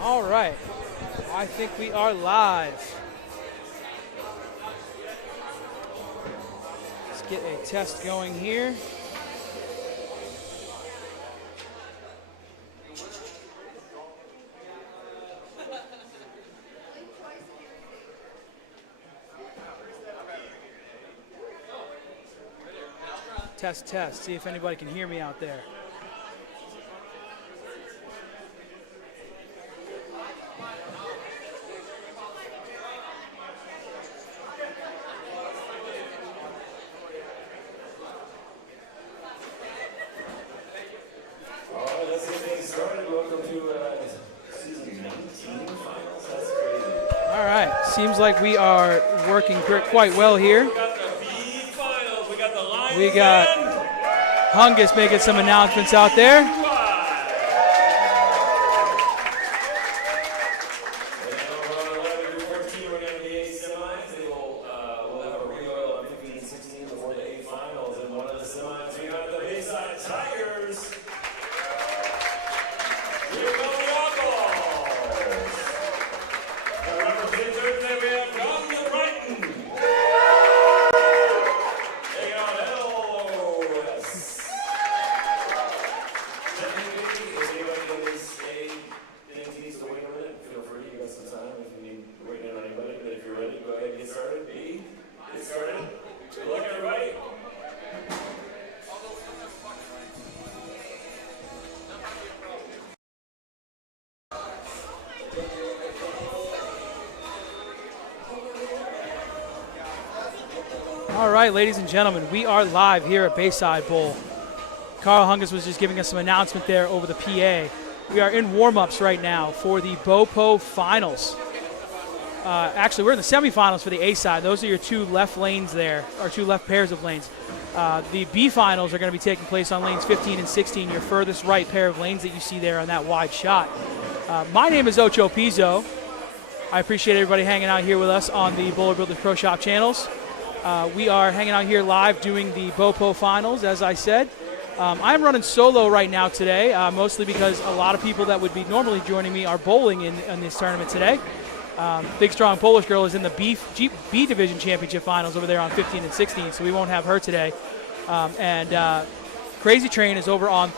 All right. I think we are live. Let's get a test going here. Test, test. See if anybody can hear me out there. All right, seems like we are working quite well here. We got Hungus making some announcements out there. All right, ladies and gentlemen, we are live here at Bayside Bowl. Carl Hungus was just giving us some announcement there over the PA. We are in warm-ups right now for the BoPo finals. Actually, we're in the semifinals for the A side. Those are your two left lanes there, or two left pairs of lanes. The B finals are going to be taking place on lanes 15 and 16, your furthest right pair of lanes that you see there on that wide shot. My name is Ocho Pizzo. I appreciate everybody hanging out here with us on the Bowler Builders Pro Shop channels. We are hanging out here live doing the BoPo finals, as I said. I'm running solo right now today, mostly because a lot of people that would be normally joining me are bowling in this tournament today. Big Strong Polish Girl is in the B Division Championship Finals over there on 15 and 16, so we won't have her today. And Crazy Train is over on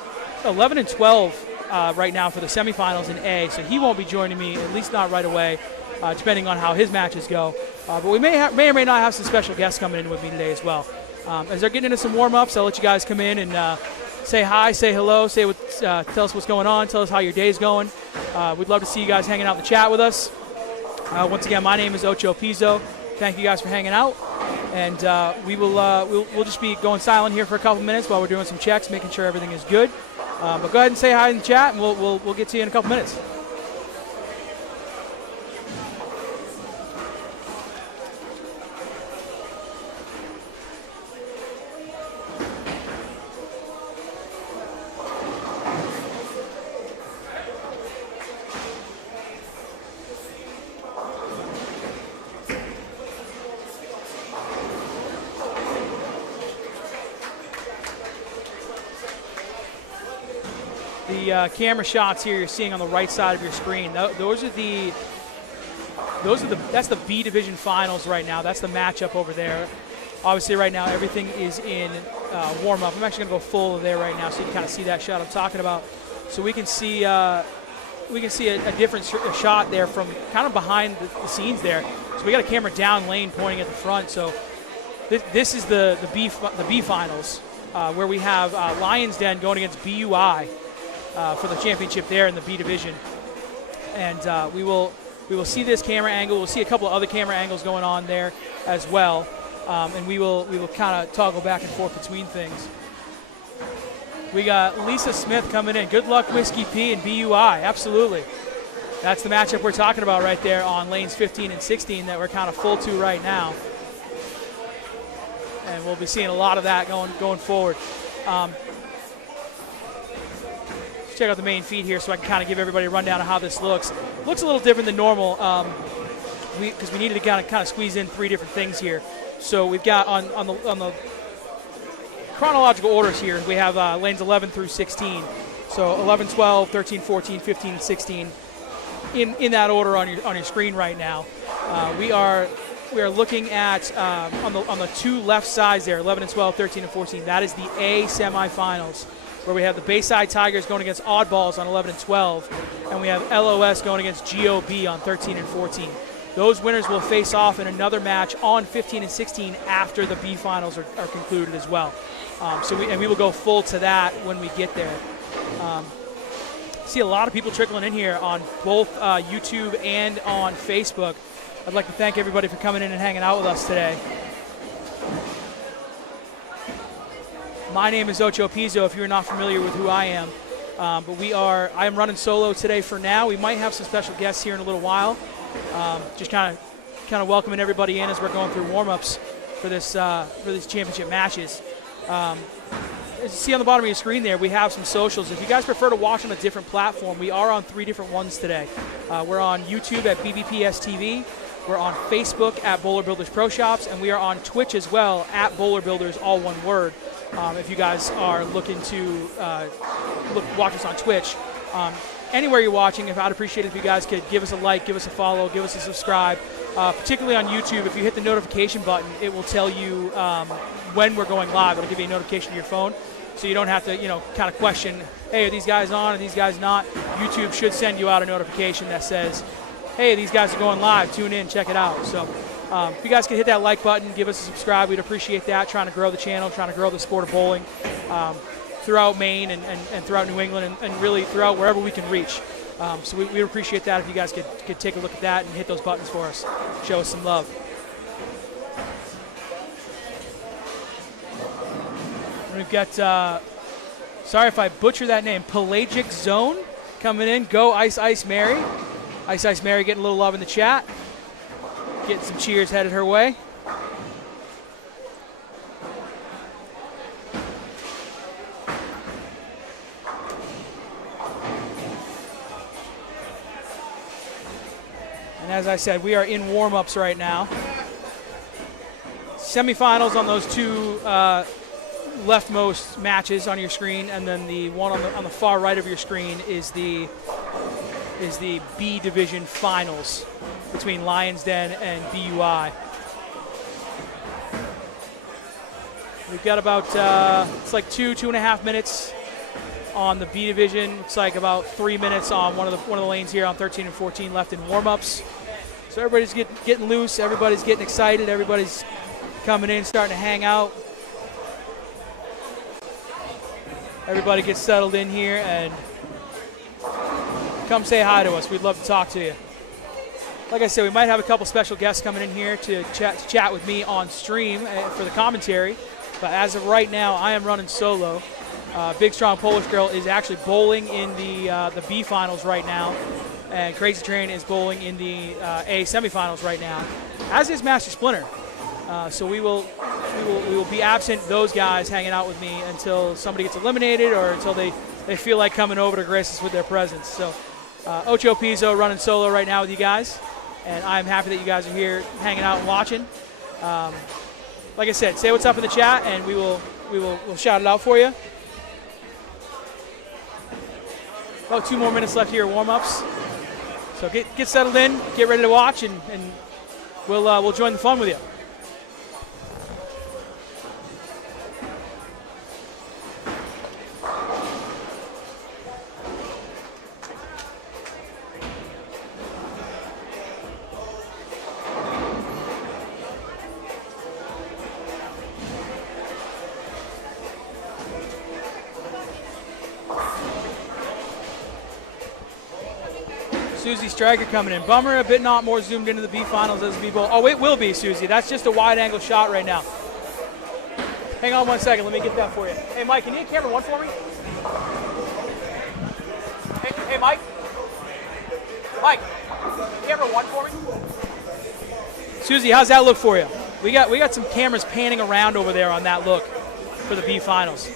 11 and 12 right now for the semifinals in A, so he won't be joining me, at least not right away, depending on how his matches go. But we may or may not have some special guests coming in with me today as well. As they're getting into some warm-ups, I'll let you guys come in and say hi, say hello, tell us what's going on, tell us how your day's going. We'd love to see you guys hanging out in the chat with us. Once again, my name is Ocho Pizzo. Thank you guys for hanging out. And we'll just be going silent here for a couple minutes while we're doing some checks, making sure everything is good. But go ahead and say hi in the chat, and we'll get to you in a couple minutes. The camera shots here you're seeing on the right side of your screen, that's the B Division Finals right now. That's the matchup over there. Obviously right now everything is in warm-up. I'm actually going to go full there right now so you can kind of see that shot I'm talking about. So we can see a different shot there from kind of behind the scenes there. So we got a camera down lane pointing at the front. So this is the B Finals where we have Lions Den going against BUI. For the championship there in the B Division. And we will see this camera angle. We'll see a couple of other camera angles going on there as well. And we will kind of toggle back and forth between things. We got Lisa Smith coming in. Good luck, Whiskey P and BUI. Absolutely. That's the matchup we're talking about right there on lanes 15 and 16 that we're kind of full to right now. And we'll be seeing a lot of that going forward. Check out the main feed here so I can kind of give everybody a rundown of how this looks. Looks a little different than normal because we needed to kind of squeeze in three different things here. So we've got on the chronological orders here, we have lanes 11 through 16. So 11, 12, 13, 14, 15, and 16. in that order on your screen right now. We are looking at on the two left sides there, 11 and 12, 13 and 14. That is the A semifinals, where we have the Bayside Tigers going against Oddballs on 11 and 12, and we have LOS going against GOB on 13 and 14. Those winners will face off in another match on 15 and 16 after the B finals are concluded as well. We will go full to that when we get there. See a lot of people trickling in here on both YouTube and on Facebook. I'd like to thank everybody for coming in and hanging out with us today. My name is Ocho Pizzo, if you're not familiar with who I am. I am running solo today for now. We might have some special guests here in a little while. Just kind of welcoming everybody in as we're going through warm-ups for these championship matches. As you see on the bottom of your screen there, we have some socials. If you guys prefer to watch on a different platform, we are on 3 different ones today. We're on YouTube at BBPS TV. We're on Facebook at Bowler Builders Pro Shops, and we are on Twitch as well at Bowler Builders, all one word. If you guys are looking to watch us on Twitch. Anywhere you're watching, I'd appreciate it if you guys could give us a like, give us a follow, give us a subscribe. Particularly on YouTube, if you hit the notification button, it will tell you when we're going live. It'll give you a notification to your phone, so you don't have to, kind of question, hey, are these guys on, are these guys not? YouTube should send you out a notification that says, hey, these guys are going live, tune in, check it out. So if you guys could hit that like button, give us a subscribe, we'd appreciate that. Trying to grow the channel, trying to grow the sport of bowling throughout Maine and throughout New England and really throughout wherever we can reach. So we appreciate that if you guys could take a look at that and hit those buttons for us. Show us some love. And we've got, sorry if I butcher that name, Pelagic Zone coming in. Go Ice Ice Mary. Ice Ice Mary getting a little love in the chat. Getting some cheers headed her way. And as I said, we are in warm-ups right now. Semifinals on those two leftmost matches on your screen, and then the one on the far right of your screen is the B division finals between Lions Den and BUI. We've got about it's like 2.5 minutes on the B division. It's like about 3 minutes on one of the lanes here on 13 and 14 left in warm-ups. So everybody's getting loose. Everybody's getting excited. Everybody's coming in, starting to hang out. Everybody gets settled in here and come say hi to us. We'd love to talk to you. Like I said, we might have a couple special guests coming in here to chat with me on stream for the commentary. But as of right now, I am running solo. Big Strong Polish Girl is actually bowling in the B finals right now, and Crazy Train is bowling in the A semifinals right now, as is Master Splinter. So we will be absent those guys hanging out with me until somebody gets eliminated or until they feel like coming over to grace us with their presence. So Ocho Pizzo running solo right now with you guys, and I'm happy that you guys are here hanging out and watching. Like I said, say what's up in the chat, and we'll shout it out for you. About 2 more minutes left here at warm-ups. So get settled in, get ready to watch, and we'll join the fun with you. Susie Striker coming in. Bummer, a bit not more zoomed into the B finals as the B bowl. Oh, it will be, Susie. That's just a wide angle shot right now. Hang on 1 second. Let me get that for you. Hey, Mike, can you get camera 1 for me? Hey, Mike. Mike, camera 1 for me? Susie, how's that look for you? We got some cameras panning around over there on that look for the B finals.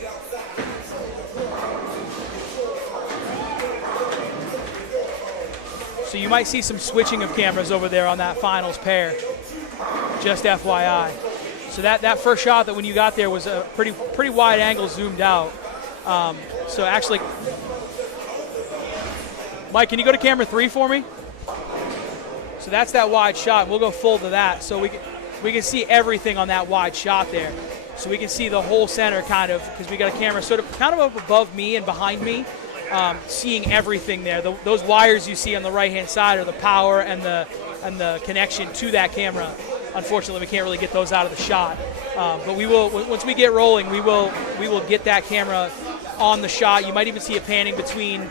So you might see some switching of cameras over there on that finals pair, just FYI. So that first shot that when you got there was a pretty wide angle zoomed out. So actually, Mike, can you go to camera 3 for me? So that's that wide shot. We'll go full to that. So we can see everything on that wide shot there. So we can see the whole center kind of, because we got a camera sort of kind of up above me and behind me, seeing everything there. Those wires you see on the right-hand side are the power and the connection to that camera. Unfortunately, we can't really get those out of the shot. But we will, once we get rolling, we will get that camera on the shot. You might even see it panning between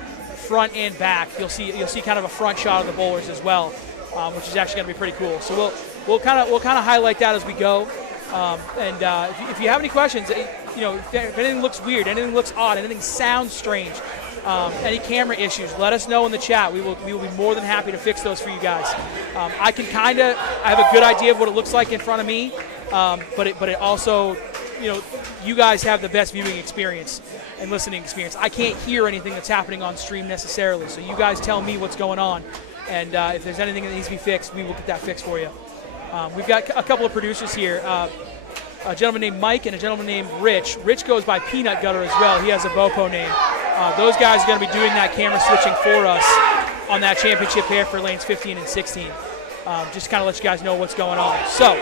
front and back. You'll see kind of a front shot of the bowlers as well, which is actually going to be pretty cool. So we'll kind of highlight that as we go. If you have any questions, if anything looks weird, anything looks odd, anything sounds strange, any camera issues, let us know in the chat. We will be more than happy to fix those for you guys. I have a good idea of what it looks like in front of me, but it also, you guys have the best viewing experience and listening experience. I can't hear anything that's happening on stream necessarily, so you guys tell me what's going on, and if there's anything that needs to be fixed, we will get that fixed for you. We've got a couple of producers here, a gentleman named Mike and a gentleman named Rich. Rich goes by Peanut Gutter as well. He has a BoPo name. Those guys are going to be doing that camera switching for us on that championship pair for lanes 15 and 16. Just to kind of let you guys know what's going on. So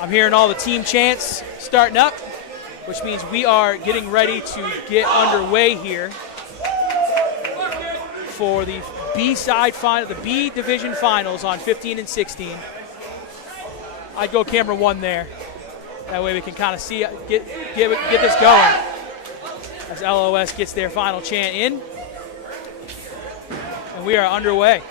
I'm hearing all the team chants starting up, which means we are getting ready to get underway here for the B-side final, the B division finals on 15 and 16. I'd go camera 1 there. That way we can kind of see, get this going as LOS gets their final chant in. And we are underway.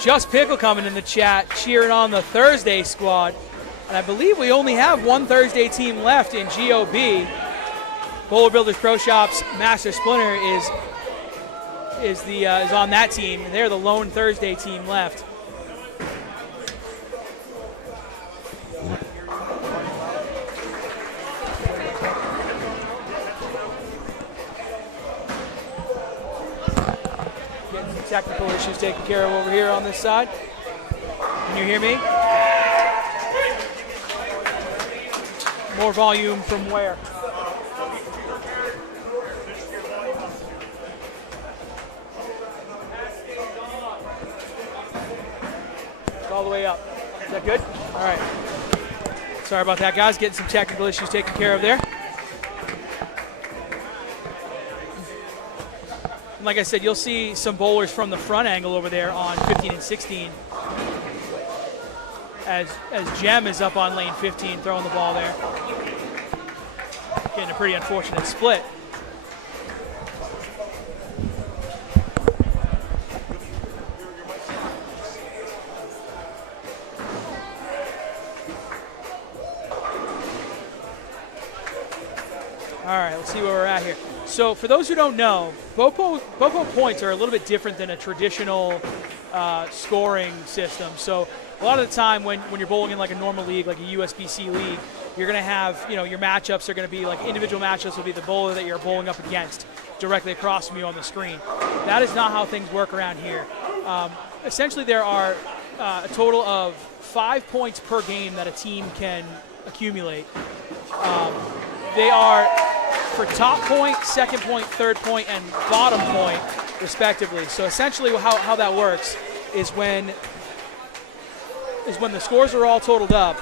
Just Pickle coming in the chat, cheering on the Thursday squad. And I believe we only have one Thursday team left in GOB. Bowler Builders Pro Shop's Master Splinter is on that team, and they're the lone Thursday team left. Getting some technical issues taken care of over here on this side. Can you hear me? More volume from where? All the way up. Is that good? All right. Sorry about that, guys. Getting some technical issues taken care of there. And like I said, you'll see some bowlers from the front angle over there on 15 and 16. As Jem is up on lane 15 throwing the ball there. Getting a pretty unfortunate split. All right, let's see where we're at here. So for those who don't know, BoPo points are a little bit different than a traditional scoring system. So a lot of the time when you're bowling in like a normal league, like a USBC league, you're going to have, your matchups are going to be like individual matchups will be the bowler that you're bowling up against directly across from you on the screen. That is not how things work around here. Essentially, there are a total of 5 points per game that a team can accumulate. They are for top point, second point, third point, and bottom point, respectively. So essentially how that works is when the scores are all totaled up,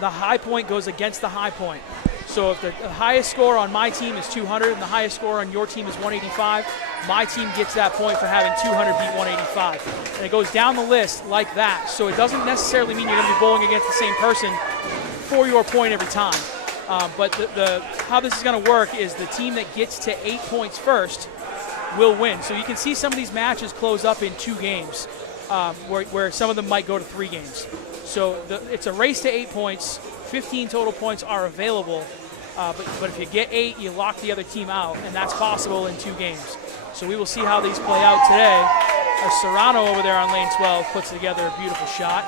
the high point goes against the high point. So if the highest score on my team is 200 and the highest score on your team is 185, my team gets that point for having 200 beat 185. And it goes down the list like that. So it doesn't necessarily mean you're going to be bowling against the same person for your point every time. But how this is going to work is the team that gets to 8 points first will win. So you can see some of these matches close up in 2 games, where some of them might go to 3 games. So it's a race to 8 points. 15 total points are available. But if you get 8, you lock the other team out, and that's possible in 2 games. So we will see how these play out today. As Serrano over there on lane 12 puts together a beautiful shot.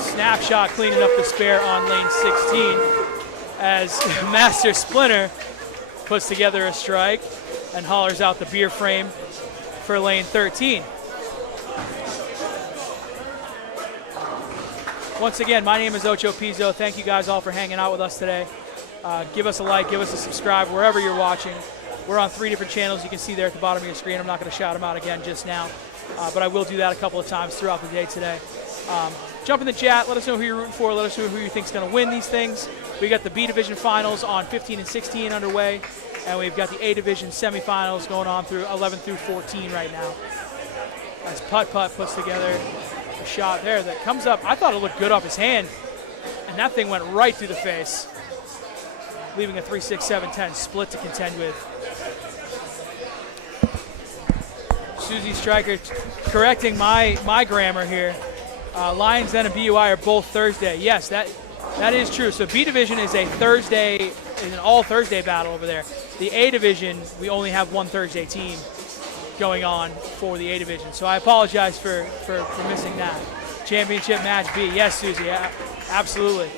Snapshot cleaning up the spare on lane 16 as Master Splinter puts together a strike and hollers out the beer frame for lane 13. Once again, my name is Ocho Pizzo. Thank you guys all for hanging out with us today. Give us a like, give us a subscribe wherever you're watching. We're on 3 different channels. You can see there at the bottom of your screen. I'm not going to shout them out again just now, but I will do that a couple of times throughout the day today. Jump in the chat. Let us know who you're rooting for. Let us know who you think is going to win these things. We got the B Division Finals on 15 and 16 underway, and we've got the A Division semifinals going on through 11 through 14 right now. As Putt-Putt puts together a shot there that comes up. I thought it looked good off his hand, and that thing went right through the face, leaving a 3-6-7-10 split to contend with. Susie Stryker correcting my grammar here. Lions Den and BUI are both Thursday. Yes, that is true. So B Division is a Thursday, is an all Thursday battle over there. The A Division, we only have one Thursday team going on for the A Division. So I apologize for missing that. Championship match B. Yes, Susie, absolutely.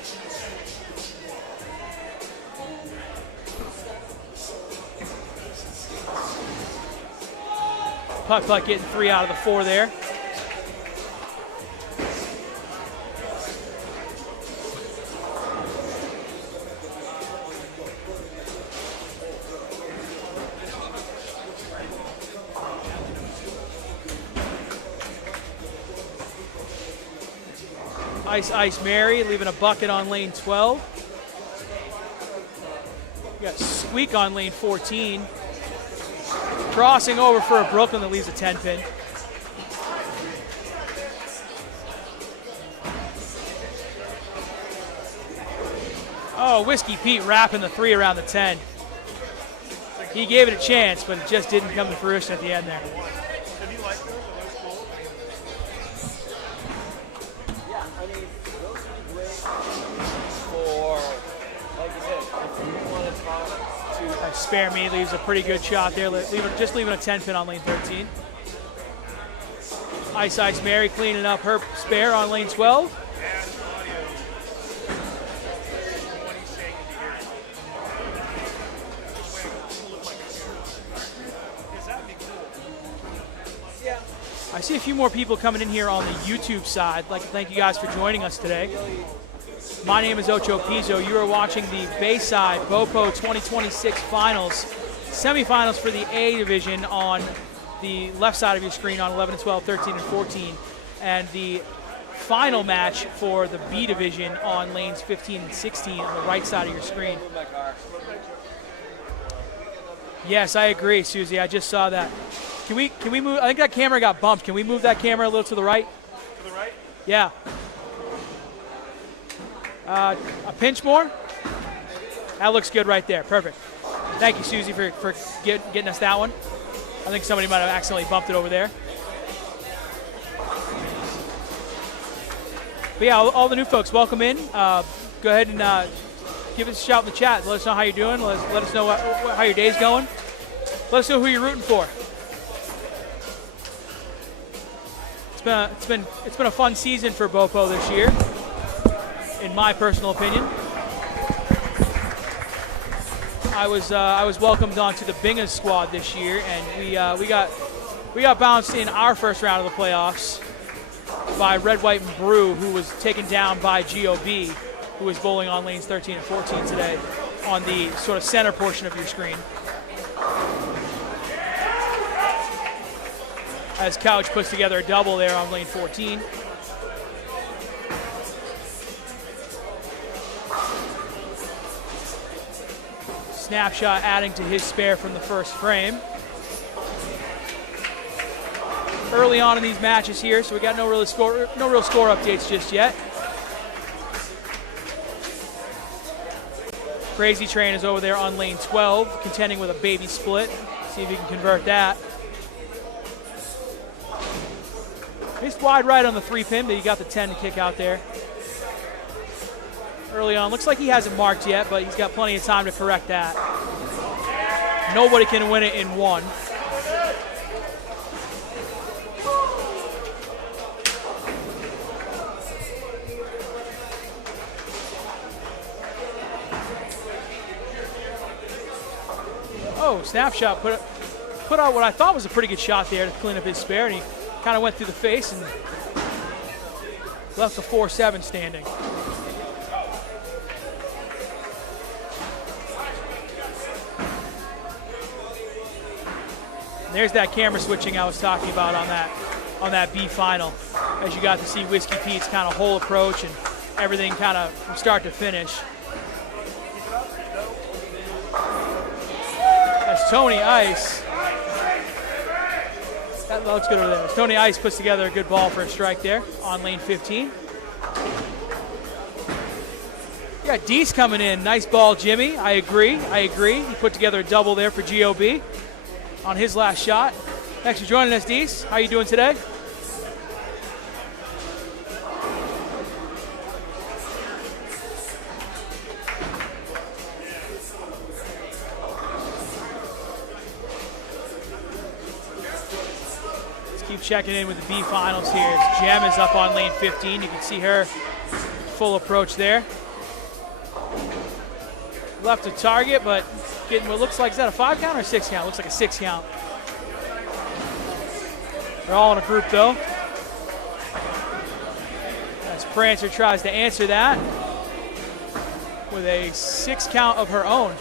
Putt-Putt getting 3 out of the 4 there. Ice Mary leaving a bucket on lane 12. We got Squeak on lane 14. Crossing over for a Brooklyn that leaves a 10-pin. Oh, Whiskey Pete wrapping the 3 around the 10. He gave it a chance, but it just didn't come to fruition at the end there. Spare Me leaves a pretty good shot there, just leaving a 10-pin on lane 13. Ice Mary cleaning up her spare on lane 12. I see a few more people coming in here on the YouTube side. I'd like to thank you guys for joining us today. My name is Ocho Pizzo. You are watching the Bayside BoPo 2026 Finals, semifinals for the A Division on the left side of your screen on 11 and 12, 13 and 14, and the final match for the B Division on lanes 15 and 16 on the right side of your screen. Yes, I agree, Susie. I just saw that. Can we move? I think that camera got bumped. Can we move that camera a little to the right? To the right? Yeah. A pinch more? That looks good right there. Perfect. Thank you, Susie, for getting us that one. I think somebody might have accidentally bumped it over there. But yeah, all the new folks, welcome in. Go ahead and give us a shout in the chat. Let us know how you're doing. Let us know how your day's going. Let us know who you're rooting for. It's been a fun season for BoPo this year, in my personal opinion. I was welcomed onto the Bingas squad this year, and we got bounced in our first round of the playoffs by Red, White, and Brew, who was taken down by GOB, who was bowling on lanes 13 and 14 today on the sort of center portion of your screen. As Couch puts together a double there on lane 14. Snapshot adding to his spare from the first frame. Early on in these matches here, so we got no real score updates just yet. Crazy Train is over there on lane 12, contending with a baby split. See if he can convert that. Missed wide right on the 3-pin, but he got the 10 to kick out there. Early on, looks like he hasn't marked yet, but he's got plenty of time to correct that. Nobody can win it in one. Oh, Snapshot put put out what I thought was a pretty good shot there to clean up his spare, and he kind of went through the face and left the 4-7 standing. And there's that camera switching I was talking about on that B final, as you got to see Whiskey Pete's kind of whole approach and everything kind of from start to finish. As Tony Ice, that looks good over there. As Tony Ice puts together a good ball for a strike there on lane 15. You got Deese coming in. Nice ball, Jimmy. I agree. He put together a double there for GOB on his last shot. Thanks for joining us, Deese. How are you doing today? Checking in with the B finals here. As Gem is up on lane 15. You can see her full approach there. Left to target, but getting what looks like, is that a 5 count or a 6 count? Looks like a 6 count. They're all in a group though. As Prancer tries to answer that with a 6 count of her own.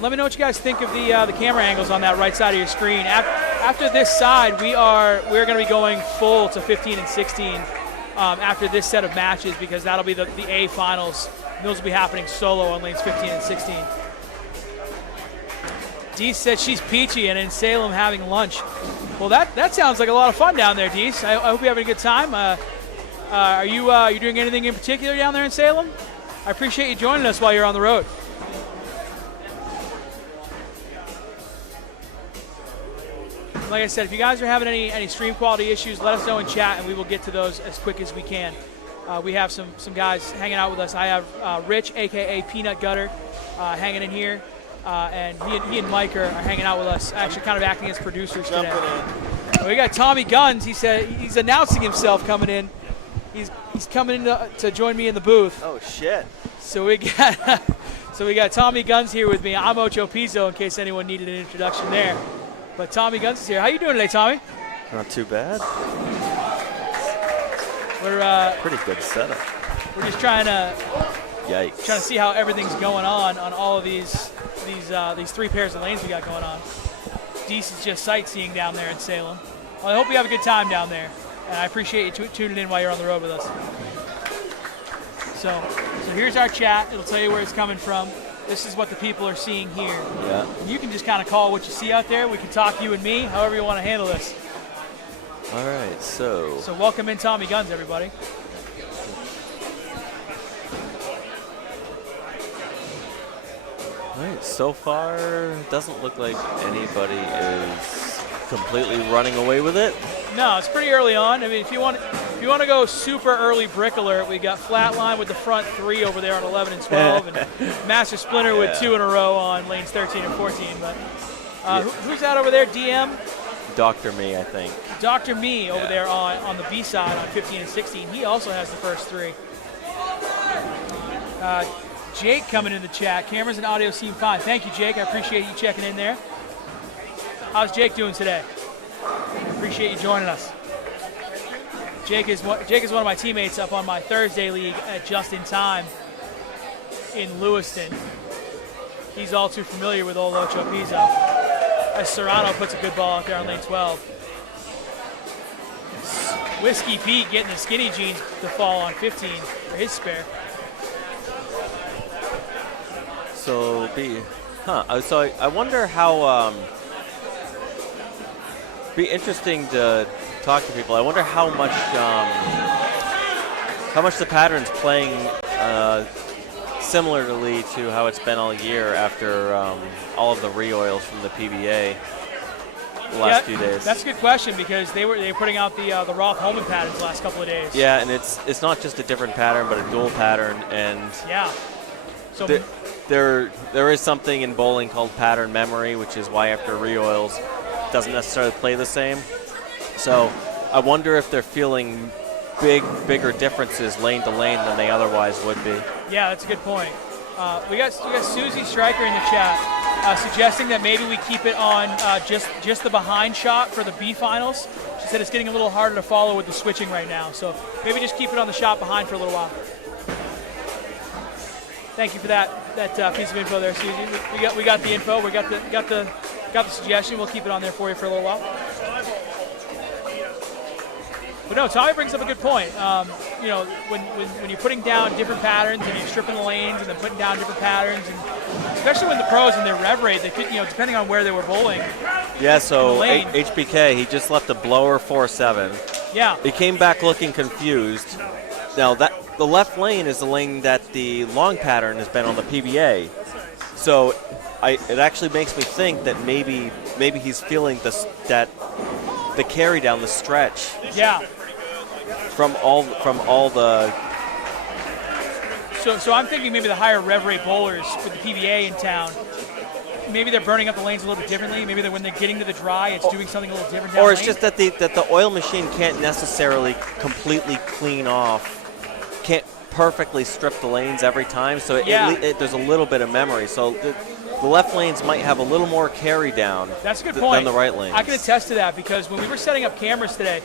Let me know what you guys think of the camera angles on that right side of your screen. After this side, we're going to be going full to 15 and 16 after this set of matches, because that'll be the A finals. And those will be happening solo on lanes 15 and 16. Deese said she's peachy and in Salem having lunch. Well, that sounds like a lot of fun down there, Deese. I hope you're having a good time. Are you doing anything in particular down there in Salem? I appreciate you joining us while you're on the road. Like I said, if you guys are having any stream quality issues, let us know in chat, and we will get to those as quick as we can. We have some guys hanging out with us. I have Rich, a.k.a. Peanut Gutter, hanging in here, and he and Mike are hanging out with us, actually kind of acting as producers today. We got Tommy Guns. He said he's announcing himself coming in. He's coming in to join me in the booth. Oh, shit. So we got Tommy Guns here with me. I'm Ocho Pizzo, in case anyone needed an introduction there. But Tommy Guns is here. How you doing today, Tommy? Not too bad. We're pretty good setup. We're just trying to see how everything's going on all of these 3 pairs of lanes we got going on. Deese is just sightseeing down there in Salem. Well, I hope you have a good time down there, and I appreciate you tuning in while you're on the road with us. So here's our chat. It'll tell you where it's coming from. This is what the people are seeing here. Yeah. You can just kind of call what you see out there. We can talk you and me, however you want to handle this. All right, so welcome in Tommy Guns, everybody. All right, so far, it doesn't look like anybody is completely running away with it. No, it's pretty early on. I mean, if you want to go super early brick alert, we got Flatline with the front 3 over there on 11 and 12, and Master Splinter with 2 in a row on lanes 13 and 14. But who's that over there? DM? Dr. Me, I think. Dr. Me over there on the B side on 15 and 16. He also has the first 3. Jake coming in the chat. Cameras and audio seem fine. Thank you, Jake. I appreciate you checking in there. How's Jake doing today? Appreciate you joining us. Jake is one of my teammates up on my Thursday league at Just in Time in Lewiston. He's all too familiar with old Ocho Pizzo. As Serrano puts a good ball out there on lane 12. Whiskey Pete getting the skinny jeans to fall on 15 for his spare. So I wonder how. Be interesting to talk to people. I wonder how much the pattern's playing similarly to how it's been all year after all of the re-oils from the PBA the last few days. That's a good question, because they were putting out the Roth Holman patterns the last couple of days. Yeah, and it's not just a different pattern, but a dual pattern, and so there is something in bowling called pattern memory, which is why after re-oils doesn't necessarily play the same. So I wonder if they're feeling bigger differences lane to lane than they otherwise would be. Yeah, that's a good point. We got Susie Stryker in the chat suggesting that maybe we keep it on just the behind shot for the B finals. She said it's getting a little harder to follow with the switching right now, so maybe just keep it on the shot behind for a little while. Thank you for that piece of info there, Susie. We got the info. We got the suggestion. We'll keep it on there for you for a little while. But no, Tommy brings up a good point. You know, when you're putting down different patterns and you're stripping the lanes and then putting down different patterns, and especially when the pros and their rev rate, they could, you know, depending on where they were bowling. Yeah. So HBK, he just left a blower 4-7. Yeah. He came back looking confused. Now the left lane is the lane that the long pattern has been on the PBA. So it actually makes me think that maybe he's feeling the carry down the stretch. Yeah. From all the. So I'm thinking maybe the higher rev rate bowlers with the PBA in town, maybe they're burning up the lanes a little bit differently. Maybe when they're getting to the dry, it's doing something a little different. Or it's just that the oil machine can't necessarily completely clean off, can't perfectly strip the lanes every time. So there's a little bit of memory. So the left lanes might have a little more carry down. That's a good point. Than the right lanes. I can attest to that because when we were setting up cameras today,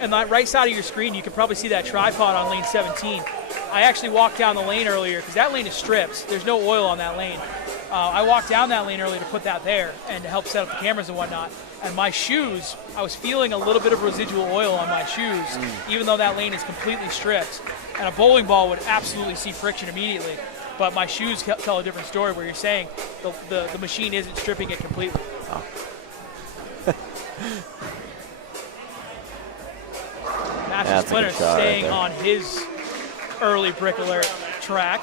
on the right side of your screen, you can probably see that tripod on lane 17. I actually walked down the lane earlier because that lane is stripped. There's no oil on that lane. I walked down that lane earlier to put that there and to help set up the cameras and whatnot. And my shoes, I was feeling a little bit of residual oil on my shoes, even though that lane is completely stripped. And a bowling ball would absolutely see friction immediately. But my shoes tell a different story where you're saying the machine isn't stripping it completely. Oh. Master Splinter staying on his early brick alert track.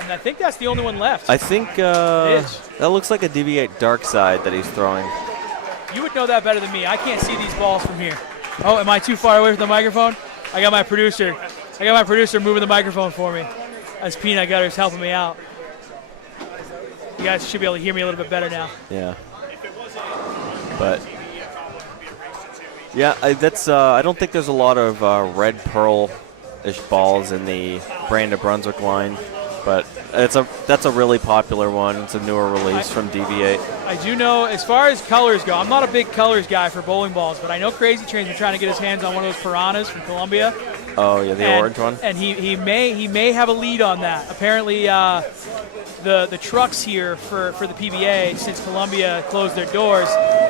And I think that's the only one left. I think that looks like a DV8 dark side that he's throwing. You would know that better than me. I can't see these balls from here. Oh, am I too far away from the microphone? I got my producer moving the microphone for me as Peanut Gutter's helping me out. You guys should be able to hear me a little bit better now. Yeah. But yeah, I don't think there's a lot of red pearl-ish balls in the Brand Brunswick line, but that's a really popular one. It's a newer release from DV8. I do know, as far as colors go, I'm not a big colors guy for bowling balls, but I know Crazy Train's been trying to get his hands on one of those Piranhas from Columbia. Oh yeah, the orange one. And he may have a lead on that. Apparently, the trucks here for the PBA, since Columbia closed their doors,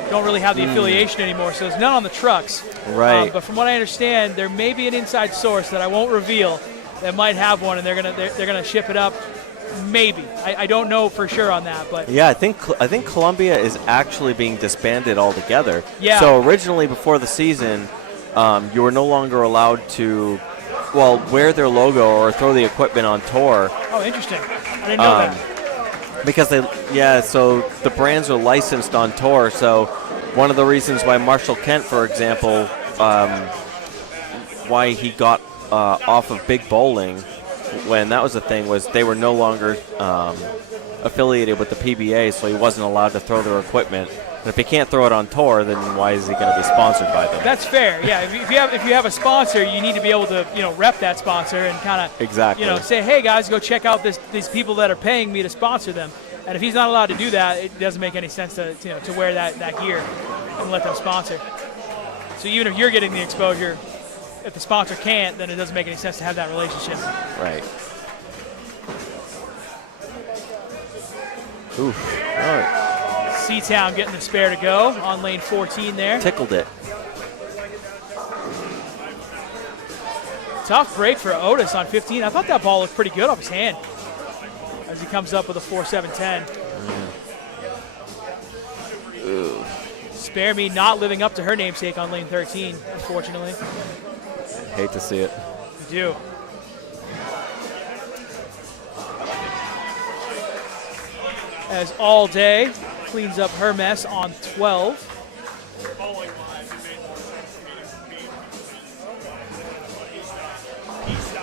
don't really have the affiliation anymore. So there's none on the trucks. Right. But from what I understand, there may be an inside source that I won't reveal that might have one, and they're gonna ship it up. Maybe. I don't know for sure on that, but yeah, I think Columbia is actually being disbanded altogether. Yeah. So originally, before the season, you were no longer allowed to, wear their logo or throw the equipment on tour. Oh, interesting. I didn't know that. Because so the brands are licensed on tour. So one of the reasons why Marshall Kent, for example, why he got off of Big Bowling when that was a thing, was they were no longer affiliated with the PBA, so he wasn't allowed to throw their equipment. And if he can't throw it on tour, then why is he going to be sponsored by them? That's fair. Yeah, if you have a sponsor, you need to be able to rep that sponsor and kind of say, hey guys, go check out these people that are paying me to sponsor them. And if he's not allowed to do that, it doesn't make any sense to wear that gear and let them sponsor. So even if you're getting the exposure, if the sponsor can't, then it doesn't make any sense to have that relationship. Right. Oof. All right. C-Town getting the spare to go on lane 14 there. Tickled it. Tough break for Otis on 15. I thought that ball looked pretty good off his hand as he comes up with a 4-7-10. Spare Me not living up to her namesake on lane 13, unfortunately. Hate to see it. We do. As All Day cleans up her mess on 12.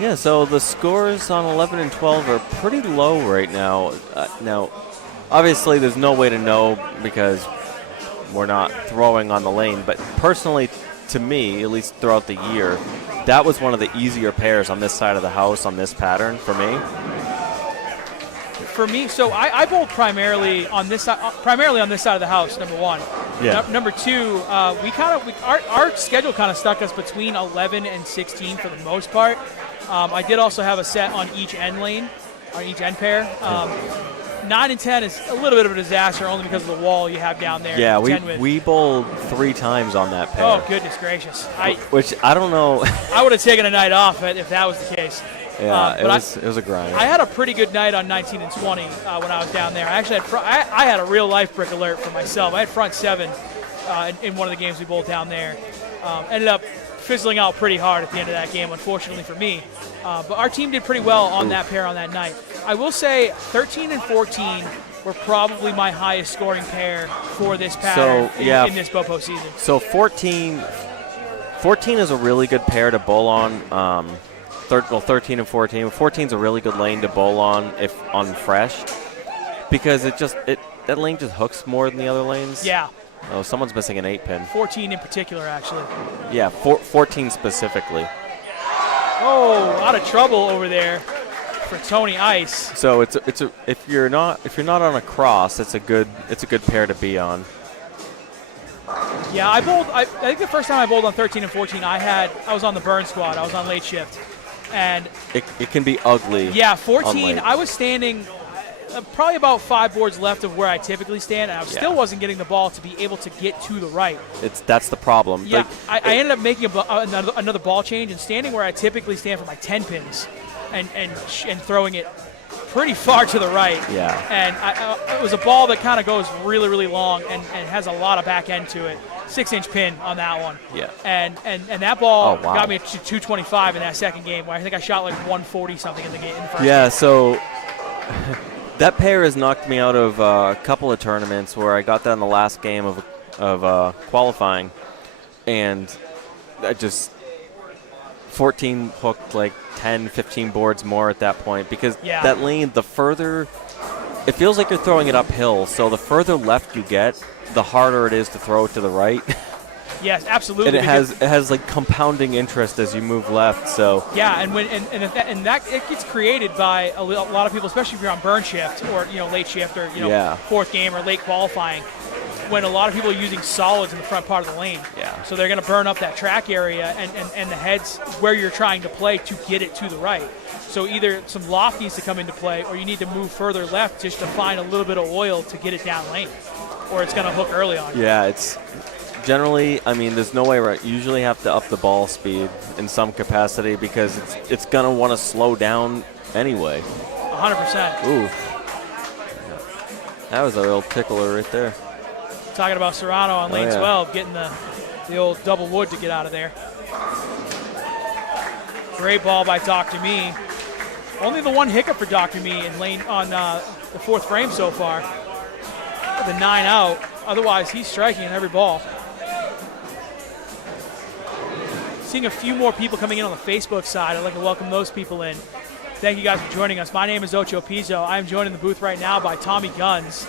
Yeah, so the scores on 11 and 12 are pretty low right now. Now, obviously, there's no way to know because we're not throwing on the lane. But personally, to me, at least throughout the year, that was one of the easier pairs on this side of the house on this pattern for me. For me, so I bowled primarily on this side of the house. Number one. Yeah. Number two, our schedule kind of stuck us between 11 and 16 for the most part. I did also have a set on each end lane, on each end pair. 9 and 10 is a little bit of a disaster only because of the wall you have down there. Yeah, we bowled 3 times on that pair. Oh, goodness gracious. Which I don't know. I would have taken a night off if that was the case. Yeah, it was a grind. I had a pretty good night on 19 and 20 when I was down there. I actually I had a real life brick alert for myself. I had front 7 in one of the games we bowled down there. Ended up fizzling out pretty hard at the end of that game, unfortunately for me. But our team did pretty well on that pair on that night. I will say 13 and 14 were probably my highest scoring pair for this pattern in this BoPo season. So 14 is a really good pair to bowl on. 13 and 14. 14 is a really good lane to bowl on if on fresh, because that lane just hooks more than the other lanes. Yeah. Oh, someone's missing an 8-pin. 14 in particular, actually. Yeah, 14 specifically. Oh, out of trouble over there for Tony Ice. So if you're not on a cross, it's a good pair to be on. Yeah, I think the first time I bowled on 13 and 14, I was on the burn squad. I was on late shift. And it can be ugly. Yeah, 14, I was standing probably about 5 boards left of where I typically stand, and I still wasn't getting the ball to be able to get to the right. That's the problem. Yeah, I ended up making another ball change and standing where I typically stand for my 10 pins and throwing it pretty far to the right. Yeah. And it was a ball that kind of goes really, really long and has a lot of back end to it. 6-inch pin on that one. Yeah. And that ball got me to 225 in that second game, where I think I shot like 140 something in the first game. So that pair has knocked me out of a couple of tournaments where I got that in the last game of qualifying, and I just 14 hooked like 10, 15 boards more at that point, because that lane, the further, it feels like you're throwing it uphill, so the further left you get, the harder it is to throw it to the right. Yes, absolutely. And it has like compounding interest as you move left. So yeah, and that it gets created by a lot of people, especially if you're on burn shift or late shift or fourth game or late qualifying, when a lot of people are using solids in the front part of the lane. Yeah. So they're going to burn up that track area and the heads where you're trying to play to get it to the right. So either some loft needs to come into play, or you need to move further left just to find a little bit of oil to get it down lane, or it's going to hook early on. Yeah, it's generally, there's no way you usually have to up the ball speed in some capacity, because it's going to want to slow down anyway. 100%. Ooh. That was a real tickler right there. Talking about Serrano on lane 12, getting the old double wood to get out of there. Great ball by Dr. Me. Only the one hiccup for Dr. Me in lane on the fourth frame so far. The 9 out. Otherwise, he's striking in every ball. Seeing a few more people coming in on the Facebook side. I'd like to welcome those people in. Thank you guys for joining us. My name is Ocho Pizzo. I am joined in the booth right now by Tommy Guns.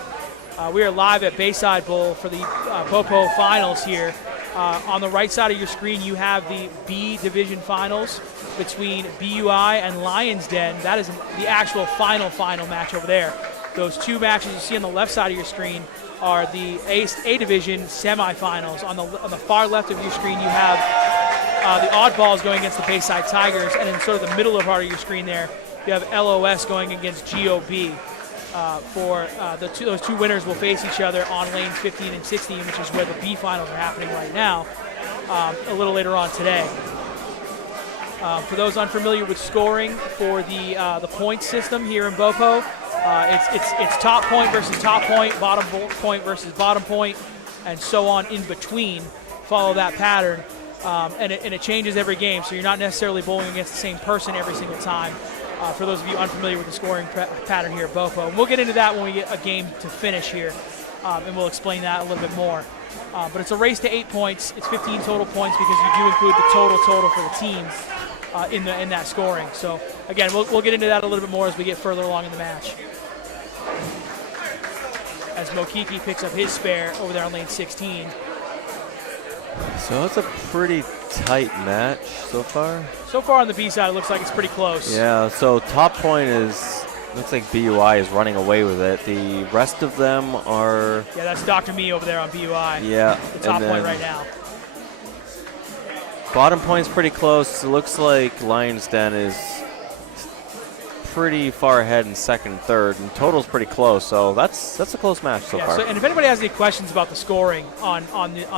We are live at Bayside Bowl for the BoPo Finals here. On the right side of your screen, you have the B Division Finals between BUI and Lions Den. That is the actual final match over there. Those two matches you see on the left side of your screen are the A Division semifinals. On the far left of your screen, you have the Oddballs going against the Bayside Tigers, and in sort of the middle part of your screen there, you have LOS going against GOB. Those two winners will face each other on lanes 15 and 16, which is where the B finals are happening right now, a little later on today. For those unfamiliar with scoring for the point system here in BoPo, it's top point versus top point, bottom point versus bottom point, and so on in between. Follow that pattern, and it changes every game, so you're not necessarily bowling against the same person every single time. For those of you unfamiliar with the scoring pattern here at BoPo. And we'll get into that when we get a game to finish here, and we'll explain that a little bit more. But it's a race to 8 points. It's 15 total points because you do include the total for the team in that scoring. So, again, we'll get into that a little bit more as we get further along in the match. as Mokiki picks up his spare over there on lane 16. So it's a pretty tight match so far. So far on the B side, it looks like it's pretty close. Yeah, so top point looks like BUI is running away with it. The rest of them are... Yeah, that's Dr. Me over there on BUI. Yeah. The top point right now. Bottom point's pretty close. It looks like Lion's Den is pretty far ahead in second and third, and total's pretty close, so that's a close match so far. And if anybody has any questions about the scoring on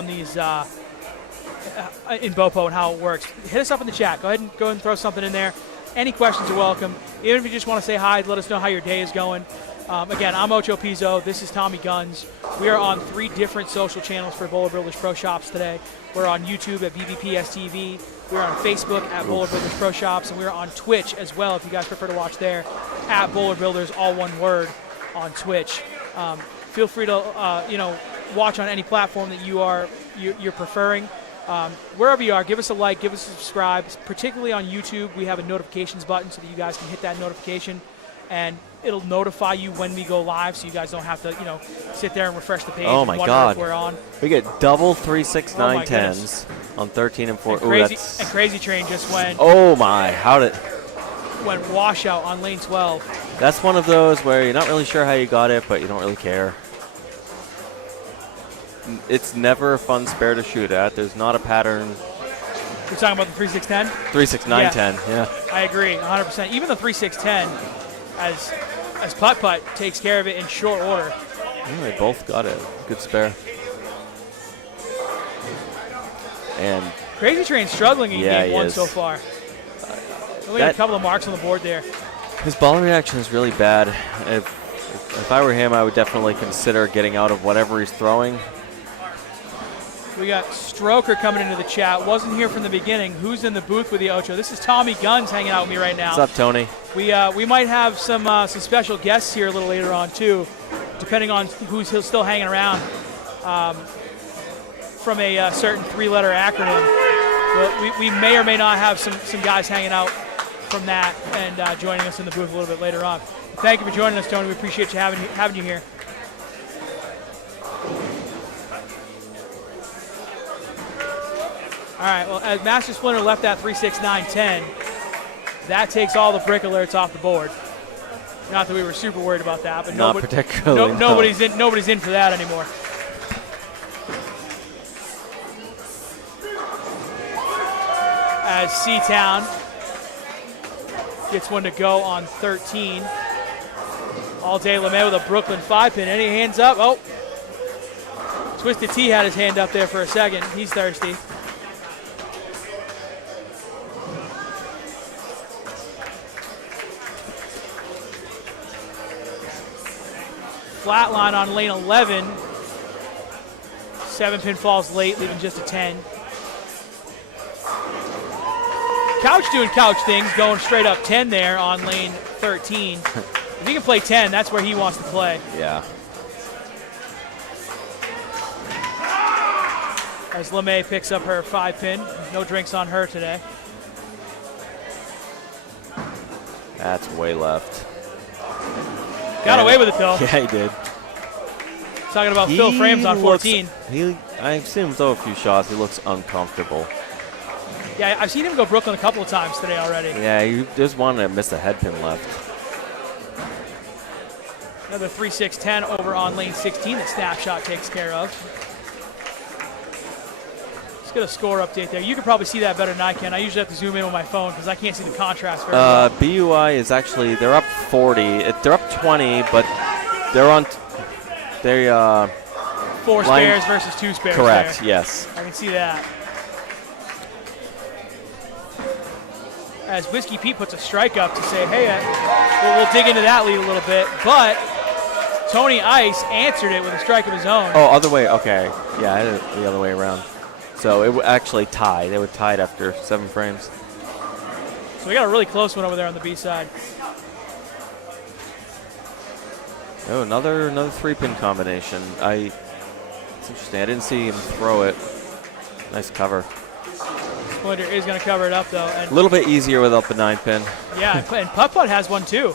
these in BoPo and how it works, hit us up in the chat. Go ahead and throw something in there. Any questions are welcome. Even if you just want to say hi, let us know how your day is going. Again, I'm Ocho Pizzo. This is Tommy Guns. We are on 3 different social channels for Bowler Builders Pro Shops today. We're on YouTube at BBPSTV. We're on Facebook at Bowler Builders Pro Shops, and we're on Twitch as well if you guys prefer to watch there, at Bowler Builders, all one word, on Twitch. Feel free to watch on any platform that you're preferring. Wherever you are, give us a like, give us a subscribe. Particularly on YouTube, we have a notifications button so that you guys can hit that notification, and it'll notify you when we go live, so you guys don't have to, sit there and refresh the page. Oh and my wonder God! if we're on. We get double 3, 6, 9, 10s goodness. on 13 and 4. And Crazy Train just went. Oh my! Went washout on lane 12. That's one of those where you're not really sure how you got it, but you don't really care. It's never a fun spare to shoot at. There's not a pattern. You're talking about the 3-6-10? 3-6-9-10, yeah. I agree, 100%. Even the 3-6-10, as putt-putt takes care of it in short order. They both got it. Good spare. And Crazy Train's struggling in game 1 is. so far. Only a couple of marks on the board there. His ball reaction is really bad. If I were him, I would definitely consider getting out of whatever he's throwing. We got Stroker coming into the chat. Wasn't here from the beginning. Who's in the booth with the Ocho? This is Tommy Guns hanging out with me right now. What's up, Tony? We might have some special guests here a little later on too, depending on who's still hanging around from a certain 3-letter acronym. Well, we may or may not have some guys hanging out from that and joining us in the booth a little bit later on. Thank you for joining us, Tony. We appreciate you having you here. All right, well, as Master Splinter left that 3-6-9-10, that takes all the brick alerts off the board. Not that we were super worried about that, but particularly. Nobody's in for that anymore. As C-Town gets one to go on 13. All day LeMay with a Brooklyn 5-pin. Any hands up? Oh. Twisted T had his hand up there for a second. He's thirsty. Flatline on lane 11. 7-pin falls late, leaving just a 10. Couch doing couch things, going straight up 10 there on lane 13. If he can play 10, that's where he wants to play. Yeah. As LeMay picks up her 5-pin. No drinks on her today. That's way left. Got away with it, though. Yeah, he did. Talking about Phil Frames on 14. I've seen him throw a few shots. He looks uncomfortable. Yeah, I've seen him go Brooklyn a couple of times today already. Yeah, he just wanted to miss the headpin left. Another 3-6-10 over on lane 16 that Snapshot takes care of. Let's get a score update there. You can probably see that better than I can. I usually have to zoom in on my phone because I can't see the contrast very well. BUI is actually, they're up 40. They're up 20, but they're on, 4 spares versus 2 spares. Correct, there. yes. I can see that. As Whiskey Pete puts a strike up to say, hey, we'll dig into that lead a little bit. But Tony Ice answered it with a strike of his own. Oh, other way, okay. Yeah, I did it the other way around. So it would actually tie. They would tie it after 7 frames. So we got a really close one over there on the B side. Oh, another 3-pin combination. It's interesting. I didn't see him throw it. Nice cover. Splinter is going to cover it up, though. And a little bit easier without the 9-pin. Yeah, and Putt-Putt has one, too.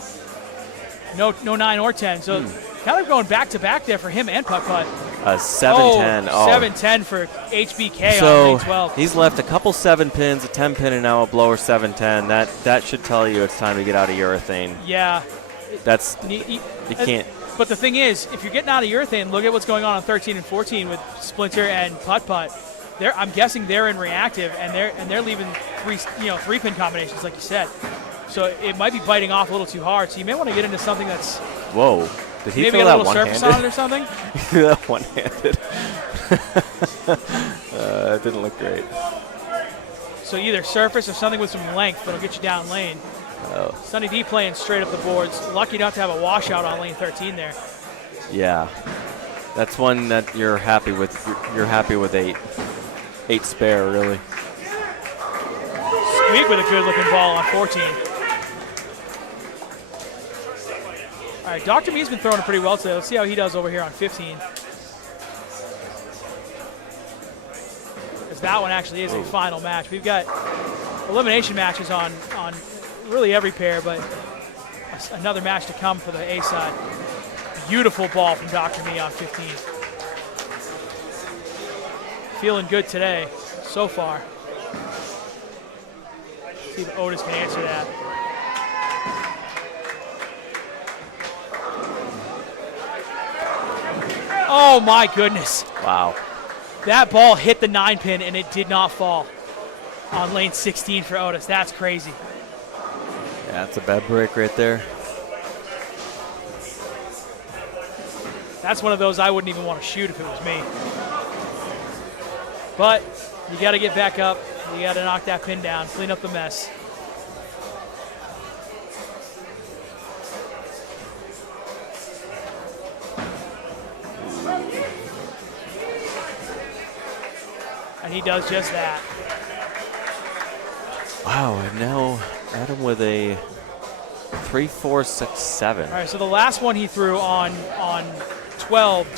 No 9 or 10. So Kind of going back-to-back there for him and Putt-Putt. 7-10. Oh, 7-10 for HBK so on lane 12. He's left a couple 7-pins, a 10-pin, and now a blower 7-10. That should tell you it's time to get out of urethane. Yeah. You can't. But the thing is, if you're getting out of urethane, look at what's going on 13 and 14 with Splinter and Putt-Putt. I'm guessing they're in reactive, and they're leaving 3-pin combinations, like you said. So it might be biting off a little too hard. So you may want to get into something that's whoa. Did he maybe throw a that little one-handed? surface on it or something. That one-handed. It didn't look great. So either surface or something with some length that'll get you down lane. Oh. Sunny D playing straight up the boards. Lucky not to have a washout on lane 13 there. Yeah, that's one that you're happy with. You're happy with 8 spare, really. Squeak with a good-looking ball on 14. All right, Dr. Me's been throwing it pretty well today. Let's see how he does over here on 15. Because that one actually is a final match. We've got elimination matches on really every pair, but another match to come for the A side. Beautiful ball from Dr. Me on 15. Feeling good today so far. See if Otis can answer that. Oh my goodness. Wow. That ball hit the 9-pin and it did not fall on lane 16 for Otis. That's crazy. Yeah, that's a bad break right there. That's one of those I wouldn't even want to shoot if it was me. But you got to get back up. You got to knock that pin down, clean up the mess. And he does just that. Wow, and now Adam with a 3, 4, 6, 7. All right, so the last one he threw on 12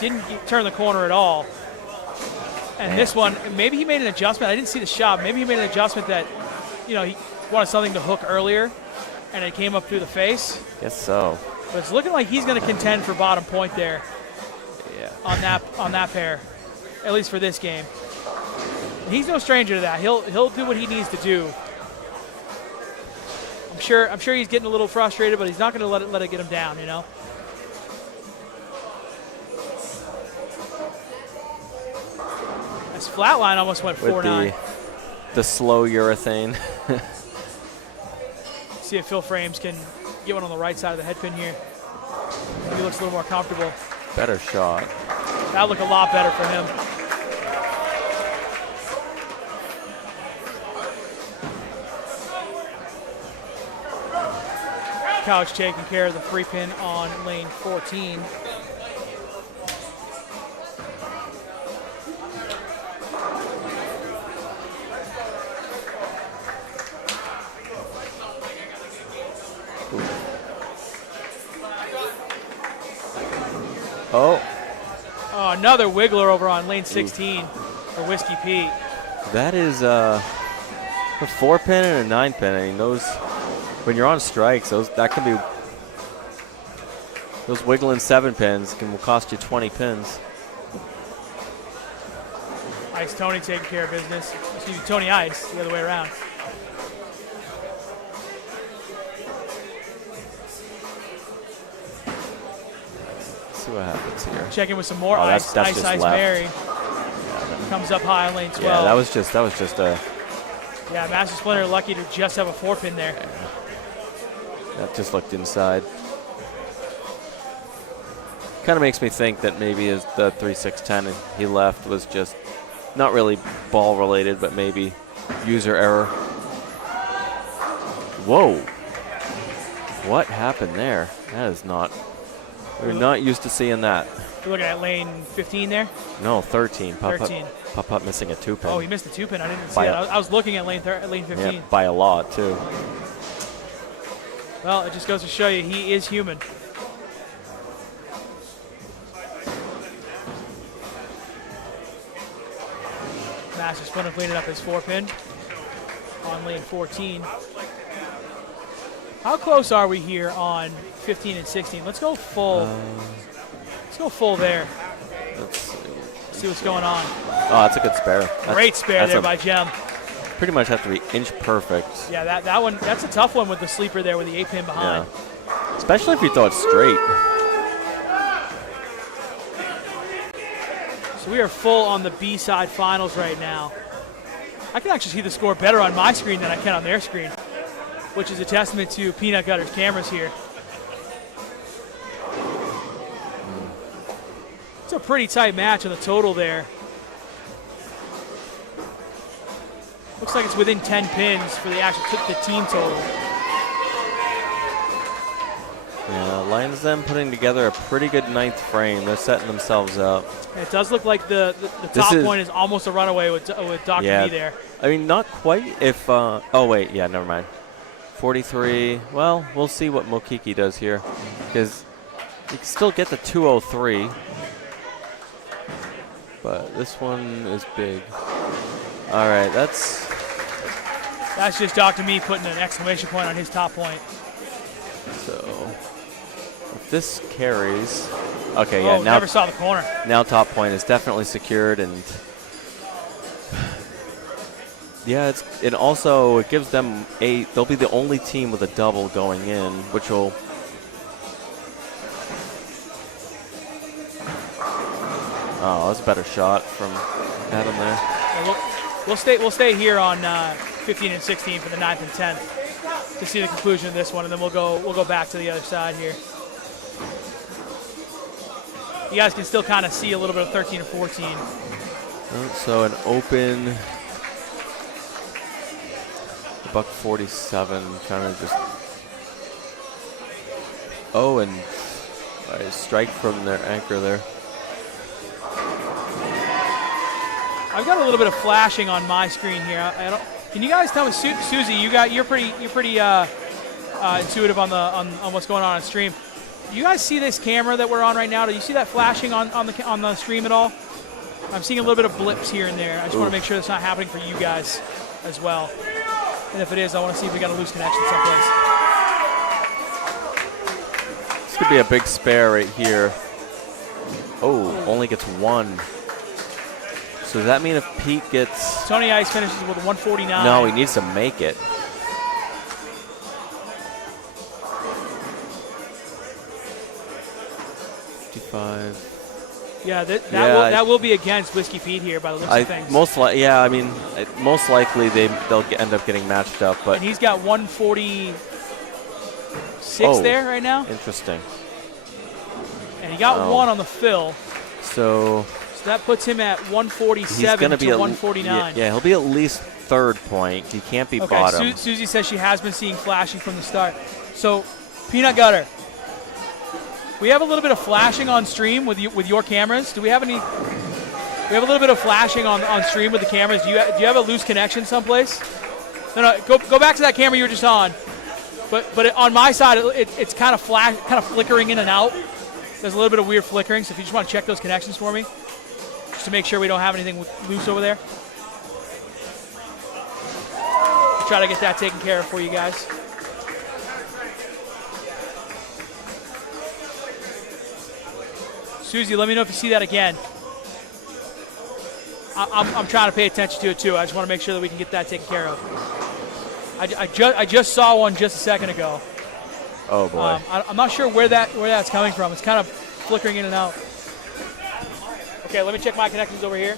didn't turn the corner at all. And Man. This one, maybe he made an adjustment. I didn't see the shot. Maybe he made an adjustment that, he wanted something to hook earlier, and it came up through the face. Guess so. But it's looking like he's going to contend for bottom point there. Yeah. On that pair, at least for this game. He's no stranger to that. He'll do what he needs to do. I'm sure he's getting a little frustrated, but he's not going to let it get him down, This flat line almost went 4-9. The slow urethane. See if Phil Frames can get one on the right side of the head pin here. He looks a little more comfortable. Better shot. That'll look a lot better for him. Couch taking care of the 3-pin on lane 14. Oh, another wiggler over on lane 16 for Whiskey Pete. that is a 4-pin and a 9-pin. I mean, those, when you're on strikes, those wiggling 7-pins will cost you 20 pins. Ice Tony taking care of business. Excuse me, Tony Ice, the other way around. Let's see what happens here. Checking with some more that's Ice just Ice left. Mary. Comes up high on lane 12. Yeah, that was just a. Yeah, Master Splinter lucky to just have a 4-pin there. That just looked inside. Kind of makes me think that maybe the 3-6-10 he left was just not really ball related, but maybe user error. Whoa. What happened there? That is not. We're not used to seeing that. You're looking at lane 15 there? No, 13. 13. Pop-up missing a 2-pin. Oh, he missed the 2-pin. I didn't see it. I was looking at lane 15. Yeah, by a lot, too. Well, it just goes to show you he is human. Master Splinter cleaning up his 4-pin on lane 14. How close are we here on 15 and 16? Let's go full. Let's go full there. Let's See what's going on. Oh, that's a good spare. Great spare there by Jem. Pretty much have to be inch perfect. Yeah, that one, that's a tough one with the sleeper there with the 8-pin behind. Yeah. Especially if you throw it straight. So we are full on the B-side finals right now. I can actually see the score better on my screen than I can on their screen, which is a testament to Peanut Gutter's cameras here. It's a pretty tight match on the total there. Looks like it's within 10 pins for the team total. Yeah, Lions them putting together a pretty good ninth frame. They're setting themselves up. It does look like the top point is almost a runaway with Dr. Yeah, B there. I mean, not quite if, oh wait, yeah, never mind. 43, well, we'll see what Mokiki does here. Because you can still get the 203. But this one is big. All right, that's just Dr. Me putting an exclamation point on his top point. So if this carries, okay, yeah. Now never saw the corner. Now top point is definitely secured, and yeah, it also gives them they'll be the only team with a double going in, which will. Oh, that's a better shot from Adam there. Yeah, we'll stay here on 15 and 16 for the 9th and 10th to see the conclusion of this one, and then we'll go back to the other side here. You guys can still kind of see a little bit of 13 and 14. So an open buck 47, trying to just. Oh, and a strike from their anchor there. I've got a little bit of flashing on my screen here. Can you guys tell me, Susie? You're pretty intuitive on what's going on stream. Do you guys see this camera that we're on right now? Do you see that flashing on the stream at all? I'm seeing a little bit of blips here and there. I just want to make sure that's not happening for you guys as well. And if it is, I want to see if we got a loose connection someplace. This could be a big spare right here. Oh, only gets one. So does that mean if Pete gets... Tony Ice finishes with a 149. No, he needs to make it. Yeah, that will be against Whiskey Pete here by the looks of things. Most likely they'll end up getting matched up. But and he's got 146 there right now. Interesting. And he got one on the fill. So that puts him at 147 to 149. Yeah, he'll be at least third point. He can't be bottom. Susie says she has been seeing flashing from the start. So, Peanut Gutter, we have a little bit of flashing on stream with your cameras. Do we have any? We have a little bit of flashing on stream with the cameras. Do you have a loose connection someplace? No. Go back to that camera you were just on. But on my side, it's kind of flickering in and out. There's a little bit of weird flickering. So if you just want to check those connections for me, just to make sure we don't have anything loose over there. I'll try to get that taken care of for you guys. Susie, let me know if you see that again. I'm trying to pay attention to it too. I just want to make sure that we can get that taken care of. I just saw one just a second ago. Oh boy. I'm not sure where that's coming from. It's kind of flickering in and out. Okay, let me check my connections over here.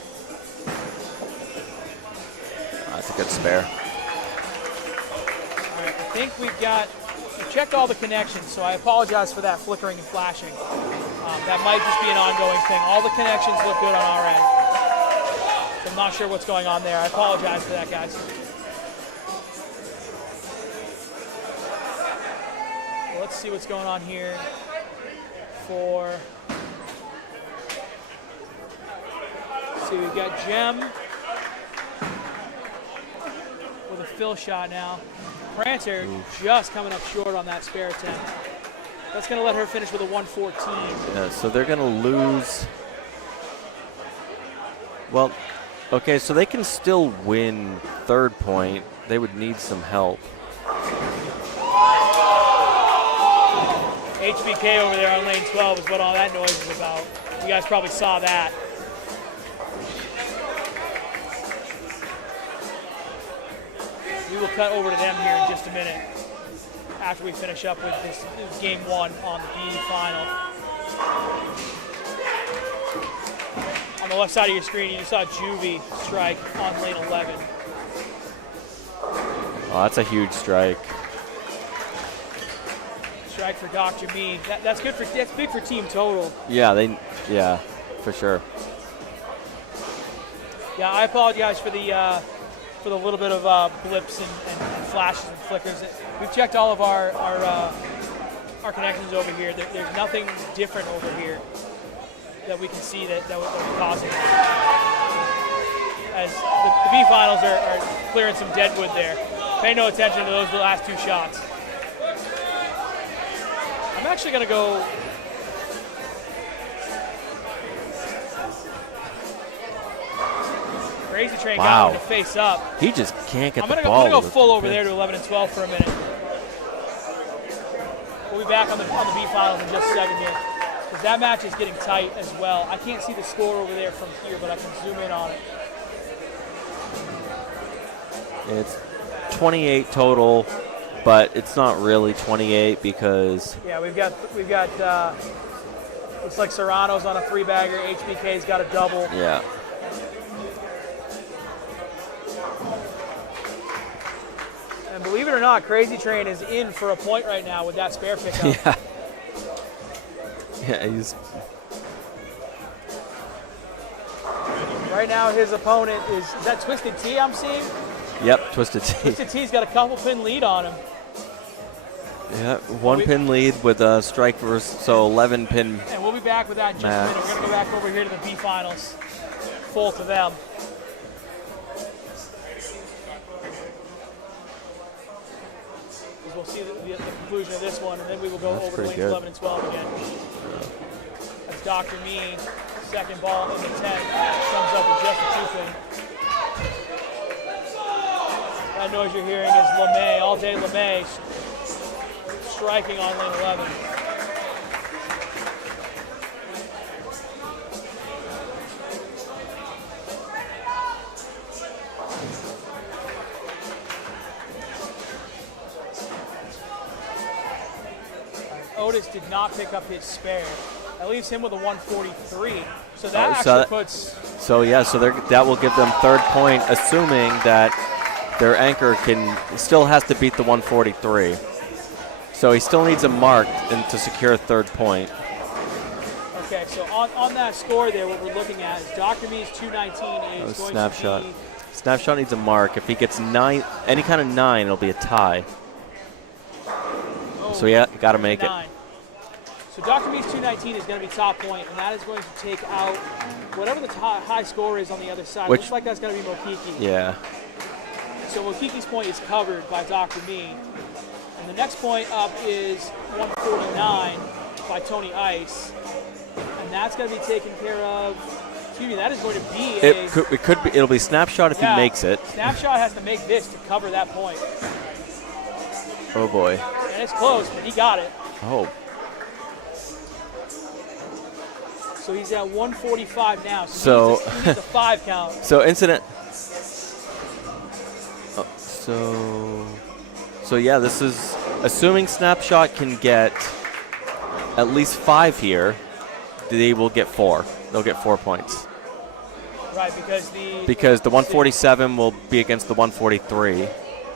That's a good spare. All right, I think we checked all the connections, so I apologize for that flickering and flashing. That might just be an ongoing thing. All the connections look good on our end. So I'm not sure what's going on there. I apologize for that, guys. Well, let's see what's going on here see, we've got Jem with a fill shot now. Prancer just coming up short on that spare attempt. That's going to let her finish with a 114. Yeah, so they're going to lose. Well, okay, so they can still win third point. They would need some help. HBK over there on lane 12 is what all that noise is about. You guys probably saw that. We will cut over to them here in just a minute after we finish up with this game 1 on the B final. On the left side of your screen, you just saw Juvie strike on lane 11. Oh, that's a huge strike. Strike for Dr. Me. That's good for. That's big for team total. Yeah, yeah, for sure. Yeah, I apologize for the little bit of blips and flashes and flickers. We've checked all of our connections over here. There's nothing different over here that we can see that would be causing it. As the B finals are clearing some dead wood there. Pay no attention to those last 2 shots. I'm actually going to go. Crazy Train got him to face up. He just can't get the ball. I'm going to go full over there to 11 and 12 for a minute. We'll be back on the B finals in just a second here. Because that match is getting tight as well. I can't see the score over there from here, but I can zoom in on it. It's 28 total, but it's not really 28 because. Yeah, we've got looks like Serrano's on a 3-bagger. HBK's got a double. Yeah. And believe it or not, Crazy Train is in for a point right now with that spare pickup. Yeah. Yeah, he's. Right now, his opponent is that Twisted T I'm seeing? Yep, Twisted T. Twisted T's got a couple pin lead on him. Yeah, 1 pin lead with a strike versus, so 11 pin. And we'll be back with that in just a minute. We're going to go back over here to the B finals. Full to them. We'll see the conclusion of this one, and then we will go over to lanes 11 and 12 again. That's Dr. Me, second ball in the 10, comes up with just a 2-pin. That noise you're hearing is LeMay, all day LeMay, striking on lane 11. Otis did not pick up his spare. That leaves him with a 143. So that actually puts. So yeah, so that will give them 3rd point, assuming that their anchor still has to beat the 143. So he still needs a mark to secure 3rd point. Okay, so on that score there, what we're looking at is Dr. Me's 219 is going Snapshot. to be. Snapshot needs a mark. If he gets 9, any kind of 9, it'll be a tie. So yeah, got to make it. So Dr. Me's 219 is going to be top point, and that is going to take out whatever the high score is on the other side. Looks like that's going to be Mokiki. Yeah. So Mokiki's point is covered by Dr. Me. And the next point up is 149 by Tony Ice. And that's going to be taken care of. Excuse me, that is going to be it'll be Snapshot if he makes it. Snapshot has to make this to cover that point. Oh boy. And it's close, but he got it. Oh. So he's at 145 now. So he needs a 5 count. So incident. So yeah, this is assuming Snapshot can get at least 5 here. They will get 4. They'll get 4 points. Right, because the 147 will be against the 143,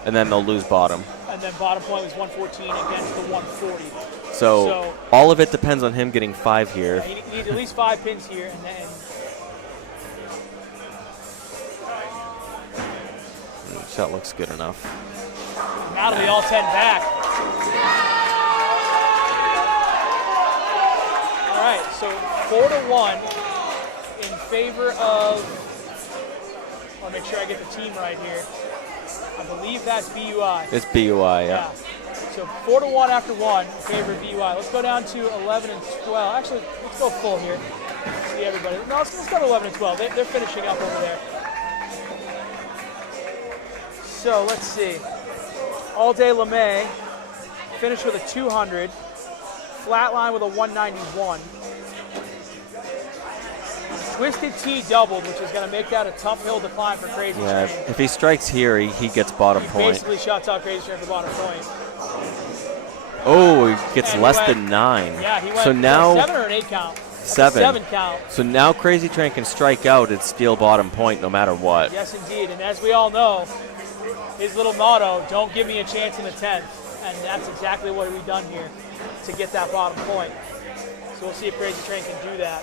and then they'll lose bottom. And then bottom point was 114 against the 140. So all of it depends on him getting 5 here. Yeah, he needs at least 5 pins here, and then. Shot looks good enough. That'll be all 10 back. All right, so 4-1 in favor of. I'll make sure I get the team right here. I believe that's BUI. It's BUI, yeah. So 4-1 after 1 in favor of BUI. Let's go down to 11 and 12. Actually, let's go full here. See everybody. No, let's go to 11 and 12. They're finishing up over there. So let's see. All Day LeMay finished with a 200 flatline with a 191. Twisted T doubled, which is going to make that a tough hill to climb for Crazy Train. If he strikes here, he gets bottom point. Basically shuts out Crazy Train for bottom point. Oh, he gets less than 9. Yeah, he went so now 7 or an 8 count. 7. 7 count. So now Crazy Train can strike out and steal bottom point no matter what. Yes, indeed. And as we all know, his little motto, don't give me a chance in the 10th. And that's exactly what we've done here to get that bottom point. So we'll see if Crazy Train can do that.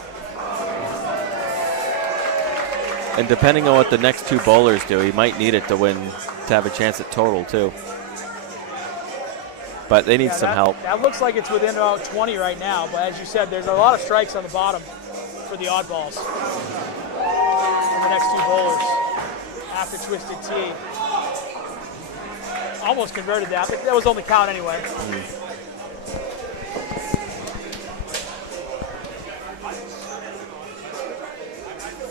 And depending on what the next 2 bowlers do, he might need it to win, to have a chance at total too. But they need some help. That looks like it's within about 20 right now. But as you said, there's a lot of strikes on the bottom for the oddballs. For the next 2 bowlers after Twisted T. Almost converted that, but that was only count anyway.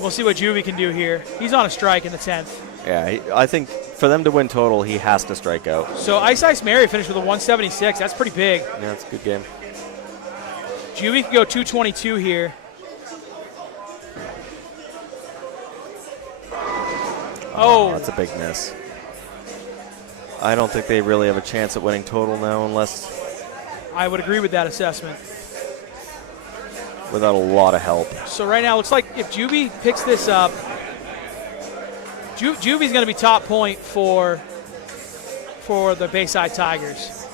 We'll see what Juvie can do here. He's on a strike in the 10th. Yeah, I think for them to win total, he has to strike out. So Ice Mary finished with a 176. That's pretty big. Yeah, that's a good game. Juvie can go 222 here. Oh, that's a big miss. I don't think they really have a chance at winning total now unless... I would agree with that assessment. Without a lot of help. So right now, it looks like if Juvie picks this up, Juvie's going to be top point for the Bayside Tigers.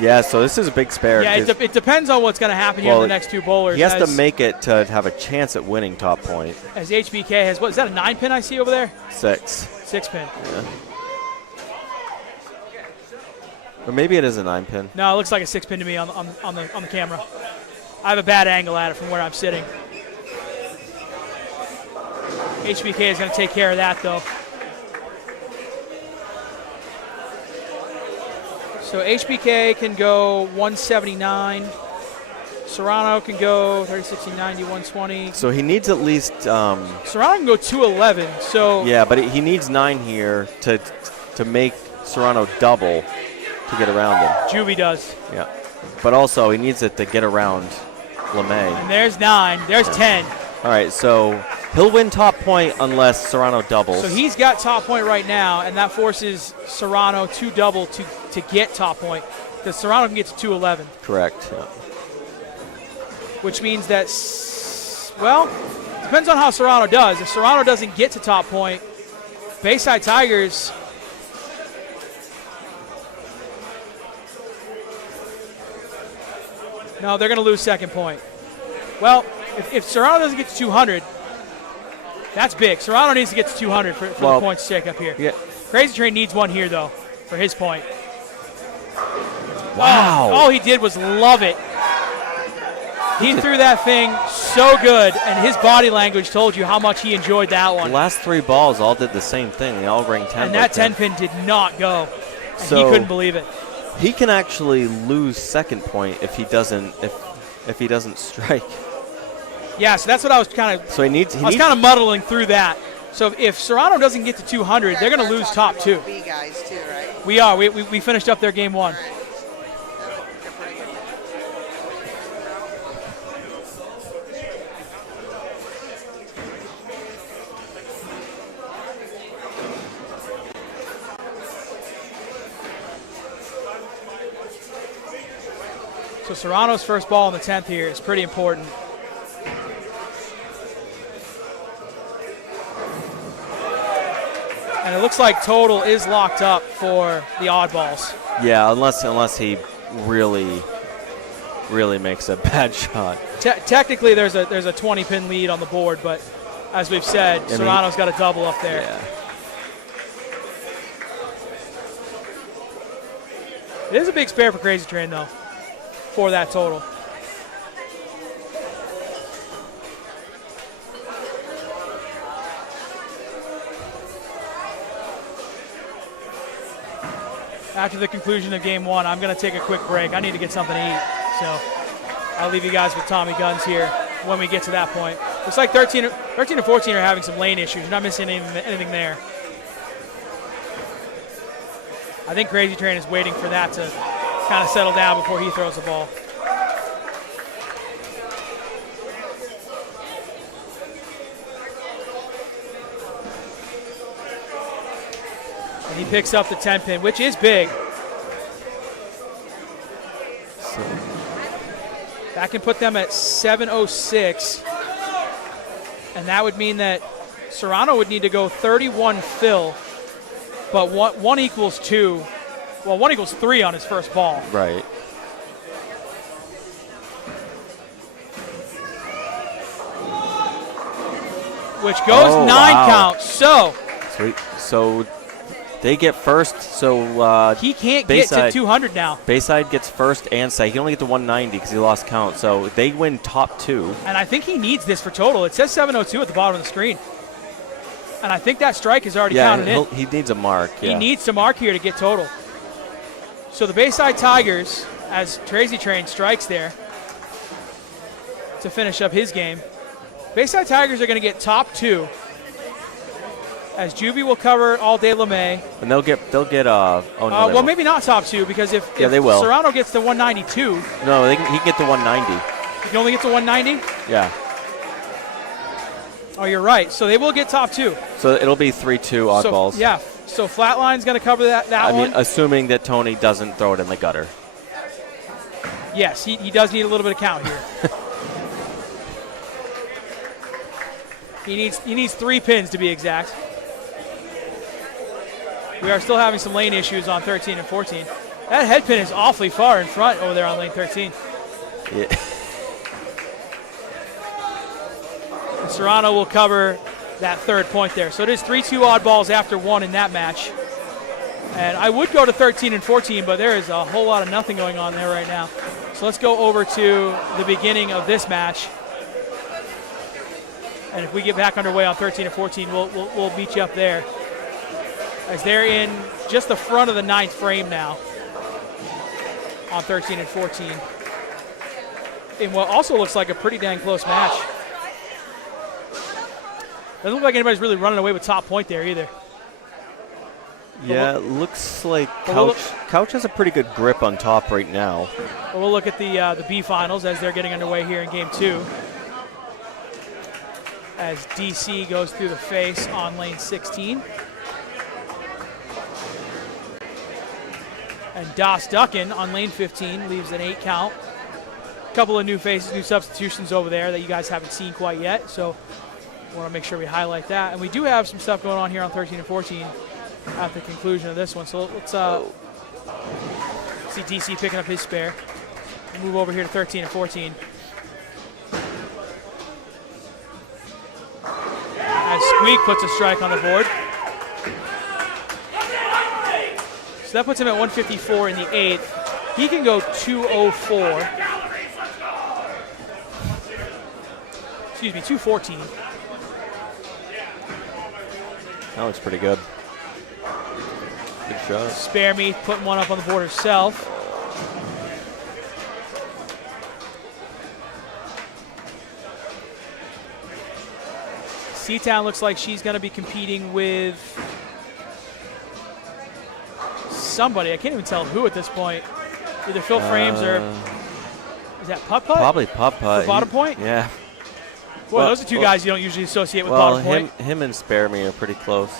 Yeah, so this is a big spare. Yeah, it depends on what's going to happen here in the next 2 bowlers. He has to make it to have a chance at winning top point. As HBK has, what is that, a 9-pin I see over there? 6. 6-pin. Yeah. Or maybe it is a 9-pin. No, it looks like a 6-pin to me on the camera. I have a bad angle at it from where I'm sitting. HBK is going to take care of that, though. So HBK can go 179. Serrano can go 30, 60, 90, 120. So he needs at least... Serrano can go 211. So yeah, but he needs 9 here to make Serrano double to get around him. Juvie does. Yeah. But also, he needs it to get around LeMay. And there's 9. There's 10. All right, so he'll win top point unless Serrano doubles. So he's got top point right now, and that forces Serrano to double to get top point, because Serrano can get to 211. Correct. Yeah. Which means that, well, depends on how Serrano does. If Serrano doesn't get to top point, Bayside Tigers... No, they're going to lose second point. Well, if Serrano doesn't get to 200, that's big. Serrano needs to get to 200 for the points to take up here. Yeah. Crazy Train needs 1 here, though, for his point. Wow. All he did was love it. He threw that thing so good, and his body language told you how much he enjoyed that one. The last 3 balls all did the same thing. They all rang 10. And that 10-pin did not go. And so he couldn't believe it. He can actually lose second point if he doesn't strike. Yeah, so that's what I was kind of. So I was kind of muddling through that. So if Serrano doesn't get to 200, they're going to lose top 2. B guys too, right? We are. We finished up their game 1. So Serrano's first ball in the 10th here is pretty important. And it looks like total is locked up for the oddballs. Yeah, unless he really makes a bad shot. Technically, there's a 20-pin lead on the board, but as we've said, Serrano's got a double up there. Yeah. It is a big spare for Crazy Train, though, for that total. After the conclusion of game 1, I'm going to take a quick break. I need to get something to eat. So I'll leave you guys with Tommy Guns here when we get to that point. Looks like 13 and 14 are having some lane issues. You're not missing anything there. I think Crazy Train is waiting for that to kind of settle down before he throws the ball. And he picks up the 10-pin, which is big. So That can put them at 7:06. And that would mean that Serrano would need to go 31 fill, but one equals 2. Well, 1 equals 3 on his first ball. right. Which goes 9 wow. count. So So they get first. So he can't Bayside, get to 200 now. Bayside gets first and second. He can only get to 190 because he lost count. So they win top 2. And I think he needs this for total. It says 7:02 at the bottom of the screen. And I think that strike is already counted in. He needs a mark. He Yeah. needs to mark here to get total. So the Bayside Tigers, as Tracy Train strikes there to finish up his game. Bayside Tigers are going to get top 2. As Juvie will cover all day LeMay. And they'll get oh no. They Well, won't. maybe not top 2 because if they will. Serrano gets to 192, No, he can get to 190. he can only get to 190. Yeah. Oh, you're right. So they will get top 2. So it'll be 3-2 oddballs. So, yeah. So Flatline's going to cover that I one. mean, assuming that Tony doesn't throw it in the gutter. Yes, he does need a little bit of count here. He needs 3 pins to be exact. We are still having some lane issues on 13 and 14. That head pin is awfully far in front over there on lane 13. Yeah. And Serrano will cover that 3rd point there. So it is 3-2 oddballs after 1 in that match. And I would go to 13 and 14, but there is a whole lot of nothing going on there right now. So let's go over to the beginning of this match. And if we get back underway on 13 and 14, we'll meet you up there. As they're in just the front of the 9th frame now on 13 and 14. In what also looks like a pretty dang close match. Doesn't look like anybody's really running away with top point there either. Yeah, it looks like Couch has a pretty good grip on top right now. But we'll look at the B finals as they're getting underway here in game 2. As DC goes through the face on lane 16. And Das Duckin on lane 15 leaves an 8 count. A couple of new faces, new substitutions over there that you guys haven't seen quite yet. So we want to make sure we highlight that. And we do have some stuff going on here on 13 and 14 at the conclusion of this one. So let's see DC picking up his spare. We'll move over here to 13 and 14. As Squeak puts a strike on the board. So that puts him at 154 in the 8th. He can go 204. Excuse me, 214. That looks pretty good. Good shot. Spare Me putting one up on the board herself. C-Town looks like she's going to be competing with somebody. I can't even tell who at this point. Either Phil Frames or is that Putt Putt? Probably Putt Putt. For bottom point? Yeah. Boy, those are two guys you don't usually associate with bottom point. Him and Spare Me are pretty close.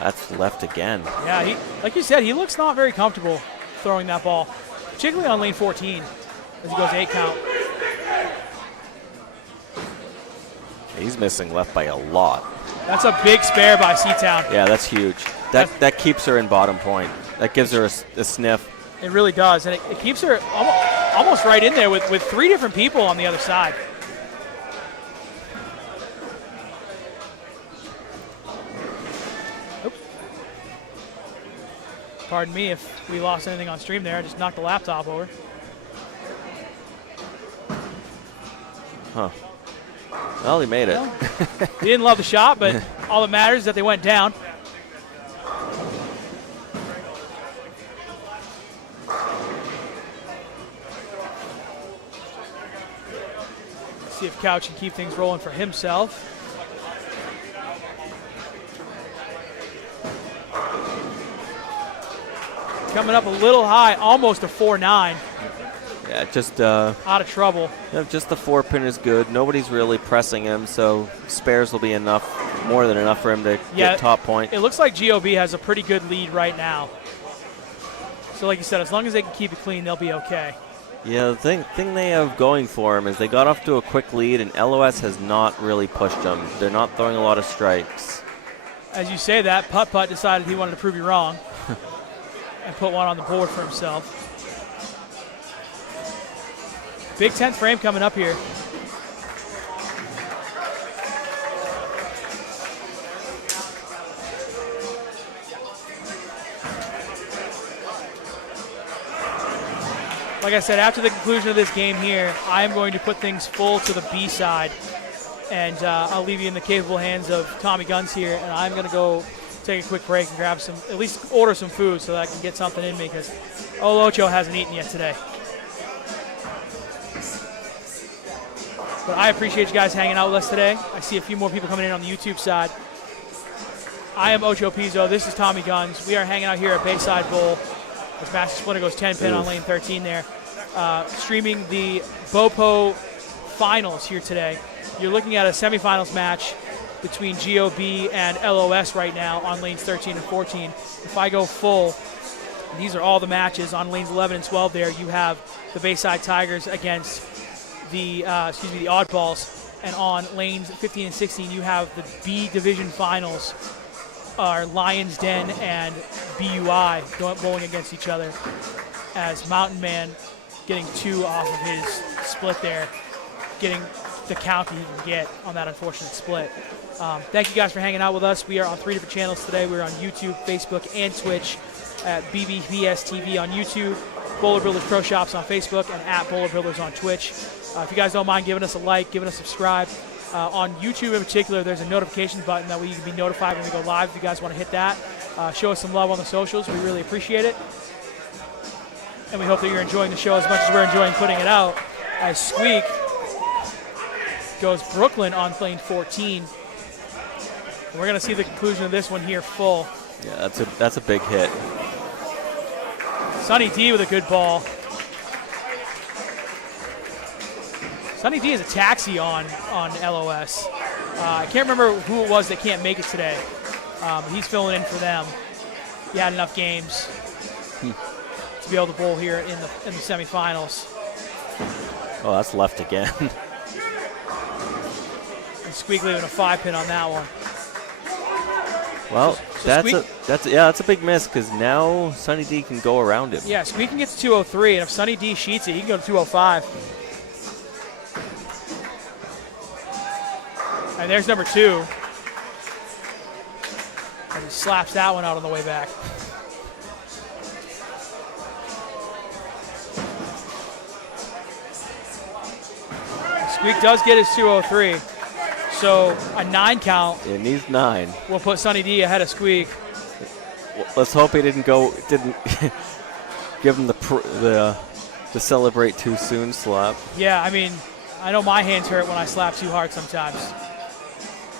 That's left again. Yeah, like you said, he looks not very comfortable throwing that ball, particularly on lane 14 as he goes 8 count. He's missing left by a lot. That's a big spare by C-Town. Yeah, that's huge. That keeps her in bottom point. That gives her a sniff. It really does, and it keeps her almost right in there with 3 different people on the other side. Oops. Pardon me if we lost anything on stream there. I just knocked the laptop over. Huh. Well, he made it. Well, he didn't love the shot, but all that matters is that they went down. See if Couch can keep things rolling for himself. Coming up a little high, almost a 4-9. Yeah, just out of trouble. Yeah, just the 4-pin is good. Nobody's really pressing him, so spares will be enough, more than enough for him to get top point. It looks like GOB has a pretty good lead right now. So like you said, as long as they can keep it clean, they'll be okay. Yeah, the thing they have going for them is they got off to a quick lead, and LOS has not really pushed them. They're not throwing a lot of strikes. As you say that, Putt-Putt decided he wanted to prove you wrong and put one on the board for himself. Big 10th frame coming up here. Like I said, after the conclusion of this game here, I am going to put things full to the B side, and I'll leave you in the capable hands of Tommy Guns here, and I'm going to go take a quick break and grab some, at least order some food so that I can get something in me, because Ol Ocho hasn't eaten yet today. But I appreciate you guys hanging out with us today. I see a few more people coming in on the YouTube side. I am Ocho Pizzo. This is Tommy Guns. We are hanging out here at Bayside Bowl as Master Splinter goes 10-pin on lane 13 there. Streaming the BoPo finals here today. You're looking at a semifinals match between GOB and LOS right now on lanes 13 and 14. If I go full, these are all the matches. On lanes 11 and 12 there, you have the Bayside Tigers against the the Oddballs, and on lanes 15 and 16 you have the B division finals, are Lions Den and BUI bowling against each other, as Mountain Man getting 2 off of his split there, getting the count he can get on that unfortunate split. Thank you guys for hanging out with us. We are on 3 different channels today. We're on YouTube, Facebook, and Twitch at BBPS TV on YouTube, Bowler Builders Pro Shops on Facebook, and at Bowler Builders on Twitch. If you guys don't mind giving us a like, giving us a subscribe. On YouTube in particular, there's a notification button that way you can be notified when we go live if you guys want to hit that. Show us some love on the socials. We really appreciate it. And we hope that you're enjoying the show as much as we're enjoying putting it out, as Squeak goes Brooklyn on lane 14. And we're going to see the conclusion of this one here full. Yeah, that's a big hit. Sonny D with a good ball. Sonny D is a taxi on LOS. I can't remember who it was that can't make it today. He's filling in for them. He had enough games to be able to bowl here in the semifinals. Oh, that's left again. And Squeak leaving a 5-pin on that one. Well, so that's a big miss, because now Sonny D can go around him. Yeah, Squeak can get to 203, and if Sonny D sheets it, he can go to 205. And there's number 2. And he slaps that one out on the way back. Squeak does get his 203. So a 9 count. It needs 9. Will put Sonny D ahead of Squeak. Let's hope he didn't give him the celebrate too soon slap. Yeah, I mean, I know my hands hurt when I slap too hard sometimes.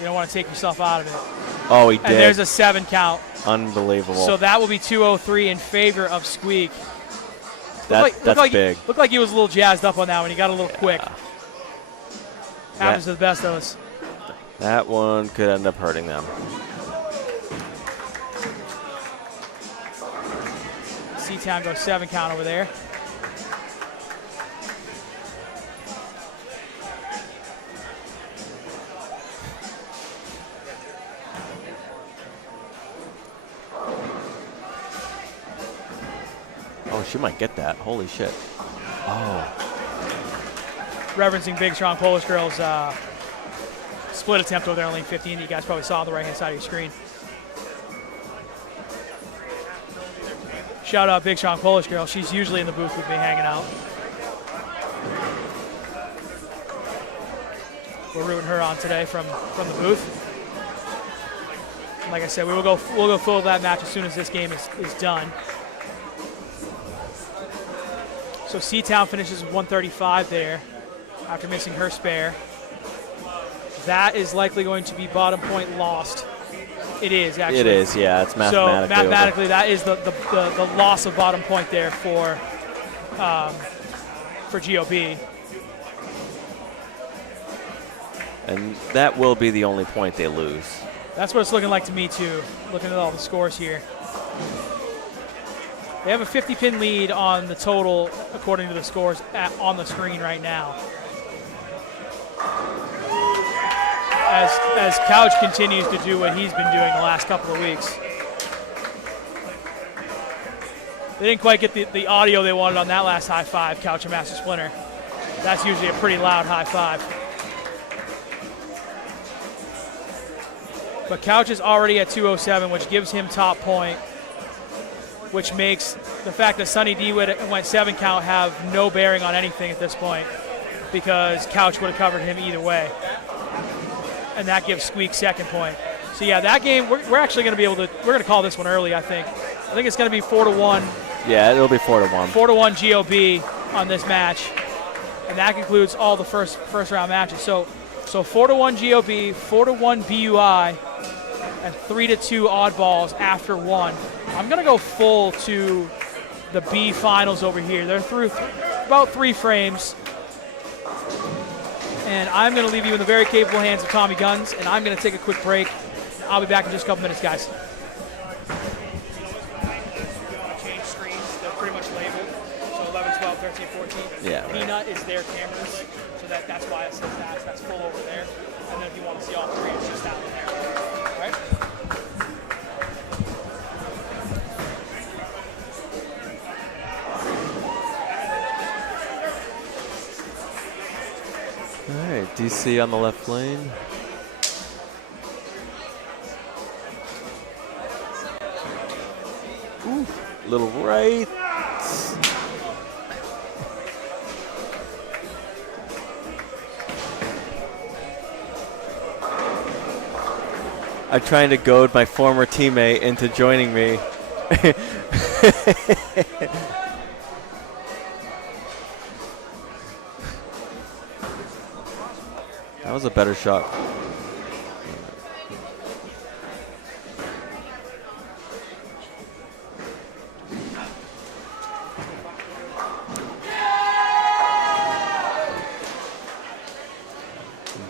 You don't want to take yourself out of it. Oh, he did. And there's a 7 count. Unbelievable. So that will be 203 in favor of Squeak. That's big. Looked like he was a little jazzed up on that one. He got a little quick. Happens to the best of us. That one could end up hurting them. C-Town goes 7 count over there. Oh, she might get that. Holy shit. Oh. Referencing Big Strong Polish Girl's split attempt over there on lane 15. You guys probably saw on the right-hand side of your screen. Shout out Big Strong Polish Girl. She's usually in the booth with me hanging out. We're rooting her on today from the booth. Like I said, we'll go full of that match as soon as this game is done. So C-Town finishes with 135 there after missing her spare. that is likely going to be bottom point lost. It is, actually. It is, yeah. It's mathematically So mathematically, that is the loss of bottom point there for GOB. And that will be the only point they lose. That's what it's looking like to me, too, looking at all the scores here. They have a 50-pin lead on the total, according to the scores on the screen right now. As Couch continues to do what he's been doing the last couple of weeks. They didn't quite get the audio they wanted on that last high five, Couch and Master Splinter. That's usually a pretty loud high five. But Couch is already at 207, which gives him top point, which makes the fact that Sonny D went 7 count have no bearing on anything at this point, because Couch would have covered him either way. And that gives Squeak second point. So yeah, that game, we're actually going to be able to, we're going to call this one early, I think. I think it's going to be 4-1. Yeah, it'll be 4-1. 4-1 GOB on this match. And that concludes all the first round matches. So 4-1 GOB, 4-1 BUI, and 3-2 oddballs after one. I'm going to go full to the B finals over here. They're through about 3 frames. And I'm going to leave you in the very capable hands of Tommy Guns, and I'm going to take a quick break. I'll be back in just a couple minutes, guys. Change screens. They're pretty much labeled. So 11, 12, 13, 14. Yeah. Right. Peanut is their cameras, so that's why it says that. So that's full over there. And then if you want to see all 3, it's just that one there. All right? All right, DC on the left lane. Ooh, little right. I'm trying to goad my former teammate into joining me. That was a better shot.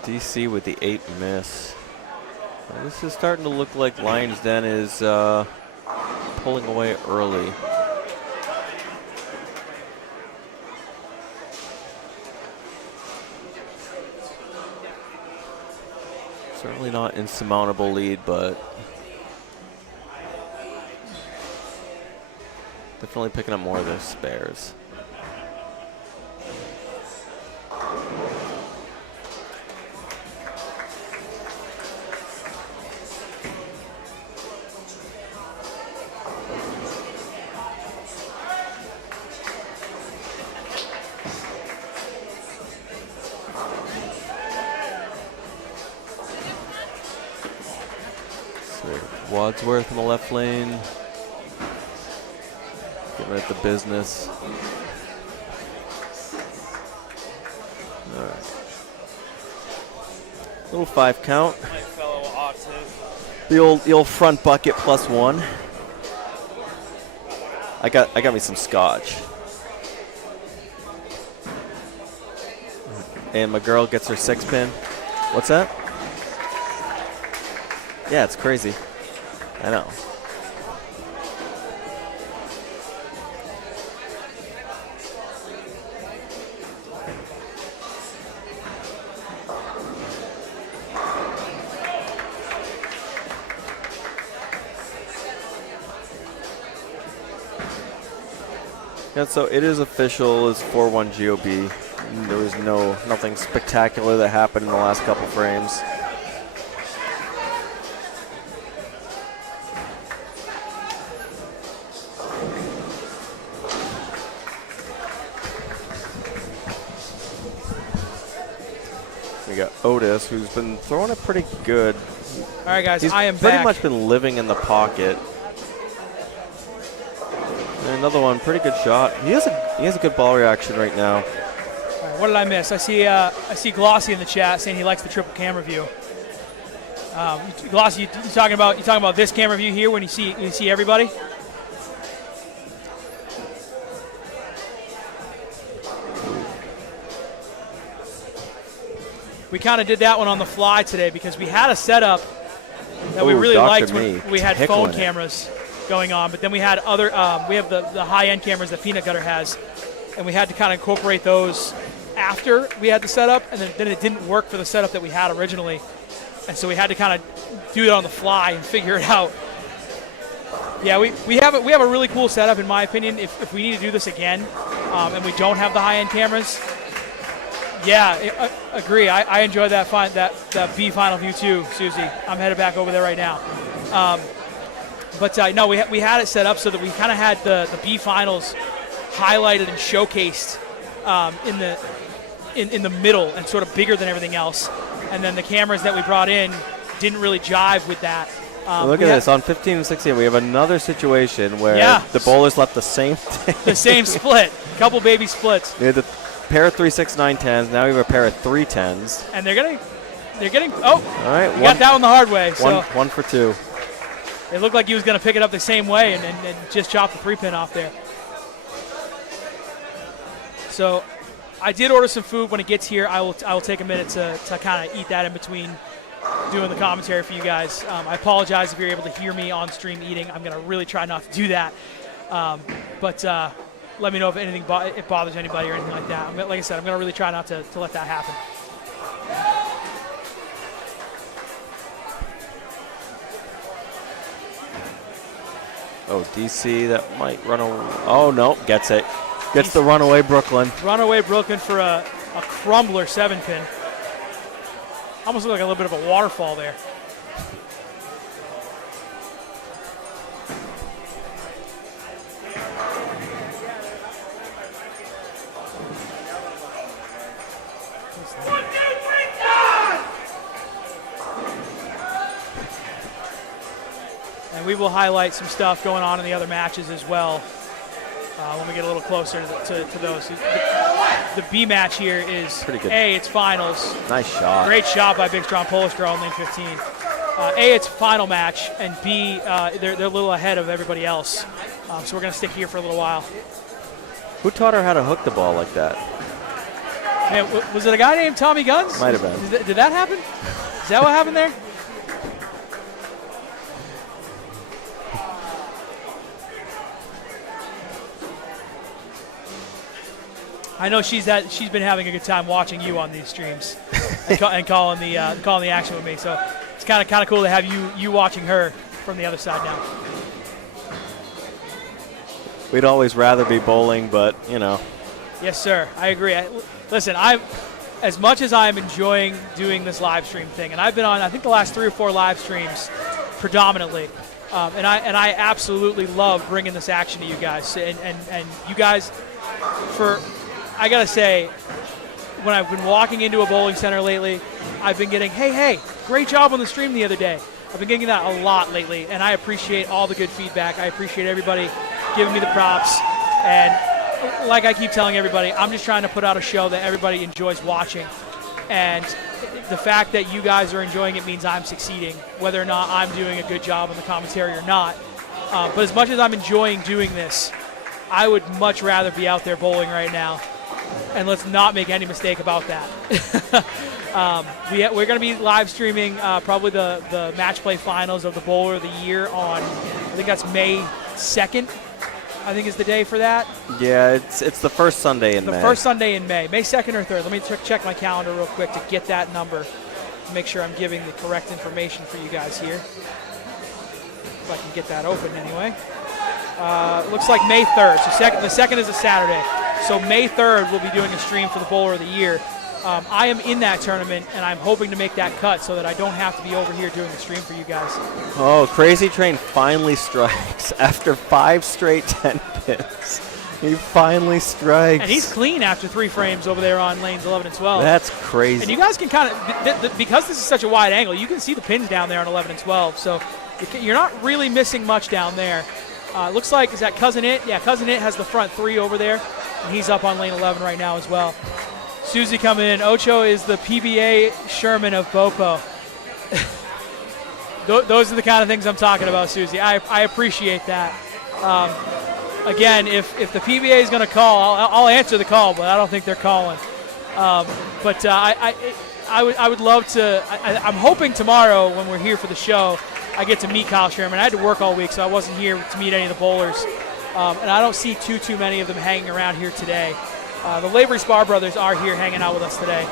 DC with the 8 miss. Well, this is starting to look like Lions Den is pulling away early. Certainly not insurmountable lead, but definitely picking up more of their spares. Wadsworth in the left lane. Getting at the business. All right. Little 5 count. My fellow octave. The old front bucket +1. I got me some scotch. And my girl gets her 6-pin. What's that? Yeah, it's crazy. I know. Yeah, so it is official. It's 4-1 GOB. There was nothing spectacular that happened in the last couple frames. We got Otis, who's been throwing it pretty good. All right, guys, He's I am pretty back. much been living in the pocket. And another one, pretty good shot. He has a good ball reaction right now. All right, what did I miss? I see Glossy in the chat saying he likes the triple camera view. Glossy, you talking about this camera view here when you see everybody? We kind of did that one on the fly today because we had a setup that we really liked when we had phone cameras going on, but then we had other, we have the high-end cameras that Peanut Gutter has, and we had to kind of incorporate those after we had the setup, and then it didn't work for the setup that we had originally, and so we had to kind of do it on the fly and figure it out. Yeah, we have a really cool setup in my opinion. If we need to do this again, and we don't have the high-end cameras, yeah, I agree. I enjoyed that B final view too, Susie. I'm headed back over there right now. But no, we had it set up so that we kind of had the B finals highlighted and showcased in the middle and sort of bigger than everything else. And then the cameras that we brought in didn't really jive with that. Look at this. On 15 and 16, we have another situation where the bowlers left the same thing. The same split. Couple baby splits. We had the pair of 3-6-9 10s. Now we have a pair of 3 10s. And they're getting. Oh, all right. We got that one the hard way. So one for 2. It looked like he was going to pick it up the same way and just chop the 3-pin off there. So I did order some food. When it gets here, I will take a minute to kind of eat that in between doing the commentary for you guys. I apologize if you're able to hear me on stream eating. I'm going to really try not to do that. But let me know if anything it bothers anybody or anything like that. Like I said, I'm going to really try not to let that happen. Oh, DC, that might run away. Oh, no, gets it. Gets the runaway Brooklyn. Runaway Brooklyn for a crumbler 7-pin. Almost looked like a little bit of a waterfall there. And we will highlight some stuff going on in the other matches as well when we get a little closer to those. The B match here is pretty good. A, it's finals. Nice shot. Great shot by Big Strong Polish Girl in lane 15. A, it's final match, and B, they're a little ahead of everybody else. So we're going to stick here for a little while. Who taught her how to hook the ball like that? Man, was it a guy named Tommy Guns? Might have been. Did that happen? Is that what happened there? I know she's been having a good time watching you on these streams and calling the action with me. So it's kind of cool to have you watching her from the other side now. We'd always rather be bowling, but you know. Yes, sir. I agree. Listen, as much as I'm enjoying doing this live stream thing, and I've been on I think the last 3 or 4 live streams predominantly, and I absolutely love bringing this action to you guys and you guys I gotta say, when I've been walking into a bowling center lately, I've been getting, hey, great job on the stream the other day. I've been getting that a lot lately, and I appreciate all the good feedback. I appreciate everybody giving me the props. And like I keep telling everybody, I'm just trying to put out a show that everybody enjoys watching. And the fact that you guys are enjoying it means I'm succeeding, whether or not I'm doing a good job on the commentary or not. But as much as I'm enjoying doing this, I would much rather be out there bowling right now. And let's not make any mistake about that. We're going to be live streaming probably the match play finals of the Bowler of the Year on, I think that's May 2nd, I think is the day for that. Yeah, it's the first Sunday in May. The first Sunday in May. May 2nd or 3rd. Let me check my calendar real quick to get that number, to make sure I'm giving the correct information for you guys here. If I can get that open anyway. Looks like May 3rd. So the 2nd is a Saturday. So May 3rd, we'll be doing a stream for the Bowler of the Year. I am in that tournament, and I'm hoping to make that cut so that I don't have to be over here doing the stream for you guys. Oh, Crazy Train finally strikes after 5 straight 10 pins. He finally strikes. And he's clean after 3 frames over there on lanes 11 and 12. That's crazy. And you guys can kind of, because this is such a wide angle, you can see the pins down there on 11 and 12. So you're not really missing much down there. Looks like, is that Cousin It? Yeah, Cousin It has the front 3 over there, and he's up on lane 11 right now as well. Susie coming in. Ocho is the PBA Sherman of BoPo. Those are the kind of things I'm talking about, Susie. I appreciate that. Again, if the PBA is going to call, I'll answer the call, but I don't think they're calling. But I would love to. I'm hoping tomorrow when we're here for the show, I get to meet Kyle Sherman. I had to work all week, so I wasn't here to meet any of the bowlers. And I don't see too many of them hanging around here today. The Lavery Spar brothers are here hanging out with us today.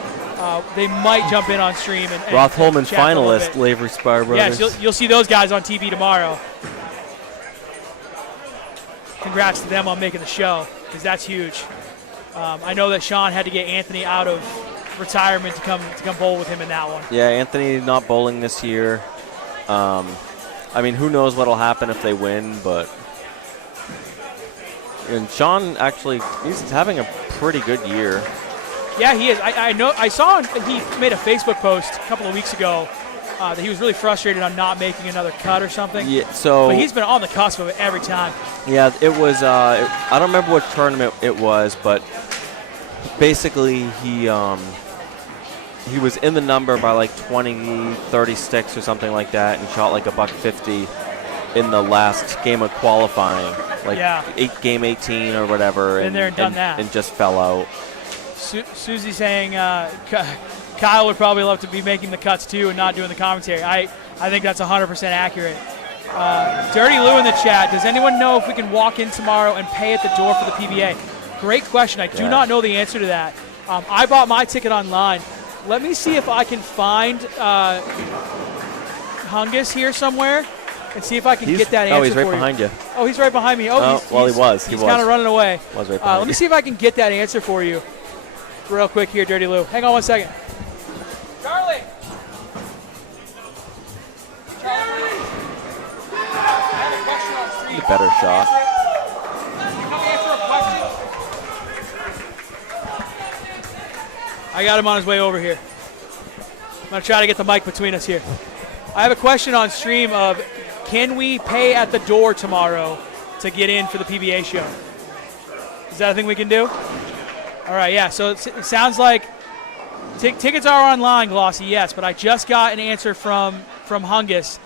They might jump in on stream and Roth Holman chat finalist, Lavery Spar brothers. Yes, you'll see those guys on TV tomorrow. Congrats to them on making the show, because that's huge. I know that Sean had to get Anthony out of retirement to come bowl with him in that one. Yeah, Anthony not bowling this year. I mean, who knows what'll happen if they win, but and Sean actually, he's having a pretty good year. Yeah, he is. I know. I saw he made a Facebook post a couple of weeks ago that he was really frustrated on not making another cut or something. Yeah, so but he's been on the cusp of it every time. Yeah, it was. I don't remember what tournament it was, but basically he was in the number by like 20, 30 sticks or something like that, and shot like $150 in the last game of qualifying, like game 18 or whatever. Been there and done that, and just fell out. Susie saying Kyle would probably love to be making the cuts too and not doing the commentary. I think that's 100% accurate. Dirty Lou in the chat. Does anyone know if we can walk in tomorrow and pay at the door for the PBA? Great question. I do not know the answer to that. I bought my ticket online. Let me see if I can find Hungus here somewhere and see if I can get that answer for you. Oh, he's right behind you. Oh, he's right behind me. He was. He's kind of running away. Was right behind let me see if I can get that answer for you real quick here, Dirty Lou. Hang on 1 second. Charlie! The better shot. I got him on his way over here. I'm going to try to get the mic between us here. I have a question on stream of, can we pay at the door tomorrow to get in for the PBA show? Is that a thing we can do? All right, yeah, so it sounds like tickets are online, Glossy, yes, but I just got an answer from Hungus,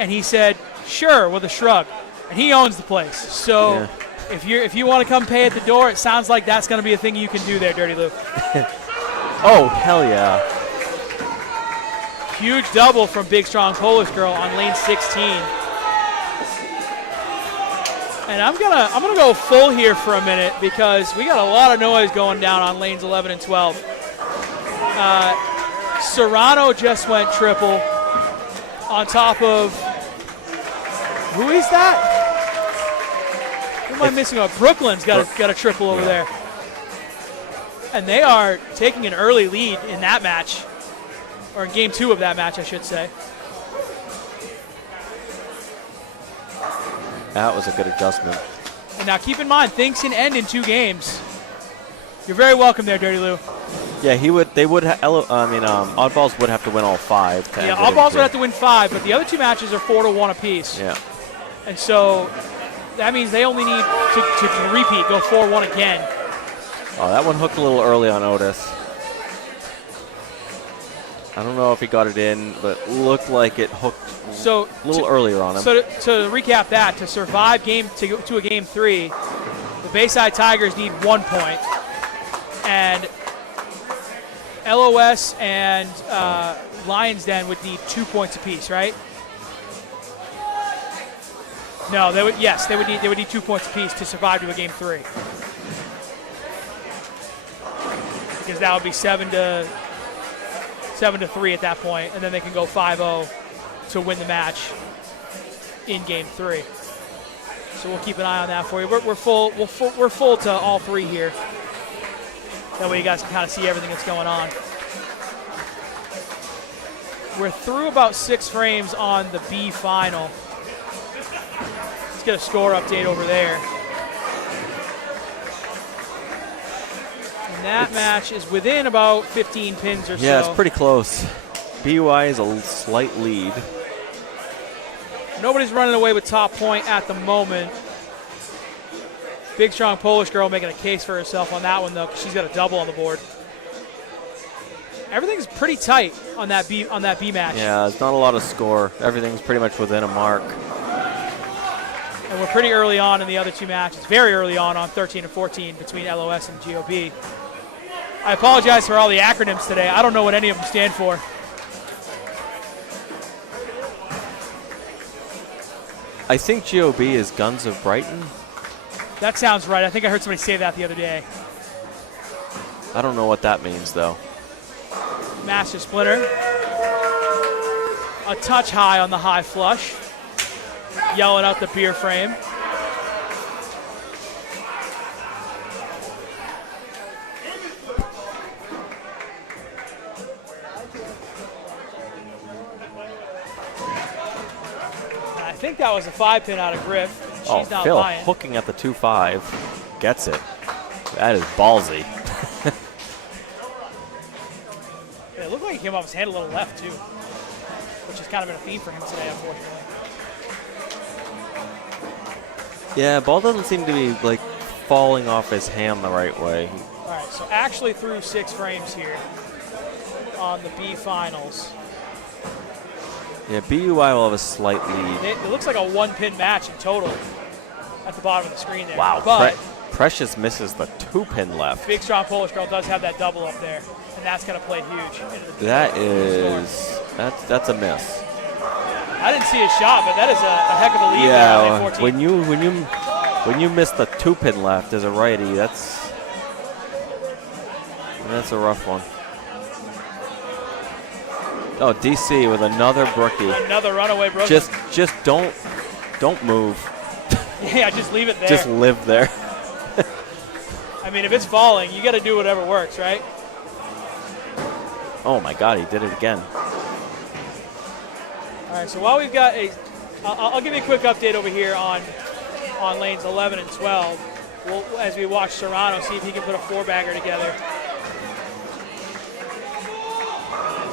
and he said, sure, with a shrug. And he owns the place. So if you want to come pay at the door, it sounds like that's going to be a thing you can do there, Dirty Lou. Oh, hell yeah. Huge double from Big Strong Polish Girl on lane 16. And I'm gonna go full here for a minute because we got a lot of noise going down on lanes 11 and 12. Serrano just went triple on top of, who is that? Who am I missing? Brooklyn's got a triple over there. And they are taking an early lead in that match, or in game 2 of that match, I should say. That was a good adjustment. And now keep in mind, things can end in 2 games. You're very welcome there, Dirty Lou. Yeah, Oddballs would have to win all 5. Yeah, Oddballs would have to win 5, but the other 2 matches are 4-1 apiece. Yeah. And so that means they only need to repeat, go 4-1 again. Oh, that one hooked a little early on Otis. I don't know if he got it in, but looked like it hooked a little earlier on him. So to recap that, to survive to a game 3, the Bayside Tigers need 1 point. And LOS and Lions Den would need 2 points apiece, right? No, they would need 2 points apiece to survive to a game 3. Because that would be 7-3 at that point, and then they can go 5-0 to win the match in game 3. So we'll keep an eye on that for you. We're full to all 3 here. That way you guys can kind of see everything that's going on. We're through about 6 frames on the B final. Let's get a score update over there. And that match is within about 15 pins or so. Yeah, it's pretty close. BUI is a slight lead. Nobody's running away with top point at the moment. Big Strong Polish Girl making a case for herself on that one, though, because she's got a double on the board. everything's pretty tight on that B match. Yeah, there's not a lot of score. Everything's pretty much within a mark. And we're pretty early on in the other two matches, very early on 13 and 14 between LOS and GOB. I apologize for all the acronyms today. I don't know what any of them stand for. I think GOB is Guns of Brighton. That sounds right. I think I heard somebody say that the other day. I don't know what that means, though. Master Splinter. A touch high on the high flush. Yelling out the beer frame. I think that was a 5-pin out of Griff. She's not Phil buying. hooking at the 2-5. Gets it. That is ballsy. It looked like he came off his hand a little left, too, which has kind of been a theme for him today, unfortunately. Yeah, ball doesn't seem to be, like, falling off his hand the right way. All right, so actually through 6 frames here on the B finals. Yeah, BUI will have a slight lead. It looks like a 1-pin match in total at the bottom of the screen there. Wow, But Precious misses the 2-pin left. Big Strong Polish Girl does have that double up there, and that's going to play huge. That's a miss. I didn't see a shot, but that is a heck of a lead. Yeah, there, when you miss the 2-pin left as a righty, that's a rough one. Oh, DC with another brookie. Another runaway brookie. Just don't move. Yeah, just leave it there. Just live there. I mean, if it's falling, you got to do whatever works, right? Oh my God, he did it again. All right, so while we've got I'll give you a quick update over here on lanes 11 and 12. As we watch Serrano, see if he can put a 4-bagger together.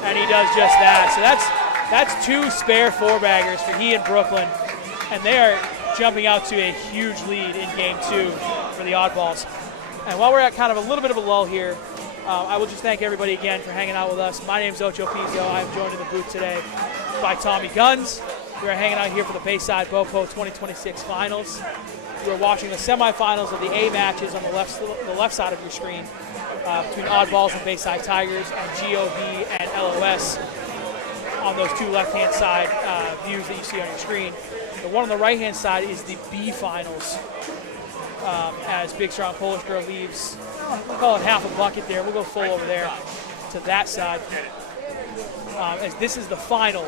And he does just that. So that's 2 spare 4-baggers for he and Brooklyn, and they are jumping out to a huge lead in game 2 for the Oddballs. And while we're at kind of a little bit of a lull here, I will just thank everybody again for hanging out with us. My name is Ocho Pizzo. I am joined in the booth today by Tommy Guns. We are hanging out here for the Bayside BoPo 2026 Finals. You are watching the semifinals of the A matches on the left side of your screen between Oddballs and Bayside Tigers, and GOB and LOS on those 2 left-hand side views that you see on your screen. The one on the right-hand side is the B finals. As Big Strong Polish Girl leaves, we'll call it half a bucket there. We'll go full over there to that side. As this is the final.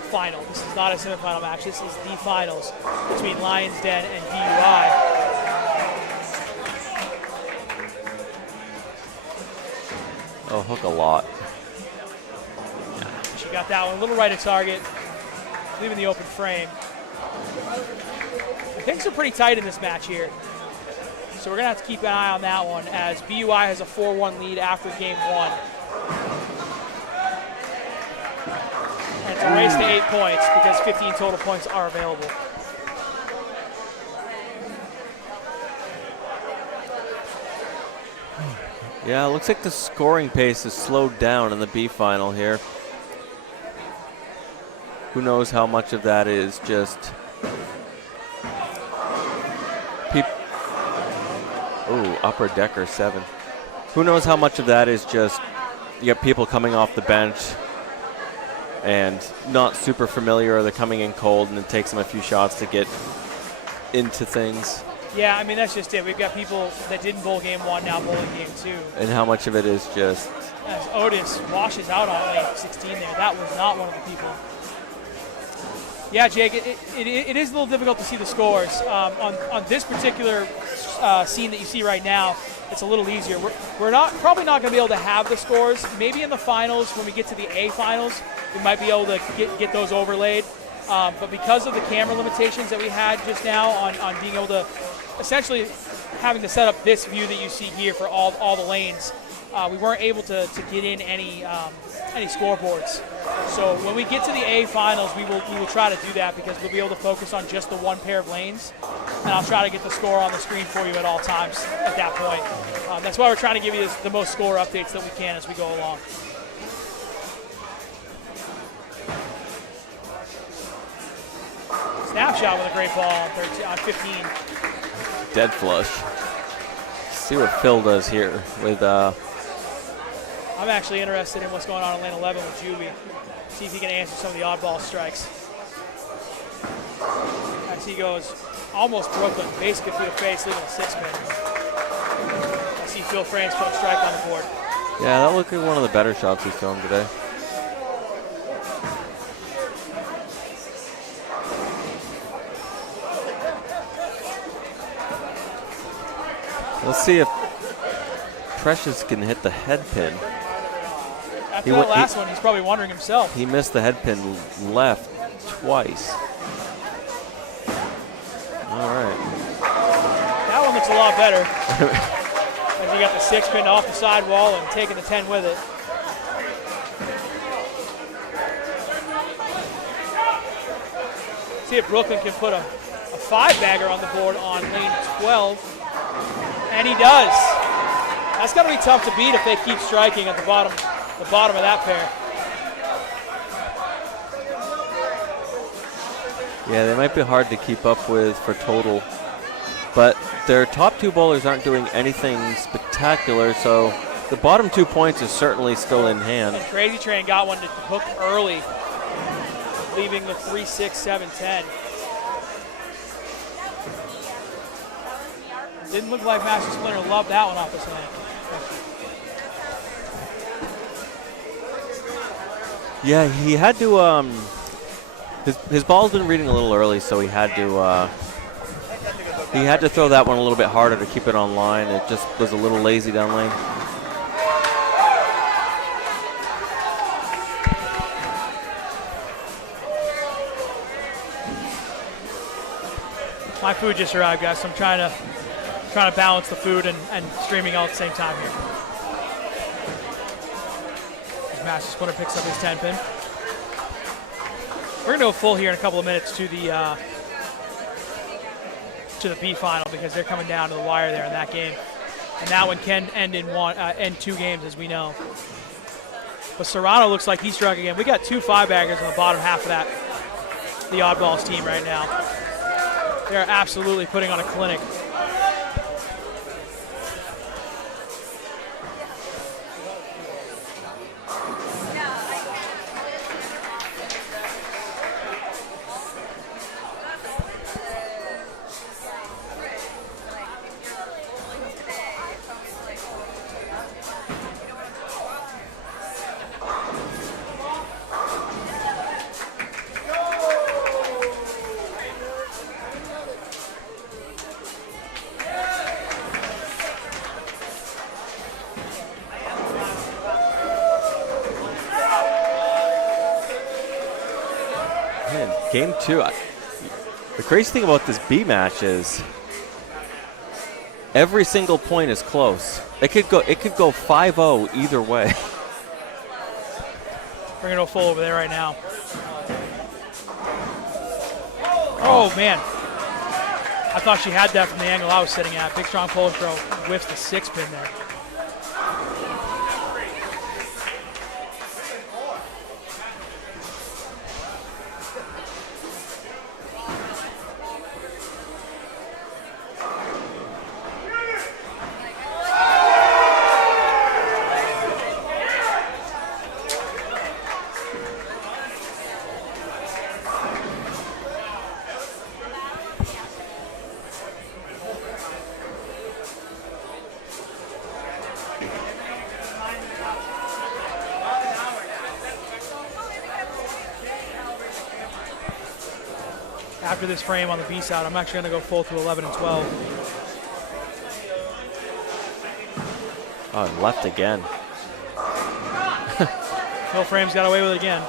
This is not a semifinal match. This is the finals between Lions Den and BUI. Oh, hook a lot. She got that one a little right at target, leaving the open frame. Things are pretty tight in this match here. So we're going to have to keep an eye on that one, as BUI has a 4-1 lead after game 1. And it's a race to 8 points because 15 total points are available. Yeah, it looks like the scoring pace is slowed down in the B final here. Who knows how much of that is just upper decker 7. Who knows how much of that is just you got people coming off the bench and not super familiar, or they're coming in cold and it takes them a few shots to get into things. Yeah, I mean, that's just it. We've got people that didn't bowl game 1 now bowling game 2. And how much of it is just... As Otis washes out on lane 16 there. That was not one of the people. Yeah, Jake, it is a little difficult to see the scores. On this particular scene that you see right now, it's a little easier. We're probably not going to be able to have the scores. Maybe in the finals, when we get to the A finals, we might be able to get those overlaid. But because of the camera limitations that we had just now on being able to essentially having to set up this view that you see here for all the lanes, we weren't able to get in any scoreboards. So when we get to the A finals, we will try to do that, because we'll be able to focus on just the 1 pair of lanes, and I'll try to get the score on the screen for you at all times at that point. That's why we're trying to give you the most score updates that we can as we go along. Snapshot with a great ball on 13, on 15. Dead flush. See what Phil does here with. I'm actually interested in what's going on in lane 11 with Juby. See if he can answer some of the oddball strikes. As he goes almost Brooklyn, basically through the face, leaving a 6-pin. I see Phil France put a strike on the board. Yeah, that looked like one of the better shots he's thrown today. Let's see if Precious can hit the head pin. After that last one, he's probably wondering himself. He missed the head pin left twice. All right. That one looks a lot better. As he got the 6-pin off the sidewall and taking the 10 with it. See if Brooklyn can put a 5-bagger on the board on lane 12. And he does. That's going to be tough to beat if they keep striking at the bottom of that pair. Yeah, they might be hard to keep up with for total. But their top 2 bowlers aren't doing anything spectacular, so the bottom 2 points is certainly still in hand. And Crazy Train got one to hook early, leaving with 3, 6, 7, 10. Didn't look like Master Splinter loved that one off his hand. Yeah, he had to. His ball's been reading a little early, so he had to. He had to throw that one a little bit harder to keep it on line. It just was a little lazy down lane. My food just arrived, guys, so I'm trying to balance the food and streaming all at the same time here. Master Splinter picks up his 10-pin. We're going to go full here in a couple of minutes to the B final because they're coming down to the wire there in that game. And that one can end in 2 games, as we know. But Serrano looks like he's struck again. We got 2 5-baggers on the bottom half of the Oddballs team right now. They're absolutely putting on a clinic. Game 2. The crazy thing about this B match is every single point is close. It could go 5-0 either way. We're going to go full over there right now. Oh, man. I thought she had that from the angle I was sitting at. Big, strong Polish throw. Whiffs the 6-pin there. After this frame on the B side, I'm actually going to go full through 11 and 12. Oh, left again. Phil Frame's got away with it again.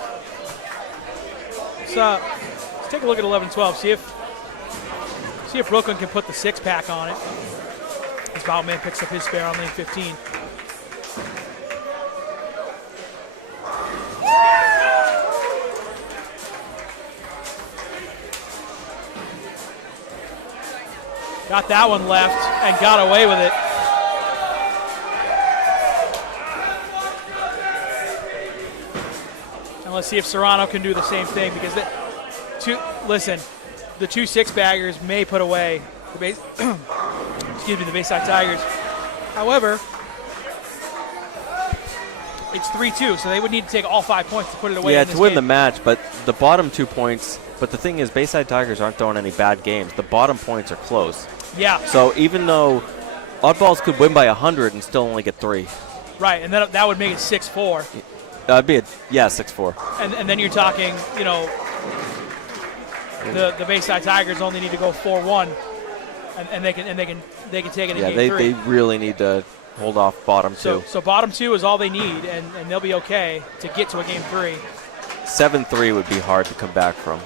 Let's take a look at 11 and 12. See if Brooklyn can put the 6-pack on it. As Boutman picks up his spare on lane 15. Got that one left and got away with it. And let's see if Serrano can do the same thing because listen, the two six-baggers may put away the the Bayside Tigers. However, it's 3-2, so they would need to take all 5 points to put it away. Yeah, in this to win game. the match, but the bottom 2 points. But the thing is, Bayside Tigers aren't throwing any bad games. The bottom points are close. Yeah. So even though Oddballs could win by 100 and still only get 3. Right, and that would make it 6-4. That'd be 6-4. And then you're talking, the Bayside Tigers only need to go 4-1, and they can take it in game 3. Yeah, they really need to hold off bottom 2. So bottom 2 is all they need, and they'll be okay to get to a game 3. 7-3 would be hard to come back from.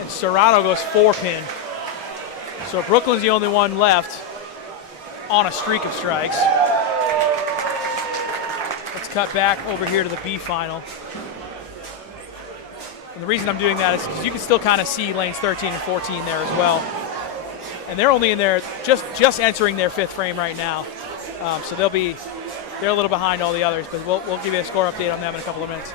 And Serrano goes 4-pin. So Brooklyn's the only one left on a streak of strikes. Let's cut back over here to the B final. And the reason I'm doing that is because you can still kind of see lanes 13 and 14 there as well. And they're only in there just entering their 5th frame right now. So they're a little behind all the others, but we'll give you a score update on them in a couple of minutes.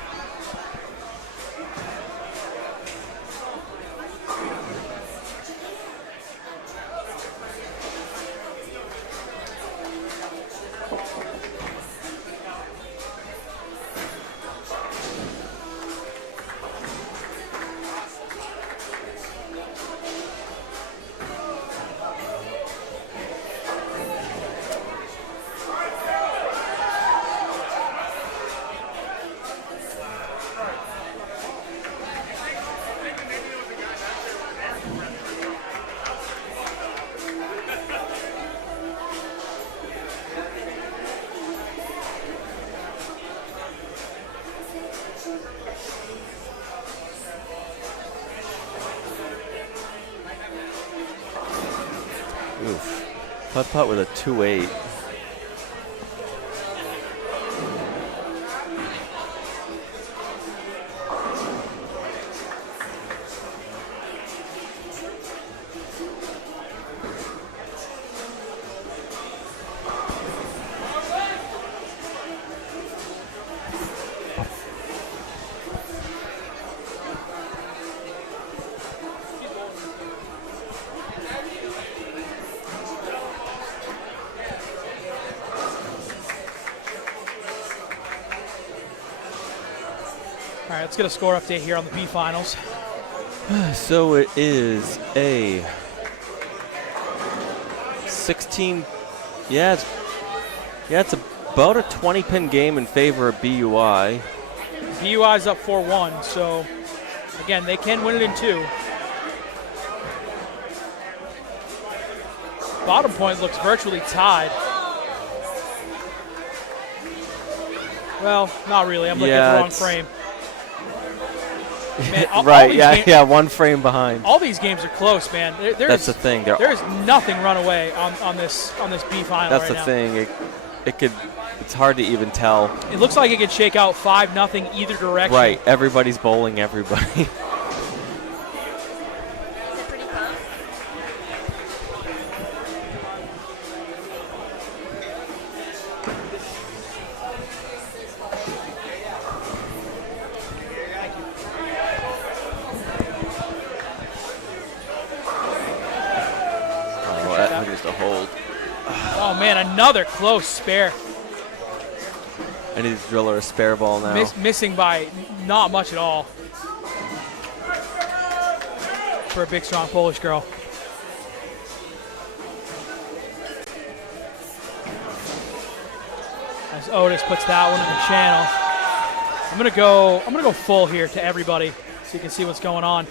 Oof. Putt-putt with a 2-8. All right, let's get a score update here on the B finals. So it is a 16. Yeah, it's about a 20-pin game in favor of BUI. BUI's up 4-1, so again, they can win it in 2. Bottom point looks virtually tied. Well, not really. I'm looking at the wrong frame. Man, right, one frame behind. All these games are close, man. That's the thing. There's nothing run away on this B final. That's right the now. thing. It's hard to even tell. It looks like it could shake out 5-0 either direction. Right, everybody's bowling everybody. Oh man, another close spare. I need to drill her a spare ball now. Missing by not much at all for a big, strong Polish girl. As Otis puts that one in the channel. I'm gonna go full here to everybody so you can see what's going on.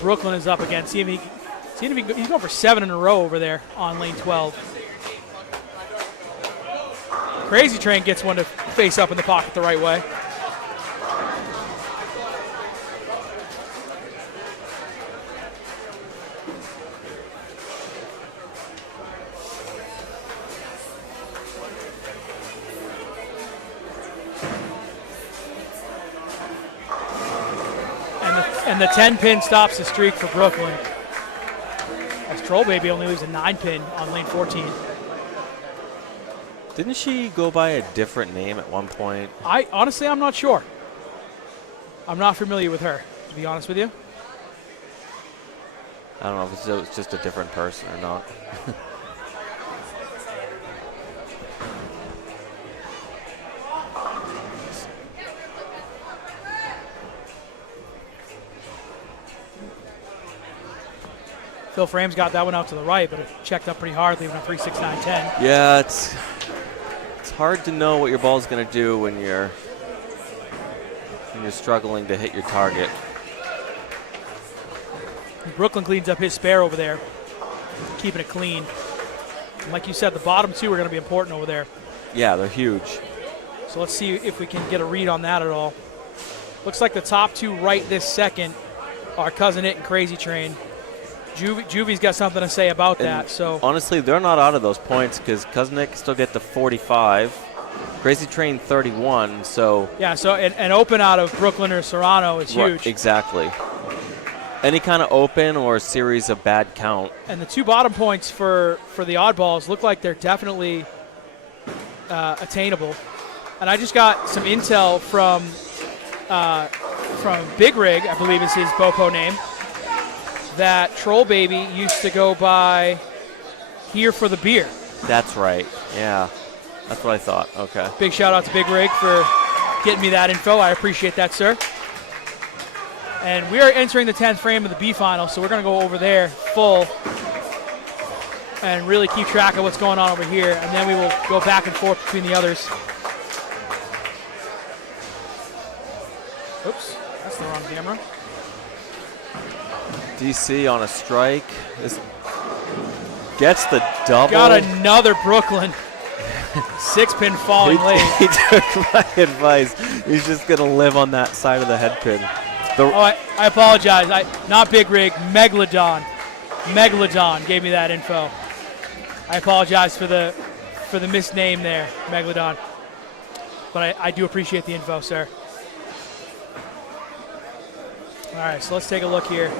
Brooklyn is up again. See if he's going for 7 in a row over there on lane 12. Crazy Train gets one to face up in the pocket the right way. And the 10-pin stops the streak for Brooklyn. As Troll Baby only leaves a 9-pin on lane 14. Didn't she go by a different name at one point? Honestly, I'm not sure. I'm not familiar with her, to be honest with you. I don't know if it was just a different person or not. Phil Frame's got that one out to the right, but it checked up pretty hard, leaving a 3.69.10. Yeah, it's hard to know what your ball's going to do when you're struggling to hit your target. Brooklyn cleans up his spare over there, keeping it clean. And like you said, the bottom two are going to be important over there. Yeah, they're huge. So let's see if we can get a read on that at all. Looks like the top two right this second are Cousin It and Crazy Train. Juvie's got something to say about that. So honestly, they're not out of those points because Cousin It can still get to 45. Crazy Train 31. So yeah, so an open out of Brooklyn or Serrano is huge. Right, exactly. Any kind of open or a series of bad count. And the two bottom points for the oddballs look like they're definitely attainable. And I just got some intel from Big Rig, I believe is his BoPo name, that Troll Baby used to go by Here for the Beer. That's right. Yeah, that's what I thought. Okay. Big shout out to Big Rig for getting me that info. I appreciate that, sir. And we are entering the 10th frame of the B final, so we're going to go over there full and really keep track of what's going on over here, and then we will go back and forth between the others. Oops, that's the wrong camera. DC on a strike. This gets the double. Got another Brooklyn. 6-pin falling late. He took my advice. He's just going to live on that side of the head pin. I apologize. Not Big Rig, Megalodon. Megalodon gave me that info. I apologize for the misname there, Megalodon. But I do appreciate the info, sir. All right, so let's take a look here.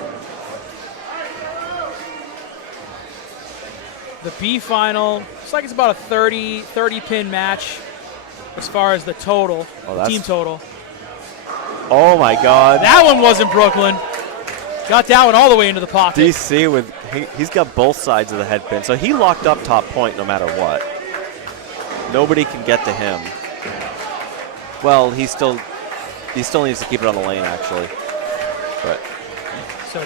The B final, looks like it's about a 30-pin match as far as the total, team total. Oh, my God. That one wasn't Brooklyn. Got that one all the way into the pocket. DC, he's got both sides of the head pin, so he locked up top point no matter what. Nobody can get to him. Well, he still needs to keep it on the lane, actually. But so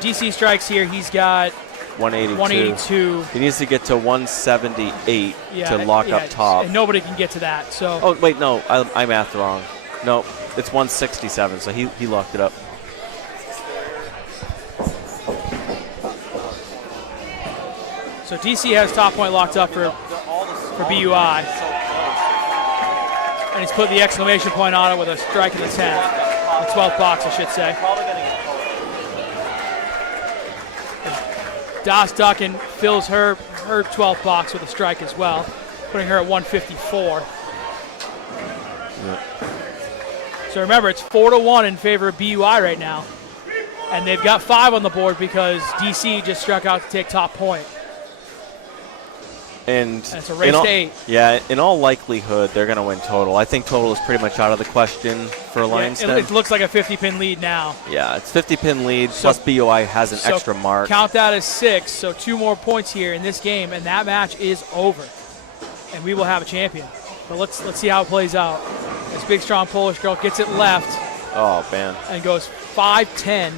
DC strikes here. He's got 182. He needs to get to 178 to lock up top. And nobody can get to that. So. Oh, wait, no. I mathed wrong. No, it's 167, so he locked it up. So DC has top point locked up for BUI. And he's put the exclamation point on it with a strike in the 10th. The 12th box, I should say. Das Duckin fills her 12th box with a strike as well, putting her at 154. Yeah. So remember, it's 4-1 in favor of BUI right now. And they've got 5 on the board because DC just struck out to take top point. And it's a race to 8. Yeah, in all likelihood, they're going to win total. I think total is pretty much out of the question for Lionsden. Yeah, it looks like a 50-pin lead now. Yeah, it's 50-pin lead, plus BUI has an extra mark. Count that as 6, so 2 more points here in this game, and that match is over. And we will have a champion. But let's see how it plays out. This big, strong Polish girl gets it left. Oh, man. And goes 5-10.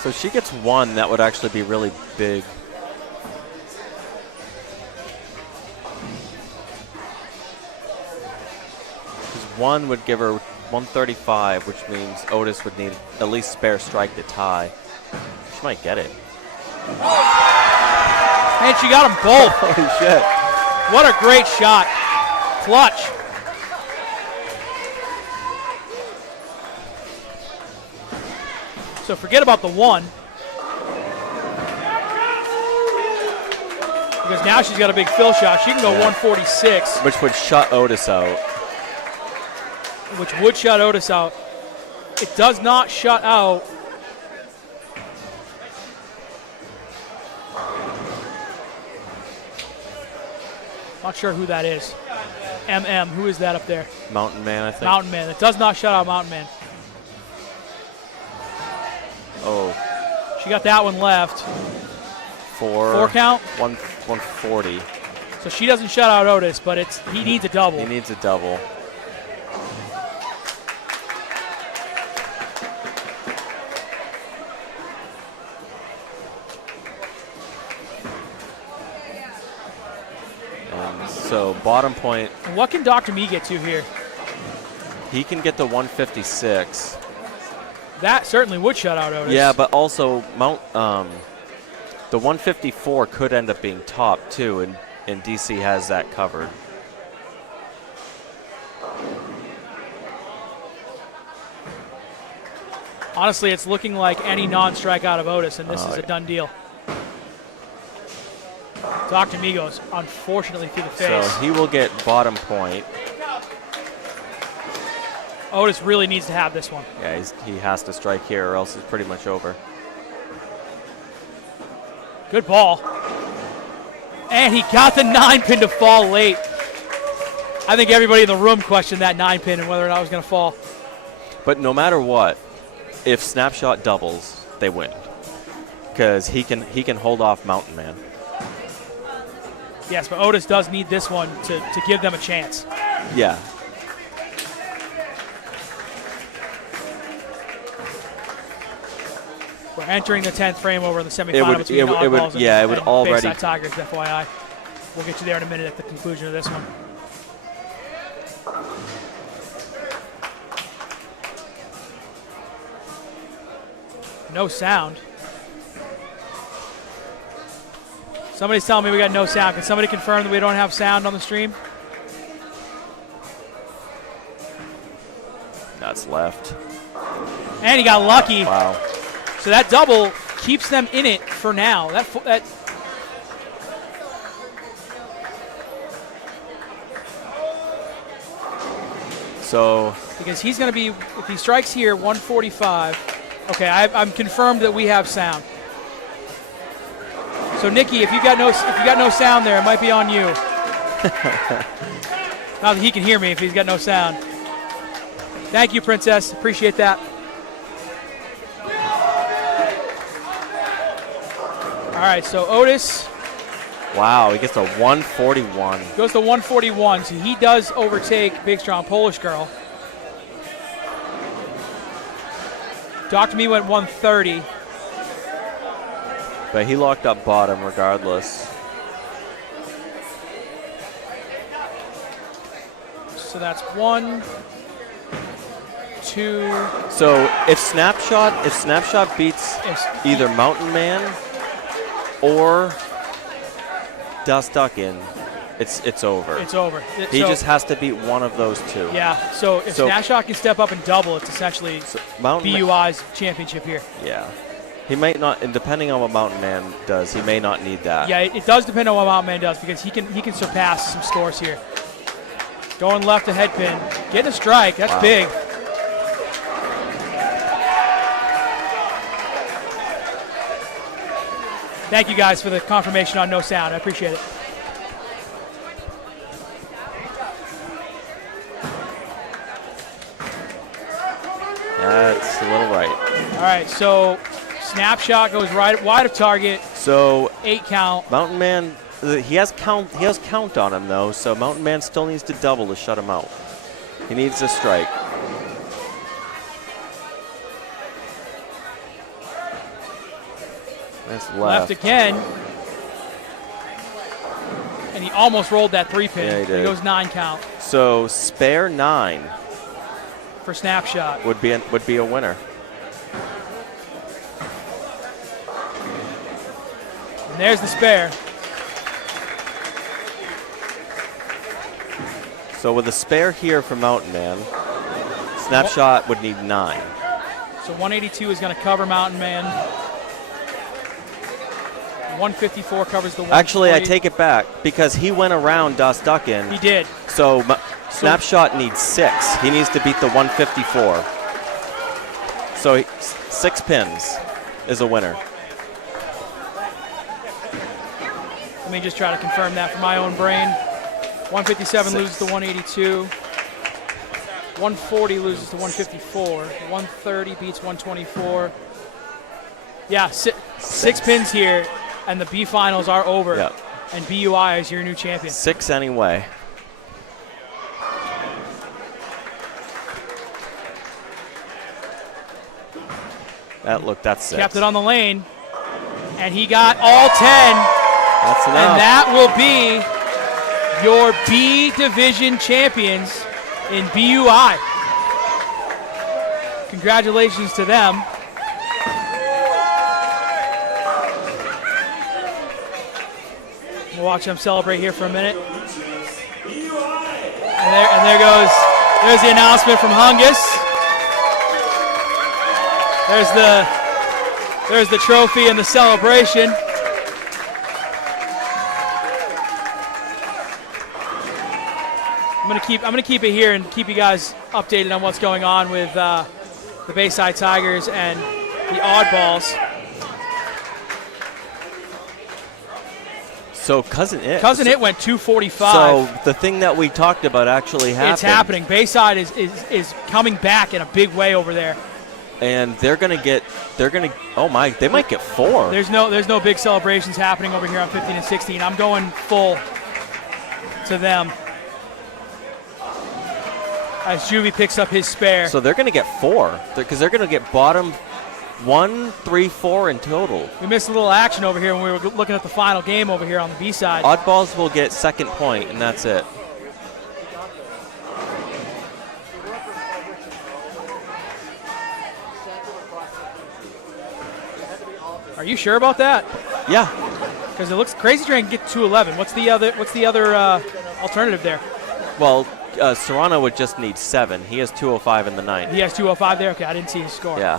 So if she gets 1, that would actually be really big. Because 1 would give her 135, which means Otis would need at least spare strike to tie. She might get it. And she got them both. Holy shit. What a great shot. Clutch. So forget about the 1. Because now she's got a big fill shot. She can go 146. Which would shut Otis out. Which would shut Otis out. It does not shut out. Not sure who that is. MM, who is that up there? Mountain Man, I think. Mountain Man. It does not shut out Mountain Man. Oh. She got that one left. Four count? 140. So she doesn't shut out Otis, but he needs a double. He needs a double. And so bottom point. And what can Dr. Me get to here? He can get to 156. That certainly would shut out Otis. Yeah, but also the 154 could end up being top too, and DC has that covered. Honestly, it's looking like any non-strike out of Otis, and this is a done deal. Dr. Me goes, unfortunately, through the face. So he will get bottom point. Otis really needs to have this one. Yeah, he has to strike here or else it's pretty much over. Good ball. And he got the 9-pin to fall late. I think everybody in the room questioned that 9-pin and whether or not it was going to fall. But no matter what, if Snapshot doubles, they win. Because he can hold off Mountain Man. Yes, but Otis does need this one to give them a chance. Yeah. We're entering the 10th frame over in the semifinal between it would and already. Bayside Tigers, FYI. We'll get you there in a minute at the conclusion of this one. No sound. Somebody's telling me we got no sound. Can somebody confirm that we don't have sound on the stream? That's left. And he got lucky. Wow. So that double keeps them in it for now. That So because he's going to be, if he strikes here, 145. Okay, I'm confirmed that we have sound. So Nikki, if you got no sound there, it might be on you. Not that he can hear me if he's got no sound. Thank you, Princess. Appreciate that. All right, so Otis. Wow, he gets a 141. Goes to 141, so he does overtake Big Strong Polish Girl. Dr. Me went 130. But he locked up bottom regardless. So that's 1, 2. So if Snapshot beats either Mountain Man or Dust Duck in, it's over. It's over. He just has to beat one of those two. Yeah, so if Snapshot can step up and double, it's essentially BUI's championship here. Yeah. He might not, and depending on what Mountain Man does, he may not need that. Yeah, it does depend on what Mountain Man does because he can surpass some scores here. Going left to head pin. Getting a strike. That's big. Thank you guys for the confirmation on no sound. I appreciate it. That's a little right. All right, so Snapshot goes right wide of target. So 8 count. Mountain Man, he has count on him though, so Mountain Man still needs to double to shut him out. He needs a strike. That's left Again. And he almost rolled that 3-pin. Yeah, he did. He goes 9 count. So spare 9 for Snapshot would be a winner. And there's the spare. So with a spare here for Mountain Man, Snapshot would need 9. So 182 is going to cover Mountain Man. 154 covers the 140. Actually, I take it back because he went around Das Duckin. He did. So Snapshot needs 6. He needs to beat the 154. So 6 pins is a winner. Let me just try to confirm that for my own brain. 157 6. loses to 182. 140 loses to 154. 130 beats 124. Yeah, 6 pins here, and the B finals are over. Yep. And BUI is your new champion. 6 anyway. That's 6. Kept it on the lane, and he got all 10. That's enough. And that will be your B Division champions in BUI. Congratulations to them. We'll watch them celebrate here for a minute. And there's the announcement from Hungus. There's the trophy and the celebration. I'm gonna keep it here and keep you guys updated on what's going on with the Bayside Tigers and the Oddballs. So Cousin It went 245. So the thing that we talked about actually happened. It's happening. Bayside is coming back in a big way over there. And they might get 4. There's no big celebrations happening over here on 15 and 16. I'm going full to them as Juvie picks up his spare. So they're going to get 4 because they're going to get bottom 1, 3, 4 in total. We missed a little action over here when we were looking at the final game over here on the B side. Oddballs will get second point, and that's it. Are you sure about that? Yeah. Because it looks Crazy Train can get 211. What's the other alternative there? Well, Serrano would just need 7. He has 205 in the 9th. He has 205 there? Okay, I didn't see his score. Yeah.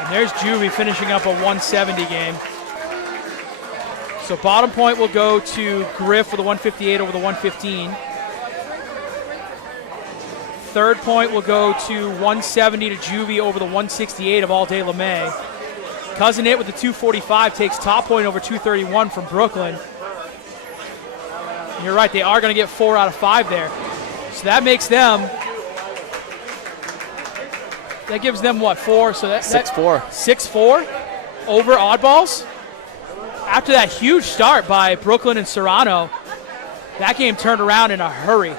And there's Juvie finishing up a 170 game. So bottom point will go to Griff for the 158 over the 115. Third point will go to 170 to Juvie over the 168 of All Day LeMay. Cousin It with the 245 takes top point over 231 from Brooklyn. And you're right, they are going to get 4 out of 5 there. So that makes them, that gives them what, 4? So that's 6-4. 6-4 over Oddballs. After that huge start by Brooklyn and Serrano, that game turned around in a hurry.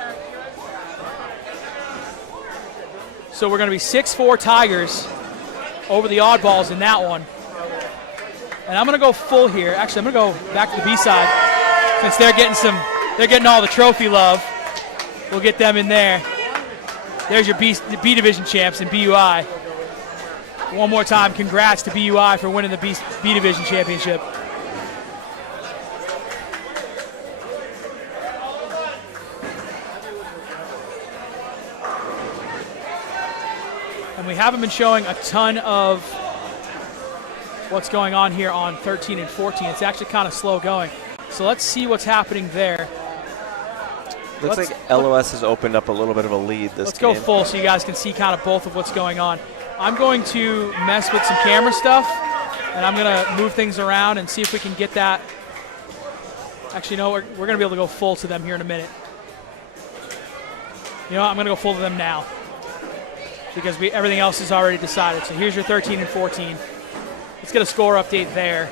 So we're going to be 6-4 Tigers over the Oddballs in that one. And I'm going to go full here. Actually, I'm going to go back to the B side since they're getting all the trophy love. We'll get them in there. There's your B Division champs in BUI. One more time, congrats to BUI for winning the B Division championship. And we haven't been showing a ton of what's going on here on 13 and 14. It's actually kind of slow going. So let's see what's happening there. Looks like LOS has opened up a little bit of a lead this game. Let's go full so you guys can see kind of both of what's going on. I'm going to mess with some camera stuff, and I'm going to move things around and see if we can get that. Actually, no, we're going to be able to go full to them here in a minute. You know what? I'm going to go full to them now, because everything else is already decided. So here's your 13 and 14. Let's get a score update there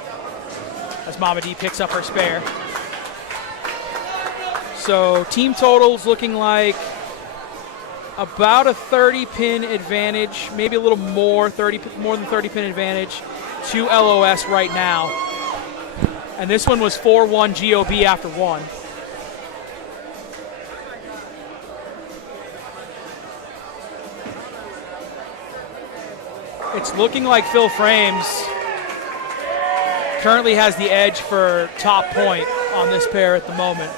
as Mama D picks up her spare. So team totals looking like about a 30-pin advantage, maybe a little more, more than 30-pin advantage to LOS right now. And this one was 4-1 GOB after 1. It's looking like Phil Frames currently has the edge for top point on this pair at the moment.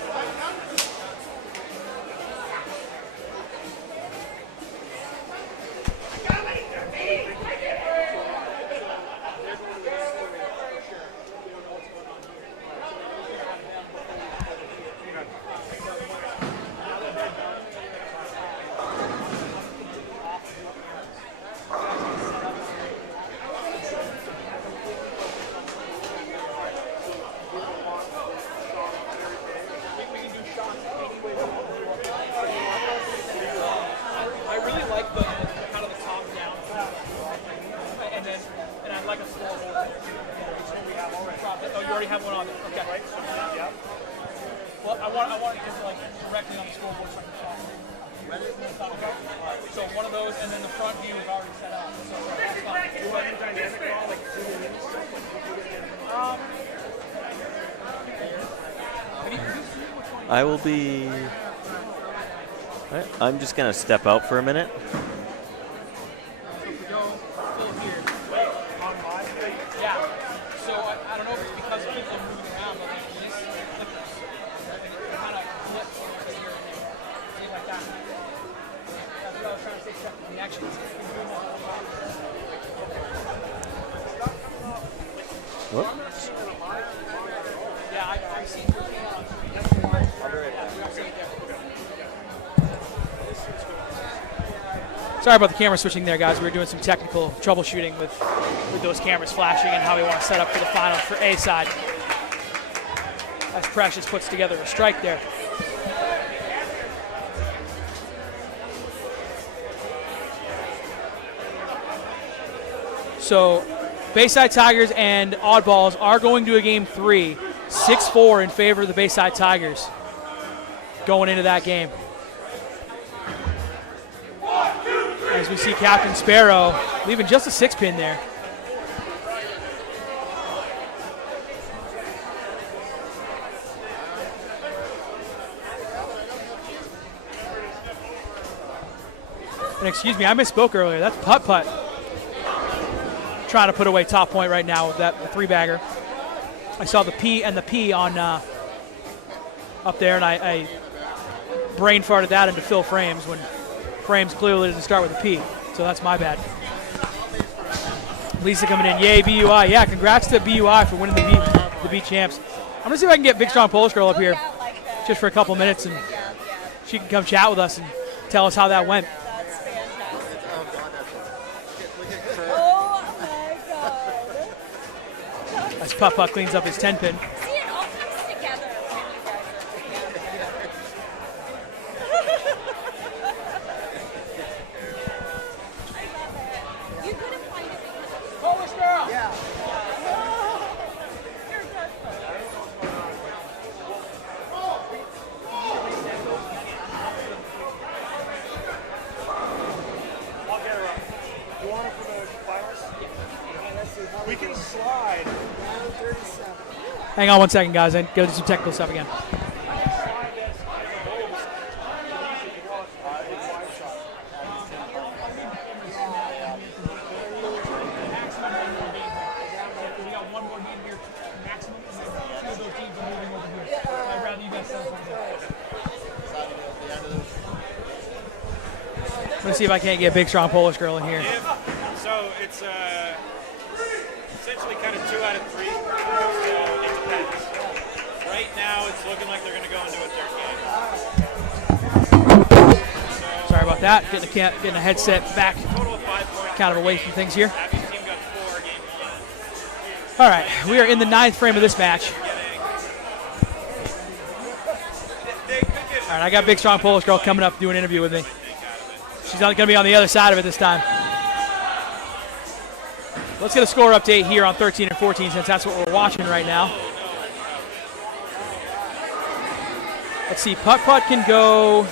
Oh, you already have one on there. Okay. Yeah. Well, I want you to like directly on the scoreboard so I can check. So one of those, and then the front view is already set up. So that's fine. Do you want a dynamic call, like zooming in? I will be. I'm just gonna step out for a minute. So if we go full here. Yeah. So I don't know if it's because people are moving around, but like this flippers. It kind of flips here and there. See like that. That's what I was trying to say, stuff the connections. Whoops. Yeah, I've seen her on screen. Sorry about the camera switching there, guys. We were doing some technical troubleshooting with those cameras flashing and how we want to set up for the final for A side. As Precious puts together a strike there. So Bayside Tigers and Oddballs are going to a game 3, 6-4 in favor of the Bayside Tigers going into that game. As we see Captain Sparrow leaving just a 6-pin there. And excuse me, I misspoke earlier. That's putt-putt. Trying to put away top point right now with that 3-bagger. I saw the P and the P on up there, and I brain farted that into Phil Frames when Frames clearly didn't start with a P, so that's my bad. Lisa coming in, yay BUI. Yeah, congrats to BUI for winning the B champs. I'm gonna see if I can get Big Strong Polish Girl up here just for a couple minutes, and she can come chat with us and tell us how that went. That's fantastic. Oh my God. As Putt cleans up his 10-pin. See, it all comes together when you guys are together. I love it. You couldn't find it because Polish Girl! you're good. I'll get her up. You want her for the finals? We can slide. Round 37. Hang on one second, guys. I go do some technical stuff again. I'm going to see if I can't get Big Strong Polish Girl in here. So it's essentially kind of 2 out of 3. So it depends. Right now it's looking like they're going to go into a third game. Sorry about that. Getting a headset back, Total of 5 points. kind of away from things here. Abby's team got 4 games. All right, we are in the 9th frame of this match. All right, I got Big Strong Polish Girl coming up to do an interview with me. She's not going to be on the other side of it this time. Let's get a score update here on 13 and 14 since that's what we're watching right now. Let's see, Putt can go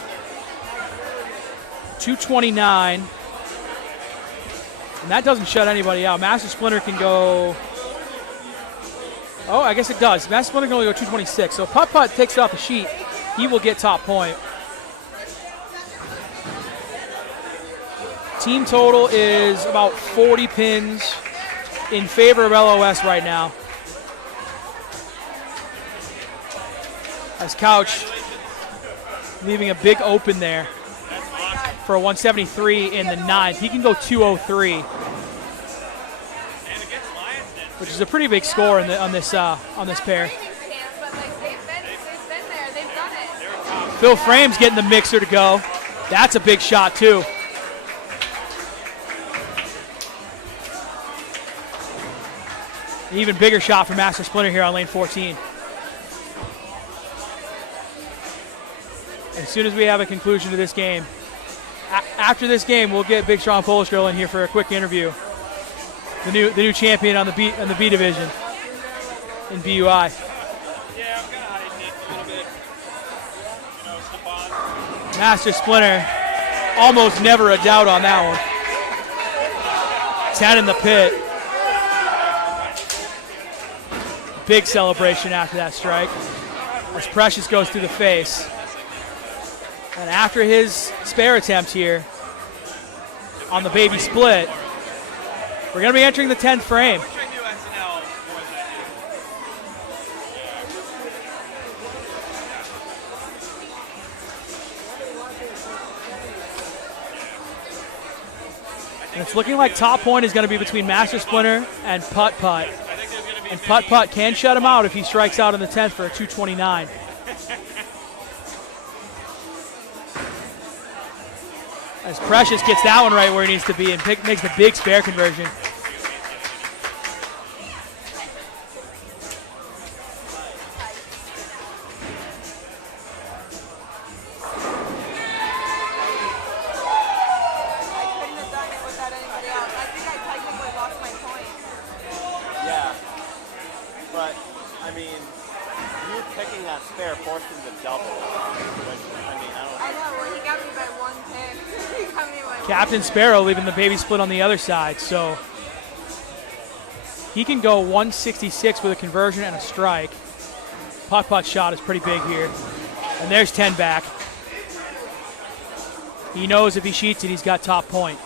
229. And that doesn't shut anybody out. Master Splinter can go... Oh, I guess it does. Master Splinter can only go 226. So Putt takes it off the sheet. He will get top point. Team total is about 40 pins in favor of LOS right now. As Couch leaving a big open there for a 173 in the 9th. He can go 203, which is a pretty big score on this pair. Phil Frames getting the mixer to go. That's a big shot too. An even bigger shot for Master Splinter here on lane 14. As soon as we have a conclusion to this game, after this game, we'll get Big Strong Polish Girl in here for a quick interview. The new champion on the B division. in BUI. Yeah, I'm kind of hiding it a little bit. You know, slip on. Master Splinter, almost never a doubt on that one. 10 in the pit. Big celebration after that strike as Precious goes through the face. And after his spare attempt here on the baby split, we're going to be entering the 10th frame. And it's looking like top point is going to be between Master Splinter and Putt Putt. And Putt Putt can shut him out if he strikes out in the 10th for a 229. As Precious gets that one right where he needs to be and makes the big spare conversion. Yeah, but I mean, you picking that spare forced him to double. Which, I mean, I know, well, he got me by 1 pick. He got me by Captain Sparrow leaving the baby split on the other side, so he can go 166 with a conversion and a strike. Putt Putt shot is pretty big here. And there's 10 back. He knows if he sheets it, he's got top point.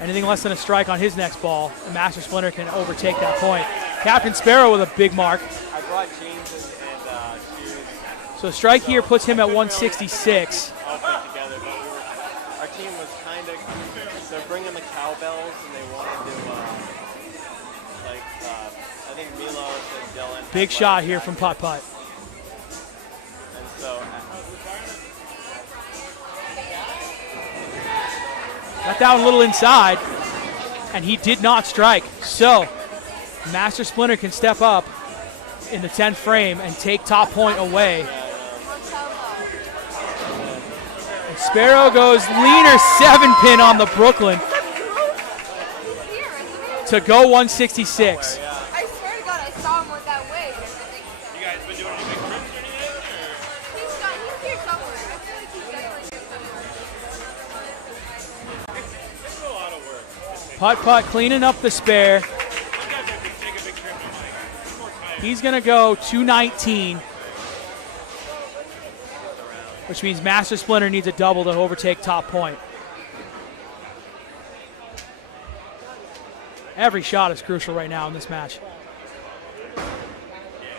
Anything less than a strike on his next ball, and Master Splinter can overtake that point. Captain Sparrow with a big mark. I brought jeans and shoes. So a strike here puts him at 166. All put together, but our team was kind of, they're bringing the cowbells and they wanted to, I think Milos and Dylan. Big shot here from Putt Putt. And so, Got that one a little inside, and he did not strike. So Master Splinter can step up in the 10th frame and take top point away. And Sparrow goes leaner 7-pin on the Brooklyn to go 166. I swear to God, I saw him with that wig. You guys been doing any big trips or anything? He's here somewhere. I feel like he's definitely here somewhere. It's a lot of work. Putt Putt cleaning up the spare. Some guys have to take a big trip and like, it's more time. He's going to go 219, which means Master Splinter needs a double to overtake top point. Every shot is crucial right now in this match.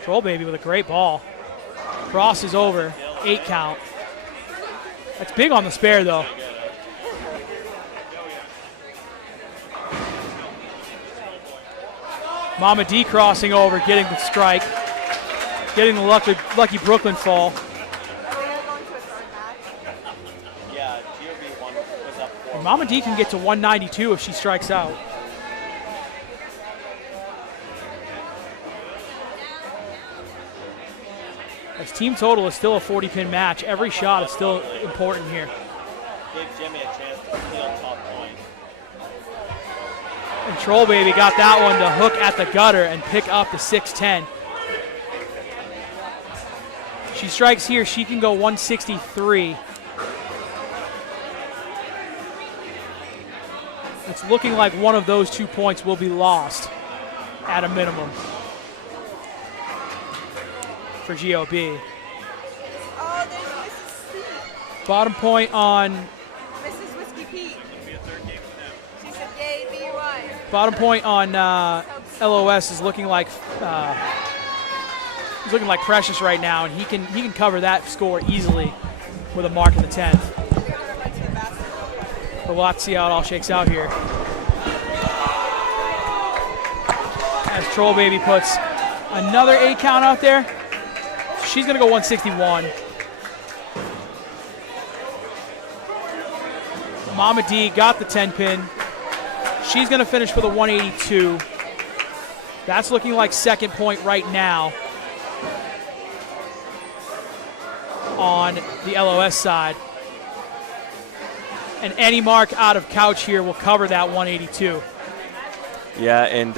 Troll Baby with a great ball. Crosses over, 8 count. That's big on the spare though. Mama D crossing over, getting the strike. Getting the lucky Brooklyn fall. Are we going to a third match? yeah, GOB1 was up 4. And Mama D can get to 192 if she strikes out. As team total is still a 40-pin match, every shot is still important here. Gave Jimmy a chance to steal top point. And Troll Baby got that one to hook at the gutter and pick up the 610. She strikes here, she can go 163. It's looking like one of those 2 points will be lost at a minimum for GOB. Oh, there's Mrs. Pete. Bottom point on Mrs. Whiskey Pete. She said, yay, BUI. bottom point on LOS is looking like he's looking like Precious right now, and he can cover that score easily with a mark in the 10th. But we'll have to see how it all shakes out here. As Troll Baby puts another 8 count out there, she's gonna go 161. Mama D got the 10 pin. She's gonna finish with a 182. That's looking like second point right now on the LOS side. And any mark out of couch here will cover that 182. Yeah, and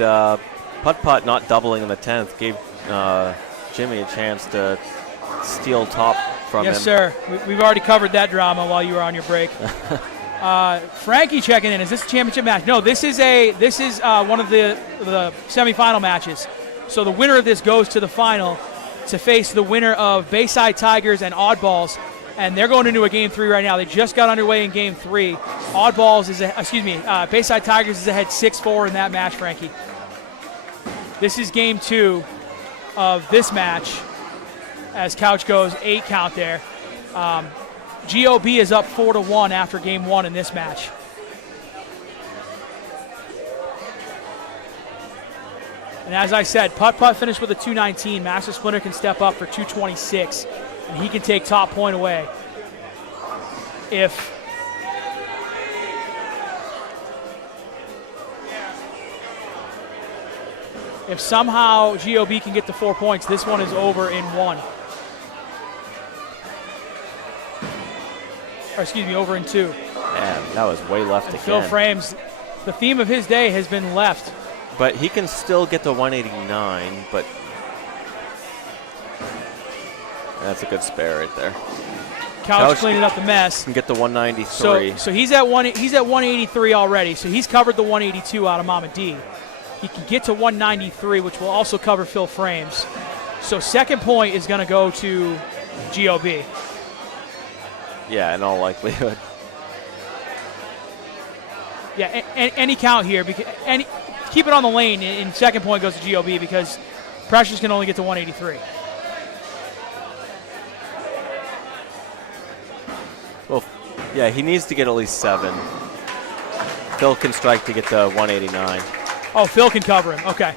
Putt-Putt not doubling in the 10th gave Jimmy a chance to steal top from him. Yes, sir. We've already covered that drama while you were on your break. Frankie checking in. Is this a championship match? No, this is one of the semifinal matches. So the winner of this goes to the final to face the winner of Bayside Tigers and Oddballs, and they're going into a game 3 right now. They just got underway in game 3. Bayside Tigers is ahead 6-4 in that match, Frankie. This is game 2 of this match as Couch goes 8 count there. GOB is up 4-1 after game 1 in this match. And as I said, Putt-Putt finished with a 219. Master Splinter can step up for 226, and he can take top point away. If somehow GOB can get to 4 points, this one is over in 1. Or excuse me, over in 2. Man, that was way left again. Phil Frames, the theme of his day has been left. But he can still get to 189, but that's a good spare right there. Couch cleaning up the mess. Can get the 193. So he's at 183 already. So he's covered the 182 out of Mama D. He can get to 193, which will also cover Phil Frames. So second point is going to go to GOB. Yeah, in all likelihood. Yeah, any count here. Keep it on the lane, and second point goes to GOB because Precious can only get to 183. Well, yeah, he needs to get at least 7. Phil can strike to get to 189. Oh, Phil can cover him. Okay.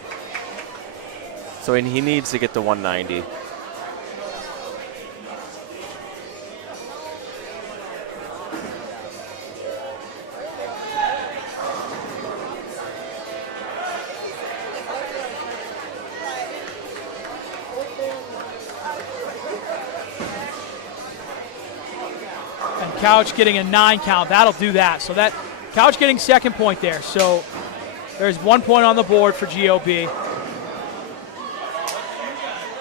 So he needs to get to 190. Couch getting a 9 count. That'll do that. So that Couch getting second point there. So there's 1 point on the board for GOB.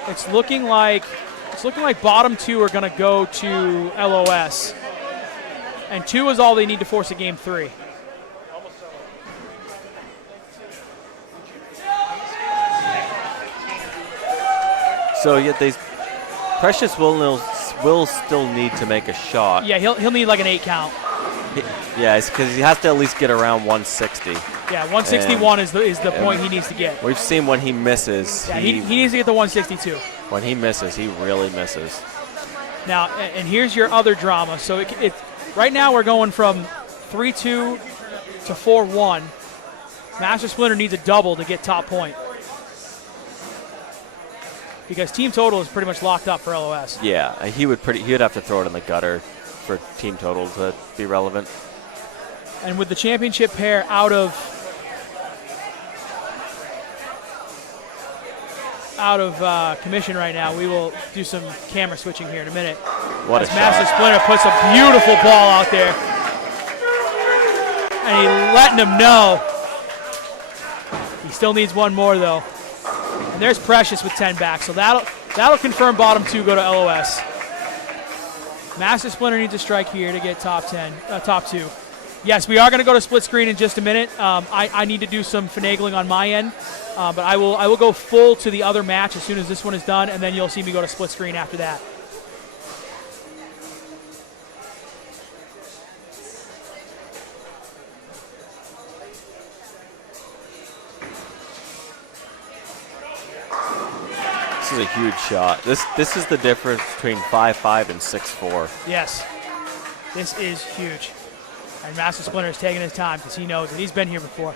It's looking like bottom 2 are going to go to LOS. And 2 is all they need to force a game 3. So yet Precious will still need to make a shot. Yeah, he'll need like an 8 count. Yeah, it's because he has to at least get around 160. Yeah, 161 is the point he needs to get. We've seen when he misses. Yeah, he needs to get the 162. When he misses, he really misses. Now, and here's your other drama. So it right now we're going from 3-2 to 4-1. Master Splinter needs a double to get top point. Because team total is pretty much locked up for LOS. Yeah, he would have to throw it in the gutter for team total to be relevant. And with the championship pair out of commission right now, we will do some camera switching here in a minute. What as a Master shot. Splinter puts a beautiful ball out there. And he letting him know. He still needs one more though. And there's Precious with 10 back. So that'll confirm bottom 2 go to LOS. Master Splinter needs a strike here to get top 2. Yes, we are going to go to split screen in just a minute. I need to do some finagling on my end, but I will go full to the other match as soon as this one is done, and then you'll see me go to split screen after that. This is a huge shot. This is the difference between 5-5 and 6-4. Yes, this is huge. And Master Splinter is taking his time because he knows that he's been here before.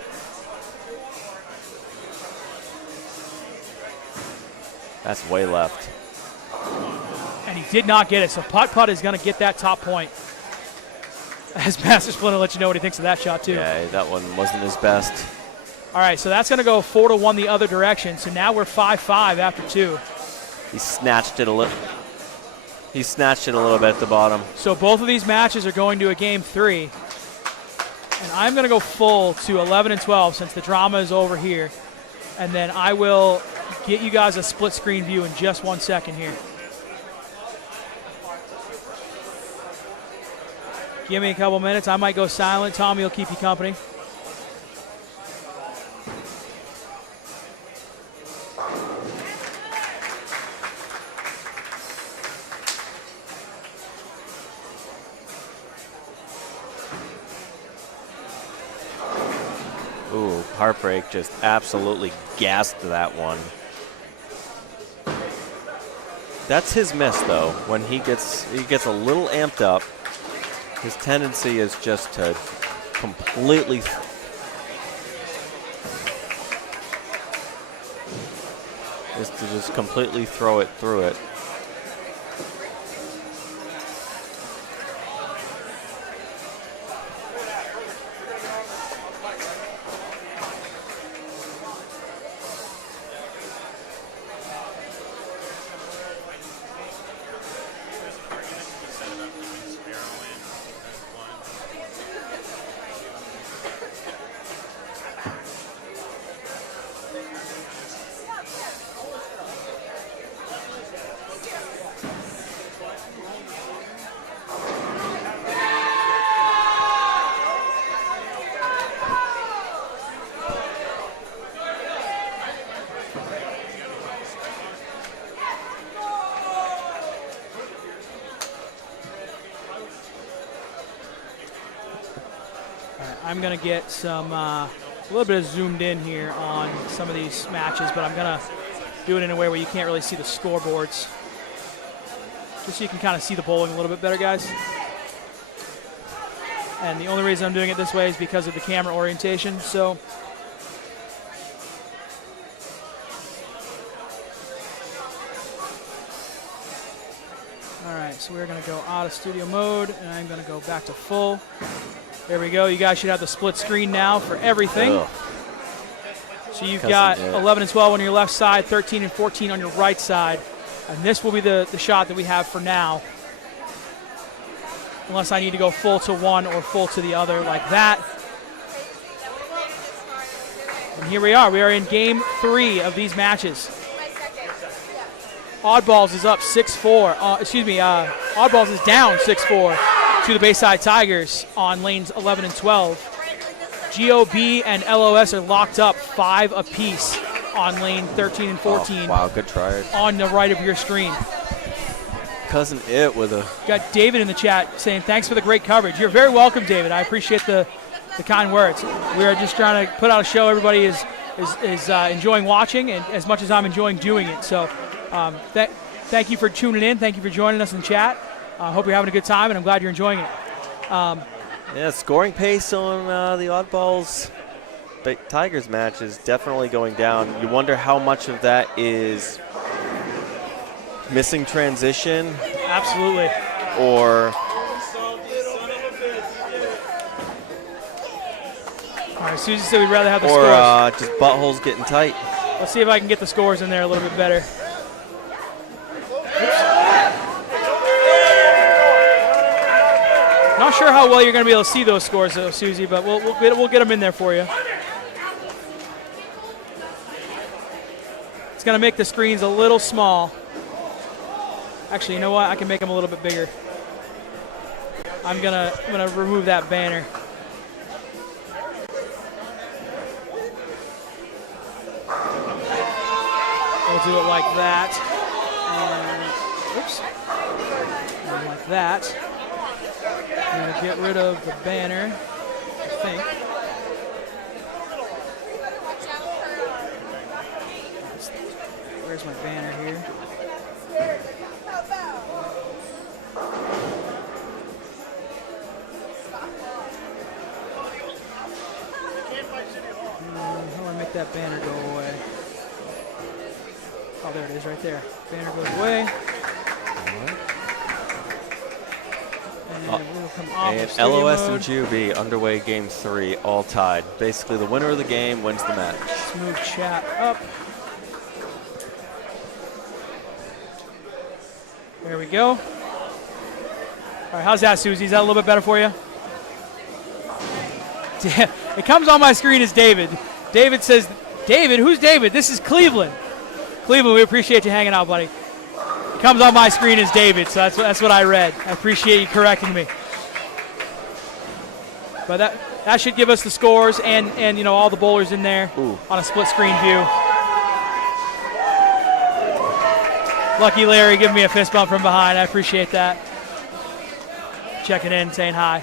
That's way left. And he did not get it, so Putt-Putt is going to get that top point. As Master Splinter lets you know what he thinks of that shot, too. Yeah, that one wasn't his best. All right, so that's going to go 4-1 the other direction. So now we're 5-5 after 2. He snatched it a little. He snatched it a little bit at the bottom. So both of these matches are going to a game 3. And I'm going to go full to 11 and 12 since the drama is over here. And then I will get you guys a split screen view in just 1 second here. Give me a couple minutes. I might go silent. Tommy will keep you company. Ooh, Heartbreak just absolutely gassed that one. That's his miss, though. When he gets a little amped up, his tendency is just to completely throw it through it. I'm going to get some, a little bit of zoomed in here on some of these matches, but I'm going to do it in a way where you can't really see the scoreboards. Just so you can kind of see the bowling a little bit better, guys. And the only reason I'm doing it this way is because of the camera orientation. So all right, so we're going to go out of studio mode, and I'm going to go back to full. There we go. You guys should have the split screen now for everything. Ugh. So you've got 11 and 12 on your left side, 13 and 14 on your right side. And this will be the shot that we have for now. Unless I need to go full to one or full to the other like that. And here we are. We are in game 3 of these matches. Oddballs is up 6-4. Oddballs is down 6-4 to the Bayside Tigers on lanes 11 and 12. GOB and LOS are locked up 5 apiece on lane 13 and 14. Oh, wow, good try. On the right of your screen. Cousin It with a... Got David in the chat saying, thanks for the great coverage. You're very welcome, David. I appreciate the kind words. We are just trying to put out a show everybody is enjoying watching, and as much as I'm enjoying doing it. So thank you for tuning in. Thank you for joining us in the chat. I hope you're having a good time, and I'm glad you're enjoying it. Yeah, scoring pace on the Oddballs Tigers match is definitely going down. You wonder how much of that is missing transition. Absolutely. Or... All right, Susie said we'd rather have the scores. Or scores. just buttholes getting tight. Let's see if I can get the scores in there a little bit better. Not sure how well you're going to be able to see those scores, though, Susie, but we'll get them in there for you. It's going to make the screens a little small. Actually, you know what? I can make them a little bit bigger. I'm gonna remove that banner. We'll do it like that, and oops, and like that. I'm gonna get rid of the banner, I think. Where's my banner here? How do I make that banner go away? Oh, there it is right there. Banner goes away. And we'll come off and of stadium LOS mode. and GOB underway game 3, all tied. Basically, the winner of the game wins the match. Let's move chat up. There we go. All right, how's that, Susie? Is that a little bit better for you? It comes on my screen as David. David says, David? Who's David? This is Cleveland. Cleveland, we appreciate you hanging out, buddy. It comes on my screen as David, so that's what I read. I appreciate you correcting me. But that should give us the scores and you know, all the bowlers in there on a split screen view. Lucky Larry giving me a fist bump from behind. I appreciate that. Checking in, saying hi.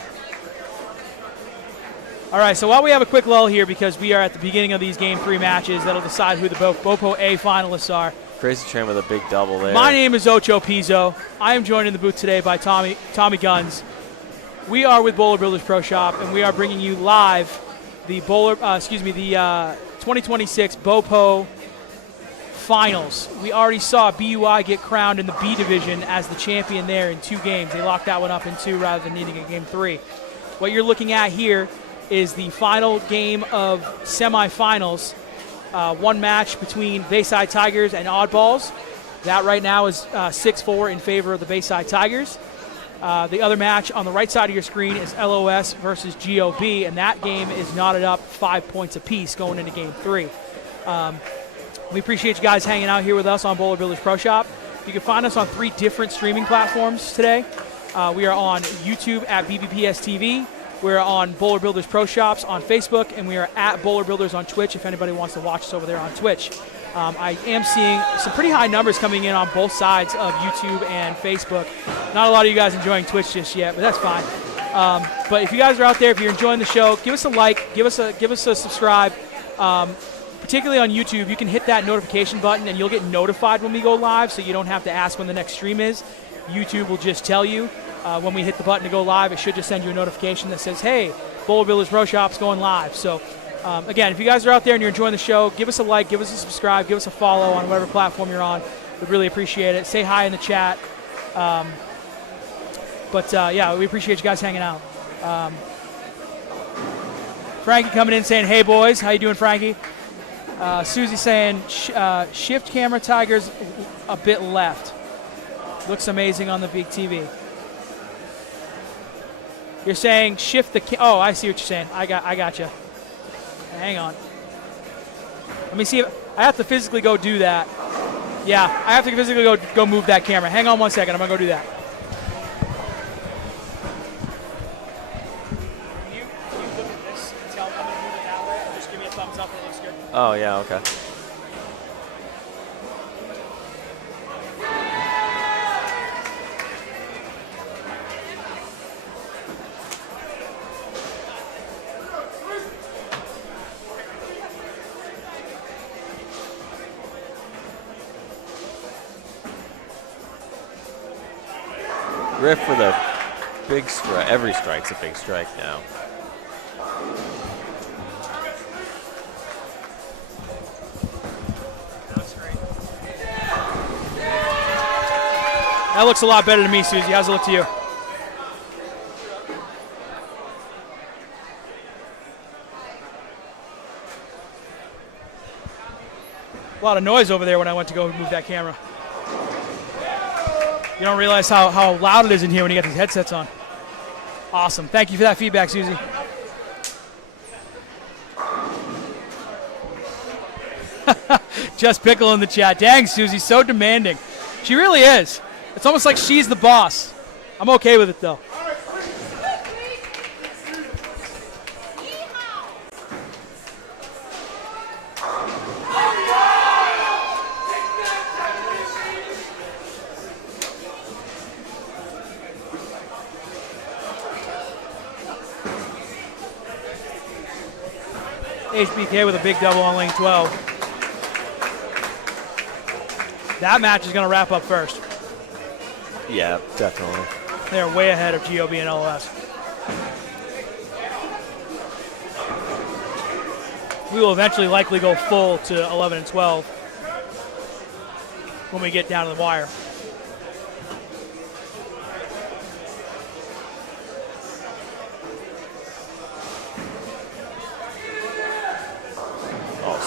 All right, so while we have a quick lull here because we are at the beginning of these Game 3 matches that'll decide who the BoPo A finalists are. Crazy Train with a big double there. My name is Ocho Pizzo. I am joined in the booth today by Tommy Guns. We are with Bowler Builders Pro Shop, and we are bringing you live the 2026 BoPo Finals. We already saw BUI get crowned in the B division as the champion there in 2 games. They locked that one up in 2 rather than needing a Game 3. What you're looking at here is the final game of semifinals. One match between Bayside Tigers and Oddballs. That right now is 6-4 in favor of the Bayside Tigers. The other match on the right side of your screen is LOS versus GOB, and that game is knotted up 5 points apiece going into Game 3. We appreciate you guys hanging out here with us on Bowler Builders Pro Shop. You can find us on 3 different streaming platforms today. We are on YouTube at BBPS TV. We're on Bowler Builders Pro Shops on Facebook, and we are at Bowler Builders on Twitch if anybody wants to watch us over there on Twitch. I am seeing some pretty high numbers coming in on both sides of YouTube and Facebook. Not a lot of you guys enjoying Twitch just yet, but that's fine. But if you guys are out there, if you're enjoying the show, give us a like, give us a subscribe. Particularly on YouTube, you can hit that notification button and you'll get notified when we go live, so you don't have to ask when the next stream is. YouTube will just tell you. When we hit the button to go live, it should just send you a notification that says, hey, Bowler Builders Pro Shop's going live. So, again, if you guys are out there and you're enjoying the show, give us a like, give us a subscribe, give us a follow on whatever platform you're on. We'd really appreciate it. Say hi in the chat. Yeah, we appreciate you guys hanging out. Frankie coming in saying, hey, boys. How you doing, Frankie? Susie saying, shift camera Tigers a bit left. Looks amazing on the big TV. You're saying shift the oh, I see what you're saying. I got you. Hang on. Let me see if I have to physically go do that. Yeah, I have to physically go move that camera. Hang on 1 second. I'm going to go do that. Can you look at this and tell me I'm going to move it that way? Just give me a thumbs up if it looks good. Oh, yeah, okay. Riff for the big strike. Every strike's a big strike now. That's great. That looks a lot better to me, Susie. How's it look to you? A lot of noise over there when I went to go move that camera. You don't realize how loud it is in here when you got these headsets on. Awesome. Thank you for that feedback, Susie. Just Pickle in the chat. Dang, Susie, so demanding. She really is. It's almost like she's the boss. I'm okay with it, though. HBK with a big double on lane 12. That match is going to wrap up first. Yeah, definitely. They're way ahead of GOB and LOS. We will eventually likely go full to 11 and 12 when we get down to the wire.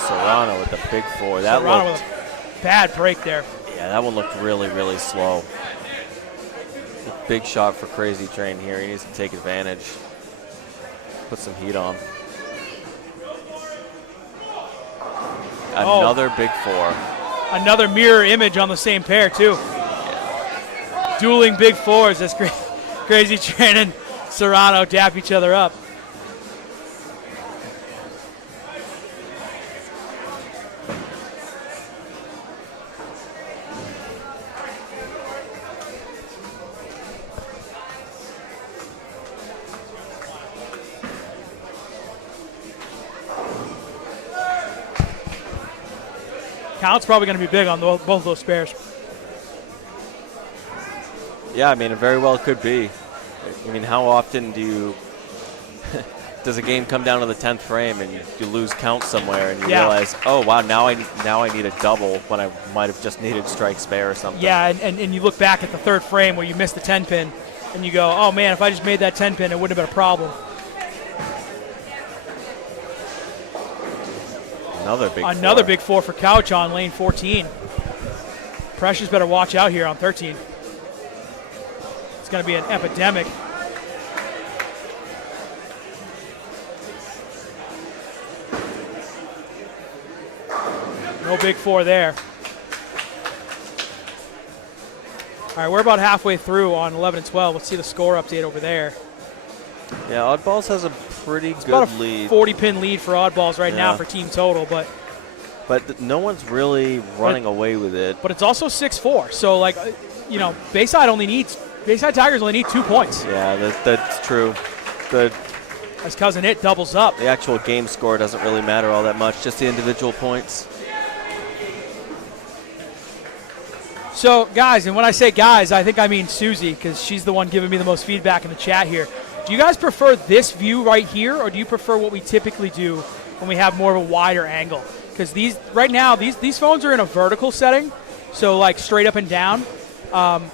Serrano with the big 4. That Serrano looked, with a bad break there. yeah, that one looked really, really slow. Big shot for Crazy Train here. He needs to take advantage. Put some heat on. Another big 4. Another mirror image on the same pair, too. Dueling big 4s. That's great. Crazy Train and Serrano dap each other up. Count's probably going to be big on both of those pairs. Yeah, I mean, it very well could be. I mean, how often do you does a game come down to the 10th frame and you lose count somewhere and you realize, oh wow, now I need a double when I might have just needed strike spare or something. Yeah, and you look back at the 3rd frame where you missed the 10 pin and you go, oh man, if I just made that 10 pin, it wouldn't have been a problem. Another big 4 for Couch on lane 14. Precious better watch out here on 13. It's going to be an epidemic. No big 4 there. All right, we're about halfway through on 11 and 12. Let's see the score update over there. Yeah, Oddballs has a pretty It's good about a lead. 40-pin lead for Oddballs right now for team total, but no one's really running away with it. But it's also 6-4, so like, you know, Bayside Tigers only need 2 points. Yeah, that's true. As Cousin It doubles up. The actual game score doesn't really matter all that much, just the individual points. So, guys, and when I say guys, I think I mean Susie, because she's the one giving me the most feedback in the chat here. Do you guys prefer this view right here, or do you prefer what we typically do when we have more of a wider angle? Because right now, these phones are in a vertical setting, so like straight up and down.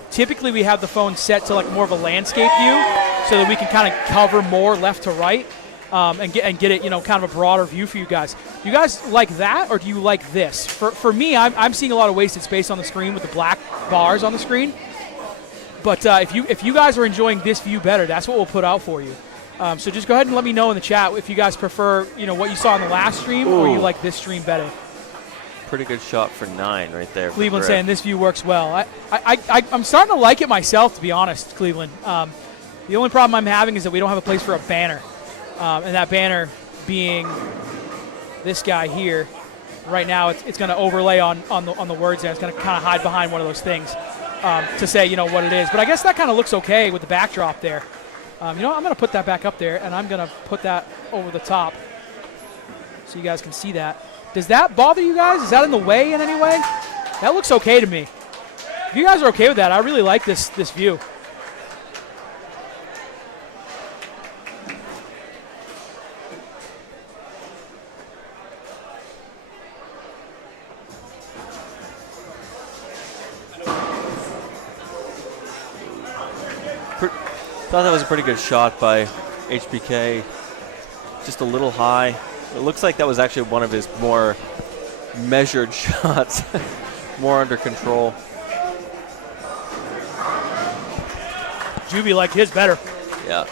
Typically, we have the phone set to like more of a landscape view, so that we can kind of cover more left to right and get it, you know, kind of a broader view for you guys. Do you guys like that, or do you like this? For me, I'm seeing a lot of wasted space on the screen with the black bars on the screen. But if you guys are enjoying this view better, that's what we'll put out for you. So just go ahead and let me know in the chat if you guys prefer, you know, what you saw in the last stream, or you like this stream better. Pretty good shot for 9 right there. Cleveland saying this view works well. I'm starting to like it myself, to be honest, Cleveland. The only problem I'm having is that we don't have a place for a banner. And that banner being this guy here. Right now, it's going to overlay on the words there. It's going to kind of hide behind one of those things to say, you know, what it is. But I guess that kind of looks okay with the backdrop there. You know, I'm going to put that back up there, and I'm going to put that over the top so you guys can see that. Does that bother you guys? Is that in the way in any way? That looks okay to me. If you guys are okay with that, I really like this view. Thought that was a pretty good shot by HBK. Just a little high. It looks like that was actually one of his more measured shots, more under control. Juby liked his better. Yeah.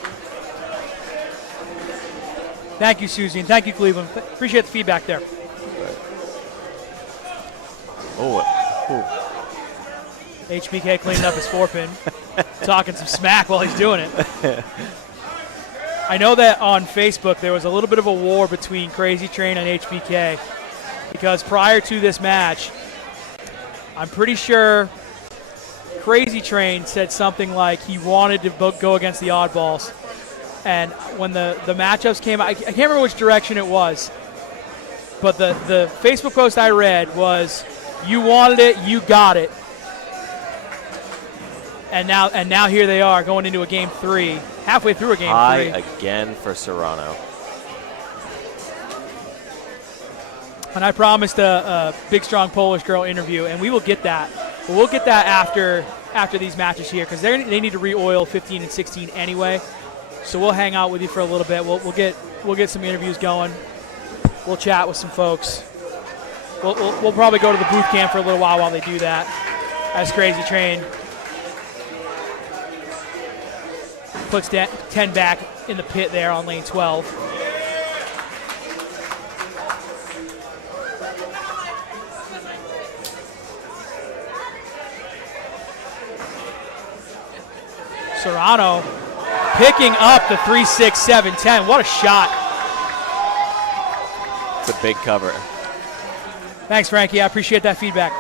Thank you, Susie, and thank you, Cleveland. Appreciate the feedback there. HBK cleaning up his 4-pin, talking some smack while he's doing it. I know that on Facebook there was a little bit of a war between Crazy Train and HBK because prior to this match, I'm pretty sure Crazy Train said something like he wanted to go against the Oddballs. And when the matchups came out, I can't remember which direction it was, but the Facebook post I read was, you wanted it, you got it. And now here they are going into a game 3, halfway through a game 3. High again for Serrano. And I promised a big, strong Polish girl interview, and we will get that. But we'll get that after these matches here because they need to re-oil 15 and 16 anyway. So we'll hang out with you for a little bit. We'll get some interviews going. We'll chat with some folks. We'll probably go to the booth camp for a little while they do that. That's Crazy Train. Puts 10 back in the pit there on lane 12. Serrano picking up the 3-6-7-10. What a shot. It's a big cover. Thanks, Frankie. I appreciate that feedback.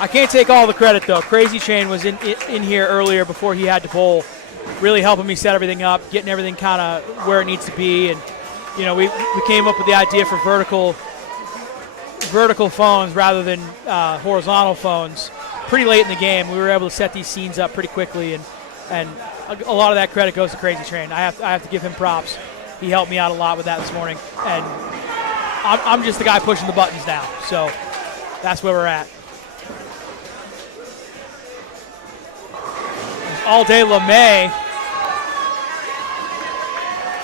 I can't take all the credit, though. Crazy Train was in here earlier before he had to bowl, really helping me set everything up, getting everything kind of where it needs to be. And, you know, we came up with the idea for vertical phones rather than horizontal phones pretty late in the game. We were able to set these scenes up pretty quickly, and a lot of that credit goes to Crazy Train. I have to give him props. He helped me out a lot with that this morning, and I'm just the guy pushing the buttons now. So that's where we're at. All day LeMay.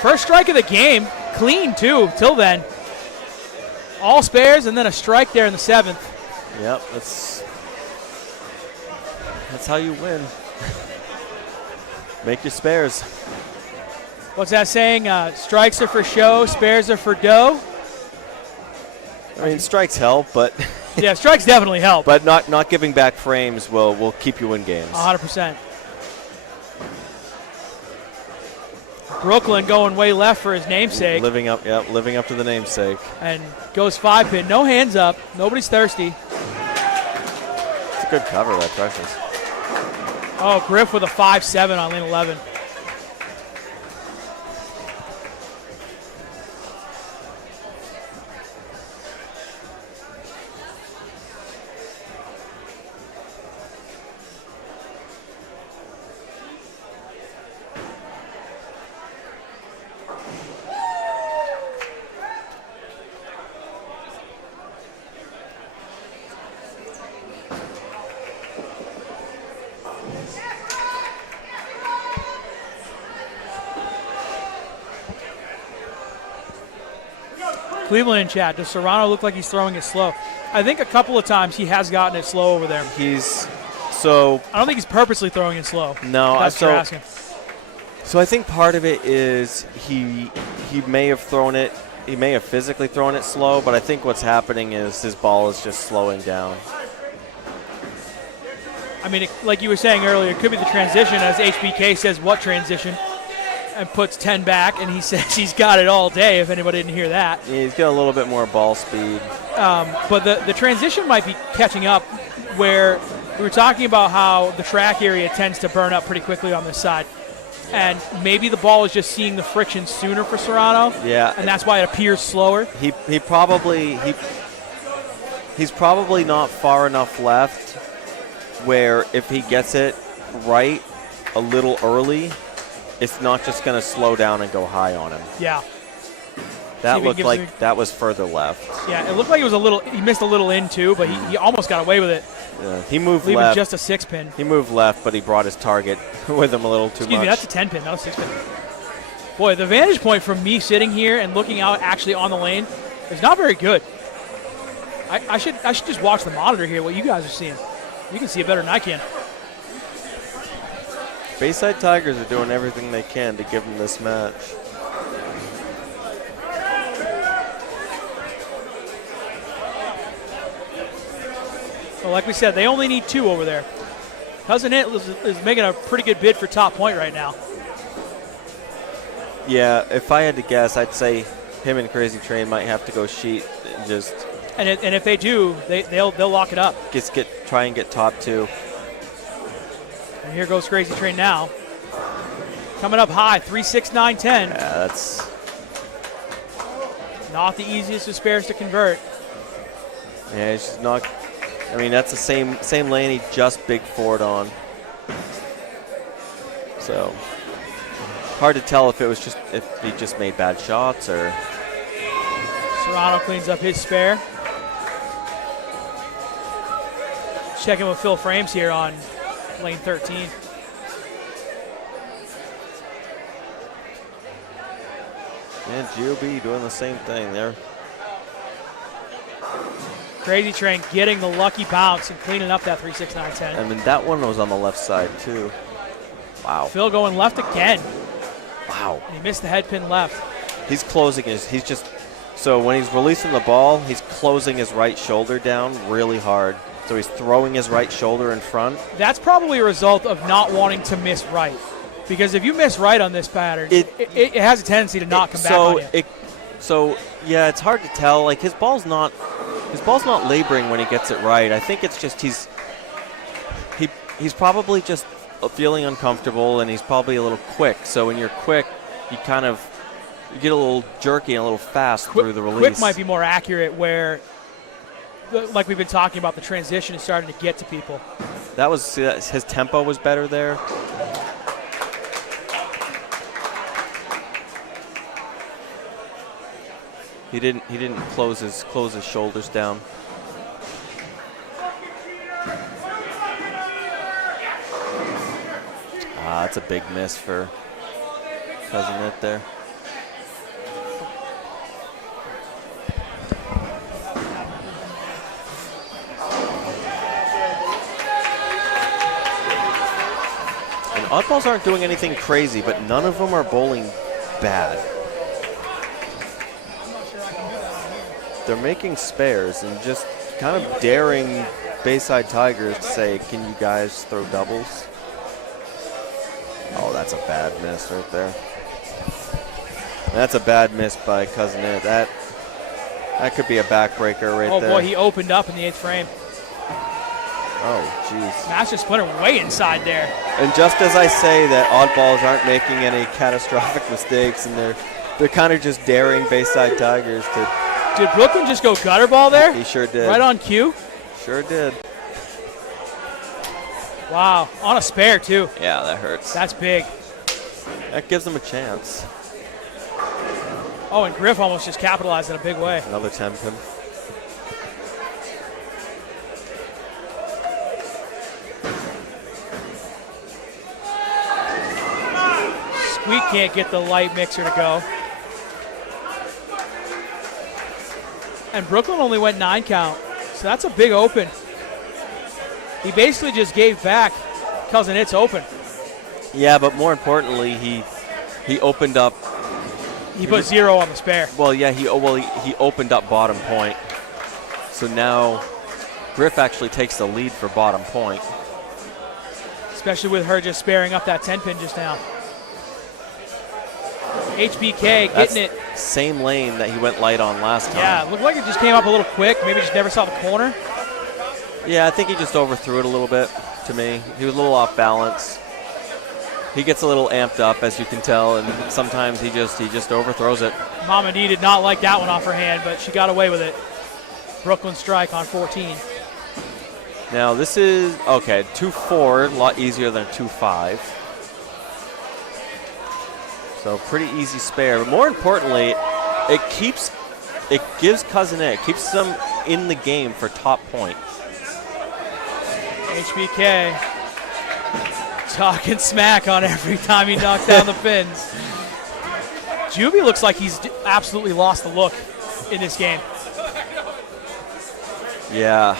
First strike of the game, clean too, till then. All spares and then a strike there in the 7th. Yep, that's how you win. Make your spares. What's that saying? Strikes are for show, spares are for dough. I mean, strikes help, but yeah, strikes definitely help. But not giving back frames will keep you in games. 100%. Brooklyn going way left for his namesake. Living up to the namesake. And goes 5-pin. No hands up. Nobody's thirsty. It's a good cover, that Precious. Oh, Griff with a 5-7 on lane 11. Cleveland in chat. Does Serrano look like he's throwing it slow? I think a couple of times he has gotten it slow over there. I don't think he's purposely throwing it slow. No, that's what you're asking. So I think part of it is he may have thrown it. He may have physically thrown it slow, but I think what's happening is his ball is just slowing down. I mean, like you were saying earlier, it could be the transition, as HBK says, what transition? And puts 10 back, and he says he's got it all day, if anybody didn't hear that. Yeah, he's got a little bit more ball speed. But the transition might be catching up, where we were talking about how the track area tends to burn up pretty quickly on this side. And maybe the ball is just seeing the friction sooner for Serrano. Yeah. And that's why it appears slower. He's probably not far enough left where if he gets it right a little early, it's not just going to slow down and go high on him. Yeah. That looked like that was further left. Yeah, it looked like it was he missed a little in too, but he almost got away with it. Yeah, he moved leaving left. Just a 6-pin. He moved left, but he brought his target with him a little too much. Excuse me, that's a 10-pin, not a 6-pin. Boy, the vantage point from me sitting here and looking out actually on the lane is not very good. I should just watch the monitor here, what you guys are seeing. You can see it better than I can. Bayside Tigers are doing everything they can to give them this match. Well, like we said, they only need 2 over there. Cousin It is making a pretty good bid for top point right now. Yeah, if I had to guess, I'd say him and Crazy Train might have to go sheet and just. And if they do, they'll lock it up. Try and get top 2. And here goes Crazy Train now. Coming up high, 3-6-9-10. Yeah, that's not the easiest of spares to convert. Yeah, it's just not. I mean, that's the same lane he just big forward on. So hard to tell if he just made bad shots or. Serrano cleans up his spare. Checking with Phil Frames here on lane 13. And GOB doing the same thing there. Crazy Train getting the lucky bounce and cleaning up that 3-6-9-10. I mean, that one was on the left side too. Wow. Phil going left again. Wow. And he missed the head pin left. He's closing so when he's releasing the ball, he's closing his right shoulder down really hard. So he's throwing his right shoulder in front. That's probably a result of not wanting to miss right. Because if you miss right on this pattern, it has a tendency to not come back on you. So yeah, it's hard to tell. Like his ball's not laboring when he gets it right. I think it's just he's probably just feeling uncomfortable, and he's probably a little quick. So when you're quick, you get a little jerky and a little fast through the release. Quick might be more accurate where, like we've been talking about, the transition is starting to get to people. That was his tempo was better there. He didn't close his shoulders down. That's a big miss for Cousinette there. And oddballs aren't doing anything crazy, but none of them are bowling bad. They're making spares and just kind of daring Bayside Tigers to say, can you guys throw doubles? Oh, that's a bad miss right there. That's a bad miss by Cousinette. That could be a backbreaker right there. Oh, boy, he opened up in the 8th frame. Oh, jeez. Master Splinter way inside there. And just as I say that oddballs aren't making any catastrophic mistakes, and they're kind of just daring Bayside Tigers to... Did Brooklyn just go gutter ball there? He sure did. Right on cue? Sure did. Wow, on a spare too. Yeah, that hurts. That's big. That gives them a chance. Oh, and Griff almost just capitalized in a big way. Another 10 pin. Squeak can't get the light mixer to go. And Brooklyn only went 9 count, so that's a big open. He basically just gave back Cousinette's open. Yeah, but more importantly, he opened up. He put 0 on the spare. Well, yeah, he opened up bottom point. So now Griff actually takes the lead for bottom point. Especially with her just sparing up that 10 pin just now. HBK getting it. Same lane that he went light on last time. Yeah, looked like it just came up a little quick. Maybe just never saw the corner. Yeah, I think he just overthrew it a little bit to me. He was a little off balance. He gets a little amped up, as you can tell, and sometimes he just overthrows it. Mama D did not like that one off her hand, but she got away with it. Brooklyn strike on 14. Now this is, okay, 2-4, a lot easier than 2-5. So pretty easy spare, but more importantly, it gives Cousinette, it keeps them in the game for top point. HBK talking smack on every time he knocks down the pins. Juvie looks like he's absolutely lost the look in this game. Yeah.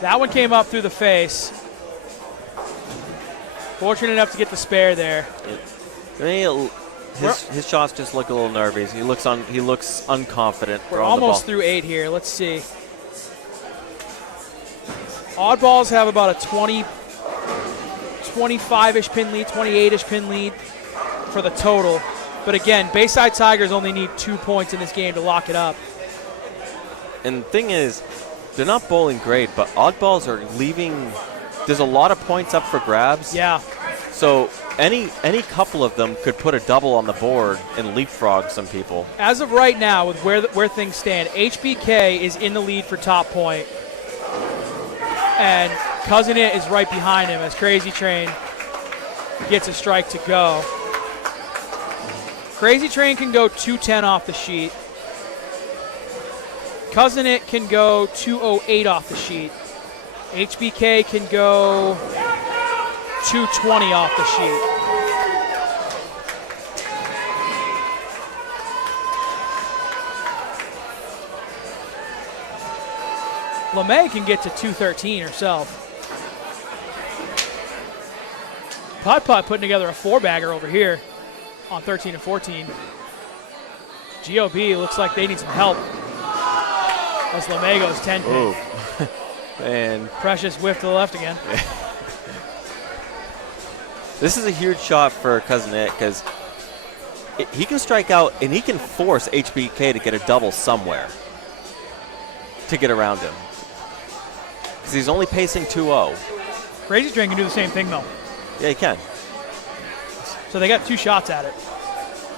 That one came up through the face. Fortunate enough to get the spare there. His shots just look a little nervous. He looks unconfident. We're almost through 8 here. Let's see. Oddballs have about a 25-ish pin lead, 28-ish pin lead for the total. But again, Bayside Tigers only need 2 points in this game to lock it up. And the thing is, they're not bowling great, but oddballs are leaving. There's a lot of points up for grabs. Yeah. So any couple of them could put a double on the board and leapfrog some people. As of right now, with where things stand, HBK is in the lead for top point. And Cousinette is right behind him as Crazy Train gets a strike to go. Crazy Train can go 210 off the sheet. Cousinette can go 208 off the sheet. HBK can go 220 off the sheet. LeMay can get to 213 herself. Putt putting together a 4-bagger over here on 13 and 14. GOB looks like they need some help as LeMay goes 10 pin. And Precious whiff to the left again. this is a huge shot for Cousin It because he can strike out and he can force HBK to get a double somewhere to get around him. Because he's only pacing 2-0. Crazy Train can do the same thing, though. Yeah, he can. So they got 2 shots at it.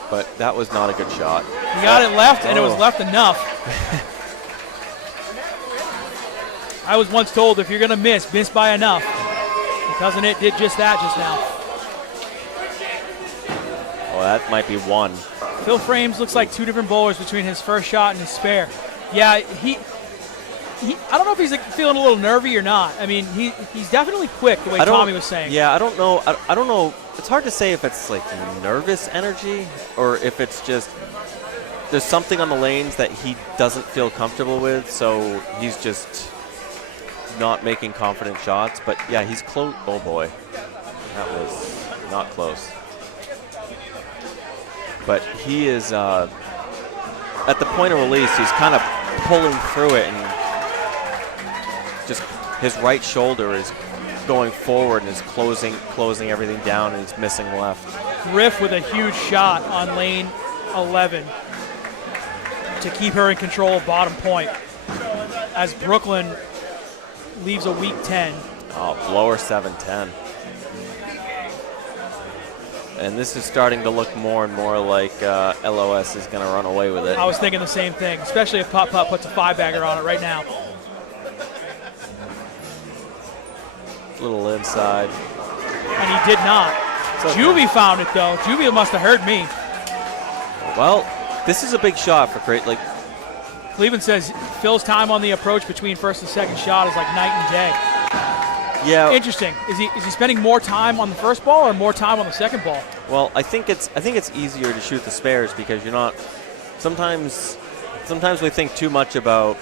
But that was not a good shot. He got it left, and it was left enough. I was once told if you're going to miss by enough. And Cousin It did just that just now. Oh, that might be one. Phil Frames looks like 2 different bowlers between his first shot and his spare. Yeah, he I don't know if he's like feeling a little nervy or not. I mean, he's definitely quick, the way Tommy was saying. Yeah, I don't know. I don't know. It's hard to say if it's like nervous energy or if it's just there's something on the lanes that he doesn't feel comfortable with, so he's just not making confident shots. But yeah, he's close. Oh boy, that was not close. But he is at the point of release. He's kind of pulling through it and just his right shoulder is going forward and is closing everything down, and he's missing left. Griff with a huge shot on lane 11 to keep her in control of bottom point as Brooklyn leaves a weak 10. Oh, blower 7-10. And this is starting to look more and more like LOS is going to run away with it. I was thinking the same thing, especially if Putt Putt puts a 5-bagger on it right now. Little inside. And he did not. Okay. Juvie found it, though. Juvie must have heard me. Well, this is a big shot for Like Cleveland says Phil's time on the approach between first and second shot is like night and day. Yeah. Interesting. Is he spending more time on the first ball or more time on the second ball? Well, I think it's easier to shoot the spares because you're not. Sometimes we think too much about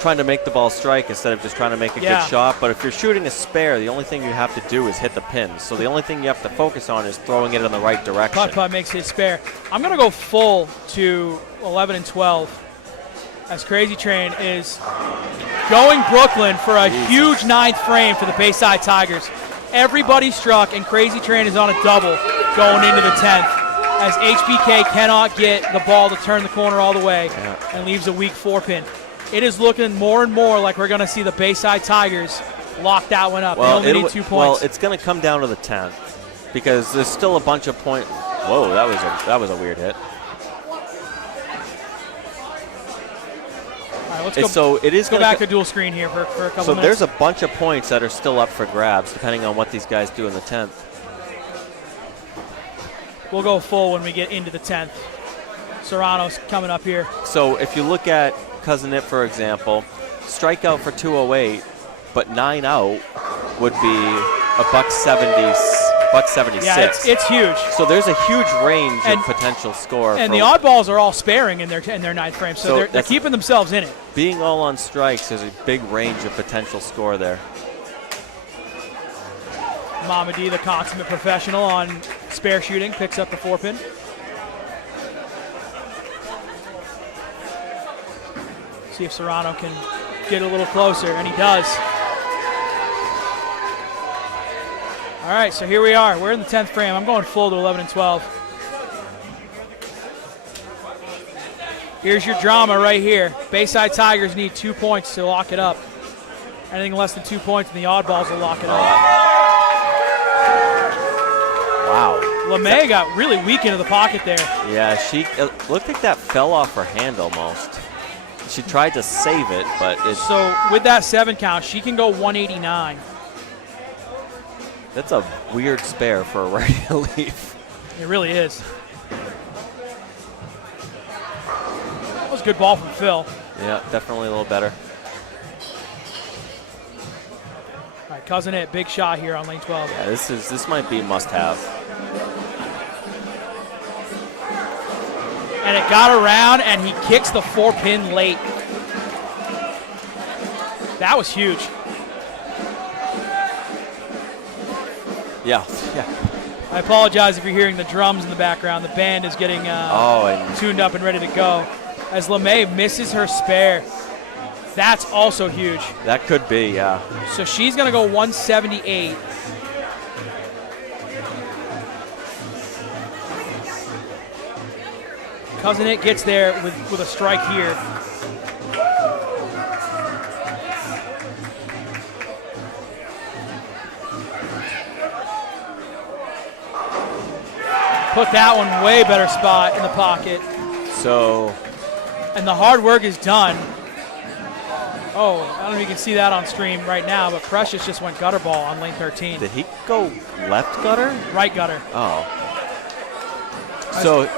trying to make the ball strike instead of just trying to make a good shot. But if you're shooting a spare, the only thing you have to do is hit the pins. So the only thing you have to focus on is throwing it in the right direction. Putt Putt makes his spare. I'm going to go full to 11 and 12 as Crazy Train is going Brooklyn for a huge 9th frame for the Bayside Tigers. Everybody struck, and Crazy Train is on a double going into the 10th as HBK cannot get the ball to turn the corner all the way and leaves a weak 4-pin. It is looking more and more like we're going to see the Bayside Tigers lock that one up. Well, they only need 2 points. Well, it's going to come down to the 10th because there's still a bunch of points. Whoa, that was a weird hit. All right, let's go back to dual screen here for a couple minutes. So there's a bunch of points that are still up for grabs depending on what these guys do in the 10th. We'll go full when we get into the 10th. Serrano's coming up here. So if you look at Cousin It, for example, strikeout for 208, but 9 out would be a $176. Yeah, it's huge. So there's a huge range of potential score. And the oddballs are all sparing in their 9th frame, so they're keeping themselves in it. Being all on strikes, there's a big range of potential score there. Mama D, the consummate professional on spare shooting, picks up the 4-pin. See if Serrano can get a little closer, and he does. All right, so here we are. We're in the 10th frame. I'm going full to 11 and 12. Here's your drama right here. Bayside Tigers need 2 points to lock it up. Anything less than 2 points, and the oddballs will lock it up. Wow. LeMay got really weak into the pocket there. Yeah, she looked like that fell off her hand almost. She tried to save it, but it's... So with that 7 count, she can go 189. That's a weird spare for a right relief. It really is. That was a good ball from Phil. Yeah, definitely a little better. All right, Cousin It, big shot here on lane 12. Yeah, this might be a must-have. And it got around, and he kicks the 4-pin late. That was huge. Yeah. I apologize if you're hearing the drums in the background. The band is getting tuned up and ready to go. As LeMay misses her spare. That's also huge. That could be, yeah. So she's going to go 178. Cousin It gets there with a strike here. Put that one way better spot in the pocket. So, And the hard work is done. Oh, I don't know if you can see that on stream right now, but Precious just went gutter ball on lane 13. did he go left gutter? Right gutter. Oh. So,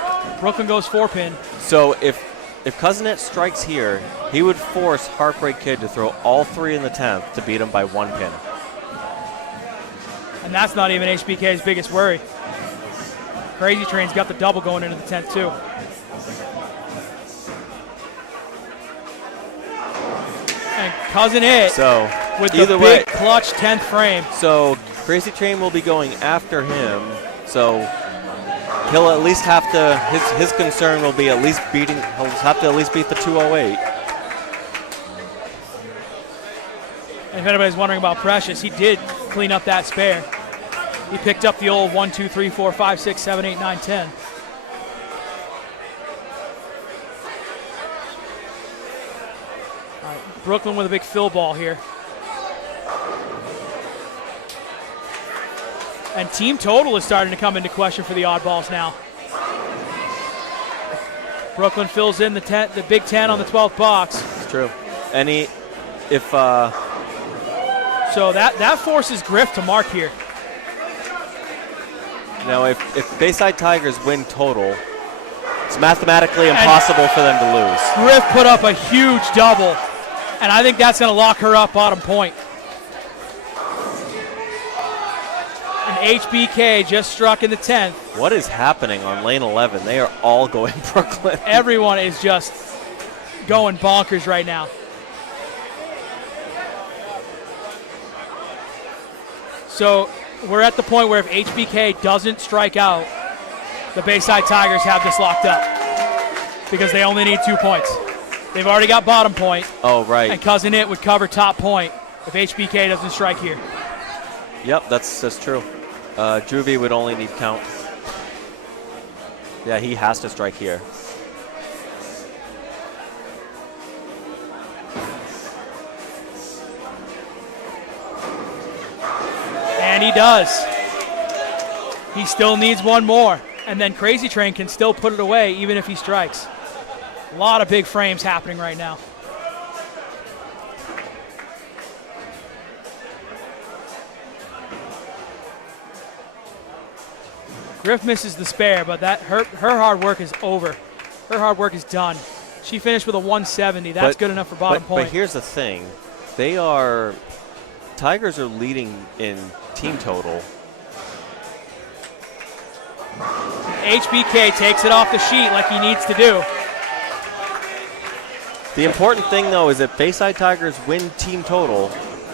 Brooklyn goes 4-pin. so if Cousinet strikes here, he would force Heartbreak Kid to throw all 3 in the 10th to beat him by 1 pin. And that's not even HBK's biggest worry. Crazy Train's got the double going into the 10th too. And Cousin It So, with the either big way, clutch 10th frame. so Crazy Train will be going after him. So he'll at least have to. His concern will be at least beating. He'll have to at least beat the 208. And if anybody's wondering about Precious, he did clean up that spare. He picked up the old 1, 2, 3, 4, 5, 6, 7, 8, 9, 10. All right, Brooklyn with a big fill ball here. And team total is starting to come into question for the oddballs now. Brooklyn fills in the Big 10 on the 12th box. It's true. And So that forces Griff to mark here. now if Bayside Tigers win total, it's mathematically impossible for them to lose. Griff put up a huge double, and I think that's going to lock her up bottom point. And HBK just struck in the 10th. What is happening on lane 11? They are all going Brooklyn. Everyone is just going bonkers right now. So we're at the point where if HBK doesn't strike out, the Bayside Tigers have this locked up because they only need 2 points. They've already got bottom point, Oh, right. and Cousin It would cover top point if HBK doesn't strike here. Yep, that's true. Juvie would only need count. Yeah, he has to strike here. And he does. He still needs one more. And then Crazy Train can still put it away even if he strikes. A lot of big frames happening right now. Griff misses the spare, but her hard work is over. Her hard work is done. She finished with a 170. That's good enough for bottom point. But here's the thing. Tigers are leading in team total. HBK takes it off the sheet like he needs to do. The important thing, though, is if Bayside Tigers win team total,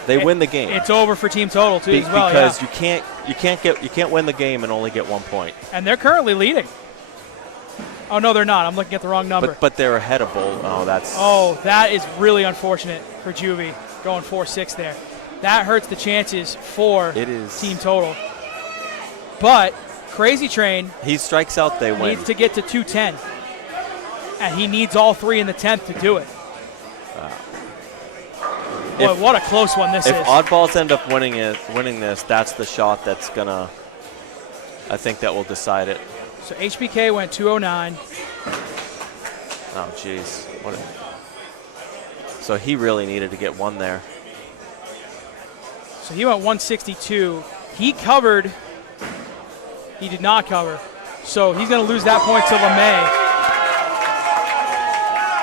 they win the game. It's over for team total too, as well. Because yeah. you can't win the game and only get 1 point. And they're currently leading. Oh no, they're not. I'm looking at the wrong number. But they're ahead of Bull. Oh, that is really unfortunate for Juvie going 4-6 there. That hurts the chances for team total. But Crazy Train, he strikes out, they win. Needs to get to 210. And he needs all 3 in the 10th to do it. Boy, what a close one this is. If oddballs end up winning this, that's the shot that's gonna, I think that will decide it. So HBK went 209. Oh, jeez. So he really needed to get one there. So he went 162. He covered. He did not cover. So he's going to lose that point to LeMay.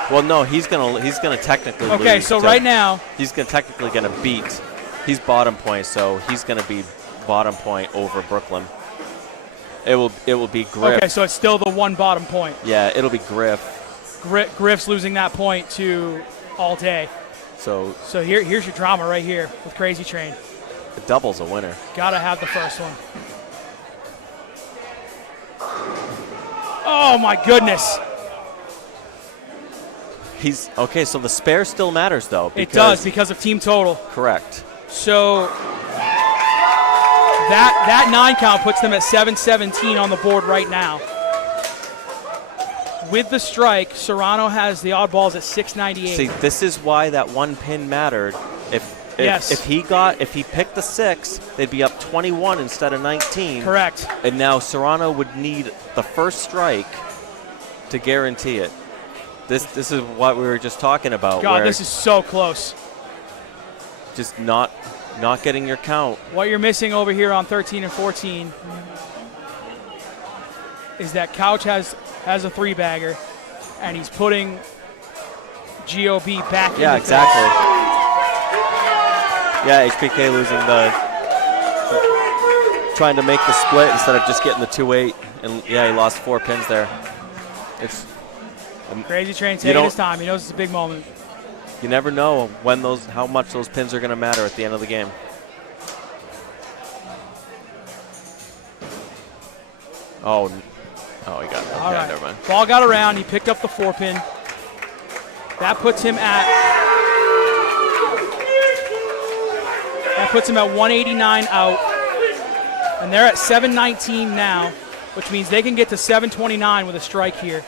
Well, no, he's gonna technically lose. Okay, so right now he's technically gonna beat. He's bottom point, so he's gonna be bottom point over Brooklyn. It will be Griff. Okay, so it's still the one bottom point. Yeah, it'll be Griff. Griff's losing that point to All Day. So here's your drama right here with Crazy Train. The double's a winner. Gotta have the first one. Oh my goodness. He's okay. So the spare still matters, though. It does because of team total. Correct. So that 9 count puts them at 7-17 on the board right now. With the strike, Serrano has the odd balls at 698. See, this is why that 1 pin mattered. If he picked the 6, they'd be up 21 instead of 19. Correct. And now Serrano would need the first strike to guarantee it. This is what we were just talking about. God, this is so close. Just not getting your count. What you're missing over here on 13 and 14 is that Couch has a 3-bagger, and he's putting GOB back in. Yeah, exactly. Yeah, HBK losing trying to make the split instead of just getting the 2-8. And yeah, he lost 4 pins there. It's Crazy Train taking his time. He knows it's a big moment. You never know how much those pins are going to matter at the end of the game. Oh, he got it. Okay, all right. Never mind. Ball got around. He picked up the 4-pin. That puts him at 189 out. And they're at 719 now, which means they can get to 729 with a strike here.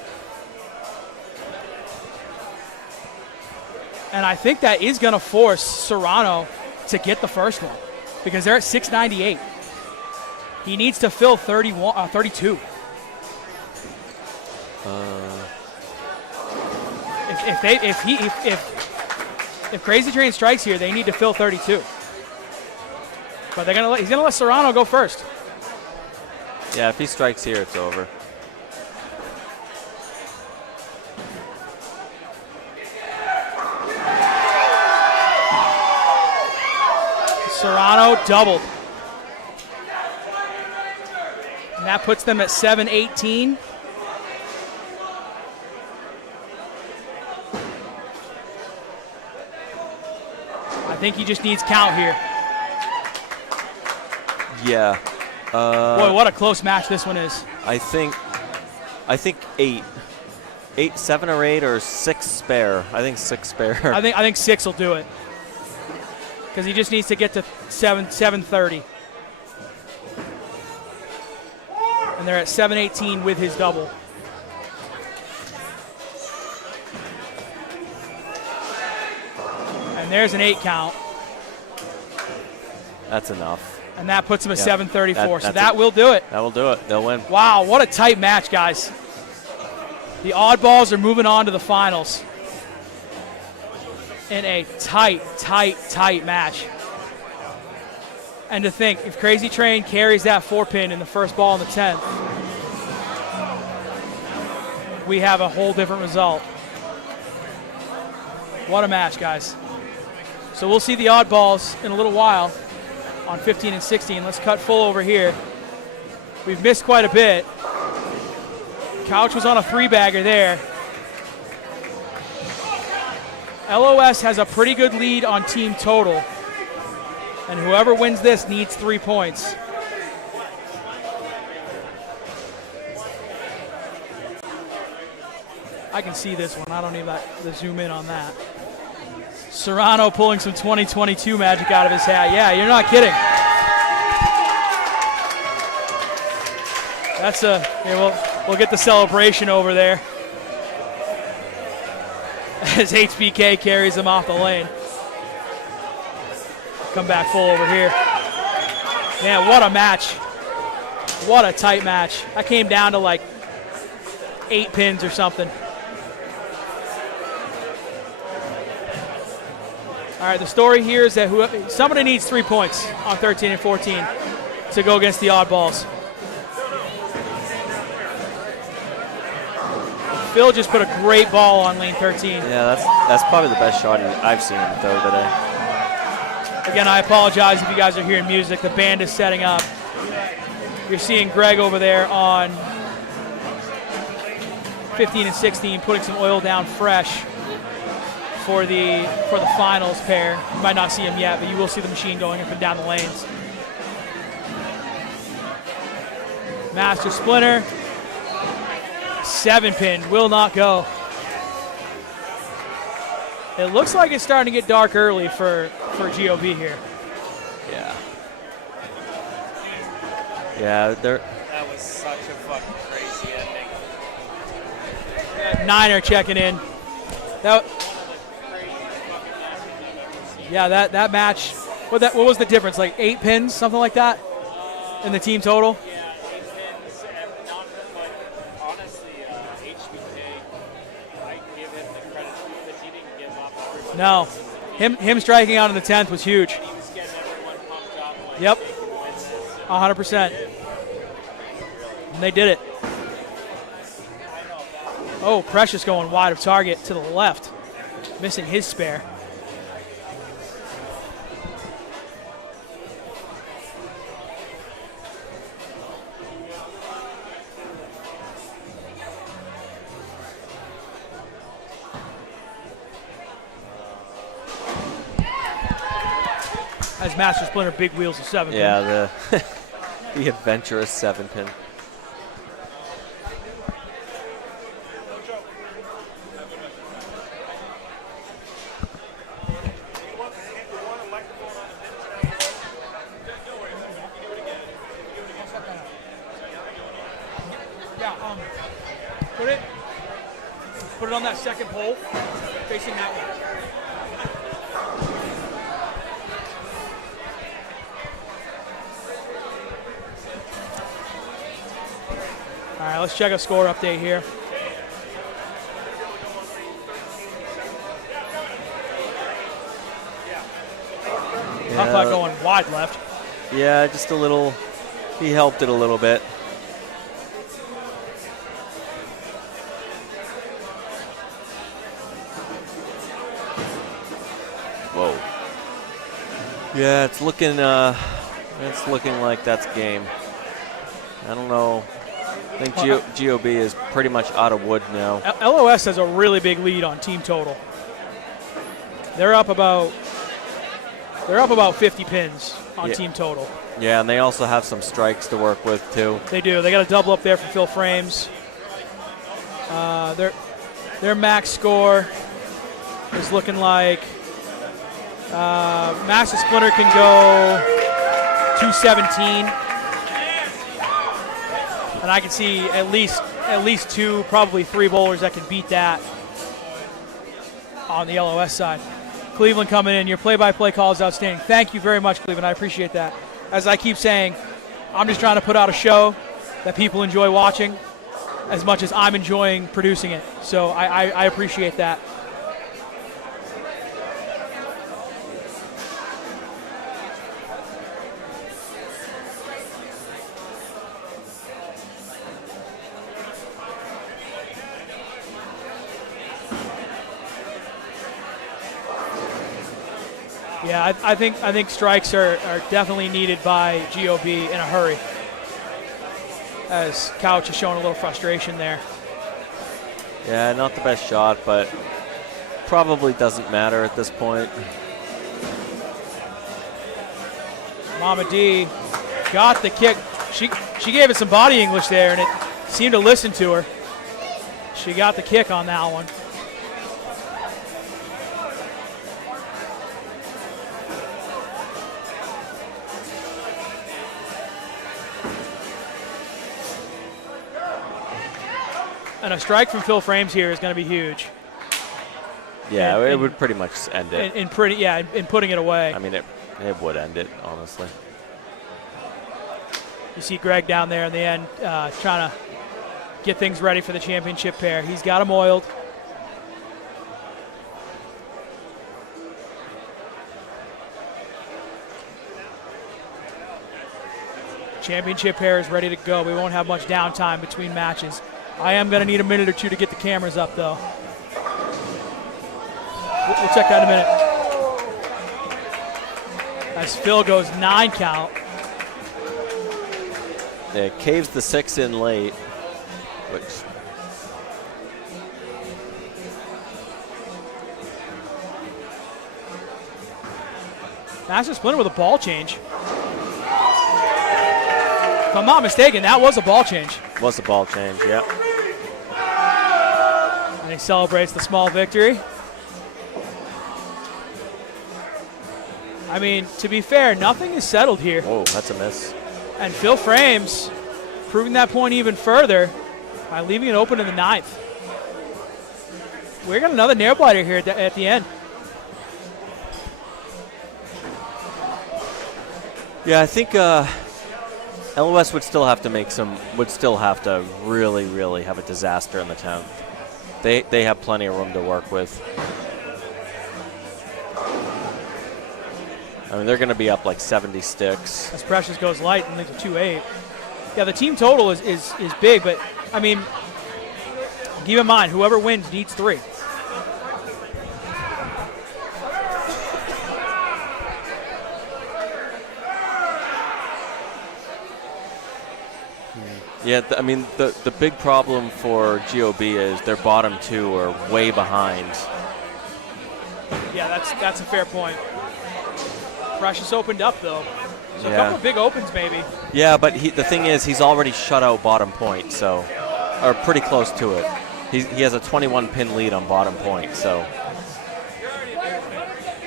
And I think that is going to force Serrano to get the first one because they're at 698. He needs to fill 32. If Crazy Train strikes here, they need to fill 32. But he's gonna let Serrano go first. Yeah, if he strikes here, it's over. Serrano doubled. And that puts them at 718. I think he just needs count here. Yeah. Boy, what a close match this one is. I think 8. 7 or 8 or 6 spare. I think 6 spare. I think 6 will do it. Because he just needs to get to 730. And they're at 718 with his double. And there's an 8 count. That's enough. And that puts him at Yep. 734. So that will do it. That will do it. They'll win. Wow, what a tight match, guys. The oddballs are moving on to the finals in a tight match. And to think, if Crazy Train carries that 4-pin in the first ball in the 10th, we have a whole different result. What a match, guys. So we'll see the oddballs in a little while on 15 and 16. Let's cut full over here. We've missed quite a bit. Couch was on a 3-bagger there. LOS has a pretty good lead on team total. And whoever wins this needs 3 points. I can see this one. I don't need to zoom in on that. Serrano pulling some 2022 magic out of his hat. Yeah, you're not kidding. That's we'll get the celebration over there as HBK carries him off the lane. Come back full over here. Man, what a match. What a tight match. I came down to like 8 pins or something. All right, the story here is that somebody needs 3 points on 13 and 14 to go against the oddballs. Phil just put a great ball on lane 13. Yeah, that's probably the best shot I've seen though today. Again, I apologize if you guys are hearing music. The band is setting up. You're seeing Greg over there on 15 and 16 putting some oil down fresh for the finals pair. You might not see him yet, but you will see the machine going up and down the lanes. Master Splinter. 7-pin will not go. It looks like it's starting to get dark early for GOB here. Yeah. Yeah, they're. That was such a fucking crazy ending. Niner checking in. That, yeah, that match. What was the difference? Like 8 pins, something like that, in the team total. Yeah, 8 pins, and not, but honestly, HBK, I give him the credit because he didn't give up. No, him striking out in the 10th was huge. He was getting everyone pumped up. Like, Yep, they could win this. 100%. And they did it. Oh, Precious going wide of target to the left, missing his spare. As Master Splinter big wheels of 7. Yeah, the adventurous 7-pin. Yeah, put it on that second pole, facing that way. All right, let's check a score update here. Hunt clock going wide left. Yeah, just a little. He helped it a little bit. Whoa. Yeah, it's looking like that's game. I don't know. I think GOB is pretty much out of wood now. LOS has a really big lead on team total. They're up about 50 pins on team total. Yeah, and they also have some strikes to work with too. They do. They got a double up there for Phil Frames. Their max score is looking like Master Splinter can go 217, and I can see at least 2, probably 3 bowlers that can beat that on the LOS side. Cleveland coming in. Your play-by-play call is outstanding. Thank you very much, Cleveland. I appreciate that. As I keep saying, I'm just trying to put out a show that people enjoy watching as much as I'm enjoying producing it. So I appreciate that. Yeah, I think strikes are definitely needed by GOB in a hurry. As Couch is showing a little frustration there. Yeah, not the best shot, but probably doesn't matter at this point. Mama D got the kick. She gave it some body English there, and it seemed to listen to her. She got the kick on that one. And a strike from Phil Frames here is going to be huge. Yeah, it would pretty much end it. In putting it away. I mean, it would end it, honestly. You see Greg down there in the end trying to get things ready for the championship pair. He's got them oiled. Championship pair is ready to go. We won't have much downtime between matches. I am going to need a minute or two to get the cameras up, though. We'll check that in a minute. As Phil goes 9 count. Yeah, caves the 6 in late, which. Master Splinter with a ball change. If I'm not mistaken, that was a ball change. Was a ball change, yep. And he celebrates the small victory. I mean, to be fair, nothing is settled here. Oh, that's a miss. And Phil Frames proving that point even further by leaving it open in the 9th. We got another nail biter here at the end. Yeah, I think LOS would still have to really, really have a disaster in the 10th. They have plenty of room to work with. I mean, they're going to be up like 70 sticks. As Precious goes light and leads a 2-8. Yeah, the team total is big, but, I mean, keep in mind, whoever wins needs 3. Yeah, I mean, the big problem for GOB is their bottom 2 are way behind. Yeah, that's a fair point. Precious opened up, though. So Yeah. a couple of big opens, maybe. Yeah, but the thing is, he's already shut out bottom point, so, or pretty close to it. He has a 21-pin lead on bottom point, so.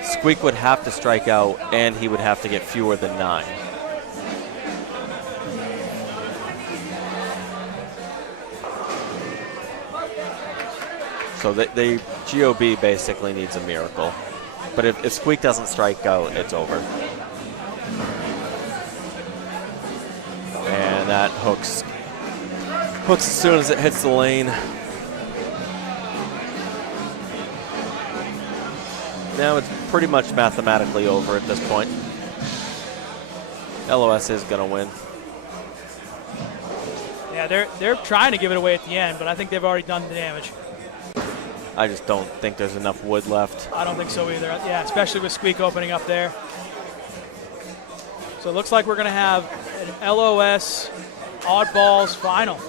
Squeak would have to strike out, and he would have to get fewer than 9. So they GOB basically needs a miracle. But if Squeak doesn't strike out, it's over. And that hooks as soon as it hits the lane. Now it's pretty much mathematically over at this point. LOS is going to win. Yeah, they're trying to give it away at the end, but I think they've already done the damage. I just don't think there's enough wood left. I don't think so either. Yeah, especially with Squeak opening up there. So it looks like we're going to have an LOS Oddballs final.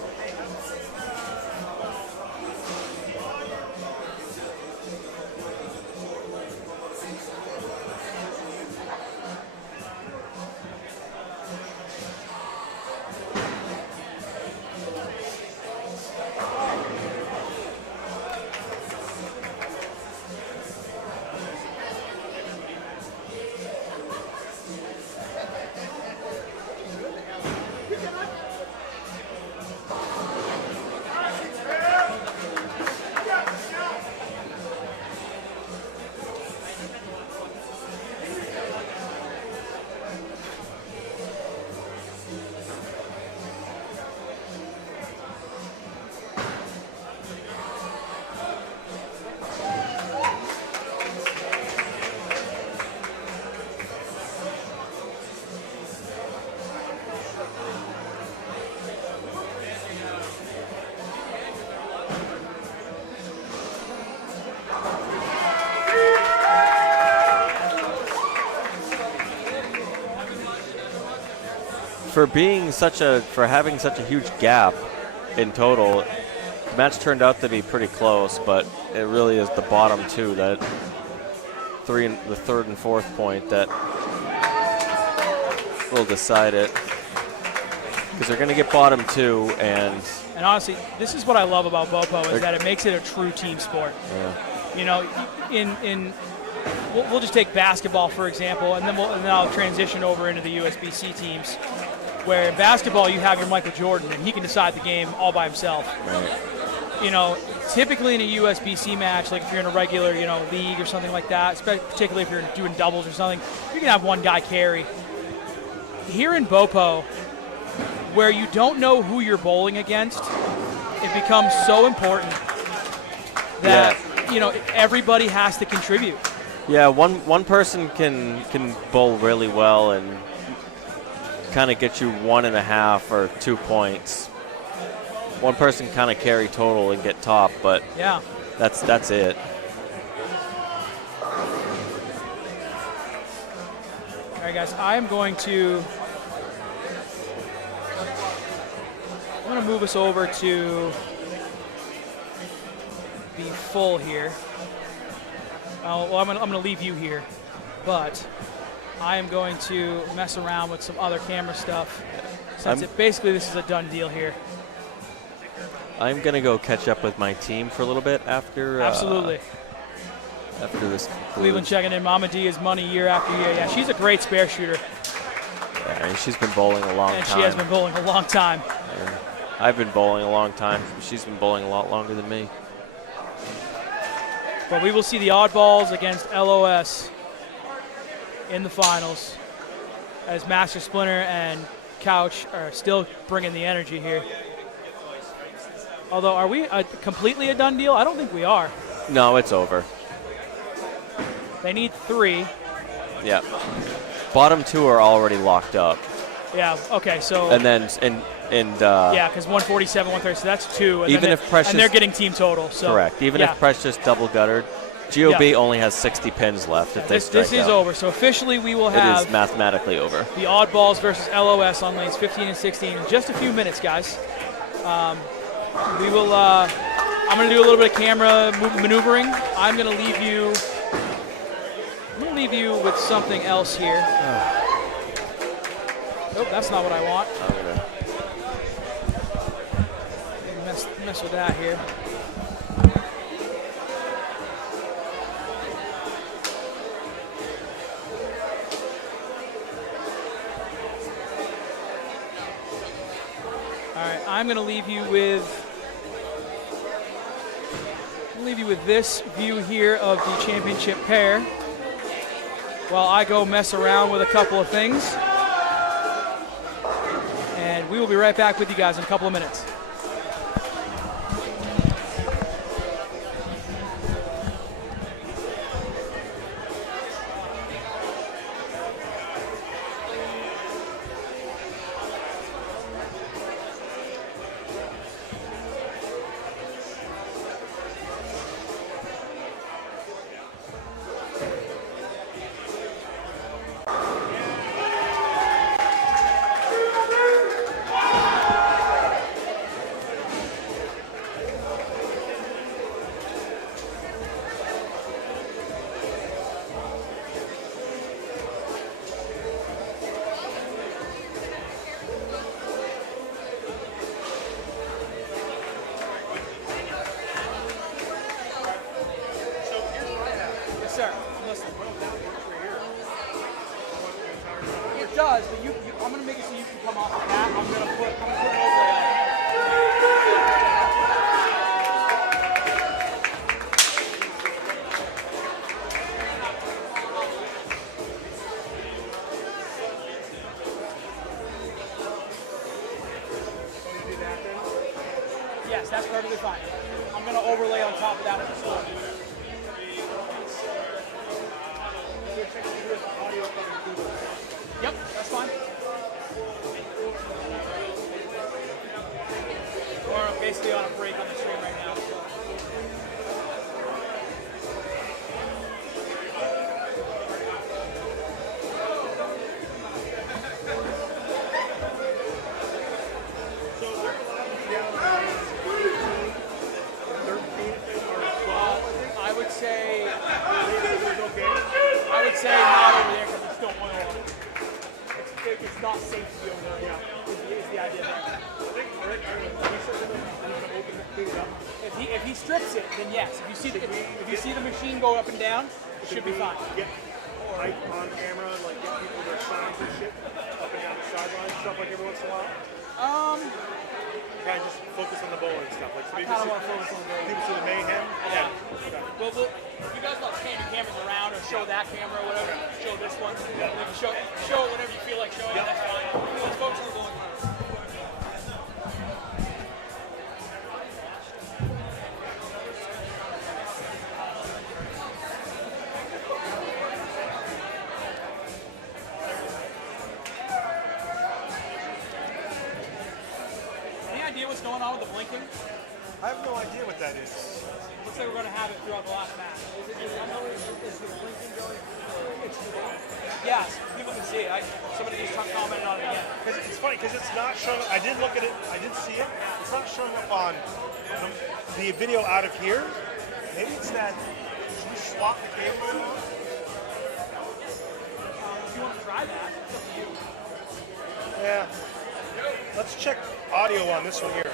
For having such a huge gap in total, the match turned out to be pretty close, but it really is the bottom 2, the 3rd and 4th point that will decide it. Because they're going to get bottom 2, and honestly, this is what I love about BoPo is that it makes it a true team sport. Yeah. You know, we'll just take basketball for example, and then I'll transition over into the USBC teams. Where in basketball you have your Michael Jordan and he can decide the game all by himself. Right. You know, typically in a USBC match, like if you're in a regular, league or something like that, particularly if you're doing doubles or something, you can have one guy carry. Here in BoPo, where you don't know who you're bowling against, it becomes so important that everybody has to contribute. Yeah, one person can bowl really well and kind of get you 1.5 or 2 points. One person kind of carry total and get top, but yeah, that's it. All right, guys, I'm going to move us over to the full here. Well, I'm going to leave you here, but I am going to mess around with some other camera stuff since basically this is a done deal here. I'm going to go catch up with my team for a little bit after. Absolutely. after this concludes. Cleveland checking in. Mama D is money year after year. Yeah, she's a great spare shooter. Yeah, and she's been bowling a long time. And she has been bowling a long time. And I've been bowling a long time. She's been bowling a lot longer than me. But we will see the oddballs against LOS in the finals as Master Splinter and Couch are still bringing the energy here. Although, are we completely a done deal? I don't think we are. No, it's over. They need 3. Yeah. Bottom 2 are already locked up. Yeah, okay, so. And then, yeah, because 147, 130, so that's 2. And even if Precious. And they're getting team total, so. Correct. Even yeah. if Precious double guttered, GOB only has 60 pins left if they strike This is out. over, so officially we will have. It is mathematically over. The oddballs versus LOS on lanes 15 and 16 in just a few minutes, guys. We will. I'm going to do a little bit of camera maneuvering. I'm going to leave you. With something else here. Nope, that's not what I want. I'm gonna Mess with that here. All right, I'm going to leave you with this view here of the championship pair while I go mess around with a couple of things. And we will be right back with you guys in a couple of minutes. Does, but I'm going to make it so you can come off of that. I'm going to put an overlay on it. Yes, that's perfectly fine. I'm going to overlay on top of that at the store. Yep, that's fine. We're basically on a break on the stream right now. I would say not over there because there's still oil on it. It's not safe to be over there. Yeah, is the idea there. If he strips it, then yes. If you see the machine go up and down, it should be fine. Get hype on camera, like get people their signs and shit up and down the sideline, stuff like every once in a while. Kind of just focus on the bowling stuff. Like so I kind of want to focus on the bowling. people see the mayhem. Yeah. Okay. Well, if you guys want to stand your cameras around or show that camera or whatever, show this one. Yeah. Show it whatever you feel like showing. Yeah. That's fine. Let's focus on the bowling. What's going on with the blinking? I have no idea what that is. Looks like we're going to have it throughout the last match. Is the blinking going? Yes, people can see it. Somebody just commented on it again. Because it's funny, because it's not showing up. I did look at it, I did see it. It's not showing up on the video out of here. Maybe it's that. Should we swap the camera around? If you want to try that, it's up to you. Yeah. Let's check audio on this one here.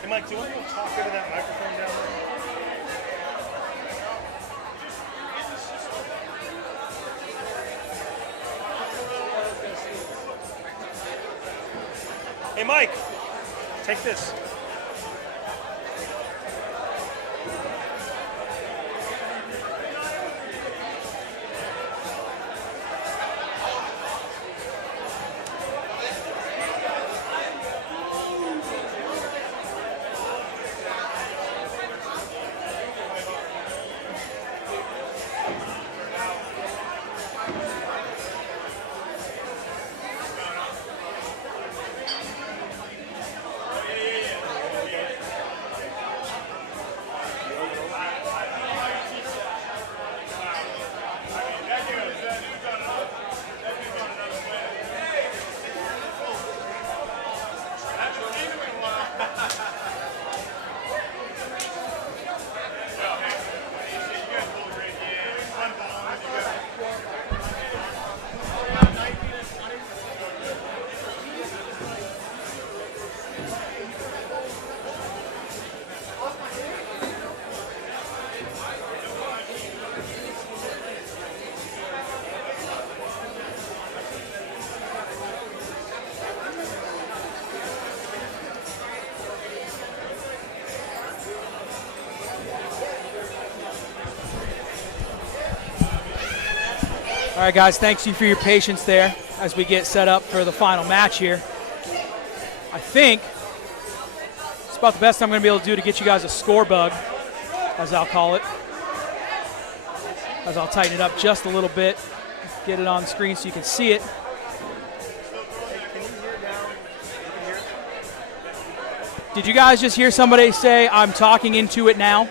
Hey, Mike, do you want to talk into that microphone down there? Hey, Mike, take this. All right, guys, thanks you for your patience there as we get set up for the final match here. I think it's about the best I'm going to be able to do to get you guys a score bug, as I'll call it. As I'll tighten it up just a little bit, get it on screen so you can see it. Did you guys just hear somebody say, "I'm talking into it now"?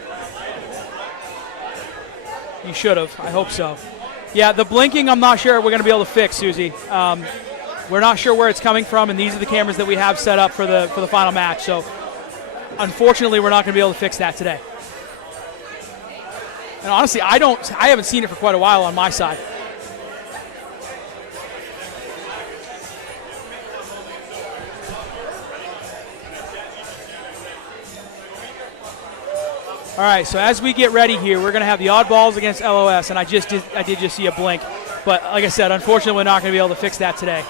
You should have. I hope so. Yeah, the blinking, I'm not sure we're going to be able to fix, Susie. We're not sure where it's coming from, and these are the cameras that we have set up for the final match. So, unfortunately, we're not going to be able to fix that today. And honestly, I haven't seen it for quite a while on my side. All right, so as we get ready here, we're going to have the oddballs against LOS, and I did just see a blink. But like I said, unfortunately, we're not going to be able to fix that today.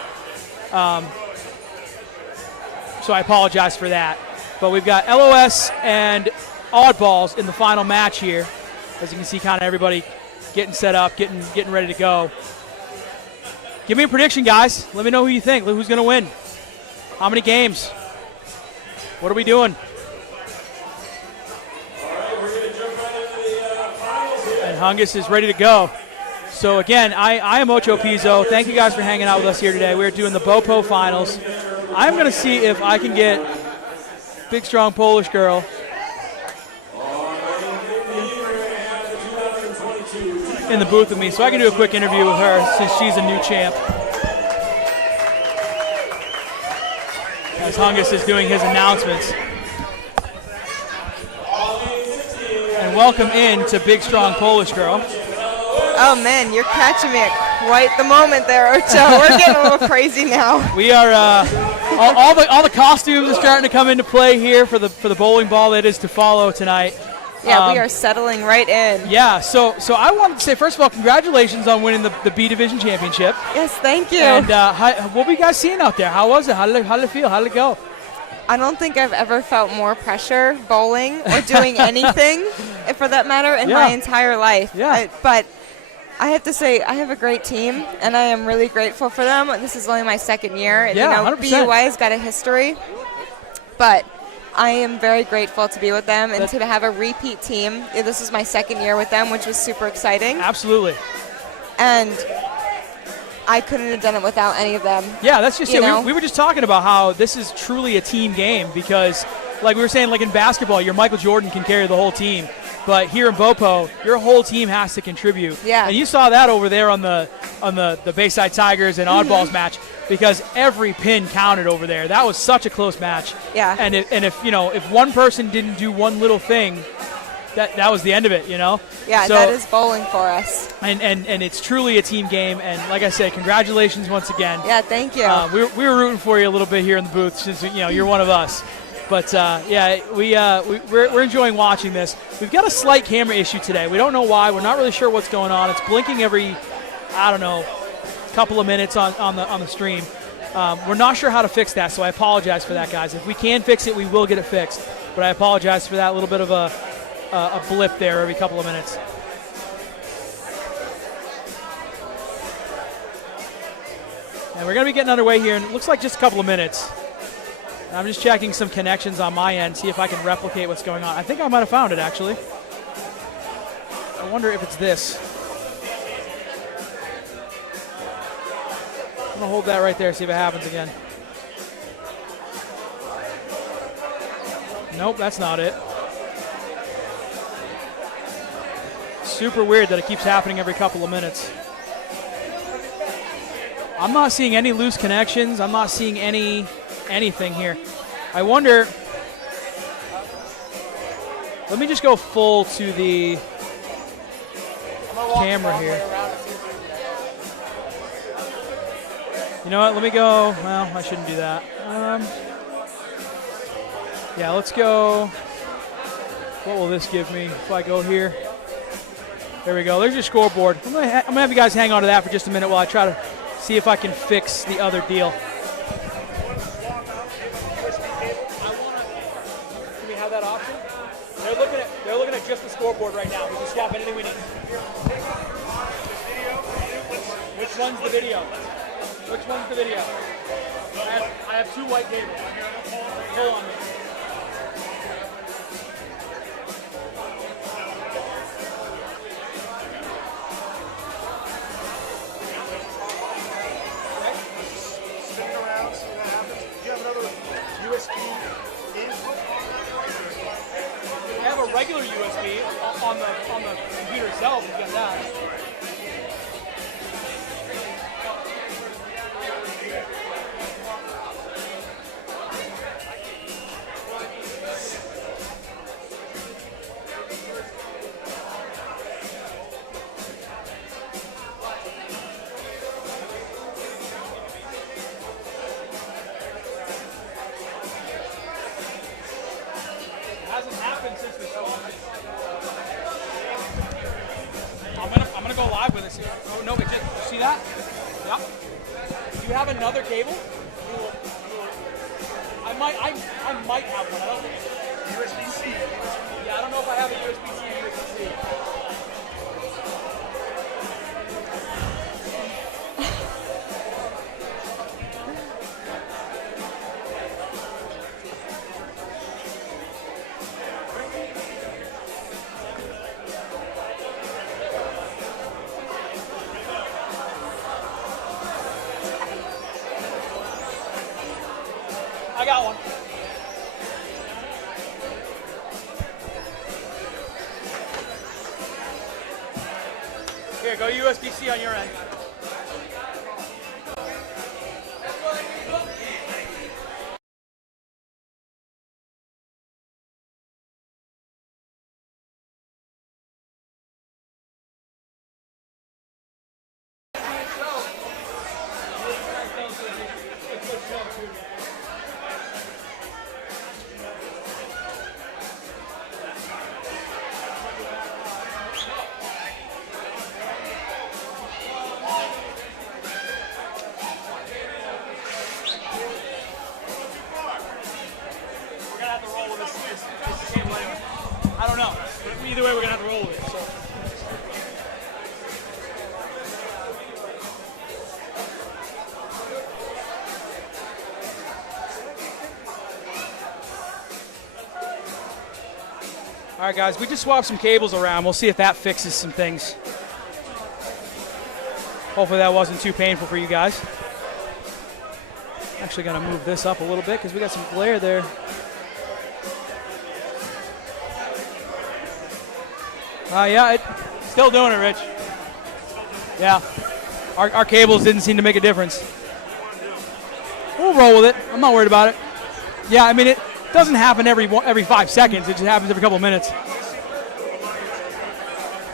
So I apologize for that. But we've got LOS and oddballs in the final match here. As you can see, kind of everybody getting set up, getting ready to go. Give me a prediction, guys. Let me know who you think. Who's going to win? How many games? What are we doing? And Hungus is ready to go. So again, I am Ocho Pizzo. Thank you guys for hanging out with us here today. We're doing the BoPo finals. I'm going to see if I can get big, strong Polish girl in the booth with me so I can do a quick interview with her since she's a new champ. As Hungus is doing his announcements. And welcome in to big, strong Polish girl. Oh man, you're catching me at quite the moment there, Ocho. We're getting a little crazy now. We are all the costumes are starting to come into play here for the bowling ball that is to follow tonight. Yeah, we are settling right in. Yeah, so I wanted to say, first of all, congratulations on winning the B Division Championship. Yes, thank you. And what were you guys seeing out there? How was it? How did it feel? How did it go? I don't think I've ever felt more pressure bowling or doing anything, for that matter, in my entire life. Yeah. But I have to say, I have a great team, and I am really grateful for them. This is only my second year. And, Yeah, you know, 100%. BUI has got a history, but I am very grateful to be with them and to have a repeat team. This is my second year with them, which was super exciting. Absolutely. And I couldn't have done it without any of them. Yeah, that's just You it. know? We were just talking about how this is truly a team game because, like we were saying, like in basketball, your Michael Jordan can carry the whole team. But here in BoPo, your whole team has to contribute. Yeah. And you saw that over there on the Bayside Tigers and Oddballs match because every pin counted over there. That was such a close match. Yeah. And if one person didn't do one little thing, that was the end of it, you know? Yeah, So- that is bowling for us. And it's truly a team game. And like I said, congratulations once again. Yeah, thank you. We were rooting for you a little bit here in the booth since you're one of us. But we're enjoying watching this. We've got a slight camera issue today. We don't know why. We're not really sure what's going on. It's blinking every, I don't know, couple of minutes on the stream. We're not sure how to fix that, so I apologize for that, guys. If we can fix it, we will get it fixed. But I apologize for that little bit of a blip there every couple of minutes. And we're going to be getting underway here, and it looks like just a couple of minutes. I'm just checking some connections on my end, see if I can replicate what's going on. I think I might have found it, actually. I wonder if it's this. I'm going to hold that right there, see if it happens again. Nope, that's not it. Super weird that it keeps happening every couple of minutes. I'm not seeing any loose connections. I'm not seeing anything here. I wonder, let me just go full to the camera here. You know what, let me go, well, I shouldn't do that. Yeah, let's go, what will this give me if I go here? There we go, there's your scoreboard. I'm gonna have you guys hang on to that for just a minute while I try to see if I can fix the other deal. That option. They're looking at just the scoreboard right now. We can swap anything we need. Which one's the video? Which one's the video? I have two white cables. Pull on me. Spin it around, see what happens. Do you have another USB input on that? I have a regular USB on the computer itself. You got that. Hasn't happened since we started. I'm gonna go live with this here. Oh no, but just see that? Yep. Do you have another cable? I might have one. I don't think USB-C. Yeah, I don't know if I have a USB-C or USB-C. got one. Here, go USB-C on your end. I don't know. But either way, we're going to have to roll with it. So. All right, guys, we just swapped some cables around. We'll see if that fixes some things. Hopefully that wasn't too painful for you guys. Actually going to move this up a little bit because we got some glare there. Yeah, still doing it, Rich. Yeah, our cables didn't seem to make a difference. We'll roll with it. I'm not worried about it. Yeah, I mean, it doesn't happen every 5 seconds. It just happens every couple of minutes.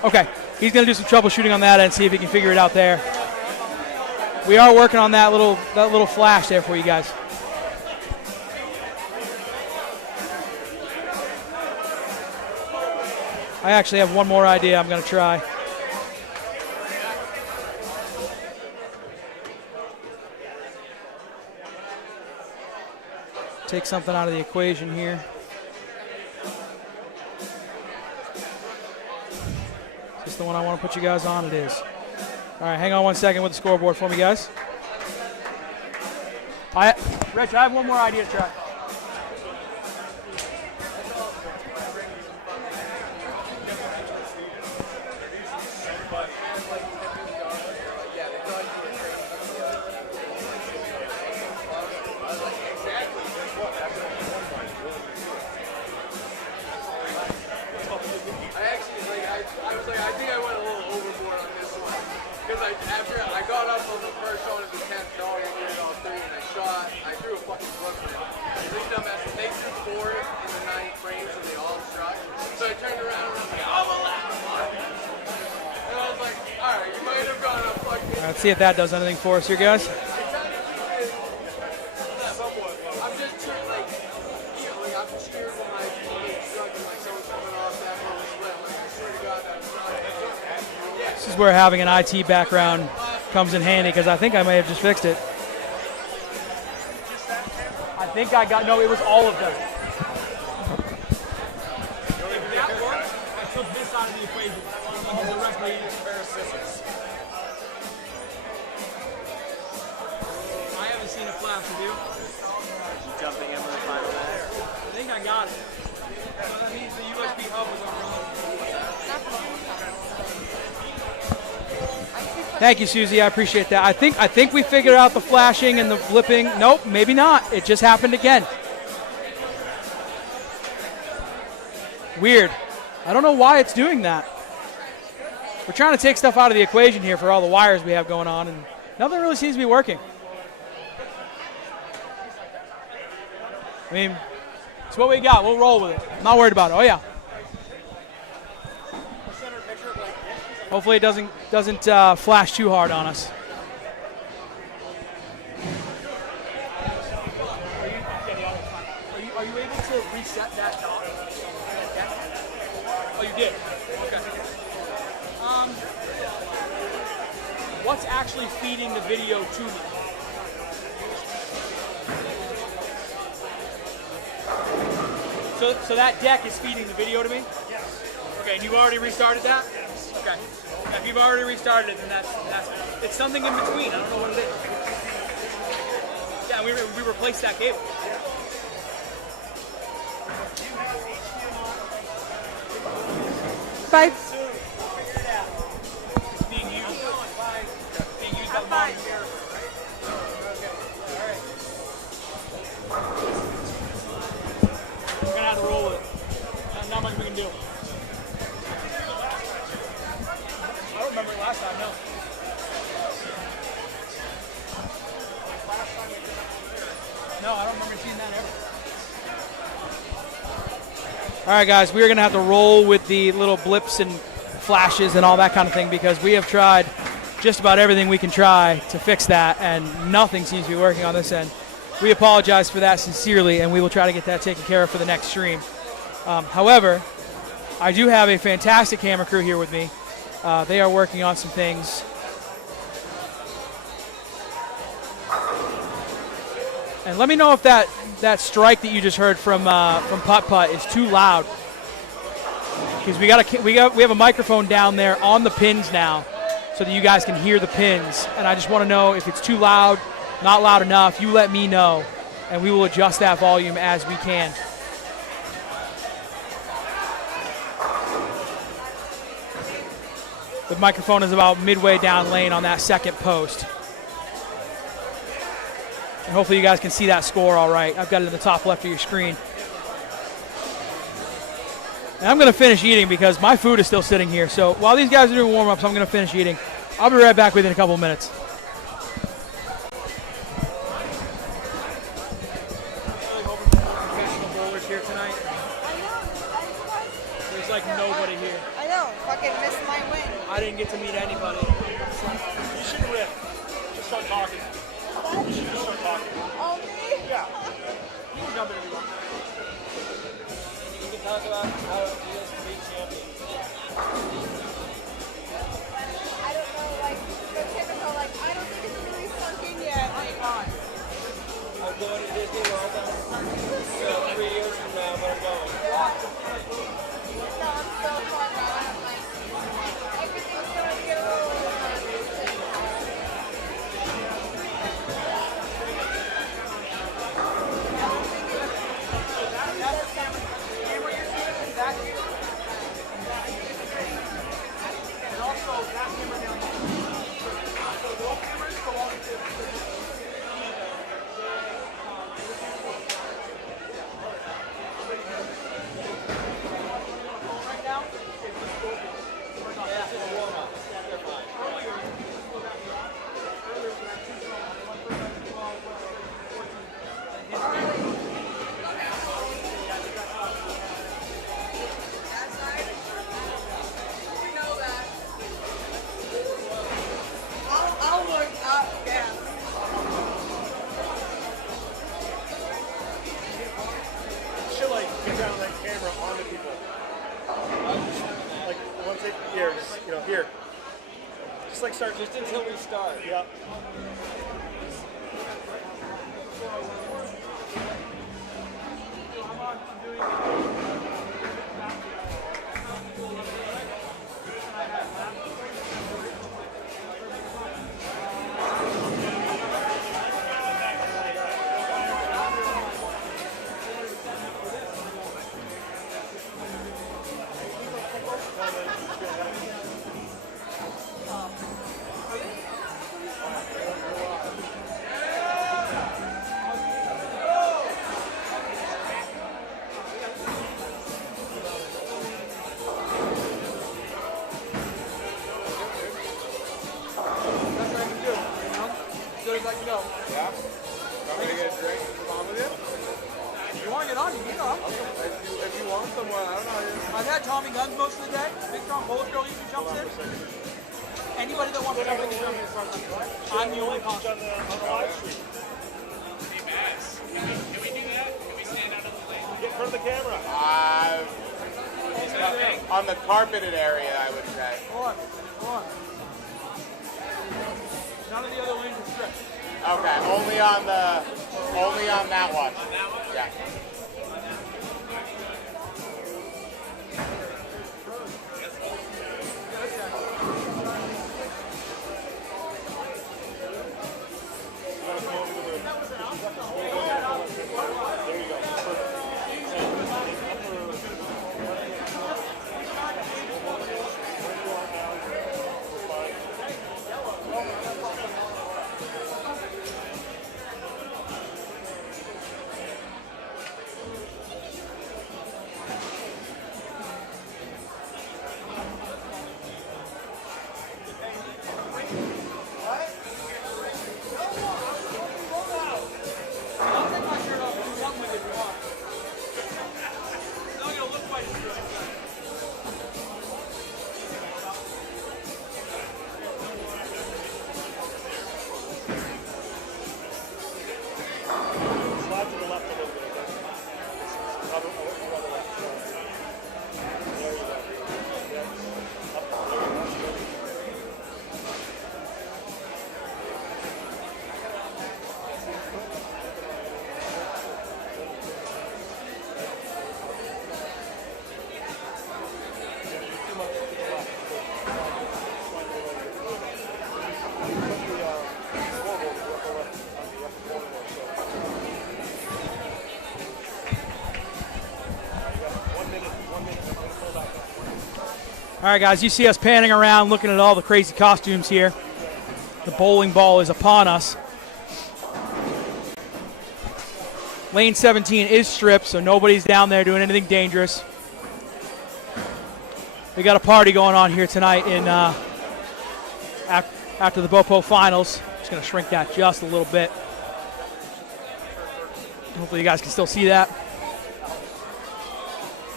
Okay, he's going to do some troubleshooting on that and see if he can figure it out there. We are working on that little flash there for you guys. I actually have one more idea I'm going to try. Take something out of the equation here. Is this the one I want to put you guys on? It is. All right, hang on 1 second with the scoreboard for me, guys. Rich, I have one more idea to try. Let's see if that does anything for us here, guys. This is where having an IT background comes in handy because I think I may have just fixed it. I think no, it was all of them. That worked. I took this out of the equation. The rest of the seen a flash, have you? Jumping in with the final match. I think I got it. So that means the USB hub was on. Thank you, Susie. I appreciate that. I think we figured out the flashing and the flipping. Nope, maybe not. It just happened again. Weird. I don't know why it's doing that. We're trying to take stuff out of the equation here for all the wires we have going on, and nothing really seems to be working. I mean, it's what we got. We'll roll with it. I'm not worried about it. Oh, yeah. Hopefully it doesn't flash too hard on us. Are you able to reset that dot? Oh, you did? Okay. What's actually feeding the video to me? So that deck is feeding the video to me? Yes. Okay, and you've already restarted that? Yes. Okay. If you've already restarted it, then that's it's something in between. I don't know what it is. Yeah, we replaced that cable. Bye. It's being used. Being used by the monitor. No, I don't remember seeing that ever. All right, guys, we are going to have to roll with the little blips and flashes and all that kind of thing because we have tried just about everything we can try to fix that, and nothing seems to be working on this end. We apologize for that sincerely, and we will try to get that taken care of for the next stream. However, I do have a fantastic camera crew here with me. They are working on some things. And let me know if that strike that you just heard from Putt Putt is too loud, because we have a microphone down there on the pins now, so that you guys can hear the pins. And I just want to know if it's too loud, not loud enough. You let me know, and we will adjust that volume as we can. The microphone is about midway down lane on that second post. And hopefully you guys can see that score all right. I've got it in the top left of your screen. And I'm going to finish eating because my food is still sitting here. So while these guys are doing warm-ups, I'm going to finish eating. I'll be right back within a couple of minutes. Professional bowlers here tonight. There's like nobody here. I know. Fucking missed my win. I didn't get to meet anybody. You should riff. Just start talking. You should just start talking. Oh, me? Yeah. You can jump in if you want. You can talk about how you guys can be champions. I don't know, like, the typical, like, I don't think it's really sunk in yet. Like, I'm going to Disney World. So 3 years from now, but I'm going. no, I'm so far now. I'm like, everything's going to get a little here. Just like start. Just until we start. Yep. On the carpeted area, I would say. Hold on. None of the other lanes are stripped. Okay, only on that one. Yeah. All right, guys, you see us panning around looking at all the crazy costumes here. The bowling ball is upon us. Lane 17 is stripped, so nobody's down there doing anything dangerous. We got a party going on here tonight in after the BoPo finals. Just going to shrink that just a little bit. Hopefully you guys can still see that.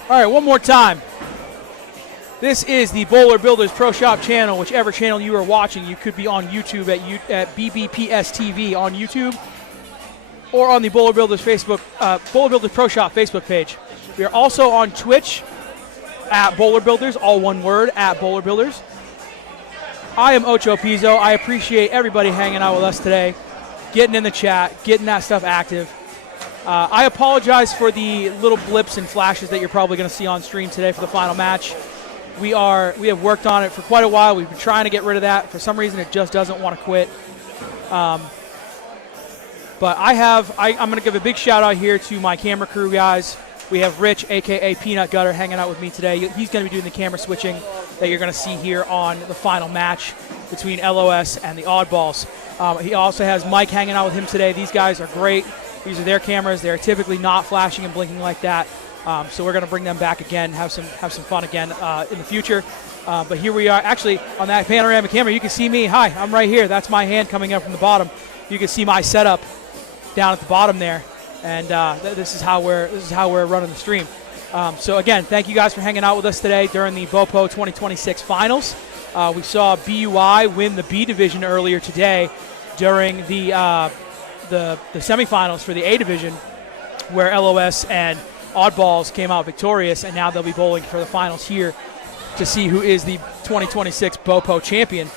All right, one more time. This is the Bowler Builders Pro Shop channel. Whichever channel you are watching, you could be on YouTube at BBPS TV on YouTube, or on the Bowler Builders Bowler Builders Pro Shop Facebook page. We are also on Twitch at Bowler Builders, all one word, at Bowler Builders. I am Ocho Pizzo. I appreciate everybody hanging out with us today, getting in the chat, getting that stuff active. I apologize for the little blips and flashes that you're probably going to see on stream today for the final match. We have worked on it for quite a while. We've been trying to get rid of that. For some reason, it just doesn't want to quit. But I'm going to give a big shout out here to my camera crew guys. We have Rich, a.k.a. Peanut Gutter, hanging out with me today. He's going to be doing the camera switching that you're going to see here on the final match between LOS and the Oddballs. He also has Mike hanging out with him today. These guys are great. These are their cameras. They're typically not flashing and blinking like that. So we're going to bring them back again, have some fun again in the future. But here we are. Actually, on that panoramic camera, you can see me. Hi, I'm right here. That's my hand coming up from the bottom. You can see my setup down at the bottom there. And this is how we're running the stream. So again, thank you guys for hanging out with us today during the BoPo 2026 finals. We saw BUI win the B division earlier today during the semifinals for the A division, where LOS and Oddballs came out victorious, and now they'll be bowling for the finals here to see who is the 2026 BoPo champion.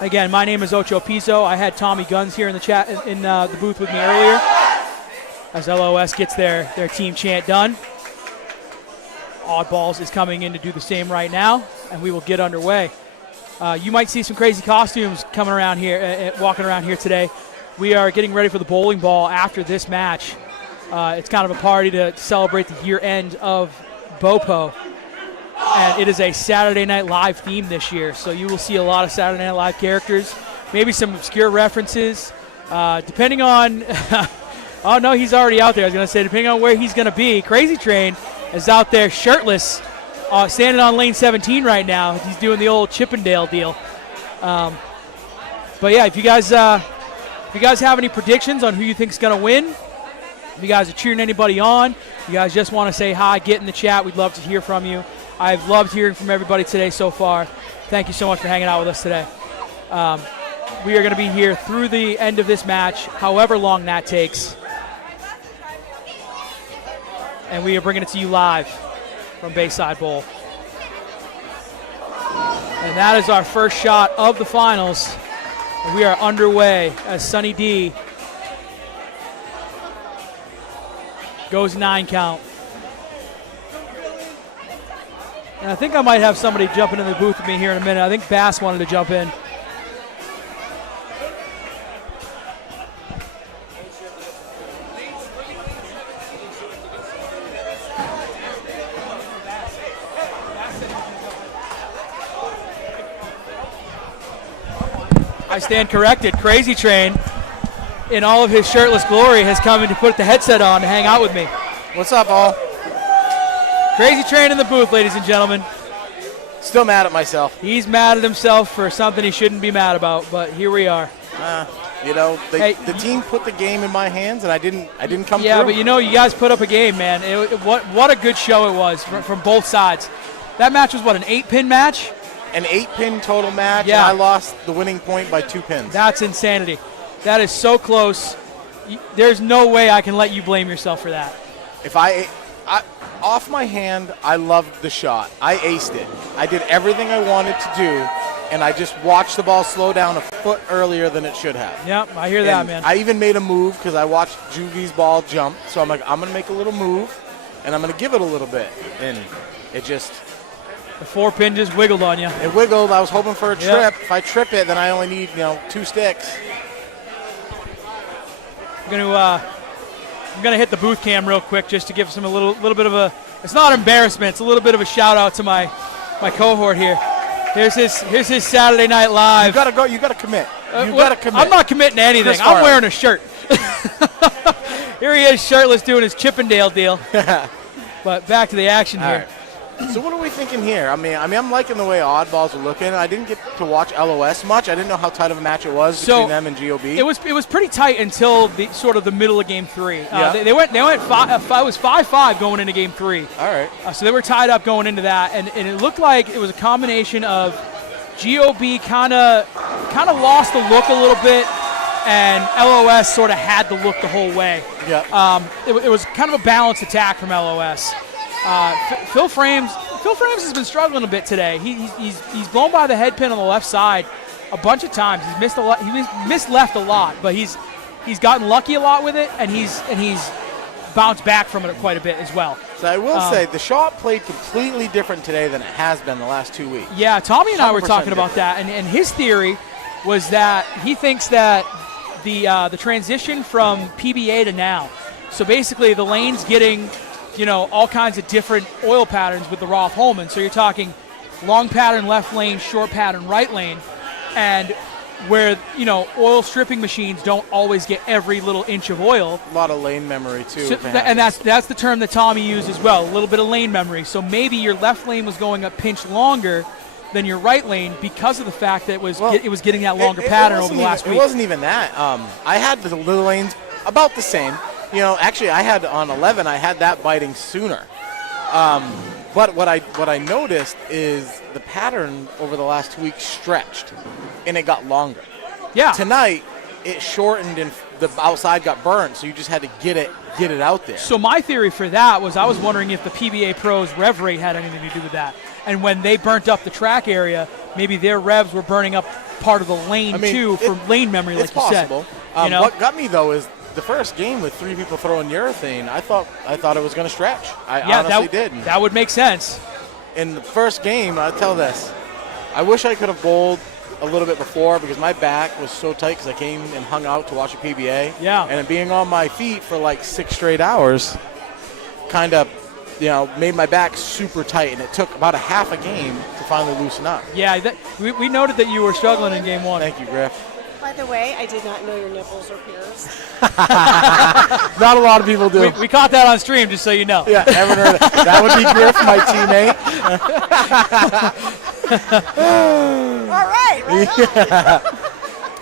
Again, my name is Ocho Pizzo. I had Tommy Guns here in the chat in the booth with me earlier as LOS gets their team chant done. Oddballs is coming in to do the same right now, and we will get underway. You might see some crazy costumes coming around here, walking around here today. We are getting ready for the bowling ball after this match. It's kind of a party to celebrate the year end of BoPo. And it is a Saturday Night Live theme this year, so you will see a lot of Saturday Night Live characters, maybe some obscure references, depending on oh no, he's already out there. I was going to say, depending on where he's going to be. Crazy Train is out there shirtless, standing on lane 17 right now. He's doing the old Chippendale deal. But yeah, if you guys have any predictions on who you think is going to win, if you guys are cheering anybody on, if you guys just want to say hi, get in the chat. We'd love to hear from you. I've loved hearing from everybody today so far. Thank you so much for hanging out with us today. We are going to be here through the end of this match, however long that takes. And we are bringing it to you live from Bayside Bowl. And that is our first shot of the finals. And we are underway as Sunny D goes 9 count. And I think I might have somebody jumping in the booth with me here in a minute. I think Bass wanted to jump in. I stand corrected. Crazy Train, in all of his shirtless glory, has come in to put the headset on to hang out with me. What's up, all? Crazy Train in the booth, ladies and gentlemen. Still mad at myself. He's mad at himself for something he shouldn't be mad about, but here we are. The team put the game in my hands, and I didn't come through. Yeah, but you guys put up a game, man. What a good show it was from both sides. That match was, an 8-pin match? An 8-pin total match, yeah. And I lost the winning point by 2 pins. That's insanity. That is so close. There's no way I can let you blame yourself for that. If I off my hand, I loved the shot. I aced it. I did everything I wanted to do, and I just watched the ball slow down a foot earlier than it should have. Yep, I hear that, man. I even made a move because I watched Juvi's ball jump. So I'm like, I'm going to make a little move, and I'm going to give it a little bit. And it just... The 4-pin just wiggled on you. It wiggled. I was hoping for a trip. Yep. If I trip it, then I only need, 2 sticks. I'm gonna hit the booth cam real quick just to give some a little bit of a It's not embarrassment. It's a little bit of a shout out to my cohort here. Here's his Saturday Night Live. You gotta go. You gotta commit. You gotta commit. I'm not committing to anything. Chris I'm Farley. wearing a shirt. Here he is, shirtless, doing his Chippendale deal. But back to the action All here. right. So what are we thinking here? I mean, I'm liking the way oddballs are looking. I didn't get to watch LOS much. I didn't know how tight of a match it was between them and GOB. It was pretty tight until the sort of the middle of Game 3. Yeah. They went it was 5-5 going into Game 3. All right. So they were tied up going into that, and it looked like it was a combination of GOB kind of lost the look a little bit, and LOS sort of had the look the whole way. Yeah. It was kind of a balanced attack from LOS. Phil Frames has been struggling a bit today. He's blown by the head pin on the left side a bunch of times. He's missed a lot. He missed left a lot, but he's gotten lucky a lot with it, and he's bounced back from it quite a bit as well. So I will say the shot played completely different today than it has been the last 2 weeks. Yeah, Tommy and I were 100% talking about that, and his theory was that he thinks that the transition from PBA to now, so basically the lane's getting all kinds of different oil patterns with the Roth Holman. So you're talking long pattern left lane, short pattern right lane, and where oil stripping machines don't always get every little inch of oil. A lot of lane memory too. So, and that's the term that Tommy used as well, a little bit of lane memory. So maybe your left lane was going a pinch longer than your right lane because of the fact that it was getting that longer pattern over the last week. It wasn't even that. I had the little lanes about the same. Actually, I had on 11. I had that biting sooner. But what I noticed is the pattern over the last 2 weeks stretched, and it got longer. Yeah. Tonight, it shortened and the outside got burned, so you just had to get it out there. So my theory for that was I was wondering if the PBA Pro's rev rate had anything to do with that. And when they burnt up the track area, maybe their revs were burning up part of the lane too for lane memory, like it's you possible. said. What got me though is the first game with 3 people throwing urethane. I thought it was going to stretch. I honestly did. That would make sense. In the first game, I'll tell this. I wish I could have bowled a little bit before because my back was so tight because I came and hung out to watch a PBA. Yeah. And being on my feet for like 6 straight hours kind of, made my back super tight, and it took about a half a game to finally loosen up. Yeah, we noted that you were struggling in game 1. Thank you, Griff. By the way, I did not know your nipples were pierced. Not a lot of people do. We caught that on stream, just so you know. Yeah, haven't heard it. That would be Griff, my teammate. All right, right on.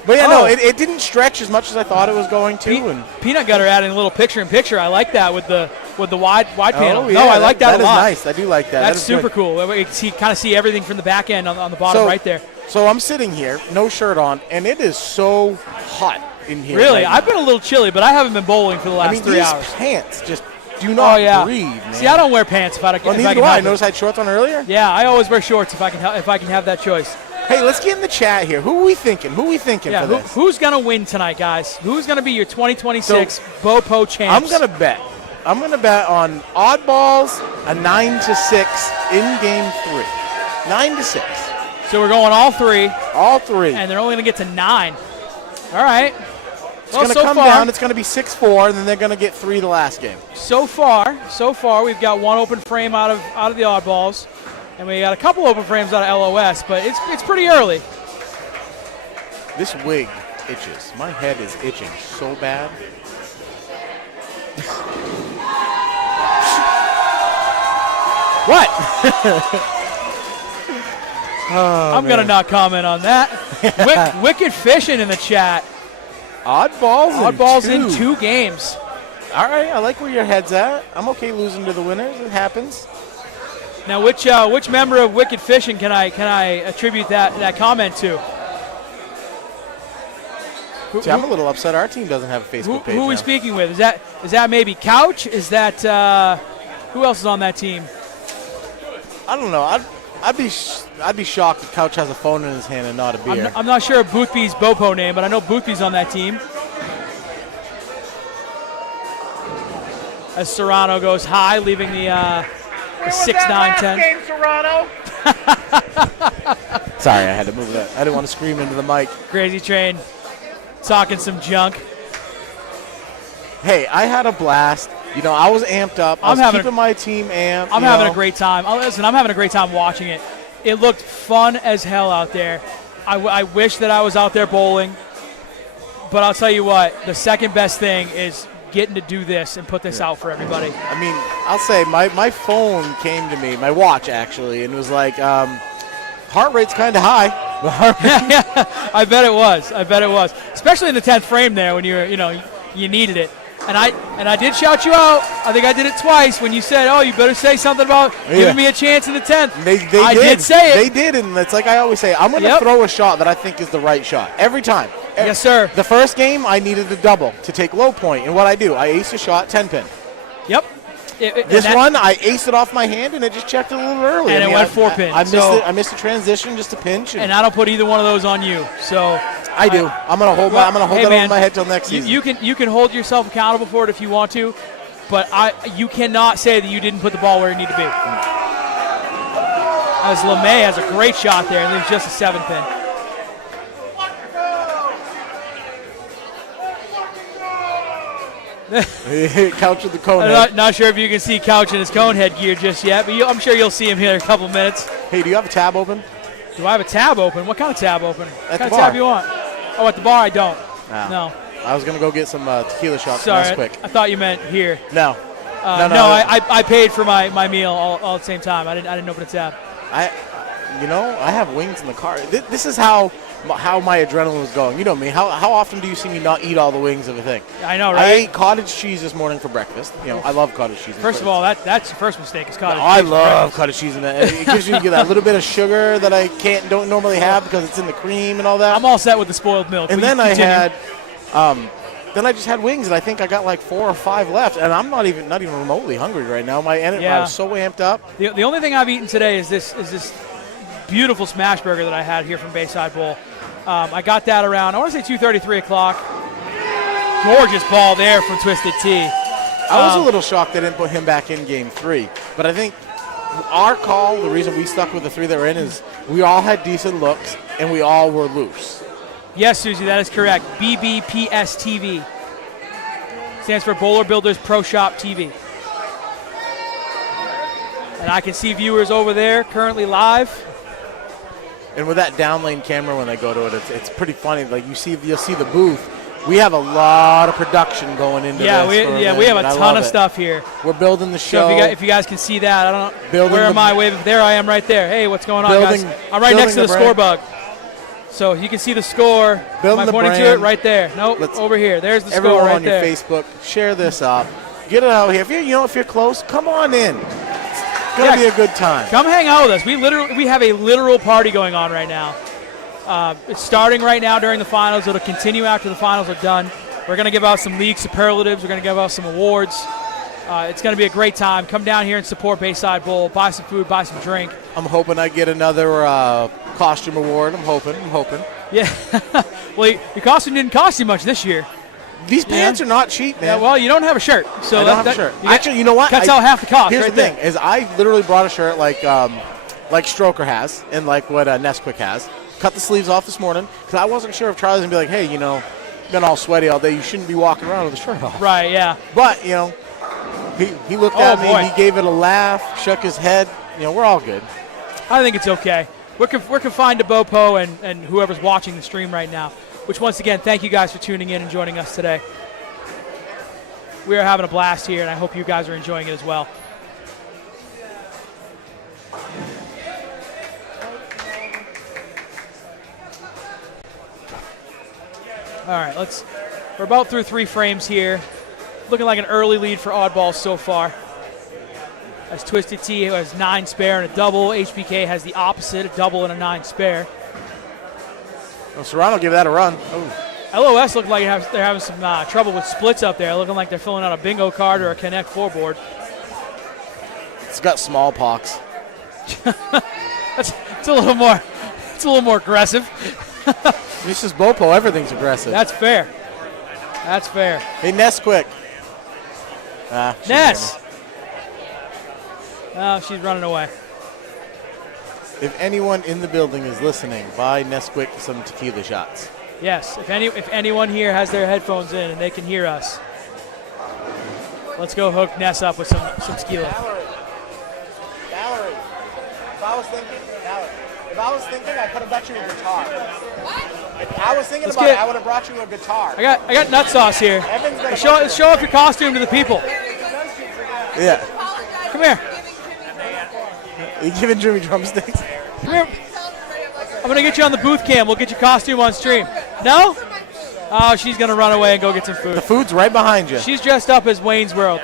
But yeah, no, it didn't stretch as much as I thought it was going to. And Peanut Gutter adding a little picture-in-picture. I like that with the wide panel. yeah, I like that a lot. That is nice. I do like that. That's that is super good. cool. We can kind of see everything from the back end on the bottom right there. So I'm sitting here, no shirt on, and it is so hot in here. Really? right now. I've been a little chilly, but I haven't been bowling for the last 3 these hours. pants just do not breathe, man. See, I don't wear pants if I can. Well, neither do I. I noticed I had shorts on earlier. Yeah, I always wear shorts if I can have that choice. Hey, let's get in the chat here. Who are we thinking? For this? Who's gonna win tonight, guys? Who's gonna be your 2026 BoPo champs? I'm gonna bet on oddballs a 9-6 in game 3. 9-6. So we're going all three. All three. And they're only gonna get to 9. All right. It's going to come down. It's going to be 6-4, and then they're going to get 3 the last game. So far, we've got 1 open frame out of the oddballs, and we got a couple open frames out of LOS, but it's pretty early. This wig itches. My head is itching so bad. What? I'm going to not comment on that. Wicked Fishing in the chat. Oddballs in 2 games. All right, I like where your head's at. I'm okay losing to the winners. It happens. Now, which member of Wicked Fishing can I attribute that comment to? See, I'm a little upset our team doesn't have a Facebook page. Who are we now. speaking with? Is that maybe Couch? Is that who else is on that team? I don't know. I'd be shocked if Couch has a phone in his hand and not a beer. I'm not sure of Boothby's BoPo name, but I know Boothby's on that team. As Serrano goes high, leaving the 6, 9, 10. Game, Serrano. Sorry, I had to move that. I didn't want to scream into the mic. Crazy Train talking some junk. Hey, I had a blast. You know, I was amped up. I was keeping my team amped. I'm having a great time. Listen, I'm having a great time watching it. It looked fun as hell out there. I wish that I was out there bowling. But I'll tell you what, the second best thing is getting to do this and put this out for everybody. I mean, I'll say my phone came to me, my watch actually, and was like, heart rate's kind of high. I bet it was. Especially in the 10th frame there when you needed it. And I did shout you out. I think I did it twice when you said, "Oh, you better say something about giving me a chance in the 10th." I did say it. They did, and it's like I always say, I'm going to throw a shot that I think is the right shot every time. Yes, sir. The first game, I needed a double to take low point, and what I do, I ace a shot, 10 pin. Yep. This one, I aced it off my hand, and it just checked it a little early. And it went 4 pin. I missed the transition, just a pinch. And I don't put either one of those on you. So I do. I'm gonna hold that over my head till next season. You can hold yourself accountable for it if you want to, but you cannot say that you didn't put the ball where it needed to be. As LeMay has a great shot there and leaves just a 7 pin. Couch with the cone head. I'm not sure if you can see Couch in his cone head gear just yet, but I'm sure you'll see him here in a couple minutes. Hey, do you have a tab open? Do I have a tab open? What kind of tab open? What kind of bar. tab you want? Oh, at the bar I don't. No. I was going to go get some tequila shots. Sorry, That's quick. I thought you meant here. No. I paid for my meal all at the same time. I didn't open a tab. I have wings in the car. This is how my adrenaline was going. You know me. How often do you see me not eat all the wings of a thing? I know, right? I ate cottage cheese this morning for breakfast. You know, I love cottage cheese. First of all, that's your first mistake. Is cottage cheese. I love cottage cheese, and it gives you that little bit of sugar that I don't normally have because it's in the cream and all that. I'm all set with the spoiled milk. And then Then I just had wings, and I think I got like 4 or 5 left, and I'm not even remotely hungry right now. I was so amped up. The only thing I've eaten today is this beautiful smash burger that I had here from Bayside Bowl. I got that around, I want to say 2:30, 3 o'clock. Gorgeous ball there from Twisted Tea. I was a little shocked they didn't put him back in game 3, but I think our call, the reason we stuck with the 3 that were in, is we all had decent looks, and we all were loose. Yes, Susie, that is correct. BBPS TV. Stands for Bowler Builders Pro Shop TV. And I can see viewers over there currently live. And with that down lane camera when they go to it, it's pretty funny. Like you'll see the booth. We have a lot of production going into this. We have a ton of stuff here. We're building the show. So if you guys can see that, I don't know. Where am I waving? There I am right there. Hey, what's going on, guys? I'm right next to the score bug. So you can see the score. Am I pointing to it? Right there. Nope, over here. There's the score right there. Everyone on your Facebook, share this up. Get it out here. If you're close, come on in. It's going to be a good time. Come hang out with us. We have a literal party going on right now. It's starting right now during the finals. It'll continue after the finals are done. We're going to give out some league superlatives. We're going to give out some awards. It's going to be a great time. Come down here and support Bayside Bowl. Buy some food, buy some drink. I'm hoping I get another costume award. I'm hoping. Yeah. Well, your costume didn't cost you much this year. These pants are not cheap, man. Yeah, well, you don't have a shirt. So I don't have a shirt. Actually, you know what? Cuts out half the cost. Here's right the thing: is I literally brought a shirt like Stroker has and like what Nesquik has. Cut the sleeves off this morning because I wasn't sure if Charlie's gonna be like, hey, you've been all sweaty all day. You shouldn't be walking around with the shirt off. Right. Yeah. But he looked at me. He gave it a laugh, shook his head. We're all good. I think it's okay. We're confined to BoPo and whoever's watching the stream right now. Which, once again, thank you guys for tuning in and joining us today. We are having a blast here, and I hope you guys are enjoying it as well. All right, we're about through 3 frames here. Looking like an early lead for Oddballs so far. As Twisted Tea has 9 spare and a double. HBK has the opposite, a double and a 9 spare. Well, Serrano give that a run. LOS look like they're having some trouble with splits up there, looking like they're filling out a bingo card or a Connect 4 board. It's got smallpox. It's a little more aggressive. This is BoPo. Everything's aggressive. That's fair. Hey, Nesquik. Ness. Oh, she's running away. If anyone in the building is listening, buy Nesquik some tequila shots. Yes, if anyone here has their headphones in and they can hear us, Let's go hook Ness up with some skila. Valerie, if I was thinking, I could have got you a guitar. If I was thinking about it, I would have brought you a guitar. I got nut sauce here. Show off your costume to the people. Yeah. Come here. You giving Jimmy drumsticks? Come here. I'm going to get you on the booth cam. We'll get your costume on stream. No? Oh, she's going to run away and go get some food. The food's right behind you. She's dressed up as Wayne's World.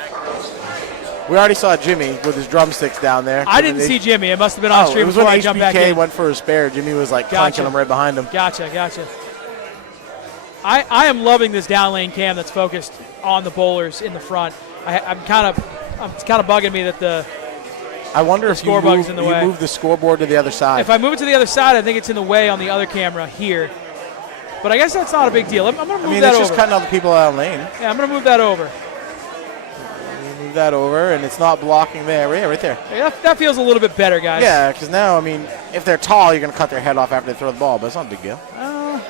We already saw Jimmy with his drumsticks down there. I didn't see Jimmy. It must have been on stream before I jumped back in. It was when HBK went for a spare. Jimmy was like clanking him right behind him. Gotcha. I am loving this down lane cam that's focused on the bowlers in the front. It's kind of bugging me that the I wonder if you move the scoreboard to the other side. If I move it to the other side, I think it's in the way on the other camera here. But I guess that's not a big deal. I'm going to move that over. It's just cutting all the people out of lane. Yeah, I'm going to move that over. Move that over, and it's not blocking there. Yeah, right there. Yeah, that feels a little bit better, guys. Yeah, because now, if they're tall, you're going to cut their head off after they throw the ball, but it's not a big deal. I'm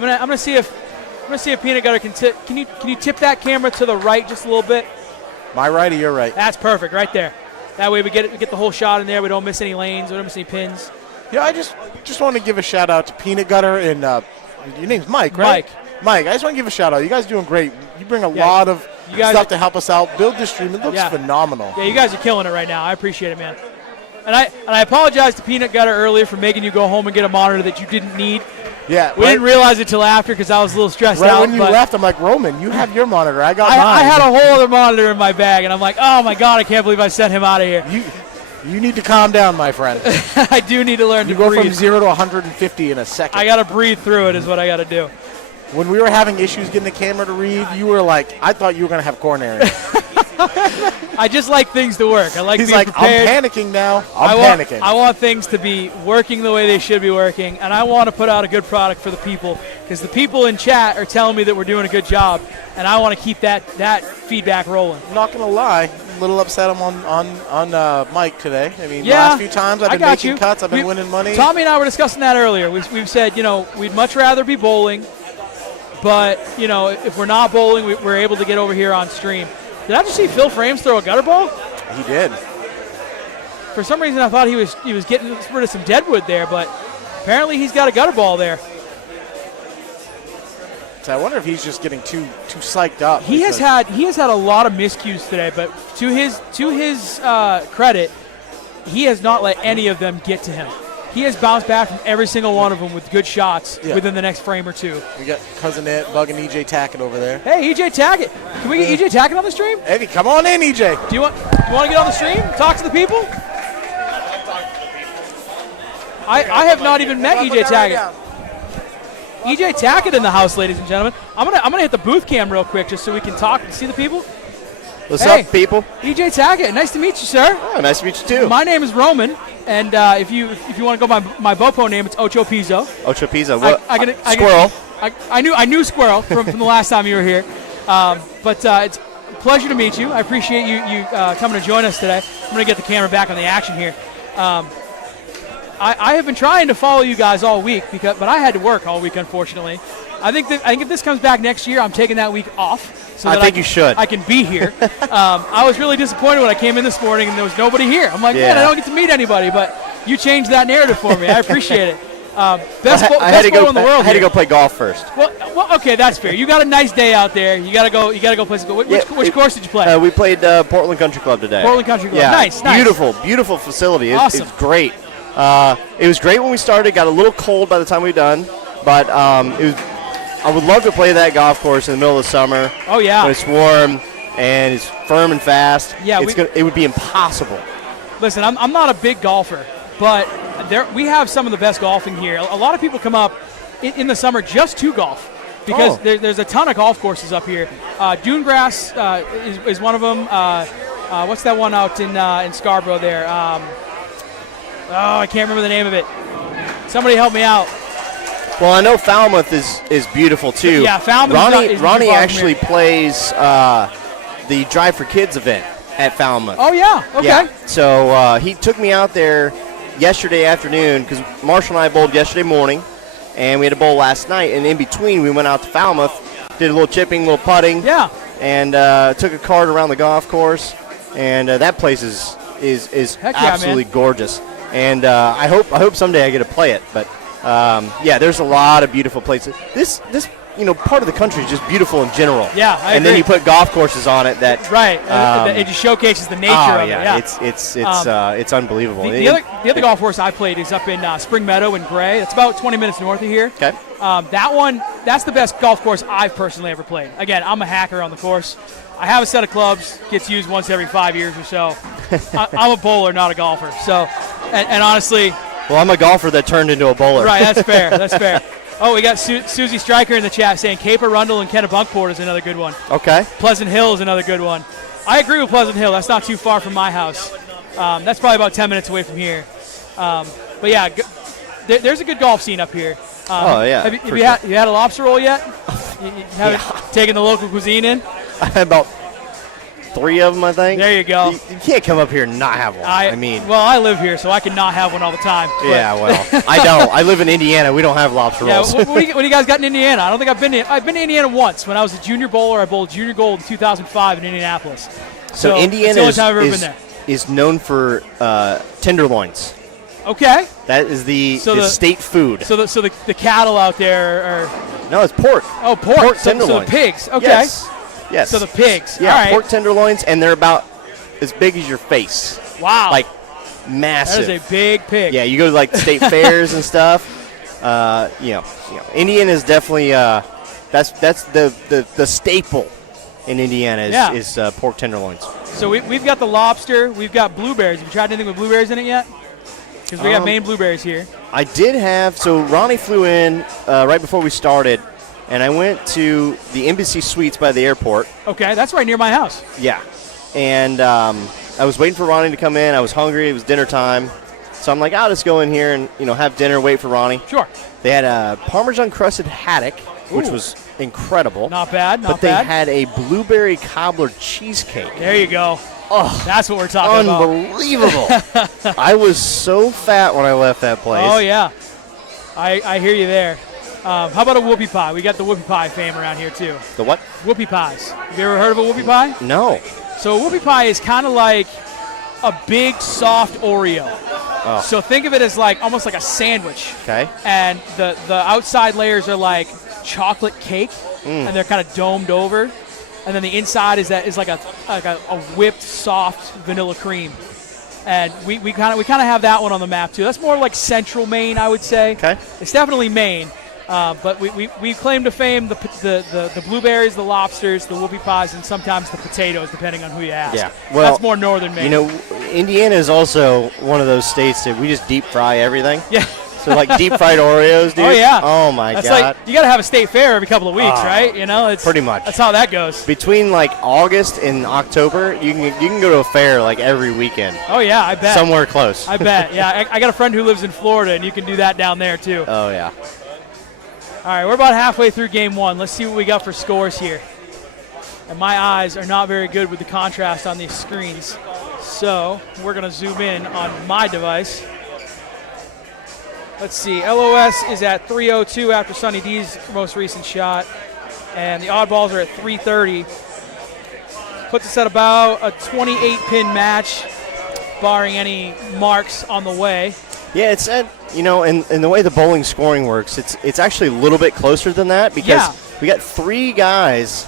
gonna see if Peanut Gutter can tip. Can you tip that camera to the right just a little bit? My right or your right? That's perfect, right there. That way we get the whole shot in there. We don't miss any lanes. We don't miss any pins. Yeah, I just want to give a shout out to Peanut Gutter and your name's Mike, right? Mike, I just want to give a shout out. You guys are doing great. You bring a lot of stuff to help us out. Build this stream. It looks phenomenal. Yeah, you guys are killing it right now. I appreciate it, man. And I apologize to Peanut Gutter earlier for making you go home and get a monitor that you didn't need. Yeah, we didn't realize it till after because I was a little stressed out. Right when you left, I'm like, Roman, you have your monitor. I got mine. I had a whole other monitor in my bag, and I'm like, oh my god, I can't believe I sent him out of here. You need to calm down, my friend. I do need to learn to breathe. You go from 0 to 150 in a second. I got to breathe through it is what I got to do. When we were having issues getting the camera to read, you were like, I thought you were going to have coronary. I just like things to work. I like He's being like, prepared. I'm panicking now. I'm panicking. I want things to be working the way they should be working, and I want to put out a good product for the people because the people in chat are telling me that we're doing a good job, and I want to keep that feedback rolling. I'm not going to lie. I'm a little upset I'm on Mike today. Last few times I've been making cuts. I've been winning money. Tommy and I were discussing that earlier. We've said, we'd much rather be bowling, but, if we're not bowling, we're able to get over here on stream. Did I just see Phil Frames throw a gutter ball? He did. For some reason, I thought he was getting rid of some deadwood there, but apparently he's got a gutter ball there. So I wonder if he's just getting too psyched up. He has had a lot of miscues today, but to his credit, he has not let any of them get to him. He has bounced back from every single one of them with good shots within the next frame or two. We got Cousin It bugging EJ Tackett over there. Hey, EJ Tackett. Can we get EJ Tackett on the stream? Eddie, come on in, EJ. Do you want to get on the stream? Talk to the people? I have not even met EJ Tackett. EJ Tackett in the house, ladies and gentlemen. I'm gonna hit the booth cam real quick just so we can talk and see the people. What's up, people? EJ Tackett, nice to meet you, sir. Oh, nice to meet you too. My name is Roman, and if you want to go by my BoPo name, it's Ocho Pizzo. Ocho Pizzo. Squirrel. I knew Squirrel from the last time you were here, but it's a pleasure to meet you. I appreciate you coming to join us today. I'm gonna get the camera back on the action here. I have been trying to follow you guys all week but I had to work all week, unfortunately. I think if this comes back next year, I'm taking that week off. So I think you should. I can be here. I was really disappointed when I came in this morning and there was nobody here. I'm like, man, I don't get to meet anybody, but you changed that narrative for me. I appreciate it. Best bowl in the world. I had to go play golf first. Well, okay, that's fair. You got a nice day out there. You got to go play some golf. Which course did you play? We played Portland Country Club today. Portland Country Club. Yeah, nice. Beautiful facility. Awesome. It's great. It was great when we started. Got a little cold by the time we were done, but I would love to play that golf course in the middle of the summer. Oh yeah. When it's warm and it's firm and fast. Yeah, it would be impossible. Listen, I'm not a big golfer, but we have some of the best golfing here. A lot of people come up in the summer just to golf because there's a ton of golf courses up here. Dunegrass is one of them. What's that one out in Scarborough there? I can't remember the name of it. Somebody help me out. Well, I know Falmouth is beautiful too. Yeah, Falmouth. Ronnie actually plays the Drive for Kids event at Falmouth. Oh yeah. Okay. Yeah. So he took me out there yesterday afternoon because Marshall and I bowled yesterday morning, and we had a bowl last night. And in between, we went out to Falmouth, did a little chipping, a little putting. Yeah. and took a cart around the golf course, and that place is Heck yeah, absolutely man. gorgeous. And I hope someday I get to play it. But yeah, there's a lot of beautiful places. This part of the country is just beautiful in general. Yeah, I and then agree. you put golf courses on it that Right. It just showcases the nature oh of yeah, it. it's it's unbelievable. The other golf course I played is up in Spring Meadow in Gray. It's about 20 minutes north of here. Okay. That's the best golf course I've personally ever played. Again, I'm a hacker on the course. I have a set of clubs, gets used once every 5 years or so. I'm a bowler, not a golfer. So, and honestly, well, I'm a golfer that turned into a bowler. right, that's fair. That's fair. Oh, we got Susie Stryker in the chat saying Cape Arundel and Kennebunkport is another good one. Okay. Pleasant Hill is another good one. I agree with Pleasant Hill. That's not too far from my house. That's probably about 10 minutes away from here. But yeah, there's a good golf scene up here. Oh, yeah, Have for you had a lobster roll yet? You haven't taken the local cuisine in? I had about 3 of them, I think. There you go. You can't come up here and not have one. I mean, well, I live here, so I can not have one all the time. But yeah, well, I don't. I live in Indiana. We don't have lobster yeah, rolls. what do you guys got in Indiana? I don't think I've been to Indiana once. When I was a junior bowler, I bowled junior gold in 2005 in Indianapolis. So it's Indiana the only time I've ever been there. is known for tenderloins. Okay. That is the state food. So the cattle out there are No, it's pork. oh pork. Pork So the tenderloins. pigs. Okay. Yes. So the pigs. Yeah, All right. pork tenderloins, and they're about as big as your face. Wow. Like that massive. is a big pig. Yeah, you go to like state fairs and stuff. Indiana is definitely that's the staple in Indiana is pork tenderloins. So we've got the lobster. We've got blueberries. Have you tried anything with blueberries in it yet? Because we got Maine blueberries here. I did have. So Ronnie flew in right before we started, and I went to the Embassy Suites by the airport. Okay, that's right near my house. Yeah, and I was waiting for Ronnie to come in. I was hungry. It was dinner time. So I'm like, I'll just go in here and have dinner, wait for Ronnie. Sure. They had a Parmesan crusted haddock, which Ooh. was incredible. Not bad. Not But they bad. had a blueberry cobbler cheesecake. There you go. Oh, That's what we're talking about. unbelievable! I was so fat when I left that place. Oh yeah, I hear you there. How about a whoopie pie? We got the whoopie pie fame around here too. The what? Whoopie pies. Have you ever heard of a whoopie pie? No. So a whoopie pie is kind of like a big soft Oreo. Oh. So think of it as like almost like a sandwich. Okay. And the outside layers are like chocolate cake, and they're kind of domed over. And then the inside is like a whipped soft vanilla cream. And we kind of have that one on the map too. That's more like central Maine, I would say. Okay. It's definitely Maine, but we claim to fame the blueberries, the lobsters, the whoopie pies, and sometimes the potatoes, depending on who you ask. Yeah. Well, that's more northern Maine. Indiana is also one of those states that we just deep fry everything. Yeah. So like deep fried Oreos, dude. Oh yeah. Oh my That's God. like you got to have a state fair every couple of weeks, right? It's pretty much. That's how that goes. Between like August and October, you can go to a fair like every weekend. Oh yeah, I bet. Somewhere close. I bet. Yeah, I got a friend who lives in Florida, and you can do that down there too. Oh yeah. All right, we're about halfway through game one. Let's see what we got for scores here. And my eyes are not very good with the contrast on these screens, so we're gonna zoom in on my device. Let's see, LOS is at 302 after Sunny D's most recent shot, and the oddballs are at 330. Puts us at about a 28-pin match, barring any marks on the way. Yeah, it's at in the way the bowling scoring works, it's actually a little bit closer than that because we got 3 guys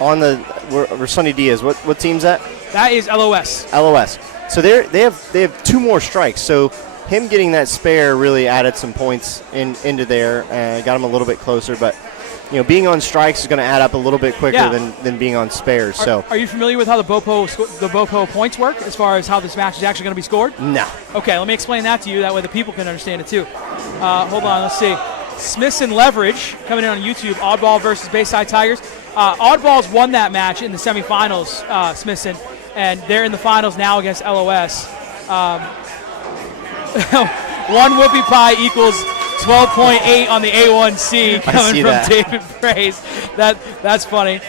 on where Sunny D is. What team's that? That is LOS. LOS. So they have 2 more strikes. So him getting that spare really added some points into there and got him a little bit closer. But being on strikes is going to add up a little bit quicker than being on spares. Are you familiar with how the BoPo points work as far as how this match is actually going to be scored? No. Okay, let me explain that to you. That way the people can understand it too. Hold on, let's see. Smiths and Leverage coming in on YouTube. Oddball versus Bayside Tigers. Oddballs won that match in the semifinals, Smithson, and they're in the finals now against LOS. One whoopie pie equals 12.8 on the A1C coming from that. David Praise. That's funny.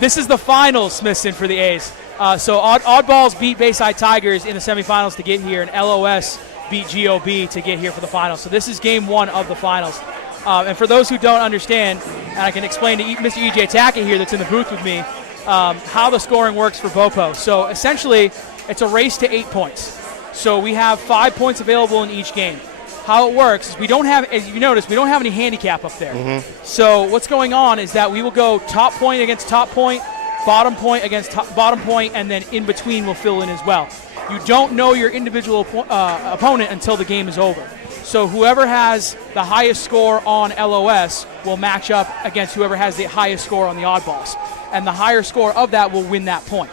This is the finals, Smithson, for the A's. So Oddballs beat Bayside Tigers in the semifinals to get here, and LOS beat GOB to get here for the finals. So this is game 1 of the finals. And for those who don't understand, and I can explain to Mr. EJ Tackett here that's in the booth with me, how the scoring works for BoPo. So essentially, it's a race to 8 points. So we have 5 points available in each game. How it works is we don't have, as you notice, we don't have any handicap up there. So what's going on is that we will go top point against top point, bottom point against bottom point, and then in between we'll fill in as well. You don't know your individual opponent until the game is over. So whoever has the highest score on LOS will match up against whoever has the highest score on the oddballs. And the higher score of that will win that point.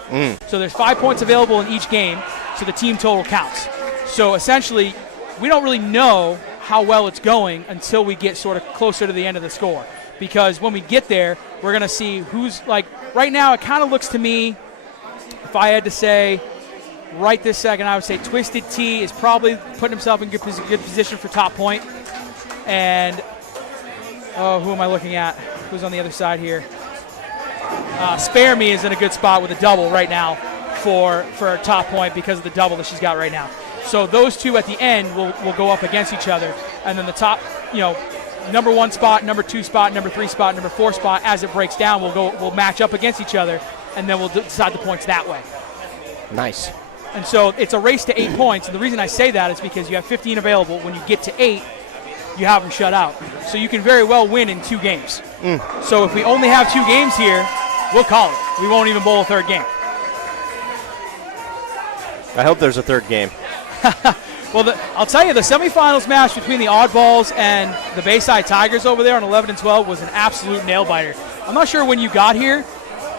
So there's 5 points available in each game, so the team total counts. So essentially, we don't really know how well it's going until we get sort of closer to the end of the score. Because when we get there, we're going to see who's, like, right now it kind of looks to me, if I had to say, right this second, I would say Twisted T is probably putting himself in good position for top point. And, who am I looking at? Who's on the other side here? Spare Me is in a good spot with a double right now for top point because of the double that she's got right now. So those two at the end will go up against each other. And then the top, number 1 spot, number 2 spot, number 3 spot, number 4 spot, as it breaks down, we'll match up against each other, and then we'll decide the points that way. Nice. And so it's a race to 8 points. And the reason I say that is because you have 15 available. When you get to 8, you have them shut out. So you can very well win in 2 games. So if we only have 2 games here, we'll call it. We won't even bowl a third game. I hope there's a third game. Well, I'll tell you, the semifinals match between the Oddballs and the Bayside Tigers over there on 11 and 12 was an absolute nail-biter. I'm not sure when you got here,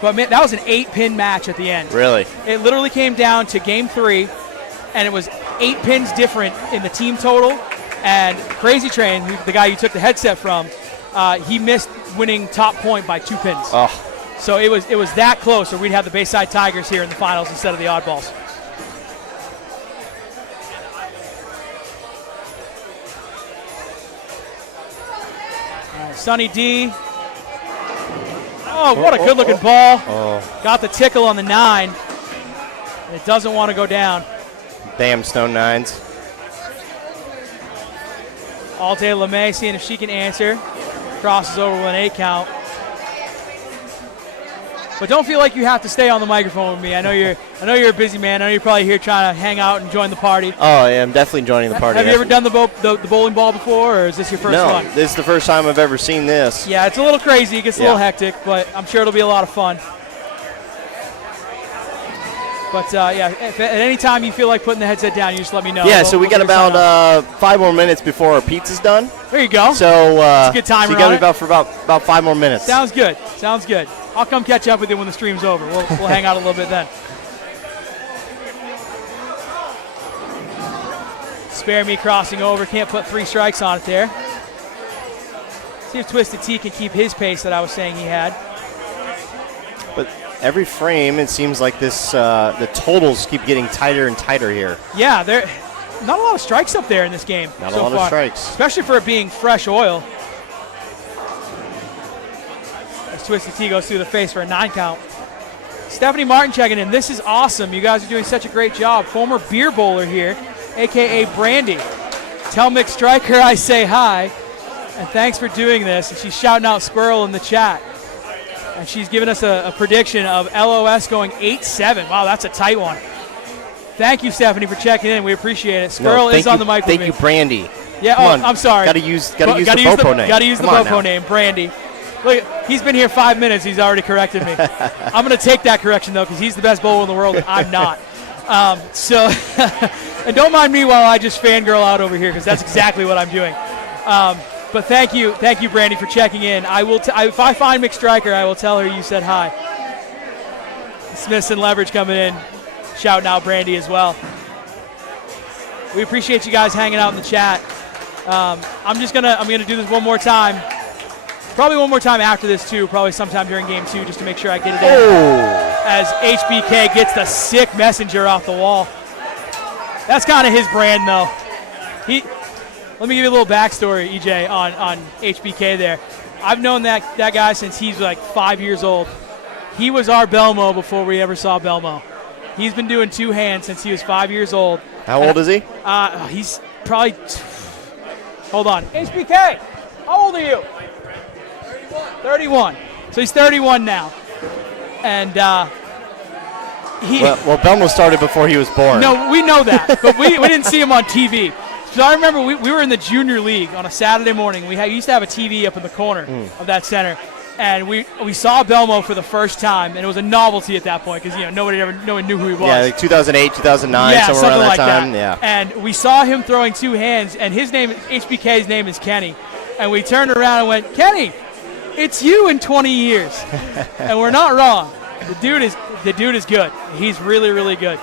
but man, that was an 8-pin match at the end. Really? It literally came down to game 3, and it was 8 pins different in the team total. And Crazy Train, the guy you took the headset from, he missed winning top point by 2 pins. Oh. So it was that close, or we'd have the Bayside Tigers here in the finals instead of the Oddballs. Sonny D. Oh, what a good-looking ball. Got the tickle on the 9. And it doesn't want to go down. Damn Stone 9s. Alte LeMay seeing if she can answer. Crosses over with an 8 count. But don't feel like you have to stay on the microphone with me. I know you're a busy man. I know you're probably here trying to hang out and join the party. Oh, yeah, I'm definitely joining the party. Have you ever done the bowling ball before, or is this your first one? No, this is the first time I've ever seen this. Yeah, it's a little crazy. It gets a little hectic, but I'm sure it'll be a lot of fun. But, if at any time you feel like putting the headset down, you just let me know. Yeah, so we got about 5 more minutes before our pizza's done. There you go. So it's a good timer. So you got me about 5 more minutes. Sounds good. Sounds good. I'll come catch up with you when the stream's over. We'll hang out a little bit then. Spare Me crossing over. Can't put 3 strikes on it there. See if Twisted T can keep his pace that I was saying he had. But every frame, it seems like this the totals keep getting tighter and tighter here. Yeah, there not a lot of strikes up there in this game. Not so a lot far, of strikes. especially for it being fresh oil. As Twisted T goes through the face for a 9 count. Stephanie Martin checking in. This is awesome. You guys are doing such a great job. Former beer bowler here, a.k.a. Brandy. Tell Mick Stryker I say hi, and thanks for doing this. And she's shouting out Squirrel in the chat. And she's giving us a prediction of LOS going 8-7. Wow, that's a tight one. Thank you, Stephanie, for checking in. We appreciate it. Squirrel is on the mic with me. Thank you, Brandy. Yeah, I'm sorry. Got to use the BoPo name. Got to use the BoPo name, Brandy. Look, he's been here 5 minutes. He's already corrected me. I'm going to take that correction, though, because he's the best bowler in the world, and I'm not. And don't mind me while I just fangirl out over here, because that's exactly what I'm doing. But thank you, Brandy, for checking in. I will. If I find Mick Stryker, I will tell her you said hi. Smiths and Leverage coming in, shouting out Brandy as well. We appreciate you guys hanging out in the chat. I'm gonna do this one more time. Probably one more time after this too. Probably sometime during game 2, just to make sure I get it in. As HBK gets the sick messenger off the wall. That's kind of his brand, though. Let me give you a little backstory, EJ, on HBK there. I've known that guy since he's like 5 years old. He was our Belmo before we ever saw Belmo. He's been doing 2 hands since he was 5 years old. How old is he? He's probably... Hold on. HBK! How old are you? 31. So he's 31 now. And Well, Belmo started before he was born. no, we know that, but we didn't see him on TV. So I remember we were in the junior league on a Saturday morning. We used to have a TV up in the corner of that center, and we saw Belmo for the first time, and it was a novelty at that point because no one knew who he was. Yeah, like 2008, 2009, Yeah, somewhere around something that like time. that. Yeah. And we saw him throwing two hands, and HBK's name is Kenny, and we turned around and went, Kenny, it's you in 20 years, and we're not wrong. The dude is good. He's really, really good.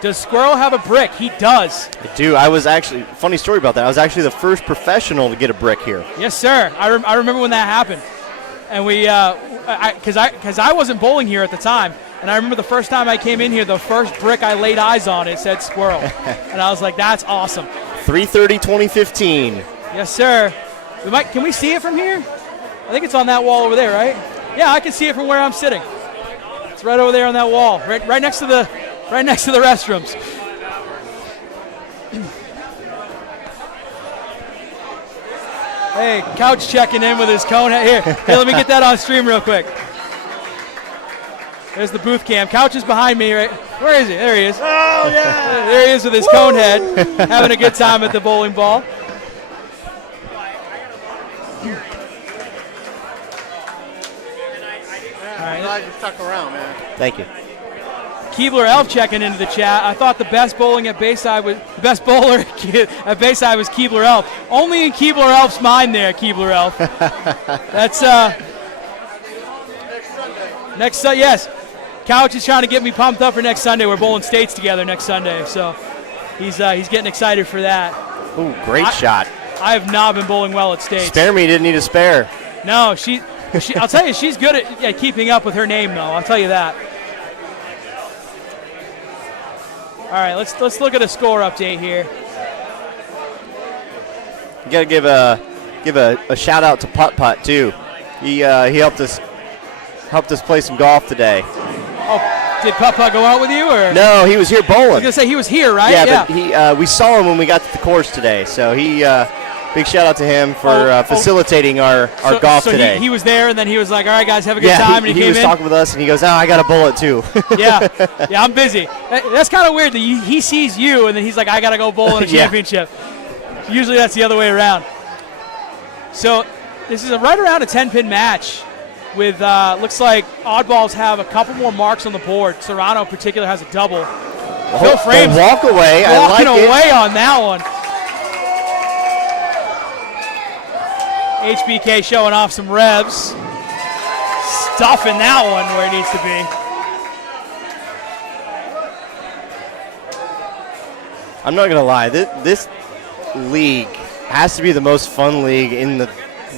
Does Squirrel have a brick? He does. I do. I was actually, funny story about that. I was actually the first professional to get a brick here. Yes, sir. I remember when that happened. And because I wasn't bowling here at the time, and I remember the first time I came in here, the first brick I laid eyes on, it said Squirrel. And I was like, that's awesome. 3/30/2015. Yes, sir. Can we see it from here? I think it's on that wall over there, right? Yeah, I can see it from where I'm sitting. It's right over there on that wall, right next to the restrooms. Hey, Couch checking in with his cone head. Here, let me get that on stream real quick. There's the booth cam. Couch is behind me, right? Where is he? There he is. Oh, yeah. There he is with his cone head, having a good time at the bowling ball. All right, glad you stuck around, man. Thank you. Keebler Elf checking into the chat. I thought the best bowler at Bayside was Keebler Elf. Only in Keebler Elf's mind there, Keebler Elf. That's next Sunday. Yes. Couch is trying to get me pumped up for next Sunday. We're bowling states together next Sunday, so he's getting excited for that. Ooh, great shot. I have not been bowling well at states. Spare me didn't need a spare. No, I'll tell you, she's good at keeping up with her name, though. I'll tell you that. All right, let's look at a score update here. You got to give a shout out to Putt Putt too. He helped us play some golf today. Oh, did Putt Putt go out with you or? No, he was here bowling. I was gonna say he was here, right? Yeah, but we saw him when we got to the course today. So big shout out to him for facilitating our golf today. He was there, and then he was like, "All right, guys, have a good time." And he was talking with us, and he goes, "Oh, I got a bullet too." yeah, I'm busy. That's kind of weird that he sees you, and then he's like, "I got to go bowl in a championship." Usually that's the other way around. So this is right around a 10-pin match. With looks like oddballs have a couple more marks on the board. Serrano in particular has a double. Phil Frames walk away. Walking away on that one. HBK showing off some revs. Stuffing that one where it needs to be. I'm not gonna lie. This league has to be the most fun league in the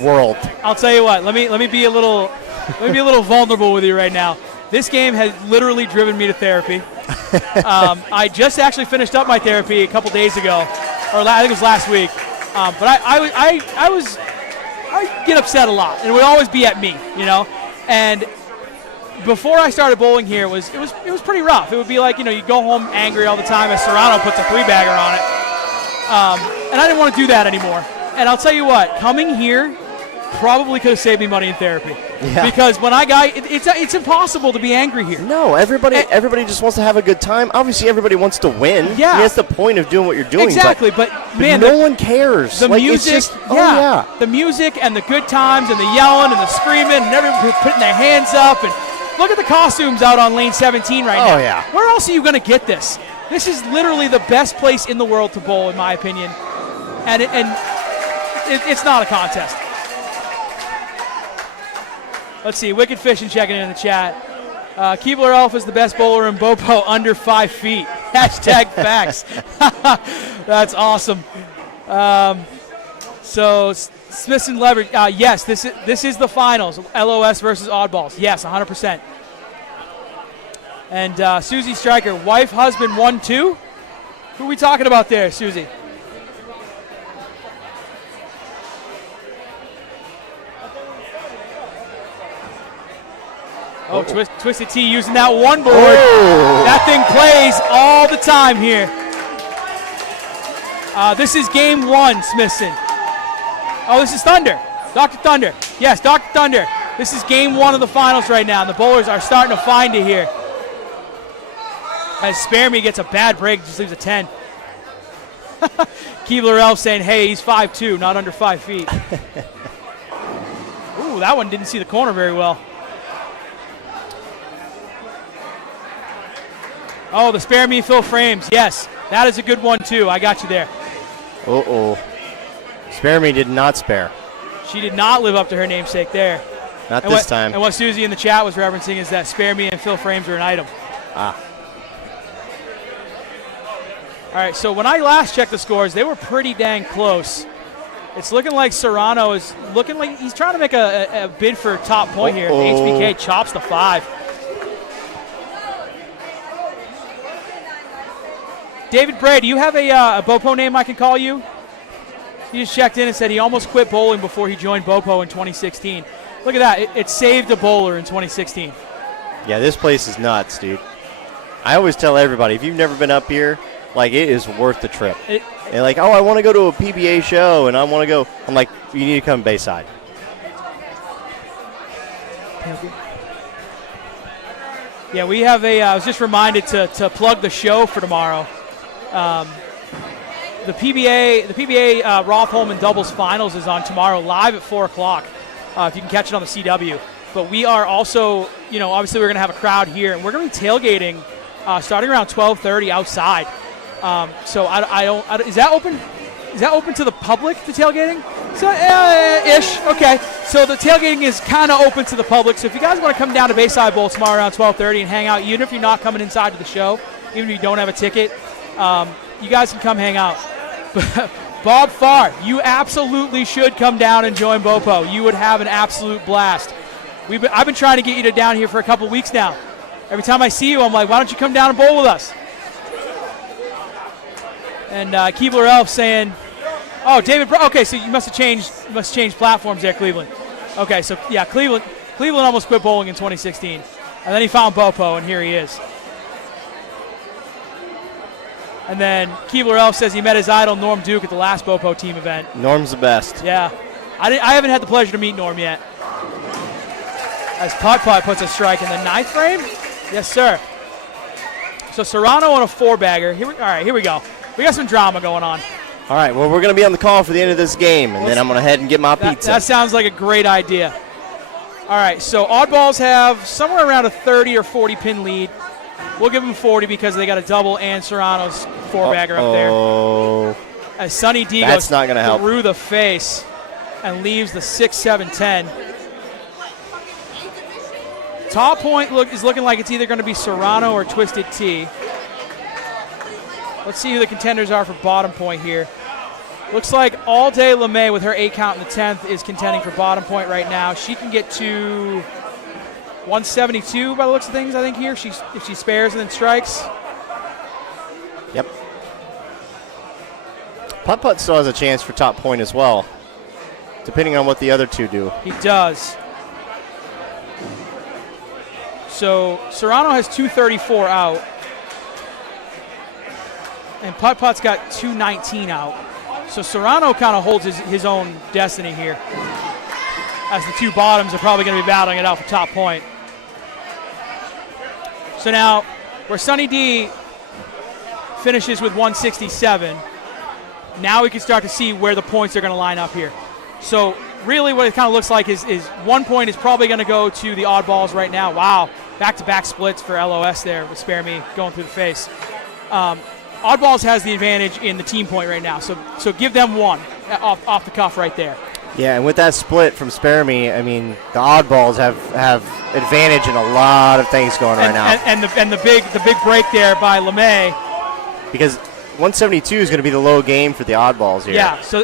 world. I'll tell you what. Let me be a little vulnerable with you right now. This game has literally driven me to therapy. I just actually finished up my therapy a couple days ago, or I think it was last week. But I get upset a lot, and it would always be at me, And before I started bowling here, it was pretty rough. It would be like you go home angry all the time as Serrano puts a 3-bagger on it, and I didn't want to do that anymore. And I'll tell you what, coming here probably could have saved me money in therapy. Yeah. Because when it's impossible to be angry here. No, everybody just wants to have a good time. Obviously, everybody wants to win. Yeah, I mean, that's the point of doing what you're doing. Exactly, but man, no one cares. The music, the music and the good times and the yelling and the screaming and everyone putting their hands up and look at the costumes out on lane 17 right now. Oh yeah. Where else are you going to get this? This is literally the best place in the world to bowl, in my opinion, and it's not a contest. Let's see, Wicked Fishing checking in the chat. Keebler Elf is the best bowler in BoPo under 5 feet. Hashtag facts. That's awesome. So Smiths and Leverage, yes, this is the finals. LOS versus Oddballs. Yes, 100%. And Susie Stryker, wife, husband, 1-2. Who are we talking about there, Susie? Oh, Twisted T using that one board. Oh. That thing plays all the time here. This is game one, Smithson. Oh, this is Thunder. Dr. Thunder. Yes, Dr. Thunder. This is game 1 of the finals right now, and the bowlers are starting to find it here. As Spare Me gets a bad break, just leaves a 10. Keebler Elf saying, hey, he's 5'2", not under 5 feet. Ooh, that one didn't see the corner very well. Oh, the Spare Me Phil Frames. Yes, that is a good one, too. I got you there. Uh-oh. Spare Me did not spare. She did not live up to her namesake there. Not this time. And what Susie in the chat was referencing is that Spare Me and Phil Frames are an item. Ah. All right, so when I last checked the scores, they were pretty dang close. It's looking like Serrano is looking like he's trying to make a bid for top point here. HBK chops the 5. David Bray, do you have a BoPo name I can call you? He just checked in and said he almost quit bowling before he joined BoPo in 2016. Look at that. It saved a bowler in 2016. Yeah, this place is nuts, dude. I always tell everybody, if you've never been up here, like, it is worth the trip. They're like, oh, I want to go to a PBA show, and I want to go. I'm like, you need to come to Bayside. Yeah, we have I was just reminded to plug the show for tomorrow. The PBA Rolf Holman Doubles Finals is on tomorrow live at 4 o'clock. If you can catch it on the CW. But we are also, obviously we're going to have a crowd here, and we're going to be tailgating starting around 12:30 outside. So I don't. Is that open? Is that open to the public? The tailgating? So ish. Okay. So the tailgating is kind of open to the public. So if you guys want to come down to Bayside Bowl tomorrow around 12:30 and hang out, even if you're not coming inside to the show, even if you don't have a ticket, you guys can come hang out. Bob Farr, you absolutely should come down and join BoPo. You would have an absolute blast. I've been trying to get you down here for a couple weeks now. Every time I see you, I'm like, why don't you come down and bowl with us? And Keebler Elf saying, oh, David, okay, so you must have changed platforms there, Cleveland. Okay, so yeah, Cleveland almost quit bowling in 2016. And then he found BoPo, and here he is. And then Keebler Elf says he met his idol, Norm Duke, at the last BoPo team event. Norm's the best. Yeah. I haven't had the pleasure to meet Norm yet. As Putt-Putt puts a strike in the 9th frame. Yes, sir. So Serrano on a 4-bagger. All right, here we go. We got some drama going on. All right, well, we're going to be on the call for the end of this game, and then I'm going to head and get my pizza. That sounds like a great idea. All right, so oddballs have somewhere around a 30 or 40 pin lead. We'll give them 40 because they got a double and Serrano's 4-bagger up there. Oh. As Sonny D That's goes not gonna help. through the face and leaves the 6-7-10. Top point is looking like it's either going to be Serrano or Twisted T. Let's see who the contenders are for bottom point here. Looks like All Day LeMay with her 8 count in the 10th is contending for bottom point right now. She can get to 172 by the looks of things, I think, here, if she spares and then strikes. Yep. Putt-Putt still has a chance for top point as well, depending on what the other two do. He does. So Serrano has 234 out. And Putt-Putt's got 219 out. So Serrano kind of holds his own destiny here, as the two bottoms are probably going to be battling it out for top point. So now, where Sonny D finishes with 167, now we can start to see where the points are going to line up here. So really what it kind of looks like is 1 point is probably going to go to the oddballs right now. Wow, back-to-back splits for LOS there with Spare Me going through the face. Oddballs has the advantage in the team point right now, so give them 1 off the cuff right there. Yeah, and with that split from Spare Me, I mean, the oddballs have advantage in a lot of things going right now. And the big break there by LeMay. Because 172 is going to be the low game for the oddballs here. Yeah, so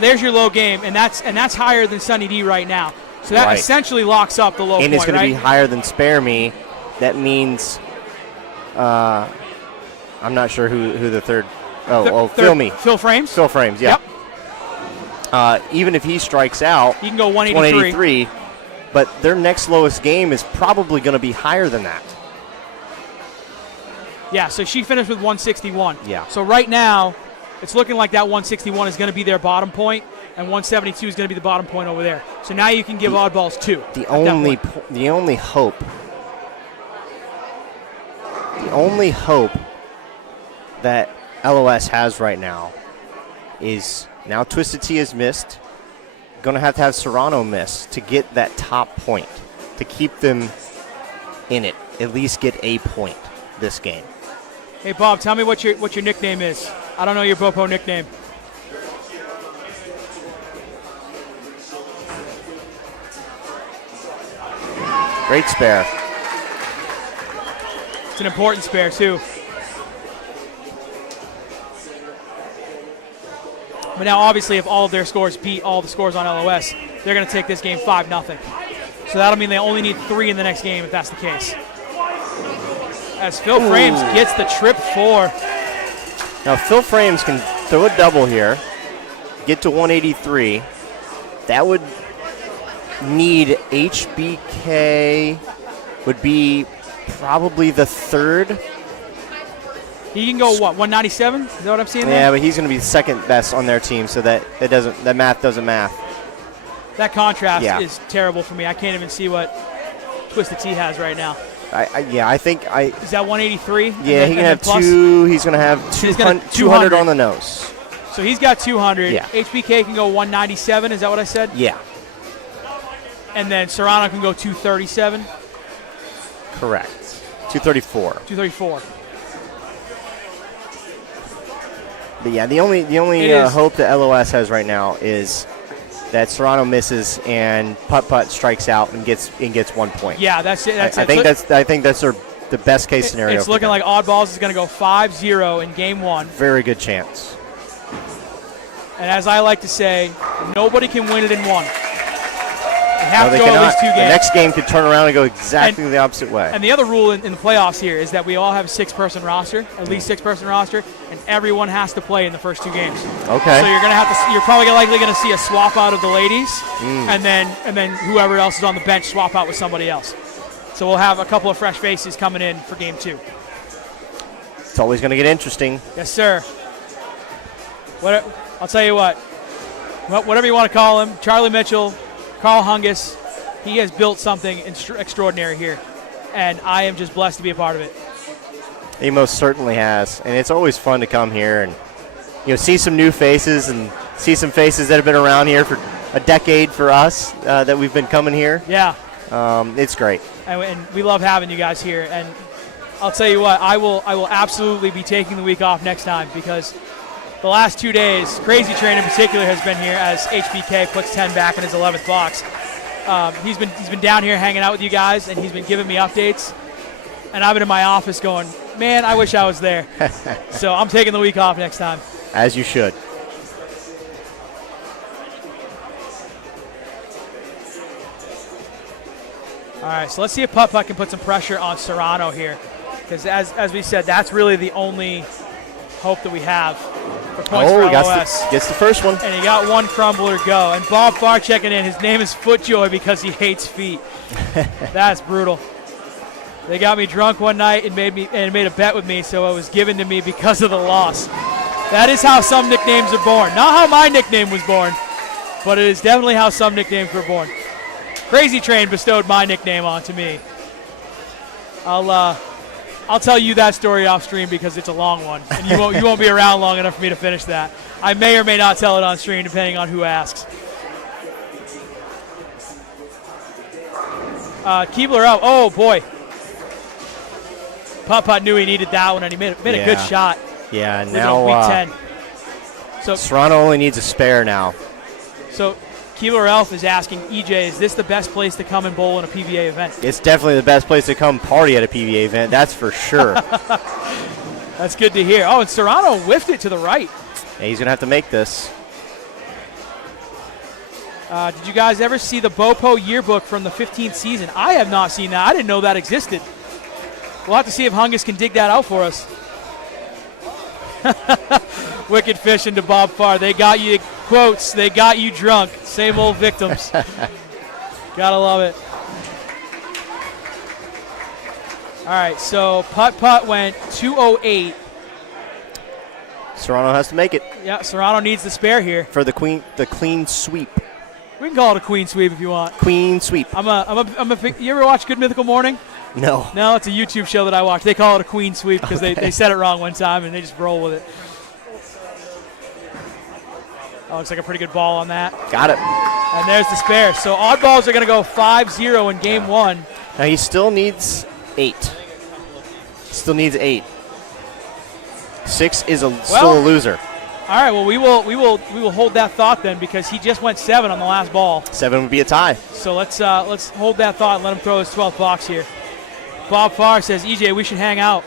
there's your low game, and that's higher than Sonny D right now. So that essentially locks up the low point, and it's going right? to be higher than Spare Me. That means, I'm not sure who the third. Phil Me. Phil Frames. Phil Frames. Yeah. Yep. Even if he strikes out, he can go 183. But their next lowest game is probably going to be higher than that. Yeah, so she finished with 161. Yeah. So right now, it's looking like that 161 is going to be their bottom point. and 172 is going to be the bottom point over there. So now you can give oddballs 2. The only hope that LOS has right now is now Twisted Tea is missed. Going to have Serrano miss to get that top point, to keep them in it, at least get a point this game. Hey, Bob, tell me what your nickname is. I don't know your BoPo nickname. Great spare. It's an important spare, too. But now, obviously, if all of their scores beat all the scores on LOS, they're going to take this game 5-0. So that'll mean they only need 3 in the next game if that's the case. As Phil Frames gets the trip 4. Now, Phil Frames can throw a double here, get to 183. That would need HBK would be probably the 3rd. He can go, what, 197? Is that what I'm seeing there? Yeah, but he's going to be second best on their team, so that math doesn't math. That contrast is terrible for me. I can't even see what Twisted Tea has right now. I think Is that 183? Yeah, he can have plus? 2. He's going to have 200 on the nose. So he's got 200. Yeah. HBK can go 197. Is that what I said? Yeah. And then Serrano can go 237. Correct. 234. 234. But yeah, the only hope that LOS has right now is that Serrano misses and putt strikes out and gets 1 point. Yeah, that's it. I think that's the best case scenario. It's looking like Oddballs is going to go 5-0 in game 1. Very good chance. And as I like to say, nobody can win it in one. They have No, to they go at least 2 cannot. games. The next game could turn around and go exactly the opposite way. And the other rule in the playoffs here is that we all have a 6-person roster, at least 6-person roster, and everyone has to play in the first 2 games. Okay. So you're probably likely going to see a swap out of the ladies, and then whoever else is on the bench swap out with somebody else. So we'll have a couple of fresh faces coming in for game 2. It's always going to get interesting. Yes, sir. I'll tell you what. Whatever you want to call him, Charlie Mitchell, Carl Hungus, he has built something extraordinary here, and I am just blessed to be a part of it. He most certainly has, and it's always fun to come here and see some new faces and see some faces that have been around here for a decade for us that we've been coming here. Yeah, it's great, and we love having you guys here. And I'll tell you what, I will absolutely be taking the week off next time because the last 2 days, Crazy Train in particular has been here as HBK puts 10 back in his 11th box. He's been down here hanging out with you guys, and he's been giving me updates. And I've been in my office going, man, I wish I was there. So I'm taking the week off next time. as you should. All right, so let's see if Putt-Putt can put some pressure on Serrano here. Because as we said, that's really the only hope that we have for points for LOS. Gets the first one. And he got one crumbler go. And Bob Farr checking in. His name is Footjoy because he hates feet. That's brutal. They got me drunk one night and made a bet with me, so it was given to me because of the loss. That is how some nicknames are born. Not how my nickname was born, but it is definitely how some nicknames were born. Crazy Train bestowed my nickname onto me. I'll tell you that story off stream because it's a long one, and you won't be around long enough for me to finish that. I may or may not tell it on stream depending on who asks. Keebler out. Oh boy. Putt-Putt knew he needed that one, and he made a good shot. Yeah, Week now 10. So Serrano only needs a spare now. So Keebler Elf is asking, EJ, is this the best place to come and bowl in a PBA event? It's definitely the best place to come party at a PBA event, that's for sure. That's good to hear. Oh, and Serrano whiffed it to the right. Yeah, he's going to have to make this. Did you guys ever see the BoPo yearbook from the 15th season? I have not seen that. I didn't know that existed. We'll have to see if Hungus can dig that out for us. Wicked fish into Bob Farr. They got you, quotes, they got you drunk. Same old victims. Gotta love it. All right, so Putt-Putt went 208. Serrano has to make it Yeah, Serrano needs the spare here. for the clean sweep. We can call it a queen sweep if you want. Queen sweep. You ever watch Good Mythical Morning? No. No, it's a YouTube show that I watch. They call it a queen sweep because they said it wrong one time and they just roll with it. That looks like a pretty good ball on that. Got it. And there's the spare. So oddballs are going to go 5-0 in game one. Now he still needs 8. Still needs 8. 6 is still a loser. All right, well we will hold that thought then because he just went 7 on the last ball. 7 would be a tie. So let's hold that thought and let him throw his 12th box here. Bob Farr says, EJ, we should hang out.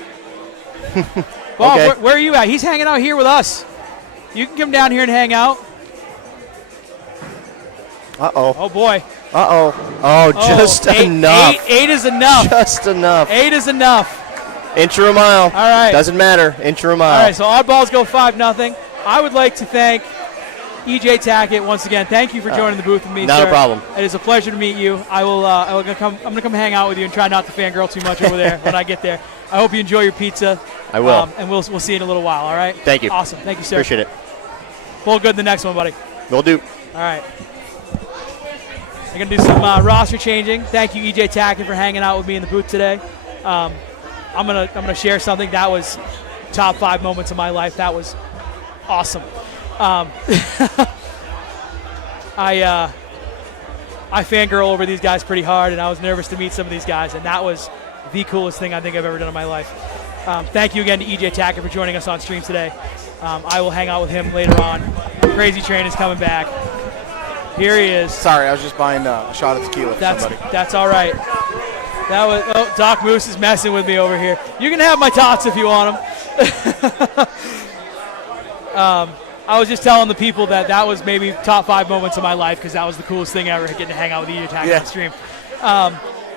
Bob, Okay. where are you at? He's hanging out here with us. You can come down here and hang out. Uh-oh. Oh, boy. Uh-oh. Oh, just enough. 8 is enough. Just enough. 8 is enough. Inch or a mile. All right. Doesn't matter. Inch or a mile. All right, so oddballs go 5-0. I would like to thank EJ Tackett once again. Thank you for joining the booth with me, Not sir. a problem. It is a pleasure to meet you. I'm gonna come hang out with you and try not to fangirl too much over there when I get there. I hope you enjoy your pizza. I will. And we'll see you in a little while. All right. Thank you. Awesome. Thank you, sir. Appreciate it. Pull good in the next one, buddy. Will do. All right. I'm gonna do some roster changing. Thank you, EJ Tackett, for hanging out with me in the booth today. I'm gonna share something that was top 5 moments of my life. That was awesome. I fangirl over these guys pretty hard, and I was nervous to meet some of these guys, and that was the coolest thing I think I've ever done in my life. Thank you again to EJ Tackett for joining us on stream today. I will hang out with him later on. Crazy Train is coming back. Here he is. Sorry, I was just buying a shot of tequila for somebody. That's all right. That was Doc Moose is messing with me over here. You can have my tots if you want them. I was just telling the people that was maybe top 5 moments of my life because that was the coolest thing ever, getting to hang out with EJ Tackett on stream.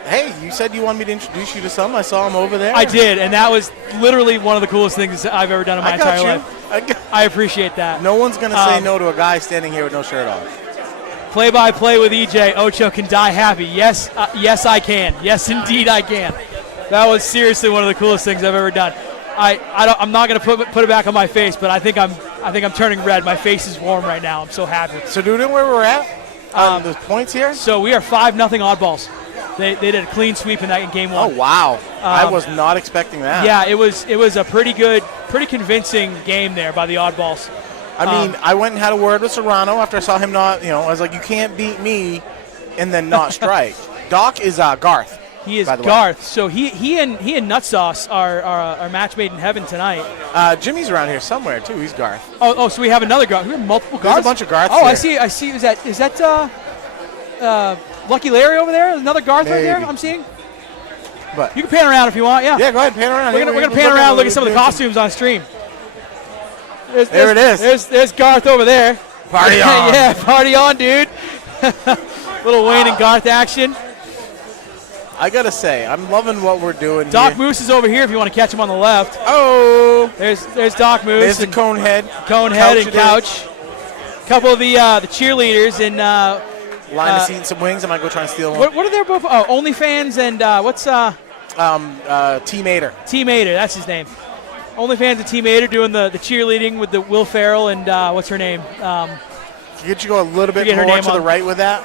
Hey, you said you wanted me to introduce you to some. I saw him over there. I did, and that was literally one of the coolest things I've ever done in my entire life. I appreciate that. No one's going to say no to a guy standing here with no shirt on. Play-by-play with EJ. Ocho can die happy. Yes, I can. Yes, indeed, I can. That was seriously one of the coolest things I've ever done. I'm not going to put it back on my face, but I think I'm turning red. My face is warm right now. I'm so happy. So, do you know where we're at? The points here. So we are 5-0 oddballs. They did a clean sweep in game one. Oh wow! I was not expecting that. Yeah, it was a pretty convincing game there by the oddballs. I mean, I went and had a word with Serrano after I saw him not. I was like, you can't beat me, and then not strike. Doc is Garth. He is Garth. So he and Nutsauce are match made in heaven tonight. Jimmy's around here somewhere too. He's Garth. Oh, so we have another Garth. We have multiple Garths. There's a bunch of Garths. Oh, here. I see. Is that Lucky Larry over there? Another Garth right there? I'm seeing. But you can pan around if you want. Yeah. Yeah, go ahead, pan around. We're gonna pan around and look at some of the costumes on stream. There it is. There's Garth over there. Party on. Yeah, party on, dude. Little Wayne and Garth action. I gotta say, I'm loving what we're doing. Doc here. Moose is over here if you want to catch him on the left. Oh, there's Doc Moose. There's the Conehead. Conehead and Couch. A couple of the cheerleaders in line of seeing some wings. I might go try and steal one. What are their both? Oh, OnlyFans and what's Team Ader. Team Ader, that's his name. OnlyFans and Team Ader doing the cheerleading with the Will Ferrell and what's her name? Could you go a little bit more to the right with that?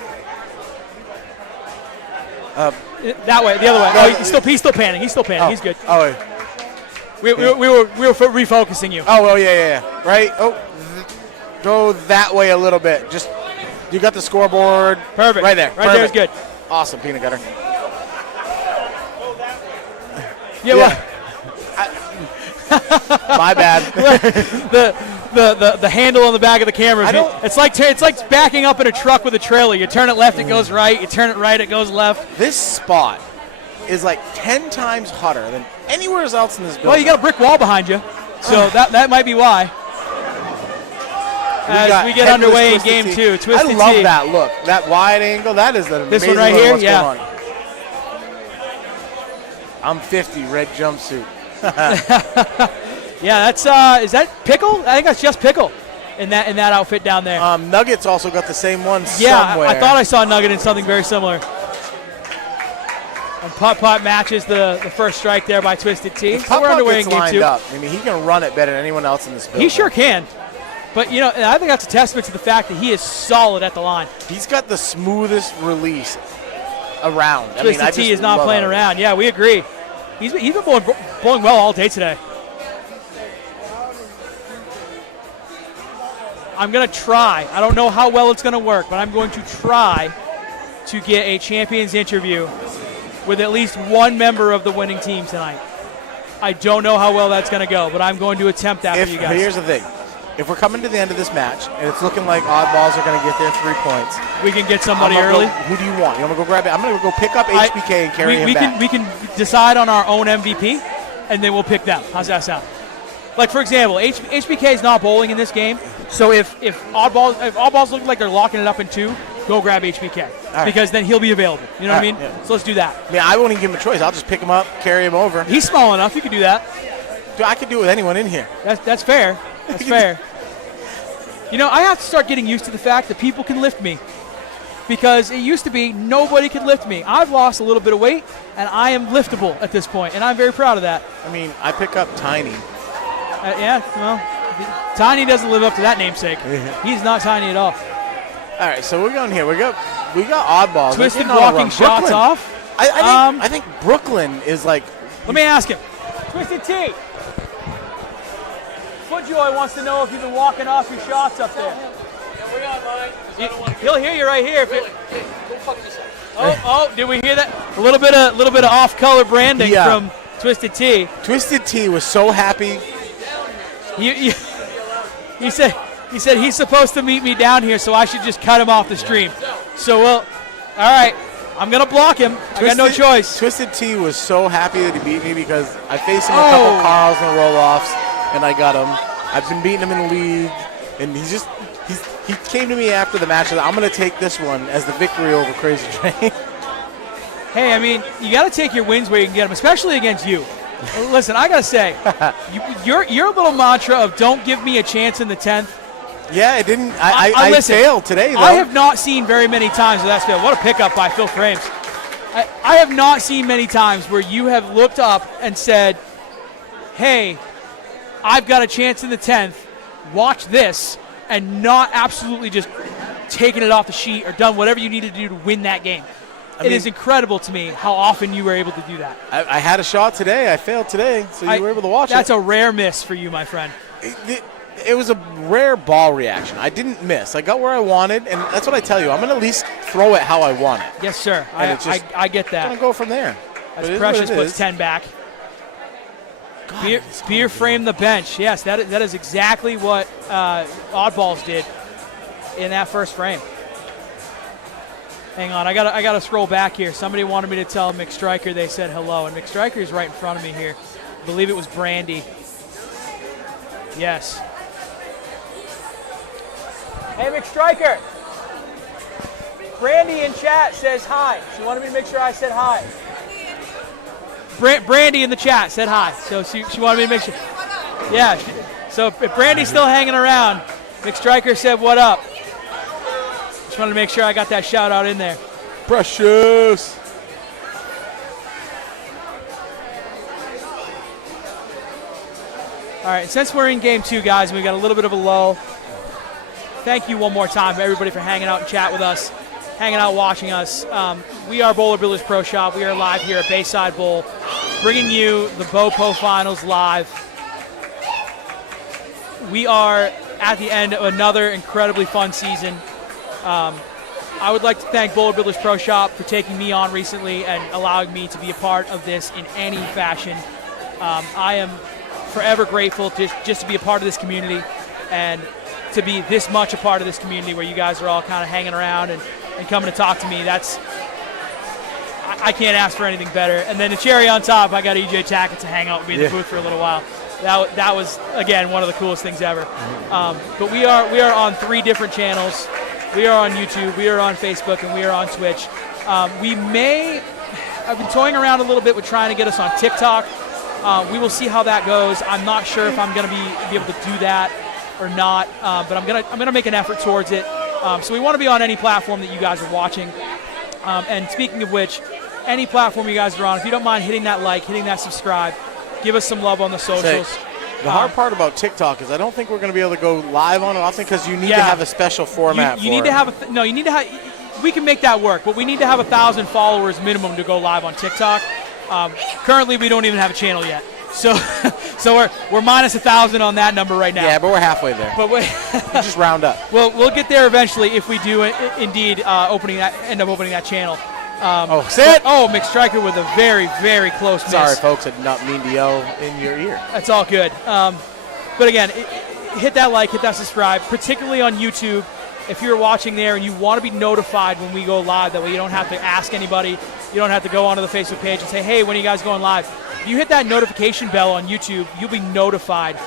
That way, the other way. Oh, he's still panning. He's still panning. He's good. Oh, wait. We were refocusing you. Oh, well, yeah. Right. Oh, go that way a little bit. Just you got the scoreboard. Perfect. Right there. Right there is good. Awesome, peanut butter. Yeah. Well, my bad. the handle on the back of the camera. It's like backing up in a truck with a trailer. You turn it left, it goes right. You turn it right, it goes left. This spot is like 10 times hotter than anywhere else in this building. Well, you got a brick wall behind you, so that might be why. As we get underway in game 2, Twisted I love Tea. that look, that wide angle. That is an amazing this one right look here. what's Yeah. going on. I'm 50, red jumpsuit. Yeah, that's is that Pickle? I think that's just Pickle in that outfit down there. Nuggets also got the same one yeah, somewhere. I thought I saw Nugget in something very similar. And putt matches the first strike there by Twisted Tea. So we're Putt underway gets in game lined 2. up. I mean, he can run it better than anyone else in this building. He sure can. But, you know, and I think that's a testament to the fact that he is solid at the line. He's got the smoothest release around. Twisted Tea is not playing around. Yeah, we agree. He's been blowing well all day today. I'm going to try. I don't know how well it's going to work, but I'm going to try to get a champions interview with at least one member of the winning team tonight. I don't know how well that's going to go, but I'm going to attempt that for you guys. Here's the thing. If we're coming to the end of this match and it's looking like oddballs are going to get their 3 points, we can get somebody early. Who do you want? You want to go grab it? I'm going to go pick up HBK and carry him back. We can decide on our own MVP, and then we'll pick them. How's that sound? Like, for example, HBK is not bowling in this game, so if oddballs look like they're locking it up in 2, go grab HBK, because then he'll be available. You know what I mean? Yeah. So let's do that. Yeah, I won't even give him a choice. I'll just pick him up, carry him over. He's small enough. You can do that. Dude, I could do it with anyone in here. That's fair. That's fair. You know, I have to start getting used to the fact that people can lift me, because it used to be nobody could lift me. I've lost a little bit of weight, and I am liftable at this point, and I'm very proud of that. I mean, I pick up Tiny. Yeah, well, Tiny doesn't live up to that namesake. He's not tiny at all. All right, so we're going here. We got oddballs. Twisted walking shots off. I think Brooklyn is like. Let me ask him. Twisted T. Footjoy wants to know if you've been walking off your shots up there. Yeah, we're online. He'll hear you right here. Oh, did we hear that? A little bit of off-color branding from Twisted T. Twisted T was so happy. He said he's supposed to meet me down here, so I should just cut him off the stream. So all right, I'm gonna block him. I got no choice. Twisted T was so happy that he beat me because I faced him a couple Carls and roll-offs, and I got him. I've been beating him in the league, and he came to me after the match and I'm gonna take this one as the victory over Crazy Train. Hey, I mean, you got to take your wins where you can get them, especially against you. Listen, I got to say, your little mantra of don't give me a chance in the 10th. Yeah, it didn't. I failed today, though. I have not seen very many times where that's failed. What a pickup by Phil Frames. I have not seen many times where you have looked up and said, hey, I've got a chance in the 10th. Watch this, and not absolutely just taking it off the sheet or done whatever you needed to do to win that game. It is incredible to me how often you were able to do that. I had a shot today. I failed today, so you were able to watch That's a rare miss for you, my friend. It was a rare ball reaction. I didn't miss. I got where I wanted, and that's what I tell you. I'm going to at least throw it how I want it. Yes, sir. I get that. I'm going to go from there. As Precious puts 10 back. Spear frame the bench. Yes, that is exactly what Oddballs did in that first frame. Hang on, I gotta scroll back here. Somebody wanted me to tell McStriker they said hello, and McStriker is right in front of me here. I believe it was Brandy. Yes. Hey, McStriker. Brandy in chat says hi. She wanted me to make sure I said hi. Brandy in the chat said hi, so she wanted me to make sure. Yeah, so if Brandy's still hanging around, McStriker said what up. Just wanted to make sure I got that shout out in there. Precious. All right, since we're in game 2, guys, and we got a little bit of a lull, thank you one more time, everybody, for hanging out and chat with us, hanging out, watching us. We are Bowler Builders Pro Shop. We are live here at Bayside Bowl, bringing you the BoPo Finals live. We are at the end of another incredibly fun season. I would like to thank Bowler Builders Pro Shop for taking me on recently and allowing me to be a part of this in any fashion. I am forever grateful just to be a part of this community and to be this much a part of this community where you guys are all kind of hanging around and coming to talk to me. I can't ask for anything better. And then the cherry on top, I got EJ Tackett to hang out with me in the booth for a little while. That was, again, one of the coolest things ever. But we are on 3 different channels. We are on YouTube, we are on Facebook, and we are on Twitch. I've been toying around a little bit with trying to get us on TikTok. We will see how that goes. I'm not sure if I'm going to be able to do that or not, but I'm gonna make an effort towards it. So we want to be on any platform that you guys are watching. And speaking of which, any platform you guys are on, if you don't mind hitting that like, hitting that subscribe, give us some love on the socials. The hard part about TikTok is I don't think we're going to be able to go live on it often because you need to have a special format. You need to have you need to have. We can make that work, but we need to have 1,000 followers minimum to go live on TikTok. Currently, we don't even have a channel yet, so we're minus 1,000 on that number right now. Yeah, but we're halfway there. But we just round up. We'll get there eventually if we do indeed end up opening that channel. McStriker with a very, very close miss. Sorry, folks, I did not mean to yell in your ear. That's all good. But again, hit that like, hit that subscribe, particularly on YouTube. If you're watching there and you want to be notified when we go live, that way you don't have to ask anybody, you don't have to go onto the Facebook page and say, hey, when are you guys going live? If you hit that notification bell on YouTube, you'll be notified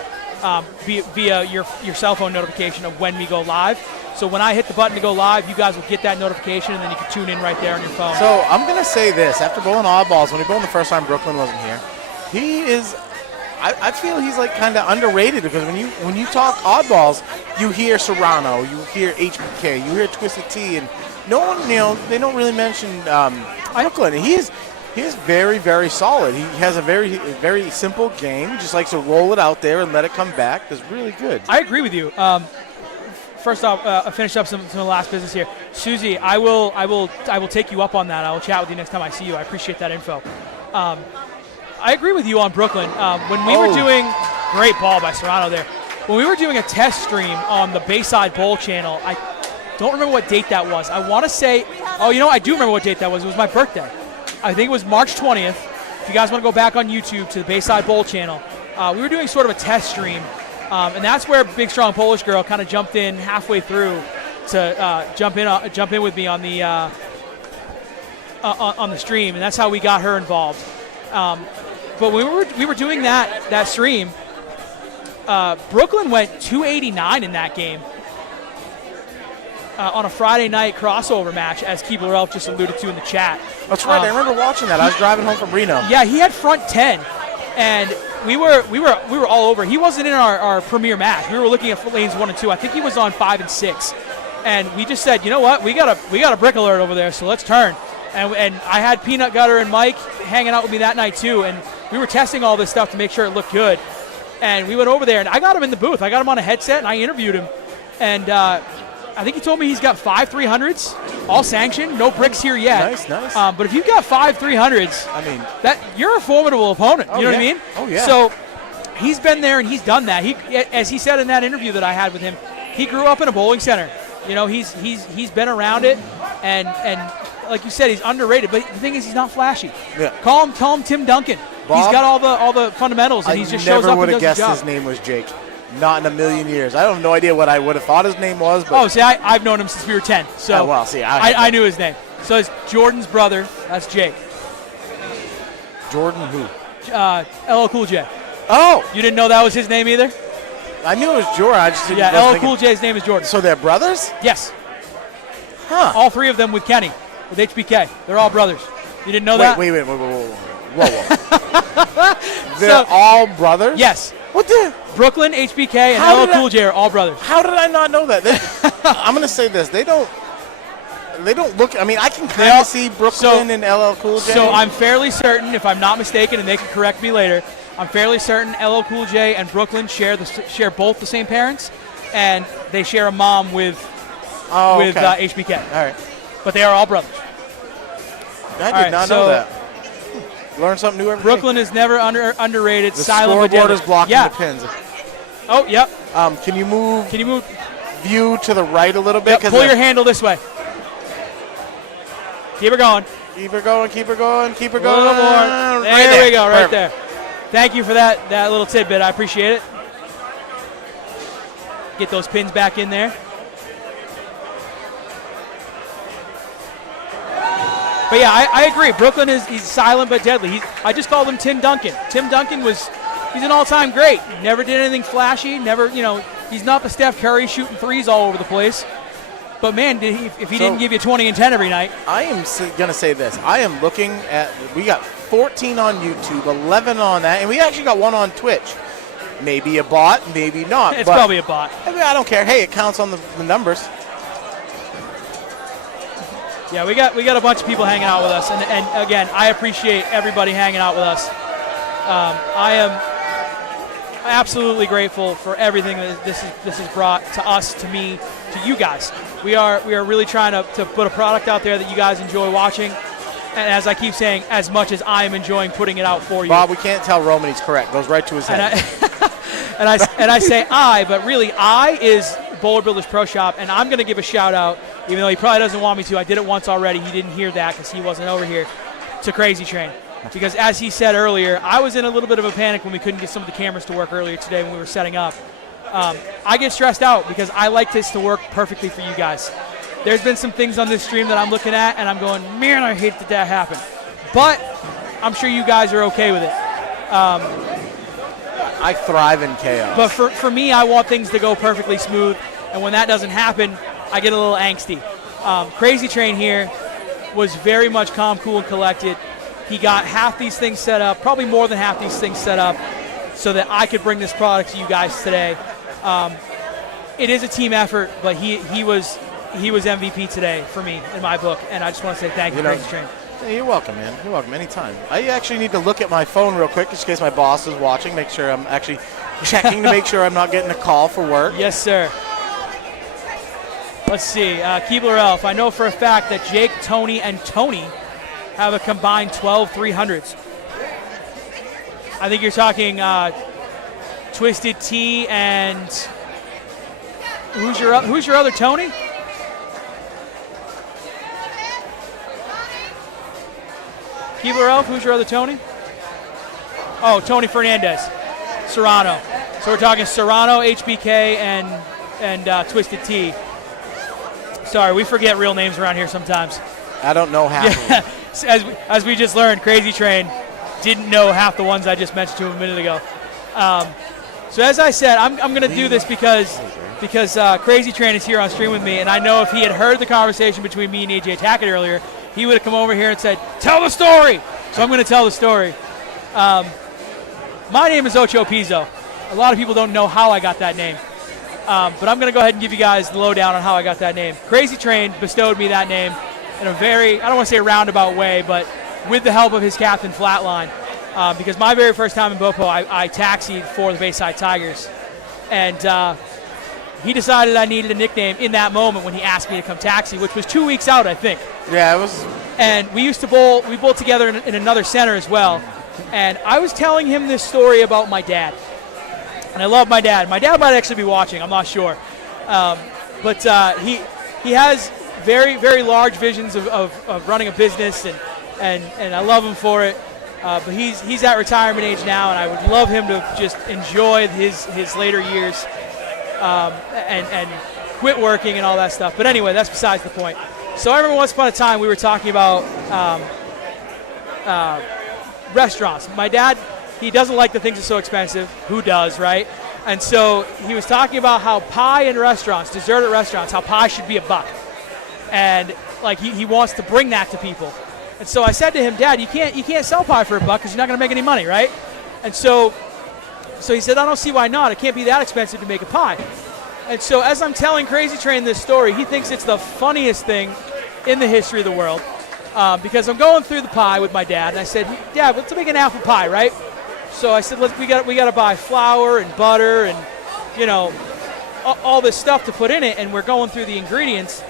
via your cell phone notification of when we go live. So when I hit the button to go live, you guys will get that notification, and then you can tune in right there on your phone. So I'm going to say this. After bowling oddballs, when he bowled the first time Brooklyn wasn't here, he is – I feel he's like kind of underrated because when you talk oddballs, you hear Serrano, you hear HBK, you hear Twisted Tea, and no one, they don't really mention Brooklyn. He is very, very solid. He has a very, very simple game. He just likes to roll it out there and let it come back. That's really good. I agree with you. First off, I finished up some of the last business here. Susie, I will take you up on that. I will chat with you next time I see you. I appreciate that info. I agree with you on Brooklyn. When we were doing – great ball by Serrano there. When we were doing a test stream on the Bayside Bowl channel, I don't remember what date that was. I want to say – I do remember what date that was. It was my birthday. I think it was March 20th. If you guys want to go back on YouTube to the Bayside Bowl channel, we were doing sort of a test stream, and that's where Big Strong Polish Girl kind of jumped in halfway through to jump in with me on the stream, and that's how we got her involved. But when we were doing that stream, Brooklyn went 289 in that game on a Friday night crossover match, as Keebler Elf just alluded to in the chat. That's right. I remember watching that. I was driving home from Reno. Yeah, he had front 10, and we were all over. He wasn't in our premier match. We were looking at lanes 1 and 2. I think he was on 5 and 6, and we just said, you know what, we got a brick alert over there, so let's turn. And I had Peanut Gutter and Mike hanging out with me that night too, and we were testing all this stuff to make sure it looked good. And we went over there, and I got him in the booth. I got him on a headset, and I interviewed him. And I think he told me he's got 5 300s, all sanctioned, no bricks here yet. Nice. But if you've got 5 300s, I mean, you're a formidable opponent. You know what I mean? Oh yeah. So he's been there and he's done that. As he said in that interview that I had with him, he grew up in a bowling center. He's been around it, and like you said, he's underrated. But the thing is, he's not flashy. Yeah. Call him Tim Duncan. Bob, he's got all the fundamentals, and he just shows up and does his job. I never would have guessed his name was Jake. Not in a million years. I have no idea what I would have thought his name was. But I've known him since we were 10. So I knew his name. So it's Jordan's brother. That's Jake. Jordan who? LL Cool J. Oh! You didn't know that was his name either? I knew it was Jordan. I just didn't LL Cool J's name is Jordan. So they're brothers? Yes. Huh. All 3 of them with Kenny, with HBK. They're all brothers. You didn't know that? Wait. Whoa. They're all brothers? Yes. What the? Brooklyn, HBK, and LL Cool J are all brothers. How did I not know that? I'm going to say this. They don't look. I mean, I can kind of see Brooklyn and LL Cool J. So I'm fairly certain, if I'm not mistaken, and they can correct me later, I'm fairly certain LL Cool J and Brooklyn share both the same parents, and they share a mom with HBK. All right. But they are all brothers. I did not know that. Learn something new every Brooklyn day. is never underrated. The silent but scoreboard deadly. is blocking the pins. Oh, yep. Can you move view to the right a little bit? Yep, pull your handle this way. Keep her going. Keep her going. A little more. There we go, right there. Thank you for that little tidbit. I appreciate it. Get those pins back in there. But yeah, I agree. Brooklyn he's silent but deadly. I just called him Tim Duncan. Tim Duncan he's an all-time great. Never did anything flashy. Never, he's not the Steph Curry shooting threes all over the place. But man, if he didn't give you 20 and 10 every night. I am going to say this. I am looking at, we got 14 on YouTube, 11 on that, and we actually got 1 on Twitch. Maybe a bot, maybe not. It's probably a bot. I mean, I don't care. Hey, it counts on the numbers. Yeah, we got a bunch of people hanging out with us, and again, I appreciate everybody hanging out with us. I am absolutely grateful for everything that this has brought to us, to me, to you guys. We are really trying to put a product out there that you guys enjoy watching, and as I keep saying, as much as I am enjoying putting it out for you. Bob, we can't tell Roman he's correct. Goes right to his head. And I say I, but really I is Bowler Builders Pro Shop, and I'm going to give a shout out, even though he probably doesn't want me to. I did it once already. He didn't hear that because he wasn't over here, to Crazy Train. Because as he said earlier, I was in a little bit of a panic when we couldn't get some of the cameras to work earlier today when we were setting up. I get stressed out because I like this to work perfectly for you guys. There's been some things on this stream that I'm looking at and I'm going, man, I hate that happened. But I'm sure you guys are okay with it. I thrive in chaos. But for me, I want things to go perfectly smooth, and when that doesn't happen, I get a little angsty. Crazy Train here was very much calm, cool, and collected. He got half these things set up, probably more than half these things set up, so that I could bring this product to you guys today. It is a team effort, but he was MVP today for me in my book, and I just want to say thank you, Crazy Train. Hey, you're welcome, man. You're welcome anytime. I actually need to look at my phone real quick just in case my boss is watching, make sure I'm actually checking to make sure I'm not getting a call for work. Yes, sir. Let's see. Keebler Elf, I know for a fact that Jake, Tony, and Tony have a combined 12 300s. I think you're talking Twisted T and who's your other Tony? Keebler Elf, who's your other Tony? Oh, Tony Fernandez, Serrano. So we're talking Serrano, HBK, and Twisted T. Sorry, we forget real names around here sometimes. I don't know half of them. As we just learned, Crazy Train didn't know half the ones I just mentioned to him a minute ago. So as I said, I'm going to do this because Crazy Train is here on stream with me, and I know if he had heard the conversation between me and AJ Tackett earlier, he would have come over here and said, tell the story. So I'm going to tell the story. My name is Ocho Pizzo. A lot of people don't know how I got that name. But I'm going to go ahead and give you guys the lowdown on how I got that name. Crazy Train bestowed me that name in a very, I don't want to say roundabout way, but with the help of his captain, Flatline. Because my very first time in BoPo, I taxied for the Bayside Tigers. And he decided I needed a nickname in that moment when he asked me to come taxi, which was 2 weeks out, I think. Yeah, it was. And we used to bowl, we bowled together in another center as well. And I was telling him this story about my dad. And I love my dad. My dad might actually be watching, I'm not sure. But he has very, very large visions of running a business, and I love him for it. But he's at retirement age now, and I would love him to just enjoy his later years and quit working and all that stuff. But anyway, that's besides the point. So I remember once upon a time we were talking about restaurants. My dad, he doesn't like the things that are so expensive. Who does, right? And so he was talking about how pie in restaurants, dessert at restaurants, how pie should be $1. And like he wants to bring that to people. And so I said to him, Dad, you can't sell pie for $1 because you're not going to make any money, right? And so he said, I don't see why not. It can't be that expensive to make a pie. And so as I'm telling Crazy Train this story, he thinks it's the funniest thing in the history of the world because I'm going through the pie with my dad, and I said, Dad, let's make an apple pie, right? So I said, we got to buy flour and butter and all this stuff to put in it, and we're going through the ingredients.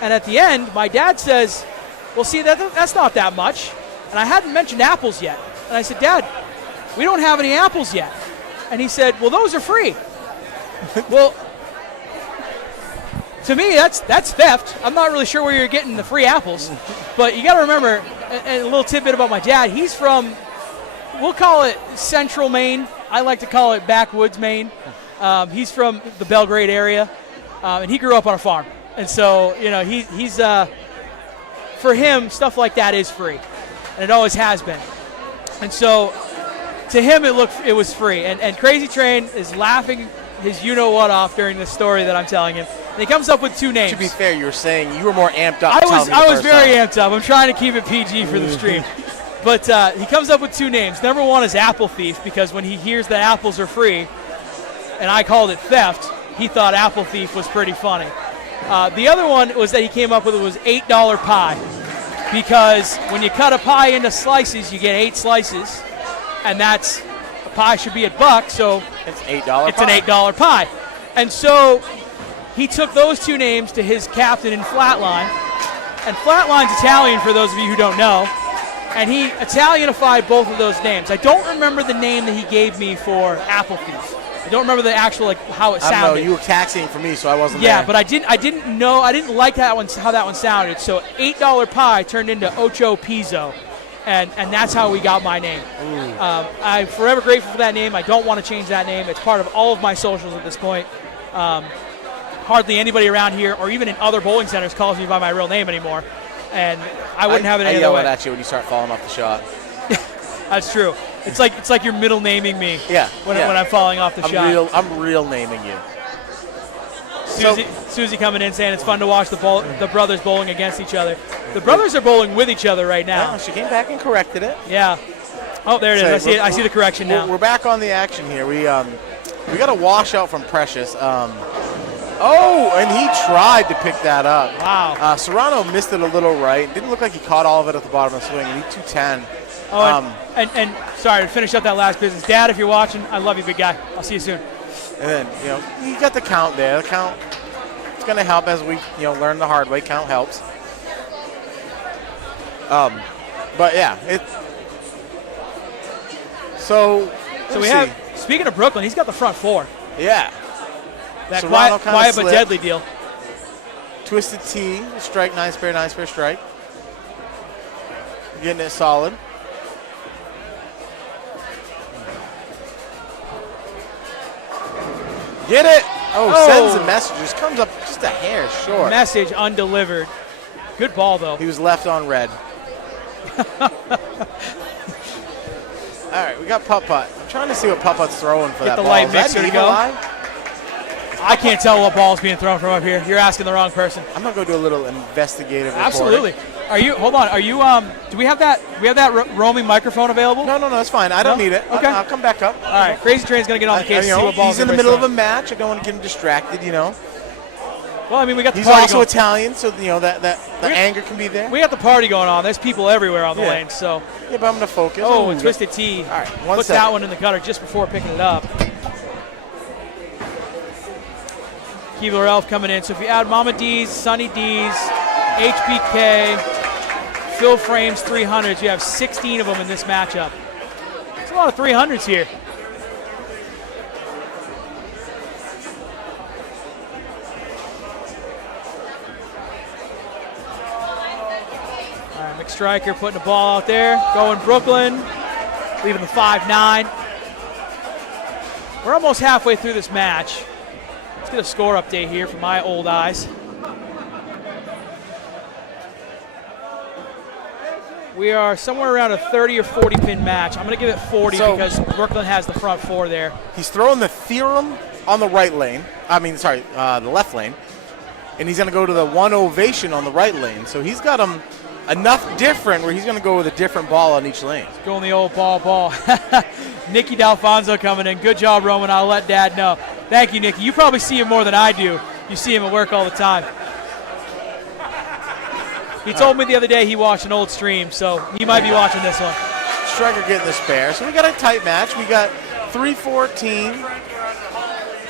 And at the end, my dad says, well, see, that's not that much. And I hadn't mentioned apples yet. And I said, Dad, we don't have any apples yet. And he said, well, those are free. Well, to me, that's theft. I'm not really sure where you're getting the free apples. But you got to remember, and a little tidbit about my dad, he's from, we'll call it central Maine. I like to call it backwoods Maine. He's from the Belgrade area, and he grew up on a farm. And so, he's for him, stuff like that is free, and it always has been. And so, to him, it was free. And Crazy Train is laughing his you-know-what off during this story that I'm telling him. And he comes up with two names. To be fair, you were saying you were more amped up. I was very amped up. I'm trying to keep it PG for the stream. But he comes up with two names. Number one is Apple Thief, because when he hears that apples are free, and I called it theft, he thought Apple Thief was pretty funny. The other one was that he came up with was $8 pie, because when you cut a pie into slices, you get 8 slices, and that's a pie should be $1, so It's $8. it's an $8 pie. And so he took those two names to his captain in Flatline, and Flatline's Italian for those of you who don't know, and he Italianified both of those names. I don't remember the name that he gave me for Apple Thief. I don't remember the actual how it I don't know. sounded. You were taxiing for me, so I wasn't Yeah, there. but I didn't know. I didn't like that one, how that one sounded. So $8 pie turned into Ocho Pizzo, and that's how we got my name. I'm forever grateful for that name. I don't want to change that name. It's part of all of my socials at this point. Hardly anybody around here, or even in other bowling centers, calls me by my real name anymore, and I wouldn't have it any I other yell way. it at you when you start falling off the shot. That's true. It's like you're middle naming me. Yeah. When I'm falling off the shot. I'm real naming you. Susie coming in saying it's fun to watch the brothers bowling against each other. The brothers are bowling with each other right now. Yeah, she came back and corrected it. Yeah. Oh, there it is. I see the correction now. We're back on the action here. We got a washout from Precious. And he tried to pick that up. Wow. Serrano missed it a little right. Didn't look like he caught all of it at the bottom of the swing. And he 210. Oh, and sorry to finish up that last business. Dad, if you're watching, I love you, big guy. I'll see you soon. And then, you got the count there. The count, it's going to help as we, learn the hard way. Count helps. But yeah, So we have, speaking of Brooklyn, he's got the front 4. Yeah. That Serrano quiet but slipped. deadly deal. Twisted T, strike, 9-spare strike. Getting it solid. Get it! Sends the messages. Comes up just a hair short. Message undelivered. Good ball, though. He was left on red. All right, we got Putt-Putt. I'm trying to see what Putt-Putt's throwing for Get that the ball. light Is that mixer an to eagle go. eye? I can't tell what ball's being thrown from up here. You're asking the wrong person. I'm gonna go do a little investigative Absolutely. reporting. Hold on. Do we have that roaming microphone available? No, it's fine. I don't need it. Okay. I'll come back up. All right. Crazy Train's going to get on the case and see what balls he's in the everybody's middle of a throwing. match. I don't want to get him distracted, Well, I mean, we got the He's party also going. Italian, so that anger can be there. We got the party going on. There's people everywhere on the Yeah. lane, so. Yeah, but I'm gonna focus. Oh, and Twisted T. All right, Puts that one in the gutter just before picking it up. Keebler Elf coming in. So if you add Mama D's, Sunny D's, HBK, Phil Frames 300s, you have 16 of them in this matchup. There's a lot of 300s here. All right, McStriker putting the ball out there. Going Brooklyn. Leaving the 5-9. We're almost halfway through this match. Let's get a score update here from my old eyes. We are somewhere around a 30 or 40 pin match. I'm going to give it 40 because Brooklyn has the front 4 there. He's throwing the theorem on the right lane. The left lane. And he's going to go to the one ovation on the right lane. So he's got him enough different where he's going to go with a different ball on each lane. Going the old ball. Nicky D'Alfonso coming in. Good job, Roman. I'll let Dad know. Thank you, Nicky. You probably see him more than I do. You see him at work all the time. He told me the other day he watched an old stream, so he might be watching this one. Striker getting the spare. So we got a tight match. We got 314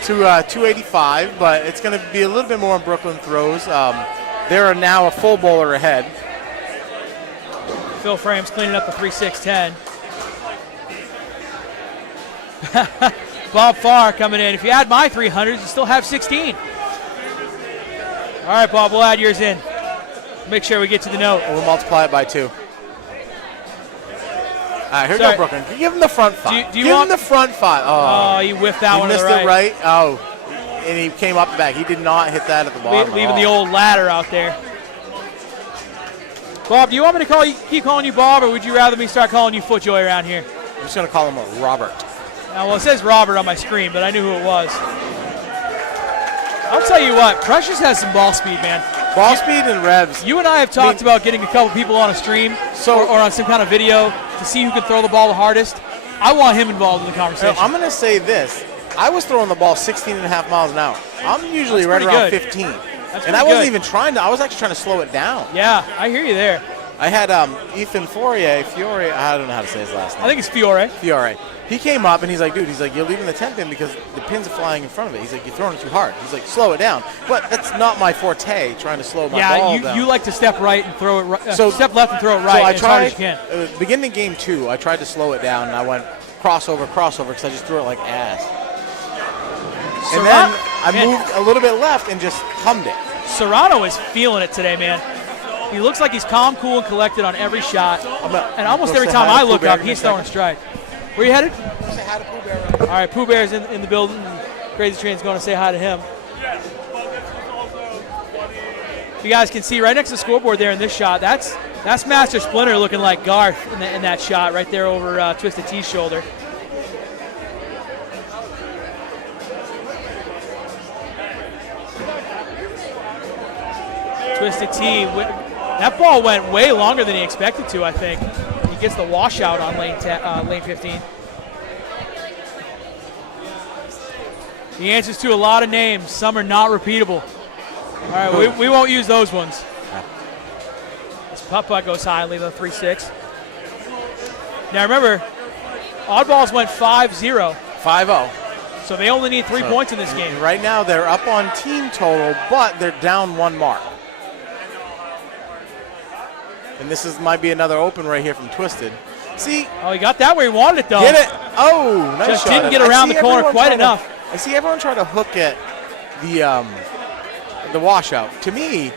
to 285, but it's going to be a little bit more on Brooklyn throws. They are now a full bowler ahead. Phil Frames cleaning up the 3-6-10. Bob Farr coming in. If you add my 300s, you still have 16. All right, Bob, we'll add yours in. Make sure we get to the note. We'll multiply it by 2. All right, here we go, Brooklyn. Give him the front 5. Do you Give want him the front 5. Oh, you whiffed that he one to missed the right. it right. Oh, and he came up the back. He did not hit that at the bottom. Leaving the old ladder out there. Bob, do you want me to keep calling you Bob, or would you rather me start calling you Footjoy around here? I'm just going to call him Robert. Now, well, it says Robert on my screen, but I knew who it was. I'll tell you what, Precious has some ball speed, man. Ball speed and revs. You and I have talked about getting a couple people on a stream or on some kind of video to see who can throw the ball the hardest. I want him involved in the conversation. I'm going to say this. I was throwing the ball 16.5 miles an hour. I'm usually That's right around pretty good. 15. That's And I pretty wasn't good. even trying to. I was actually trying to slow it down. Yeah, I hear you there. I had Ethan Fiore. I don't know how to say his last name. I think it's Fiore. Fiore. He came up and he's like, dude, you're leaving the 10 pin because the pins are flying in front of it. He's like, you're throwing it too hard. He's like, slow it down. But that's not my forte, trying to slow my ball down. You like to step right and throw it right. So- Step left and throw it So right I as hard as tried, you can. beginning of game 2, I tried to slow it down and I went crossover, because I just threw it like ass. And then I moved a little bit left and just hummed it. Serrano is feeling it today, man. He looks like he's calm, cool, and collected on every shot. And almost every time I look up, he's throwing strike. Where you headed? Say hi to Pooh Bear. All right, Pooh Bear's in the building. And Crazy Train's going to say hi to him. You guys can see right next to the scoreboard there in this shot, that's Master Splinter looking like Garth in that shot right there over Twisted T's shoulder. Twisted T, that ball went way longer than he expected to, I think. He gets the washout on lane 15. The answers to a lot of names. Some are not repeatable. All right, we won't use those ones. This putt-putt goes high, leave a 3-6. Now remember, oddballs went 5-0. 5-0. So they only need 3 points in this game. Right now they're up on team total, but they're down 1 mark. And this might be another open right here from Twisted. See? Oh, he got that where he wanted it, though. Get it? Oh, nice Just shot. didn't get around the corner quite enough. I see everyone try to hook at the washout. To me,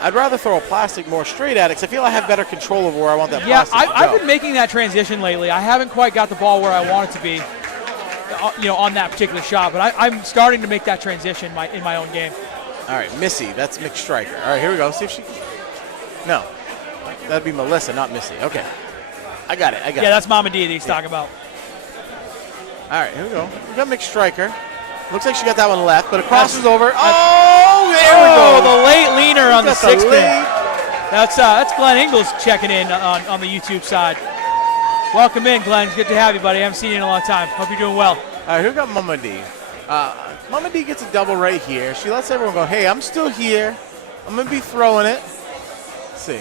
I'd rather throw a plastic more straight at it because I feel I have better control over where I want that plastic to go. I've been making that transition lately. I haven't quite got the ball where I want it to be, on that particular shot. But I'm starting to make that transition in my own game. All right, Missy, that's Mick Striker. All right, here we go. See if she. No, that'd be Melissa, not Missy. Okay, I got it. Yeah, that's Mama D that he's talking about. All right, here we go. We got Mick Striker. Looks like she got that one left, but it crosses over. Oh, there we go. The late leaner on the 6 pin. late. That's Glenn Ingles checking in on the YouTube side. Welcome in, Glenn. It's good to have you, buddy. I haven't seen you in a long time. Hope you're doing well. All right, here we got Mama D. Mama D gets a double right here. She lets everyone go, hey, I'm still here. I'm going to be throwing it. Let's see.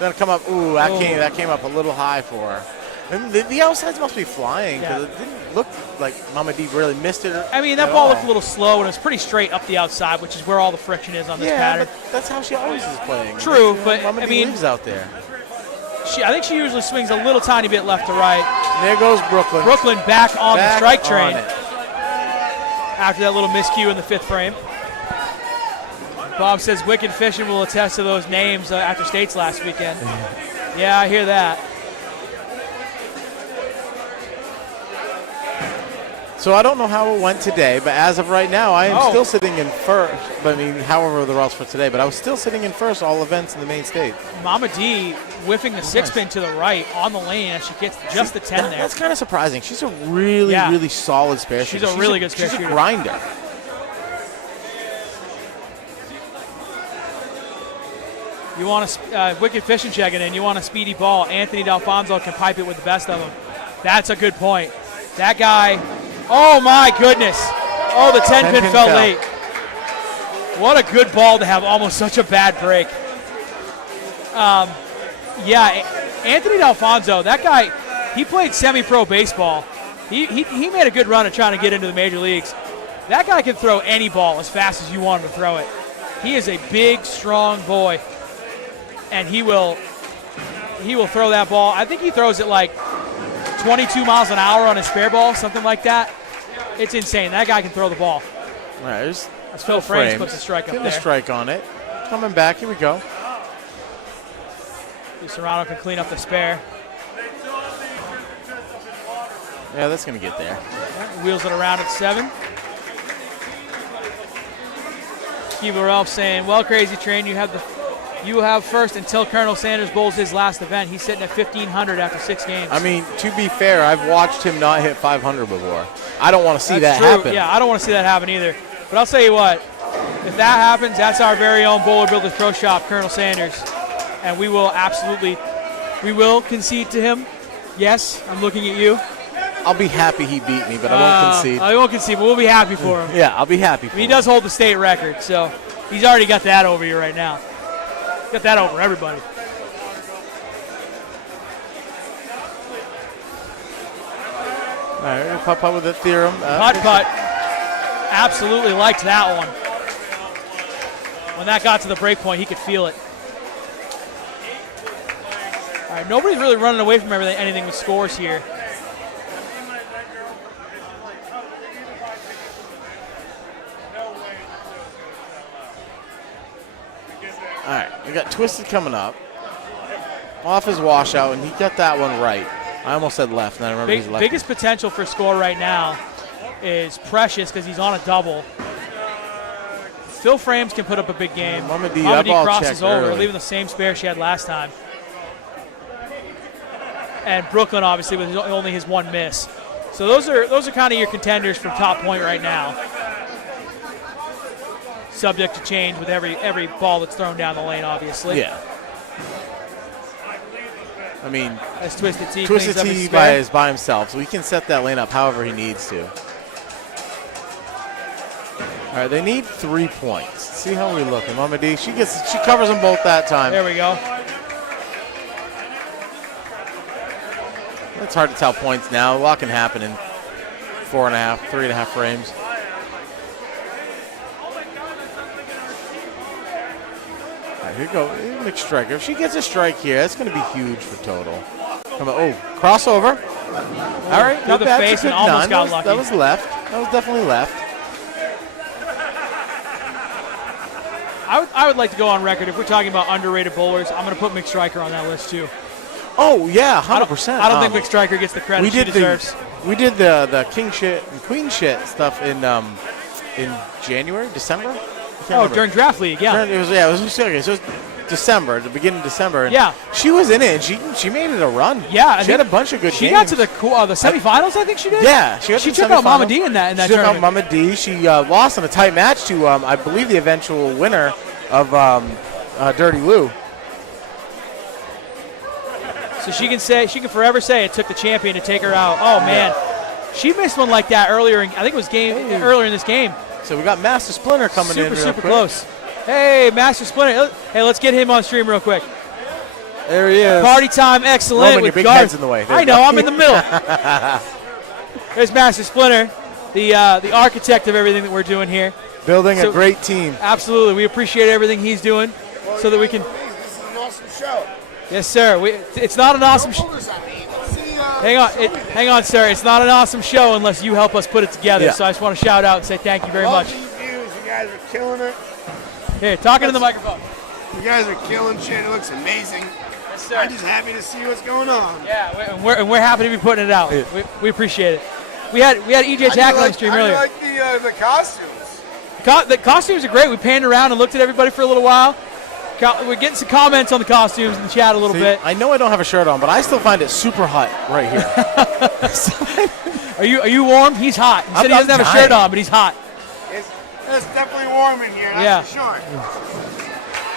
Then come up. Ooh, that came up a little high for her. And the outsides must be flying because it didn't look like Mama D really missed it. I mean, that ball looked a little slow, and it was pretty straight up the outside, which is where all the friction is on this pattern. But that's how she always is playing. True, but Mama D lives out there. I think she usually swings a little tiny bit left to right. And there goes Brooklyn. Brooklyn back on the strike train on it. after that little miscue in the 5th frame. Bob says Wicked Fishing will attest to those names after States last weekend. Yeah, I hear that. So I don't know how it went today, but as of right now, I am still sitting in first. But I mean, however the results for today, but I was still sitting in first all events in the main state. Mama D whiffing the 6 pin to the right on the lane as she gets just the 10 there. That's kind of surprising. She's a really, really solid spare shooter. She's a really good spare shooter. shooter. She's a grinder. You want a Wicked Fishing checking in. You want a speedy ball. Anthony D'Alfonso can pipe it with the best of them. That's a good point. That guy, oh my goodness. Oh, the 10 pin fell late. What a good ball to have almost such a bad break. Anthony D'Alfonso, that guy, he played semi-pro baseball. He made a good run at trying to get into the major leagues. That guy can throw any ball as fast as you want him to throw it. He is a big, strong boy. And he will throw that ball. I think he throws it like 22 miles an hour on his spare ball, something like that. It's insane. That guy can throw the ball. All right, there's Phil Frames puts a strike up there. Getting a strike on it. Coming back. Here we go. Serrano can clean up the spare. Yeah, that's going to get there. Wheels it around at 7. Steve Ralph saying, well, Crazy Train, you have first until Colonel Sanders bowls his last event. He's sitting at 1,500 after 6 games. I mean, to be fair, I've watched him not hit 500 before. I don't want to see that true. happen. Yeah, I don't want to see that happen either. But I'll tell you what, if that happens, that's our very own Bowler Builders Pro Shop, Colonel Sanders. And we will concede to him. Yes, I'm looking at you. I'll be happy he beat me, but I won't concede. I won't concede, but we'll be happy for him. Yeah, I'll be happy for him. He does hold the state record, so He's already got that over you right now. Got that over everybody. All right, we're going to pop up with the theorem. Putt. Absolutely liked that one. When that got to the break point, he could feel it. All right, nobody's really running away from anything with scores here. All right, we got Twisted coming up. Off his washout, and he got that one right. I almost said left, and I remember he's left. Biggest potential for score right now is Precious because he's on a double. Phil Frames can put up a big game. Mama D crosses over, early. leaving the same spare she had last time. And Brooklyn, obviously, with only his one miss. So those are kind of your contenders from top point right now. Subject to change with every ball that's thrown down the lane, obviously. Yeah. I mean, as Twisted T is by himself, so he can set that lane up however he needs to. All right, they need 3 points. See how we look. And Mama D, she covers them both that time. There we go. It's hard to tell points now. A lot can happen in 4.5, 3.5 frames. All right, here we go. Mixed striker. If she gets a strike here, that's going to be huge for total. Crossover. All right, Through not the bad. face and almost got lucky. That was left. That was definitely left. I would like to go on record, if we're talking about underrated bowlers, I'm going to put McStriker on that list too. Oh, yeah, 100%. I don't think McStriker gets the credit she deserves. We did the king shit and queen shit stuff in January, December? During Draft League, yeah. It was December, the beginning of December. And yeah. She was in it, and she made it a run. Yeah. She had a bunch of good games. She got to the semifinals, I think she did? Yeah. She took out Mama D in that tournament. She took out Mama D. She lost in a tight match to, I believe, the eventual winner of Dirty Lou. So she can forever say it took the champion to take her out. Oh, man. She missed one like that earlier in this game. So we got Master Splinter coming in super close. Hey, Master Splinter. Hey, let's get him on stream real quick. There he is. Party time, excellent. Roman, with your big Garth. head's in the way. I know, I'm in the middle. There's Master Splinter, the architect of everything that we're doing here. Building a great team. Absolutely. We appreciate everything he's doing so that we can. This is an awesome show. Yes, sir. It's not an awesome show. Hang on, sir. It's not an awesome show unless you help us put it together. Yeah. So I just want to shout out and say thank you very much. These views, you guys are killing it. Here, talking to the microphone. You guys are killing shit. It looks amazing. Yes, sir. I'm just happy to see what's going on. Yeah, we're happy to be putting it out. Yeah. We appreciate it. We had EJ Tackle on stream earlier. I like the costumes. The costumes are great. We panned around and looked at everybody for a little while. We're getting some comments on the costumes in the chat a little bit. I know I don't have a shirt on, but I still find it super hot right Are here. you warm? He's hot. He said he doesn't have a shirt on, but he's hot. It's definitely warm in here, that's for sure.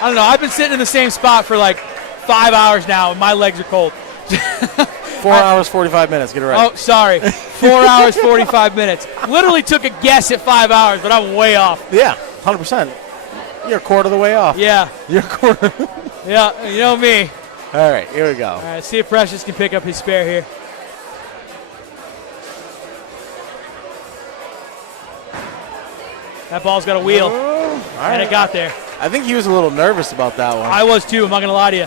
I don't know. I've been sitting in the same spot for like 5 hours now, and my legs are cold. 4 hours, 45 minutes. Get it right. Oh, sorry. 4 hours, 45 minutes. Literally took a guess at 5 hours, but I'm way off. Yeah, 100%. You're a quarter of the way off. Yeah. You're a quarter. Yeah, you know me. All right, here we go. All right, see if Precious can pick up his spare here. That ball's got a wheel, and it got there. I think he was a little nervous about that one. I was too, I'm not going to lie to you.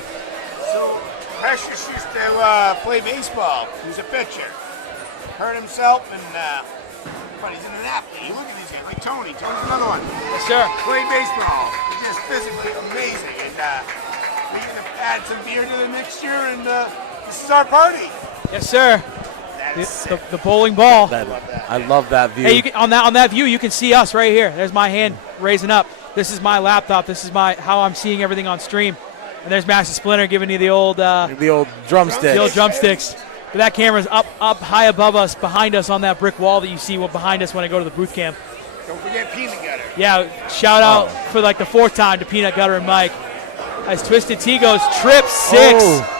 So, Precious used to play baseball. He was a pitcher. Hurt himself, and but he's an athlete. Look at these guys, like Tony. Tony's another one. Yes, sir. Played baseball. He's just physically amazing. And we're going to add some beer to the mixture, and this is our party. Yes, sir. The bowling ball. I love that view. Hey, on that view, you can see us right here. There's my hand raising up. This is my laptop. This is how I'm seeing everything on stream. And there's Master Splinter giving you the old drumsticks. The old drumsticks. But that camera's up high above us, behind us on that brick wall that you see behind us when I go to the booth cam. Don't forget Peanut Gutter. Yeah, shout out for like the 4th time to Peanut Gutter and Mike. As Twisted T goes trip 6. Oh.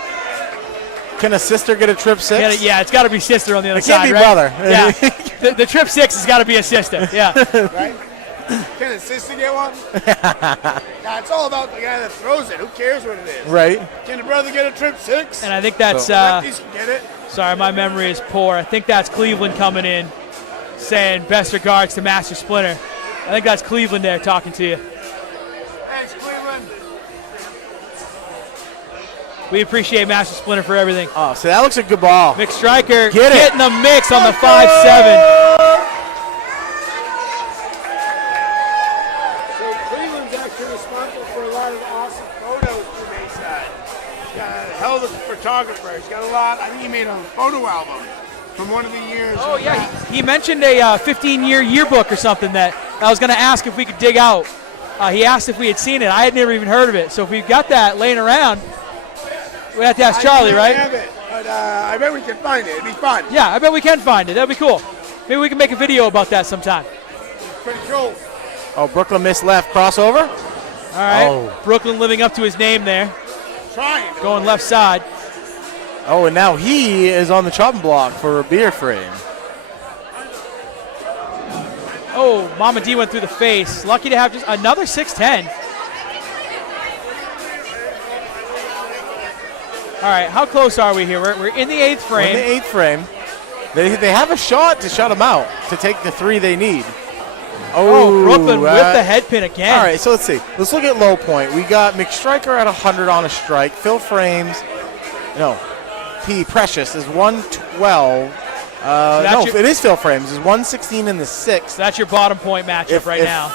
Can a sister get a trip 6? Yeah, it's got to be sister on the other it can't side, be right? brother. Yeah, the trip 6 has got to be a sister. Yeah. Right? Can the sister get one? Nah, it's all about the guy that throws it. Who cares what it is? Right. Can the brother get a trip 6? And I think that's, Lefties can get it. sorry, my memory is poor. I think that's Cleveland coming in saying best regards to Master Splinter. I think that's Cleveland there talking to you. Thanks, Cleveland. We appreciate Master Splinter for everything. Oh, so that looks like a good ball. Mick Stryker Get it. getting the mix on the 5-7. So Cleveland's actually responsible for a lot of awesome photos for Bayside. He's got a hell of a photographer. He's got a lot. I think he made a photo album from one of the years. Oh, yeah. He mentioned a 15-year yearbook or something that I was going to ask if we could dig out. He asked if we had seen it. I had never even heard of it. So if we've got that laying around, we have to ask Charlie, right? I have it, but I bet we can find it. It'd be fun. Yeah, I bet we can find it. That'd be cool. Maybe we can make a video about that sometime. Pretty cool. Oh, Brooklyn missed left crossover. All right. Oh. Brooklyn living up to his name there. Trying. Going left side. Oh, and now he is on the chopping block for a beer frame. Oh, Mama D went through the face. Lucky to have just another 6'10". All right, how close are we here? We're in the 8th frame. In the 8th frame. They have a shot to shut him out, to take the 3 they need. Oh, Brooklyn with the head pin again. All right, so let's see. Let's look at low point. We got McStriker at 100 on a strike. Phil Frames, no, P. Precious is 112. No, it is Phil Frames. Is 116 in the 6th. So that's your bottom point matchup right now.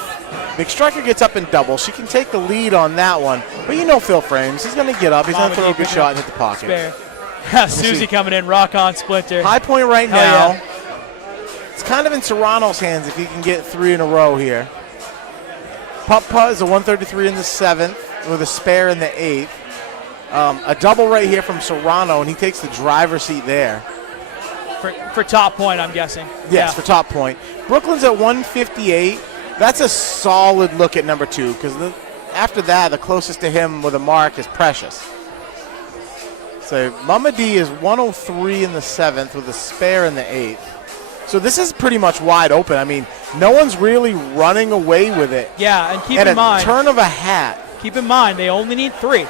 McStriker gets up in double. She can take the lead on that one. But you know Phil Frames. He's going to get up. He's going to throw a good shot and hit the pocket. Spare. Susie coming in. Rock on Splinter. High point right Hell now. yeah. It's kind of in Serrano's hands if he can get 3 in a row here. Putt is a 133 in the 7th with a spare in the 8th. A double right here from Serrano, and he takes the driver's seat there. For top point, I'm guessing. Yes, for top point. Brooklyn's at 158. That's a solid look at number 2 because after that, the closest to him with a mark is Precious. So Mama D is 103 in the 7th with a spare in the 8th. So this is pretty much wide open. I mean, no one's really running away with it. Yeah, and keep at in mind, a turn of a hat. Keep in mind, they only need 3.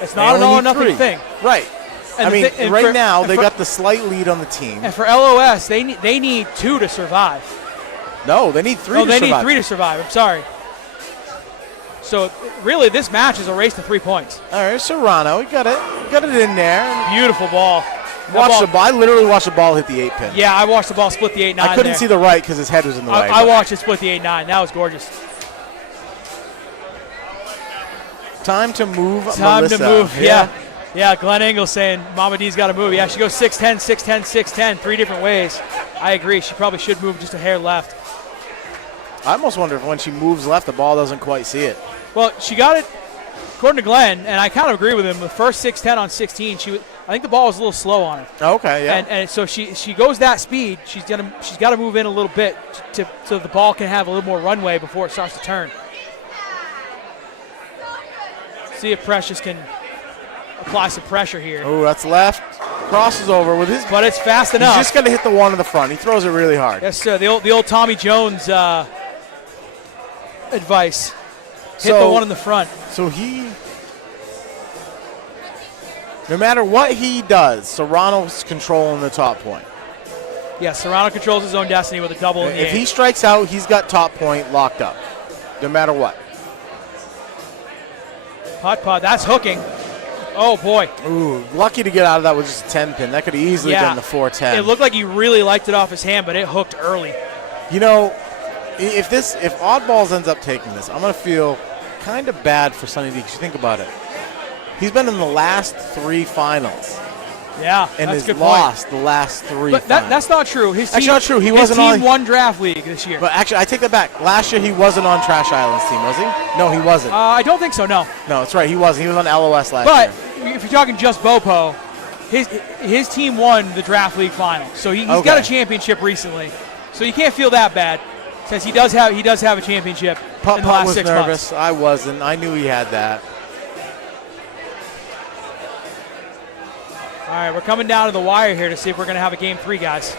It's not an all or nothing thing. Right. And right now they got the slight lead on the team. And for LOS, they need 2 to survive. No, they need 3 to survive. No, they need 3 to survive. I'm sorry. So really, this match is a race to 3 points. All right, Serrano, he got it in there. Beautiful ball. I literally watched the ball hit the 8 pin. Yeah, I watched the ball split the 8-9. I couldn't see the right because his head was in the way. I watched it split the 8-9. That was gorgeous. Time to move, Melissa. To move, yeah. Yeah, Glenn Engel saying Mama D's got to move. Yeah, she goes 6'10", 6'10", 6'10", 3 different ways. I agree. She probably should move just a hair left. I almost wonder if when she moves left, the ball doesn't quite see it. Well, she got it, according to Glenn, and I kind of agree with him. The first 6'10" on 16, I think the ball was a little slow on her. Okay, yeah. And so she goes that speed. She's got to move in a little bit so the ball can have a little more runway before it starts to turn. See if Precious can apply some pressure here. Oh, that's left. Crosses over with his. But it's fast enough. He's just got to hit the one in the front. He throws it really hard. Yes, sir. The old Tommy Jones advice. Hit the one in the front. So no matter what he does, Serrano's controlling the top point. Yeah, Serrano controls his own destiny with a double in the If he strikes out, he's got top point locked up, no matter what. Putt, that's hooking. Oh, boy. Ooh, lucky to get out of that with just a 10 pin. That could have easily done the 410. It looked like he really liked it off his hand, but it hooked early. You know, if Oddballs ends up taking this, I'm going to feel kind of bad for Sonny D, because you think about it. He's been in the last 3 finals. Yeah, and that's has a good lost the last 3 But finals. that's not true. His That's team, not true. He his wasn't team on. won draft league this year. But actually, I take that back. Last year, he wasn't on Trash Island's team, was he? No, he wasn't. I don't think so, no. No, that's right. He wasn't. He was on LOS last year. But if you're talking just BoPo, his team won the draft league final. So he's got a championship recently. So you can't feel that bad since he does have a championship in the last was 6 nervous. months. I wasn't. I knew he had that. All right, we're coming down to the wire here to see if we're going to have a game 3, guys.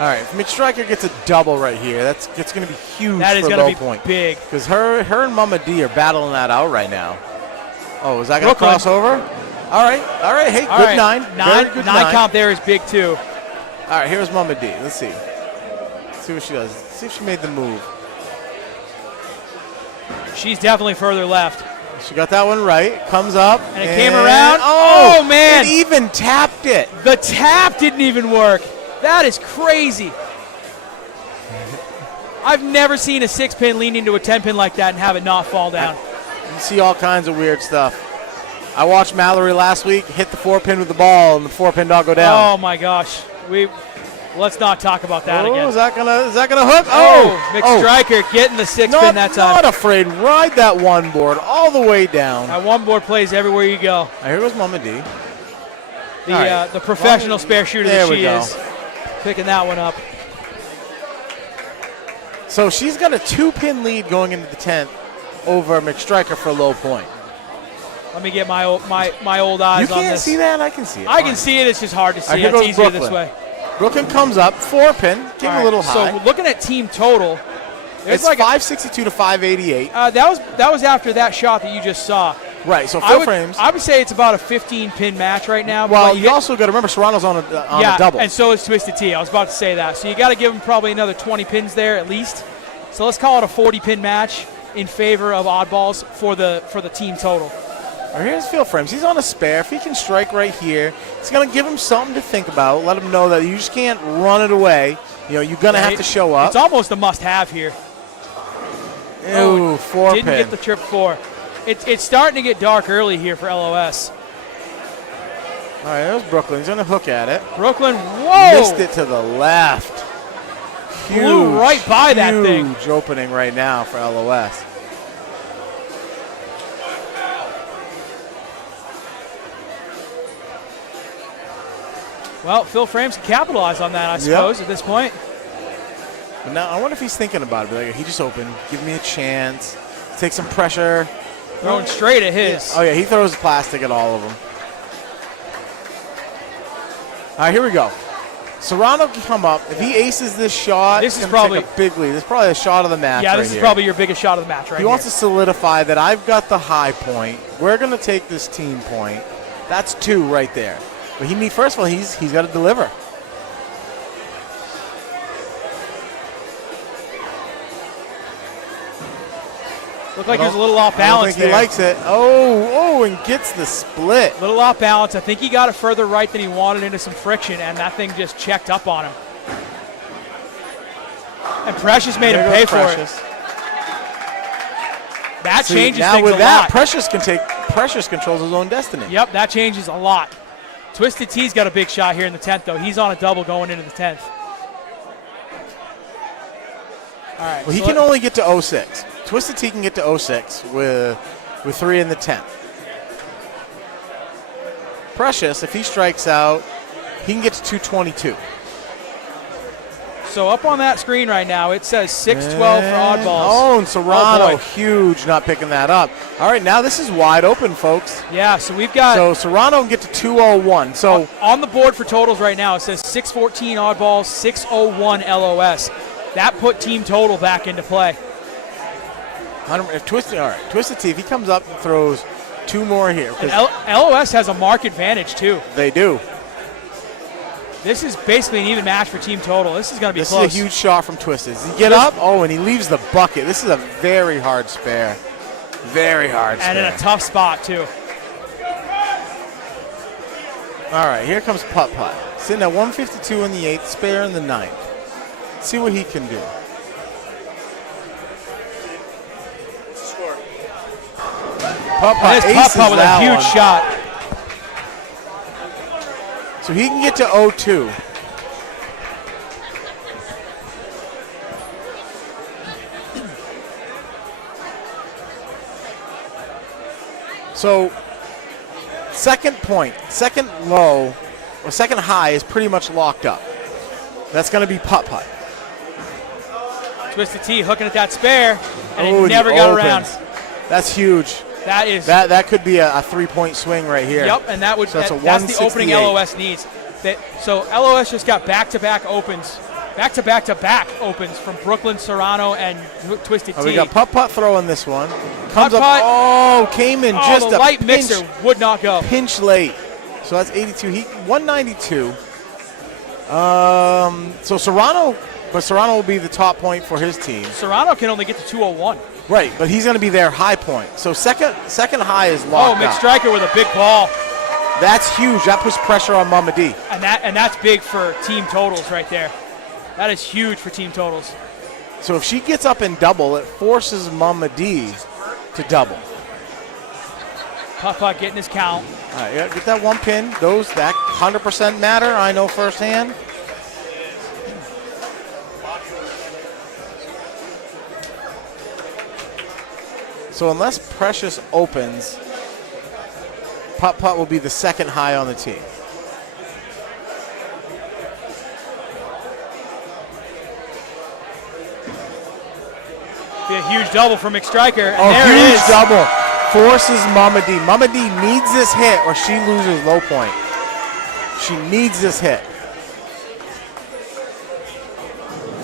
All right, if McStriker gets a double right here, that's going to be huge That is for going low to be point. big. Because her and Mama D are battling that out right now. Oh, is that going to Brooklyn. cross over? All right. Hey, All good right. 9. Very good 9. Count there is big, too. All right, here's Mama D. Let's see. See what she does. See if she made the move. She's definitely further left. She got that one right. Comes up. And it came around. Oh, Oh, man. It even tapped it. The tap didn't even work. That is crazy. I've never seen a 6-pin lean into a 10-pin like that and have it not fall down. You see all kinds of weird stuff. I watched Mallory last week hit the 4-pin with the ball, and the 4-pin not go down. Oh, my gosh. Let's not talk about that again. Is that gonna hook? McStriker getting the 6-pin that time. Not afraid. Ride that one board all the way down. That one board plays everywhere you go. Here goes Mama D. The professional spare shooter that she is. Picking that one up. So she's got a 2-pin lead going into the 10th over McStriker for low point. Let me get my old eyes on this. You can't see that? I can see it. I can see it. It's just hard to see. Here It's goes easier Brooklyn. this way. Brooklyn comes up, 4-pin, getting a little high. So looking at team total, It's like 562 to 588. That was after that shot that you just saw. Right, so full frames. I would say it's about a 15-pin match right now. Well, you also got to remember Serrano's on a double. And so is Twisted Tea. I was about to say that. So you got to give him probably another 20 pins there at least. So let's call it a 40-pin match in favor of oddballs for the team total. All right, here's Phil Frames. He's on a spare. If he can strike right here, it's going to give him something to think about. Let him know that you just can't run it away. You're going to have to show up. It's almost a must-have here. Ooh, 4-pin. Didn't get the trip 4. It's starting to get dark early here for LOS. All right, there's Brooklyn. He's going to hook at it. Brooklyn, whoa! Missed it to the left. Flew right by that thing. Huge opening right now for LOS. Well, Phil Frames can capitalize on that, I suppose, at this point. But now I wonder if he's thinking about it. Like, he just opened. Give me a chance. Take some pressure. Throwing straight at his. Yeah. Oh, yeah, he throws plastic at all of them. All right, here we go. Serrano can come up. If he aces this shot, this is probably take a big lead. This is probably a shot of the match. Yeah, this is probably your biggest shot of the match right here. He wants to solidify that I've got the high point. We're going to take this team point. That's 2 right there. But first of all, he's got to deliver. Looked like he was a little off balance there. He likes it. Oh, and gets the split. A little off balance. I think he got it further right than he wanted into some friction, and that thing just checked up on him. And Precious made him pay for it. That changes now things with a that, lot. Precious controls his own destiny. Yep, that changes a lot. Twisted Tea's got a big shot here in the 10th, though. He's on a double going into the 10th. All right. Well, he can only get to 06. Twisted Tea can get to 06 with 3 in the 10th. Precious, if he strikes out, he can get to 222. So up on that screen right now, it says 6-12 for oddballs. Oh, and Serrano, boy. huge, not picking that up. All right, now this is wide open, folks. Yeah, so we've got... So Serrano can get to 201. So on the board for totals right now, it says 614 oddballs, 601 LOS. That put team total back into play. If Twisted Tea, if he comes up and throws 2 more here. And LOS has a mark advantage, too. They do. This is basically an even match for team total. This is going to be close. This is a huge shot from Twisted. Does he get up? Oh, and he leaves the bucket. This is a very hard spare. Very hard spare. And in a tough spot, too. All right, here comes Putt Putt. Sitting at 152 in the 8th, spare in the 9th. See what he can do. Putt Putt with a huge shot. So he can get to 02. So second point, second low, or second high is pretty much locked up. That's going to be Putt Putt. Twisted Tea hooking at that spare, and it never got around. That's huge. That is that could be a 3-point swing right here. Yep, and that's the opening LOS needs. So LOS just got back-to-back opens, Back-to-back-to-back opens from Brooklyn, Serrano, and Twisted Tea. We got putt throwing this one. Putt. Comes up. Oh, came in just the a light pinch, mixer would not go. pinch late. So that's 82. 192. So Serrano will be the top point for his team. Serrano can only get to 201. Right, but he's going to be their high point. So second high is locked up. McStriker with a big ball. That's huge. That puts pressure on Mama D. And that's big for team totals right there. That is huge for team totals. So if she gets up and double, it forces Mama D to double. Putt getting his count. All right, yeah, get that one pin. That 100% matter. I know firsthand. So unless Precious opens, putt will be the second high on the tee. Be a huge double from McStriker. And Oh, there it huge is. double. Forces Mama D. Mama D needs this hit or she loses low point. She needs this hit.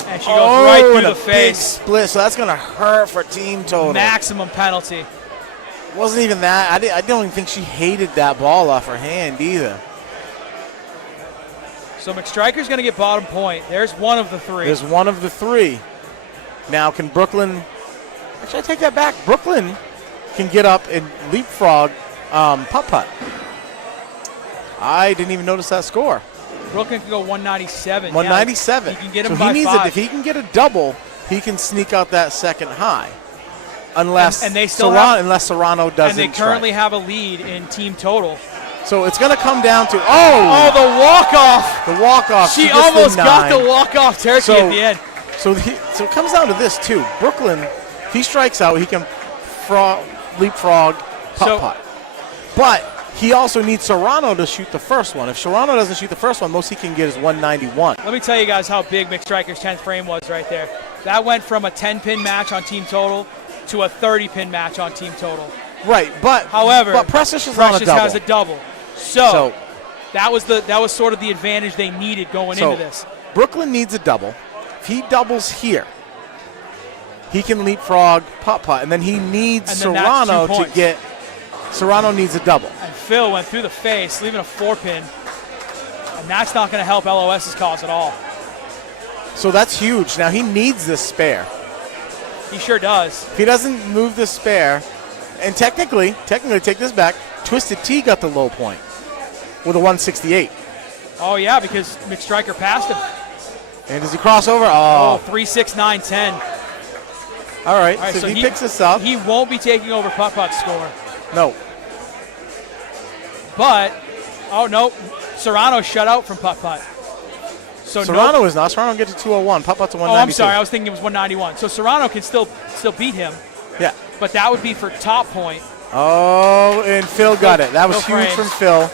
And she goes right through the Big face. split. So that's going to hurt for team total. Maximum penalty. Wasn't even that. I don't even think she hated that ball off her hand either. So McStriker's going to get bottom point. There's one of the three. There's one of the three. Now can Brooklyn, actually I take that back. Brooklyn can get up and leapfrog putt. I didn't even notice that score. Brooklyn can go 197. 197. Yeah, he can get him so by he needs 5. it. If he can get a double, he can sneak out that second high. Unless and they still unless Serrano doesn't. And they currently have a lead in team total. So it's going to come down to oh the walk-off. The walk-off. She gets almost the got 9. the walk-off turkey at the end. So it comes down to this too. Brooklyn, if he strikes out, he can leapfrog putt. But he also needs Serrano to shoot the first one. If Serrano doesn't shoot the first one, most he can get is 191. Let me tell you guys how big McStriker's 10th frame was right there. That went from a 10-pin match on team total to a 30-pin match on team total. Right, but Precious is on a double. has a double. So that was sort of the advantage they needed going into this. Brooklyn needs a double. If he doubles here, he can leapfrog putt, and then he needs Serrano to get. Serrano needs a double. And Phil went through the face, leaving a 4-pin, and that's not going to help LOS's cause at all. So that's huge. Now he needs this spare. He sure does. If he doesn't move the spare, and technically, take this back, Twisted Tea got the low point with a 168. Oh, yeah, because McStriker passed him. And does he cross over? 3, 6, 9, 10. All right, so he picks this up. He won't be taking over putt-putt's score. No. But, no, Serrano shut out from putt-putt. So Serrano is not. Serrano gets to 201. Putt-putt's a 192. Oh, I'm sorry. I was thinking it was 191. So Serrano can still beat him. Yeah. But that would be for top point. Oh, and Phil got it. That was huge from Phil.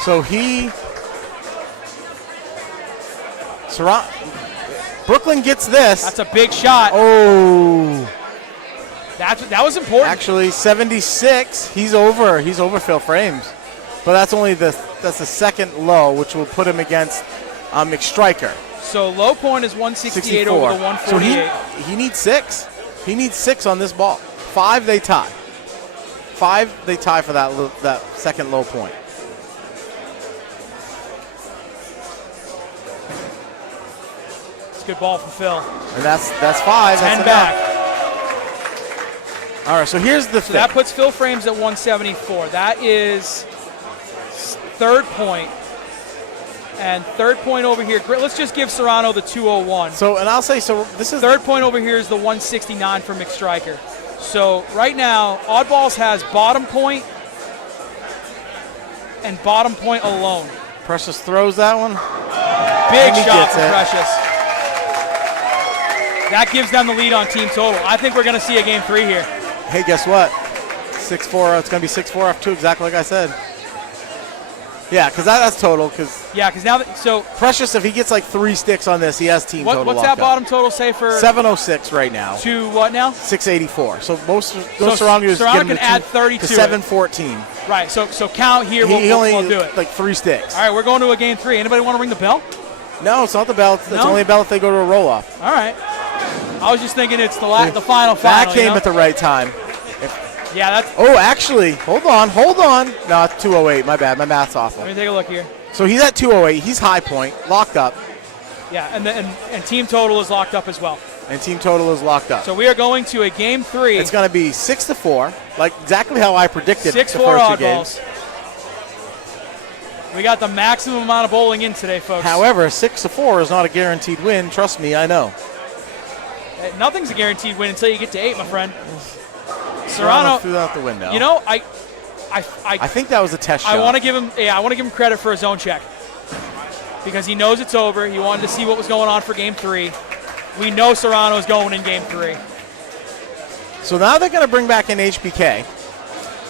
So Brooklyn gets this. That's a big shot. Oh. That was important. Actually, 76. He's over Phil Frames. But that's the second low, which will put him against McStriker. So low point is 168 over the 148. So he needs 6. He needs 6 on this ball. 5 they tie. 5 they tie for that second low point. It's a good ball from Phil. And that's 5. 10 that's back. Enough. All right, so here's the thing. That puts Phil Frames at 174. That is third point. And third point over here. Let's just give Serrano the 201. So, and I'll say, this is third point over here is the 169 for McStriker. So right now, Oddballs has bottom point and bottom point alone. Precious throws that one. Big shot for Precious. That gives them the lead on team total. I think we're going to see a game 3 here. Hey, guess what? 6-4. It's going to be 6-4 after 2, exactly like I said. Yeah, because that's total. Because now Precious, if he gets like 3 sticks on this, he has team total. What's that bottom total say for 706 right now? To what now? 684. So Serrano can add 32 to 714. Right. So count here. We'll do it. Like 3 sticks. All right, we're going to a game 3. Anybody want to ring the bell? No, it's not the bell. It's No? only a bell if they go to a roll-off. All right. I was just thinking it's the final. That came you know? at the right time. Yeah, that's. Oh, actually, hold on. No, it's 2:08. My bad. My math's awful. Let me take a look here. So he's at 2:08. He's high point, locked up, Yeah, and team total is locked up as well. and team total is locked up. So we are going to a game 3. It's going to be 6-4, like exactly how I predicted. 6-4 the first two games. oddballs. We got the maximum amount of bowling in today, folks. However, 6-4 is not a guaranteed win. Trust me, I know. Nothing's a guaranteed win until you get to 8, my friend. Serrano Serrano threw out the window. You know, I think that was a test shot. I want to give him. Yeah, I want to give him credit for his own check because he knows it's over. He wanted to see what was going on for Game 3. We know Serrano is going in Game 3. So now they're going to bring back in HBK,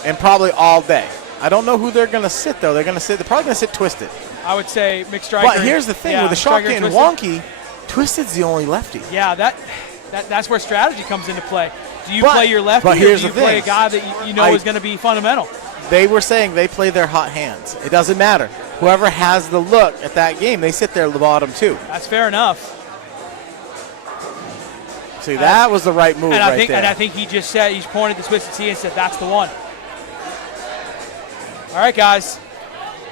and probably all day. I don't know who they're going to sit though. They're probably going to sit Twisted. I would say McStriker. But here's the thing: with the shot Striker getting and wonky, Twisted's the only lefty. Yeah, that's where strategy comes into play. Do you But- play your lefty, but or here's do you the play a thing. guy that you know is going to be fundamental? They were saying they play their hot hands. It doesn't matter. Whoever has the look at that game, they sit there at the bottom too. That's fair enough. See, that was the right move And right there. I think he just said, he's pointed to Twisted Tea and said, that's the one. All right, guys.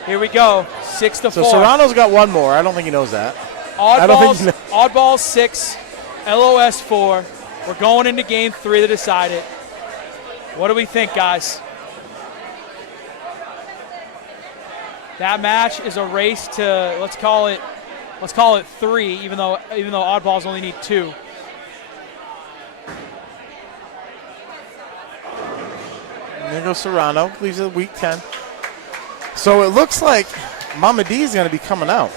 Here we go. 6-4. So Serrano's got one more. I don't think he knows that. I don't think he knows. Oddballs 6, LOS 4. We're going into Game 3 to decide it. What do we think, guys? That match is a race to let's call it 3, even though oddballs only need 2. And there goes Serrano. Leaves it at week 10. So it looks like Mama D is going to be coming out.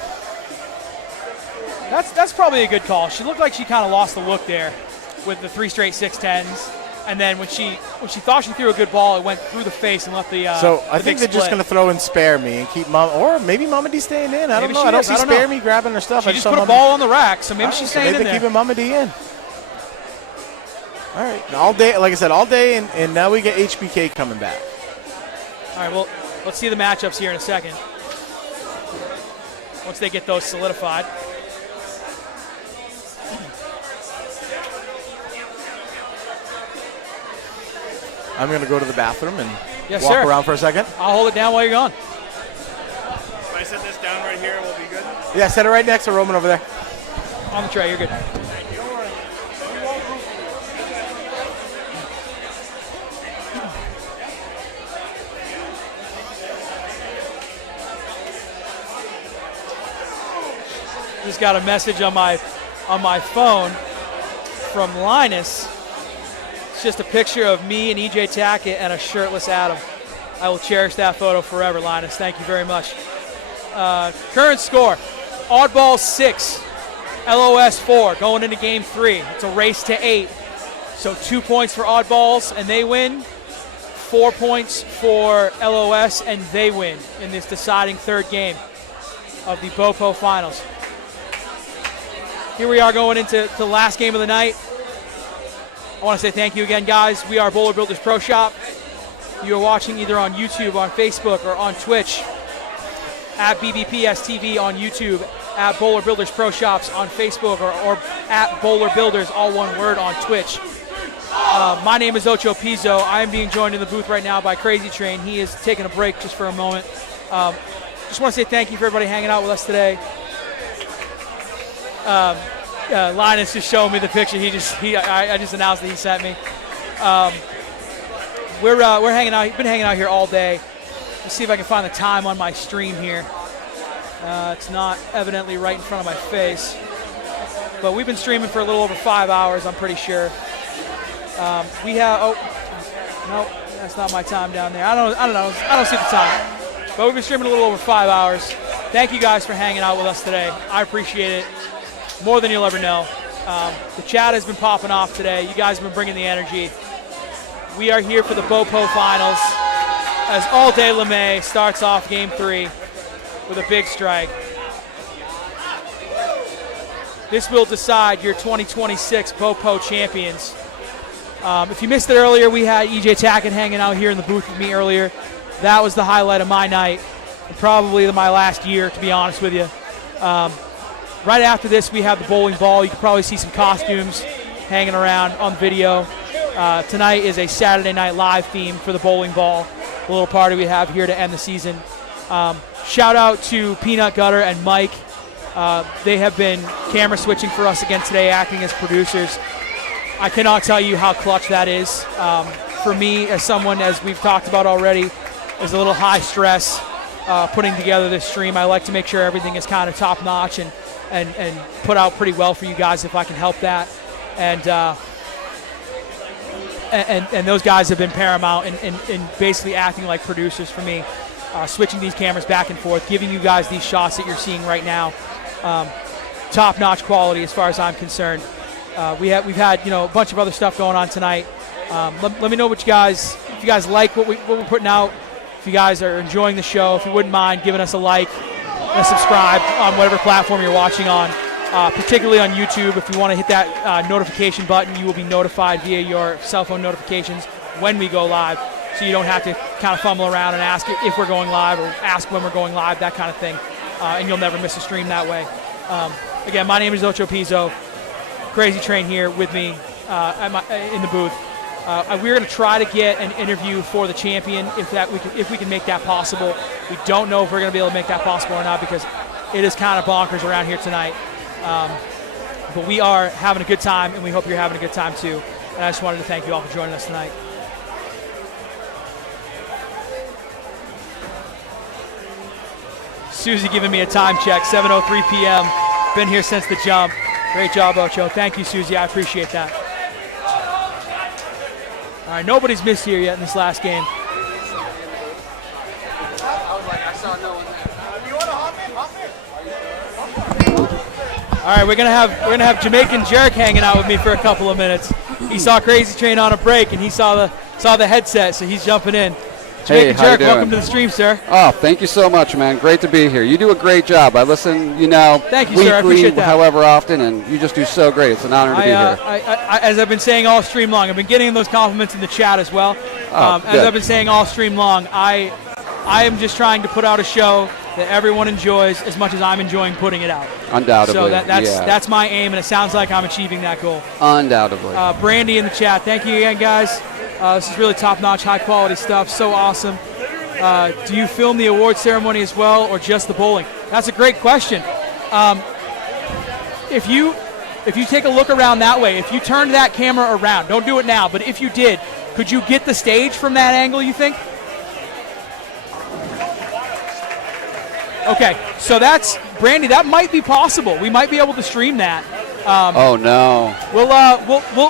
That's probably a good call. She looked like she kind of lost the look there with the 3 straight 6-10s. And then when she thought she threw a good ball, it went through the face and left the So I the think big they're just split. going to throw in Spare Me and keep Mama, or maybe Mama D staying in. I don't Maybe know. she I don't is. see I don't Spare know. Me grabbing her stuff. She I just saw put a Mama- ball on the rack, so maybe All right, she's so staying maybe in they're there. keeping Mama D in. All right, and all day, like I said, all day, and now we get HBK coming back. All right, well, let's see the matchups here in a second. Once they get those solidified. I'm going to go to the bathroom and Yes, walk sir. around for a second. I'll hold it down while you're gone. If I set this down right here, we'll be good. Yeah, set it right next to Roman over there. On the tray, you're good. Just got a message on my phone from Linus. It's just a picture of me and EJ Tackett and a shirtless Adam. I will cherish that photo forever, Linus. Thank you very much. Current score, oddball 6, LOS 4, going into Game 3. It's a race to 8. So 2 points for oddballs, and they win. 4 points for LOS, and they win in this deciding third game of the BoPo Finals. Here we are going into the last game of the night. I want to say thank you again, guys. We are Bowler Builders Pro Shop. You are watching either on YouTube, on Facebook, or on Twitch at BBPS TV on YouTube, at Bowler Builders Pro Shops on Facebook, or at Bowler Builders, all one word, on Twitch. My name is Ocho Pizzo. I am being joined in the booth right now by Crazy Train. He is taking a break just for a moment. Just want to say thank you for everybody hanging out with us today. Linus just showed me the picture. I just announced that he sent me. We're hanging out. Been hanging out here all day. Let's see if I can find the time on my stream here. It's not evidently right in front of my face, but we've been streaming for a little over 5 hours. I'm pretty sure. We have. Oh, no, that's not my time down there. I don't know. I don't see the time. But we've been streaming a little over 5 hours. Thank you guys for hanging out with us today. I appreciate it more than you'll ever know. The chat has been popping off today. You guys have been bringing the energy. We are here for the BoPo Finals as All Day LeMay starts off Game 3 with a big strike. This will decide your 2026 BoPo champions. If you missed it earlier, we had EJ Tackett hanging out here in the booth with me earlier. That was the highlight of my night, and probably my last year, to be honest with you. Right after this, we have the bowling ball. You can probably see some costumes hanging around on video. Tonight is a Saturday Night Live theme for the bowling ball, the little party we have here to end the season. Shout out to Peanut Gutter and Mike. They have been camera switching for us again today, acting as producers. I cannot tell you how clutch that is. For me, as someone, as we've talked about already, is a little high stress putting together this stream. I like to make sure everything is kind of top notch and put out pretty well for you guys if I can help that. And those guys have been paramount in basically acting like producers for me, switching these cameras back and forth, giving you guys these shots that you're seeing right now. Top-notch quality as far as I'm concerned. We've had a bunch of other stuff going on tonight. Let me know what if you guys like what we're putting out. If you guys are enjoying the show, if you wouldn't mind giving us a like and a subscribe on whatever platform you're watching on, particularly on YouTube. If you want to hit that notification button, you will be notified via your cell phone notifications when we go live, so you don't have to kind of fumble around and ask if we're going live or ask when we're going live, that kind of thing, and you'll never miss a stream that way. Again, my name is Ocho Pizzo. Crazy Train here with me in the booth. We're going to try to get an interview for the champion if we can make that possible. We don't know if we're going to be able to make that possible or not because it is kind of bonkers around here tonight. But we are having a good time, and we hope you're having a good time too. And I just wanted to thank you all for joining us tonight. Susie giving me a time check, 7:03 p.m. Been here since the jump. Great job, Ocho. Thank you, Susie. I appreciate that. All right, nobody's missed here yet in this last game. All right, we're gonna have Jamaican Jerk hanging out with me for a couple of minutes. He saw Crazy Train on a break, and he saw the headset, so he's jumping in. Jamaican Jerk, welcome to the stream, sir. Oh, thank you so much, man. Great to be here. You do a great job. I listen, thank you, weekly, sir. I appreciate that. However often, and you just do so great. It's an honor to be here. As I've been saying all stream long, I've been getting those compliments in the chat as well. As I've been saying all stream long, I am just trying to put out a show that everyone enjoys as much as I'm enjoying putting it out. Undoubtedly. So that's my aim, and it sounds like I'm achieving that goal. Undoubtedly. Brandy in the chat, thank you again, guys. This is really top-notch, high-quality stuff. So awesome. Do you film the award ceremony as well, or just the bowling? That's a great question. If you take a look around that way, if you turned that camera around, don't do it now, but if you did, could you get the stage from that angle, you think? Okay, so that's Brandy. That might be possible. We might be able to stream that. Oh no.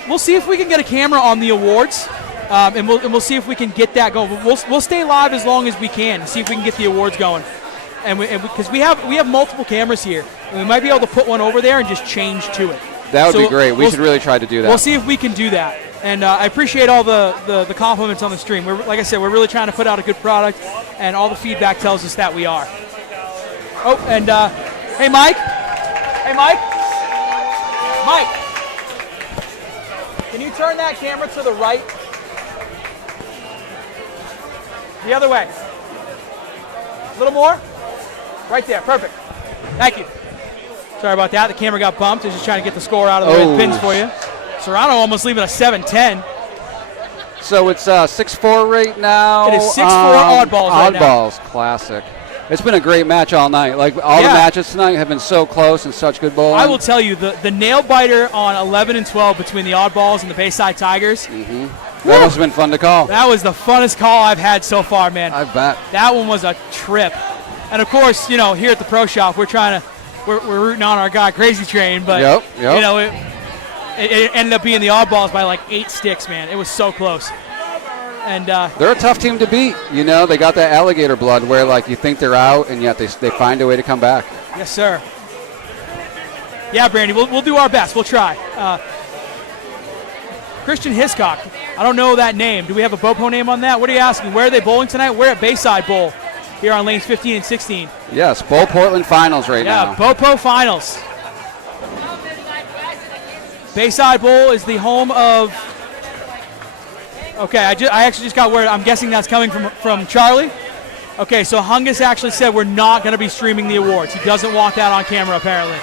We'll see if we can get a camera on the awards. And we'll see if we can get that going. We'll stay live as long as we can and see if we can get the awards going. And because we have multiple cameras here, and we might be able to put one over there and just change to it. That would be great. We should really try to do that. We'll see if we can do that. And I appreciate all the compliments on the stream. Like I said, we're really trying to put out a good product, and all the feedback tells us that we are. Oh, and hey, Mike. Hey, Mike. Mike. Can you turn that camera to the right? The other way. A little more. Right there. Perfect. Thank you. Sorry about that. The camera got bumped. I was just trying to get the score out of the red pins for you. Serrano almost leaving a 7-10. So it's 6-4 right now. It is 6-4 oddballs right now. Oddballs. Classic. It's been a great match all night. Like all the matches tonight have been so close and such good bowling. I will tell you, the nail biter on 11 and 12 between the oddballs and the Bayside Tigers. Mm-hmm. That must have been fun to call. That was the funnest call I've had so far, man. I bet. That one was a trip. And of course, here at the Pro Shop, we're rooting on our guy Crazy Train, but it ended up being the oddballs by like 8 sticks, man. It was so close. And they're a tough team to beat. They got that alligator blood where like you think they're out, and yet they find a way to come back. Yes, sir. Yeah, Brandy, we'll do our best. We'll try. Christian Hiscock. I don't know that name. Do we have a BoPo name on that? What are you asking? Where are they bowling tonight? We're at Bayside Bowl here on lanes 15 and 16. Yes, Bowl Portland Finals now. Yeah, BoPo Finals. Bayside Bowl is the home of... Okay, I actually just got word. I'm guessing that's coming from Charlie. Okay, so Hungus actually said we're not going to be streaming the awards. He doesn't want that on camera, apparently.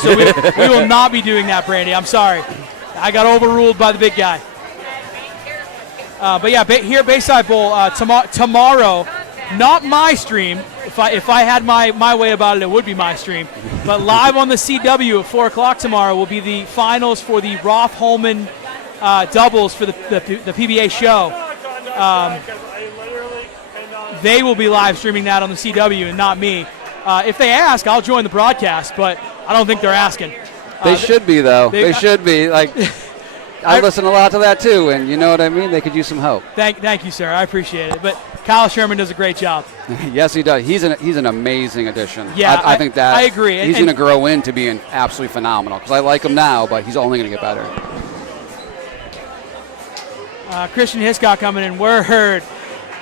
So we will not be doing that, Brandy. I'm sorry. I got overruled by the big guy. But yeah, here at Bayside Bowl, tomorrow, not my stream. If I had my way about it would be my stream. But live on the CW at 4 o'clock tomorrow will be the finals for the Roth-Holman doubles for the PBA show. They will be live streaming that on the CW and not me. If they ask, I'll join the broadcast, but I don't think they're asking. They should be, though. They should be. Like, I listen a lot to that, too, and you know what I mean? They could use some help. Thank you, sir. I appreciate it. But Kyle Sherman does a great job. Yes, he does. He's an amazing addition. Yeah, I think that I agree. He's going to grow into being absolutely phenomenal because I like him now, but he's only going to get better. Christian Hiscock coming in. Word.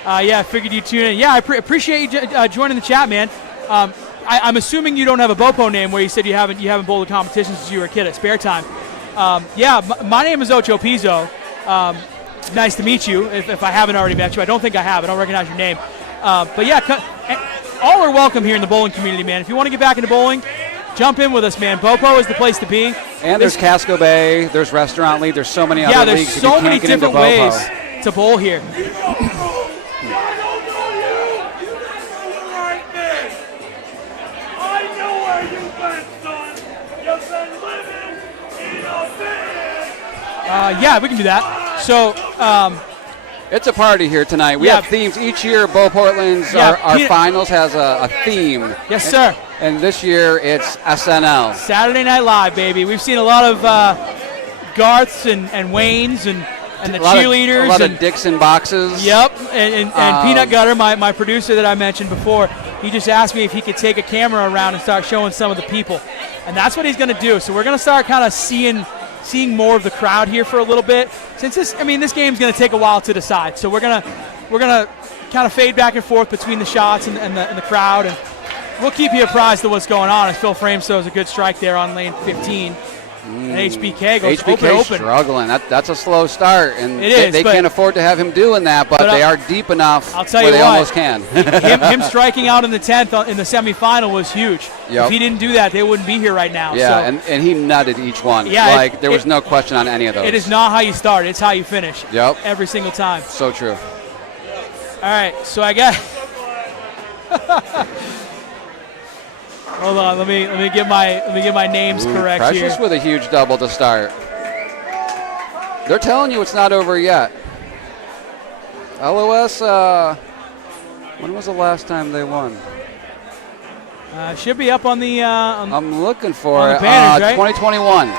Yeah, I figured you'd tune in. Yeah, I appreciate you joining the chat, man. I'm assuming you don't have a BoPo name where you said you haven't bowled a competition since you were a kid at spare time. Yeah, my name is Ocho Pizzo. Nice to meet you. If I haven't already met you, I don't think I have. I don't recognize your name. But yeah, all are welcome here in the bowling community, man. If you want to get back into bowling, jump in with us, man. BoPo is the place to be. And there's Casco Bay, there's Restaurant League, there's so many other leagues. Yeah, there's so many different ways to bowl here. Yeah, we can do that. So, it's a party here tonight. We have themes each year. Bo Portland's our finals has a theme. Yes, sir. And this year it's SNL. Saturday Night Live, baby. We've seen a lot of Garths and Waynes and the cheerleaders. A lot of Dixon boxes. Yep. And Peanut Gutter, my producer that I mentioned before, he just asked me if he could take a camera around and start showing some of the people. And that's what he's going to do. So we're going to start kind of seeing more of the crowd here for a little bit. Since this game's going to take a while to decide. So we're gonna kind of fade back and forth between the shots and the crowd, and we'll keep you apprised of what's going on. As Phil Frames throws a good strike there on lane 15. And HBK goes open. Struggling. That's a slow start, and they can't afford to have him doing that. But they are deep enough where they almost can. him striking out in the 10th in the semifinal was huge. Yep. If he didn't do that, they wouldn't be here right now. Yeah, so. and he nutted each one. Yeah, there was no question on any of those. It is not how you start; it's how you finish. Yep. Every single time. So true. All right, so I got. Hold on, let me get my names correct Precious here. with a huge double to start. They're telling you it's not over yet. LOS, when was the last time they won? Should be up on the. I'm looking for it. Banners, right? 2021.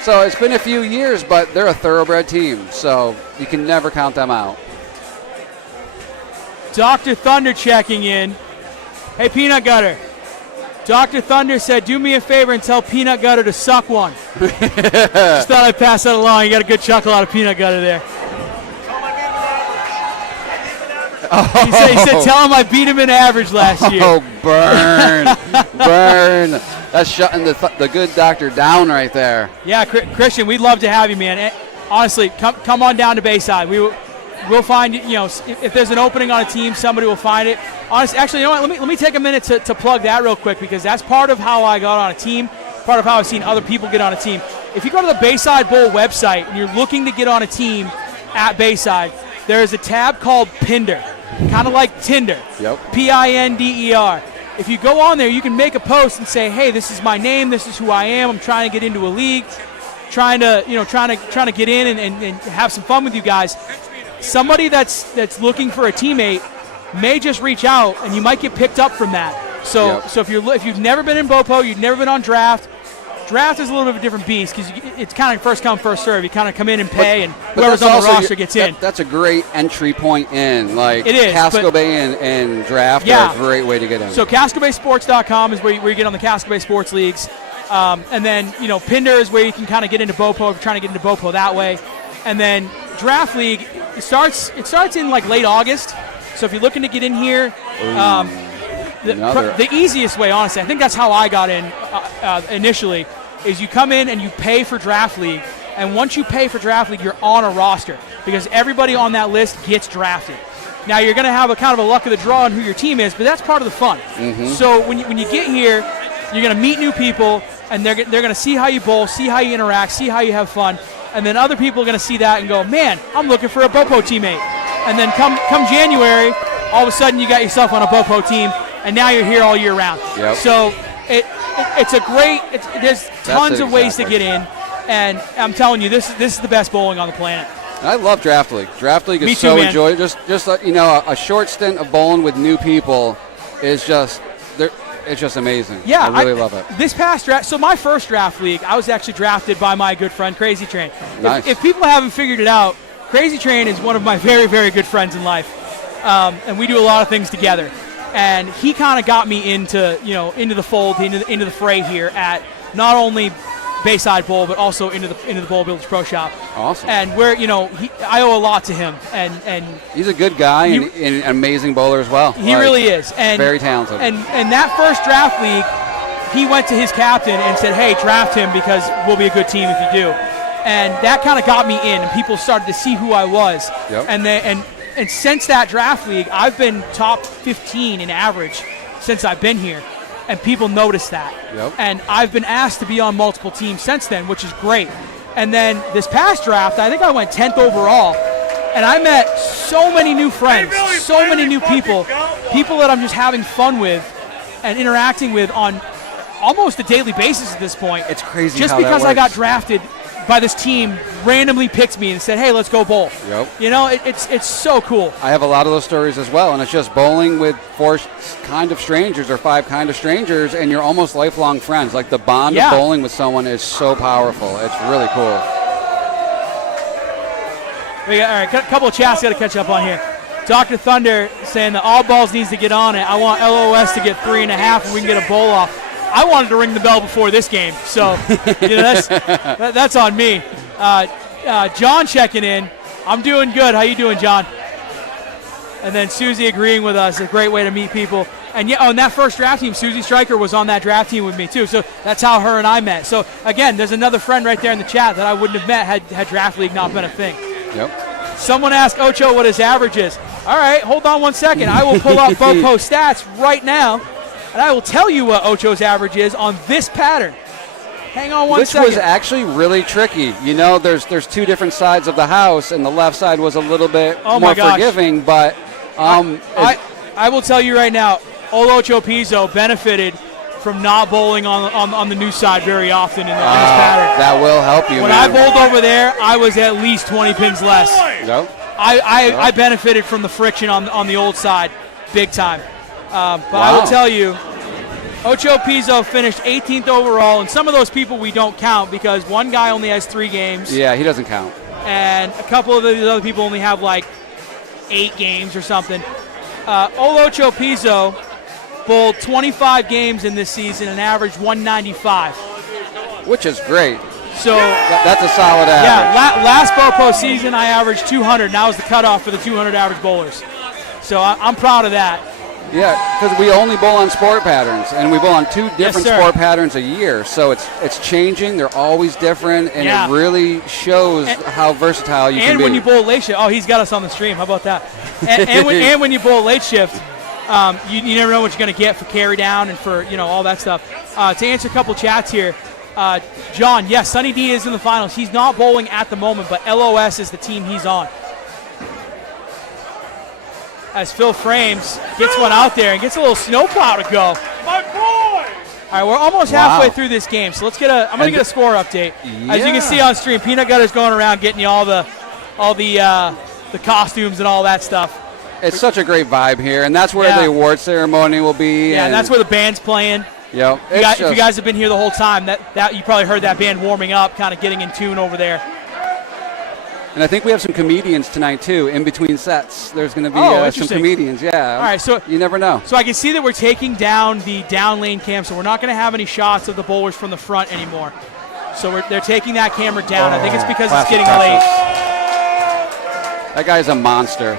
So it's been a few years, but they're a thoroughbred team, so you can never count them out. Dr. Thunder checking in. Hey, Peanut Gutter. Dr. Thunder said, do me a favor and tell Peanut Gutter to suck one. Just thought I'd pass that along. You got a good chuckle out of Peanut Gutter there. He said, tell him I beat him in average last year. Oh, burn. That's shutting the good doctor down right there. Yeah, Christian, we'd love to have you, man. Honestly, come on down to Bayside. We'll find, if there's an opening on a team, somebody will find it. Honestly, actually, you know what? Let me take a minute to plug that real quick, because that's part of how I got on a team, part of how I've seen other people get on a team. If you go to the Bayside Bowl website and you're looking to get on a team at Bayside, there is a tab called Pinder, kind of like Tinder. Yep. Pinder. If you go on there, you can make a post and say, hey, this is my name, this is who I am, I'm trying to get into a league, trying to get in and have some fun with you guys. Somebody that's looking for a teammate may just reach out, and you might get picked up from that. So if you've never been in BoPo, you've never been on draft is a little bit of a different beast, because it's kind of first come, first serve. You kind of come in and pay, and whoever's on the roster gets in. That's a great entry point in. Like, it is, Casco Bay and draft are a great way to get in. So CascoBaySports.com is where you get on the Casco Bay Sports Leagues. And then, Pinder is where you can kind of get into BoPo if you're trying to get into BoPo that way. And then Draft League, it starts in like late August. So if you're looking to get in here, the easiest way, honestly, I think that's how I got in initially, is you come in and you pay for Draft League. And once you pay for Draft League, you're on a roster, because everybody on that list gets drafted. Now you're going to have a kind of a luck of the draw on who your team is, but that's part of the fun. So when you get here, you're going to meet new people, and they're going to see how you bowl, see how you interact, see how you have fun, and then other people are going to see that and go, man, I'm looking for a BoPo teammate. And then come January, all of a sudden you got yourself on a BoPo team, and now you're here all year round. So it's a great. There's tons of ways to get in, and I'm telling you, this is the best bowling on the planet. I love Draft League. Draft League is Me so too, man. enjoyable. Just a short stint of bowling with new people is just it's just amazing. Yeah, I really love it. This past draft, so my first draft league, I was actually drafted by my good friend Crazy Train. Nice. If people haven't figured it out, Crazy Train is one of my very, very good friends in life, and we do a lot of things together. And he kind of got me into the fold, into the fray here at not only Bayside Bowl, but also into the Bowl Builders Pro Shop. Awesome. And I owe a lot to him, and he's a good guy and an amazing bowler as well. He really is, and very talented. And that first draft league, he went to his captain and said, "Hey, draft him because we'll be a good team if you do." And that kind of got me in, and people started to see who I was. Yep. And since that draft league, I've been top 15 in average since I've been here. And people notice that. Yep. And I've been asked to be on multiple teams since then, which is great. And then this past draft, I think I went 10th overall. And I met so many new friends, so many new people that I'm just having fun with and interacting with on almost a daily basis at this point. It's crazy just how because that I got works. drafted by this team, randomly picked me and said, "Hey, let's go bowl." Yep. It's so cool. I have a lot of those stories as well, and it's just bowling with 4 kind of strangers or 5 kind of strangers, and you're almost lifelong friends. Like the bond of bowling with someone is so powerful. It's really cool. All right, a couple of chats got to catch up on here. Dr. Thunder saying that all balls needs to get on it. I want LOS to get 3.5 and we can get a bowl off. I wanted to ring the bell before this game, so that's on me. John checking in. I'm doing good. How you doing, John? And then Susie agreeing with us. A great way to meet people. And on that first draft team, Susie Stryker was on that draft team with me too. So that's how her and I met. So again, there's another friend right there in the chat that I wouldn't have met had draft league not been a thing. Yep. Someone asked Ocho what his average is. All right, hold on one second. I will pull up BoPo stats right now. And I will tell you what Ocho's average is on this pattern. Hang on one second. Which was actually really tricky. There's 2 different sides of the house, and the left side was a little bit more forgiving. But I will tell you right now, Ocho Pizzo benefited from not bowling on the new side very often in this pattern. That will help you, When man. I bowled over there, I was at least 20 pins less. Nope. I benefited from the friction on the old side big time. But I will tell you, Ocho Pizzo finished 18th overall, and some of those people we don't count because one guy only has 3 games. Yeah, he doesn't count. And a couple of these other people only have like 8 games or something. Ocho Pizzo bowled 25 games in this season and averaged 195. Which is great. So that's a solid average. Yeah, last BoPo season I averaged 200. Now is the cutoff for the 200 average bowlers. So I'm proud of that. Yeah, because we only bowl on sport patterns, and we bowl on 2 different sport patterns a year. So it's changing. They're always different, and it really shows how versatile you can be. And when you bowl late shift, he's got us on the stream. How about that? And when you bowl late shift, you never know what you're going to get for carry down and for all that stuff. To answer a couple chats here, John, yes, Sunny D is in the finals. He's not bowling at the moment, but LOS is the team he's on. As Phil Frames gets one out there and gets a little snowplow to go. My boy! All right, we're almost halfway through this game, so let's get I'm going to get a score update. As you can see on stream, Peanut Gutter's going around getting you all the costumes and all that stuff. It's such a great vibe here, and that's where the award ceremony will be. Yeah, and that's where the band's playing. Yep. If you guys have been here the whole time, that you probably heard that band warming up, kind of getting in tune over there. And I think we have some comedians tonight, too, in between sets. There's going to be some comedians, yeah. All right, so you never know. So I can see that we're taking down the down lane cam, so we're not going to have any shots of the bowlers from the front anymore. So they're taking that camera down. I think it's because it's getting late. That guy's a monster.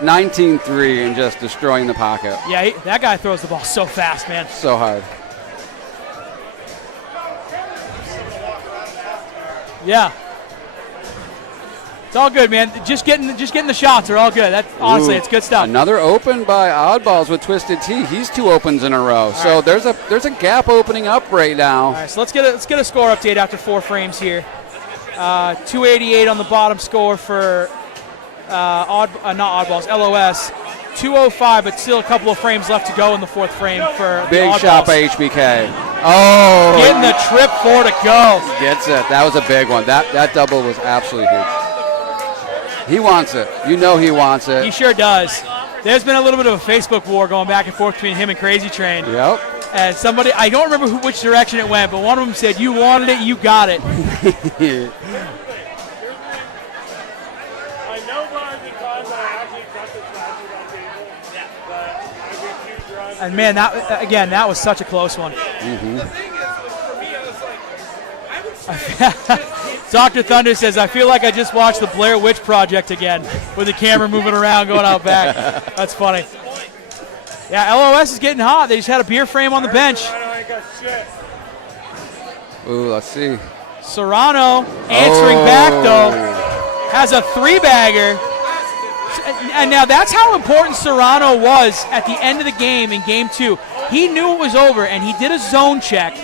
19-3 and just destroying the pocket. Yeah, that guy throws the ball so fast, man. So hard. Yeah. It's all good, man. Just getting the shots are all good. Honestly, it's good stuff. Another open by Oddballs with Twisted Tea. He's 2 opens in a row. So there's a gap opening up right now. All right, so let's get a score update after 4 frames here. 288 on the bottom score for not Oddballs, LOS. 205, but still a couple of frames left to go in the 4th frame for Big the shot by HBK. Oh, getting the trip 4 to go. Gets it. That was a big one. That double was absolutely huge. He wants it. You know he wants it. He sure does. There's been a little bit of a Facebook war going back and forth between him and Crazy Train. Yep. And somebody, I don't remember which direction it went, but one of them said, "You wanted it, you got it." I know Brian because I actually got the strategy on table. Yeah. But I get 2 drunk. And man, that was such a close one. Dr. Thunder says, "I feel like I just watched the Blair Witch Project again with the camera moving around going out back." That's funny. Yeah, LOS is getting hot. They just had a beer frame on the bench. Ooh, let's see. Serrano answering back, though. Has a 3-bagger. And now that's how important Serrano was at the end of the game in Game 2. He knew it was over, and he did a zone check.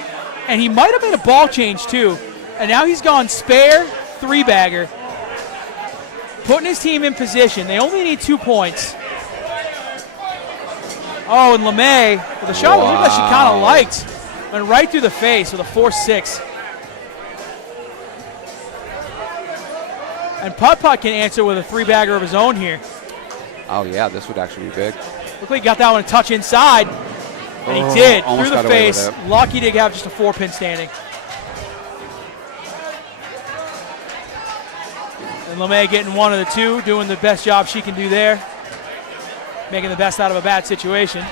And he might have made a ball change, too. And now he's gone spare 3-bagger. Putting his team in position. They only need 2 points. Oh, and LeMay with a shot that she kind of liked. Went right through the face with a 4-6. And Putt-Putt can answer with a 3-bagger of his own here. Oh, yeah, this would actually be big. Looks like he got that one a touch inside. And he did, through the face. Lucky to have just a 4-pin standing. And LeMay getting 1 of the 2, doing the best job she can do there. Making the best out of a bad situation.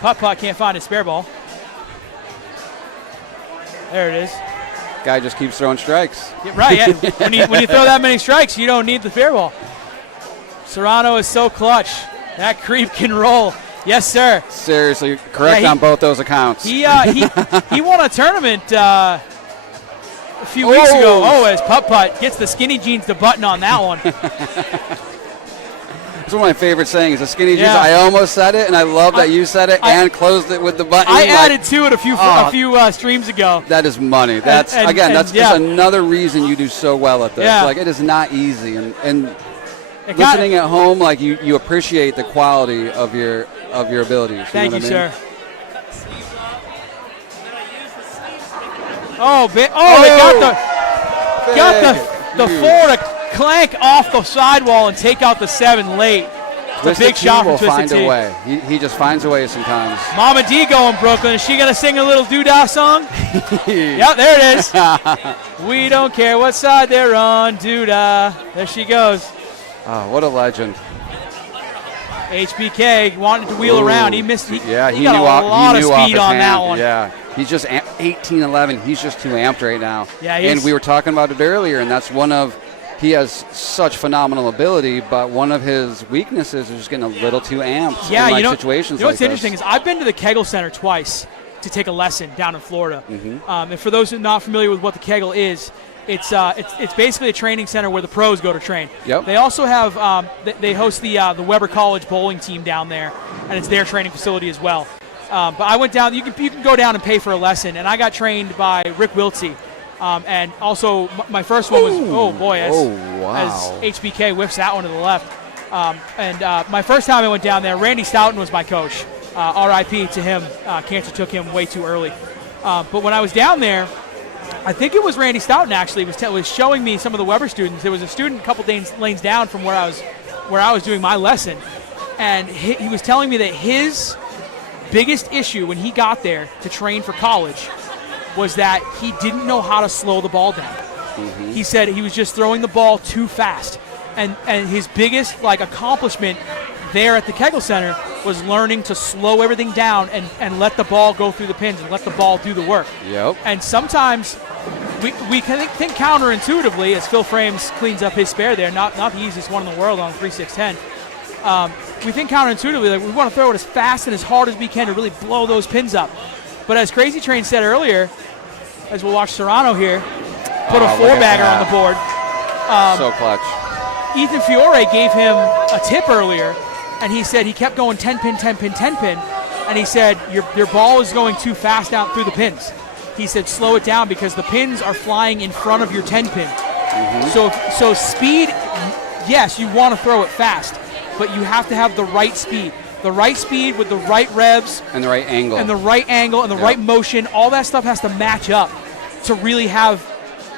Putt-Putt can't find his spare ball. There it is. Guy just keeps throwing strikes. Yeah, right, yeah. when you throw that many strikes, you don't need the spare ball. Serrano is so clutch. That creep can roll. Yes, sir. Seriously, correct on both those accounts. He won a tournament a few weeks ago. Oh, as Putt-Putt gets the skinny jeans to button on that one. It's one of my favorite sayings, the skinny jeans. I almost said it, and I love that you said it and closed it with the button. I added to it a few streams ago. That is money. That's just another reason you do so well at this. Yeah. Like, it is not easy, and listening at home, like you appreciate the quality of your abilities. Thank you, know what sir. I They got the 4 to clank off the sidewall and take out the 7 late. It's a big shot from Twisted Tea. Find a way. He just finds a way sometimes. Mama D going Brooklyn. Is she going to sing a little doodah song? Yep, there it is. We don't care what side they're on, doodah. There she goes. Oh, what a legend. HBK wanted to wheel around. He missed. He got knew a lot of speed on hand. that one. Yeah, he's just 18-11. He's just too amped right now. Yeah, and we were talking about it earlier, and that's he has such phenomenal ability, but one of his weaknesses is just getting a little too amped in situations what's interesting is I've been to the Kegel Center twice to take a lesson down in Florida. And for those who are not familiar with what the Kegel is, it's basically a training center where the pros go to train. Yep. They also have they host the Weber College bowling team down there, and it's their training facility as well. But I went down. You can go down and pay for a lesson, and I got trained by Rick Wiltsey. And also, my first one was, as HBK whiffs that one to the left. My first time I went down there, Randy Stoughton was my coach. RIP to him. Cancer took him way too early. But when I was down there, I think it was Randy Stoughton actually was showing me some of the Weber students. There was a student a couple lanes down from where I was doing my lesson, and he was telling me that his biggest issue when he got there to train for college was that he didn't know how to slow the ball down. He said he was just throwing the ball too fast. And his biggest accomplishment there at the Kegel Center was learning to slow everything down and let the ball go through the pins and let the ball do the work. Yep. And sometimes we can think counterintuitively as Phil Frames cleans up his spare there, not the easiest one in the world on 3-6-10. We think counterintuitively we want to throw it as fast and as hard as we can to really blow those pins up. But as Crazy Train said earlier, as we'll watch Serrano here, put a 4-bagger on the board. So clutch. Ethan Fiore gave him a tip earlier, and he said he kept going 10 pin, 10 pin, 10 pin, and he said your ball is going too fast out through the pins. He said slow it down because the pins are flying in front of your 10 pin. So speed, yes, you want to throw it fast, but you have to have the right speed. The right speed with the right revs. And the right angle. And the right angle and the right motion. All that stuff has to match up to really have,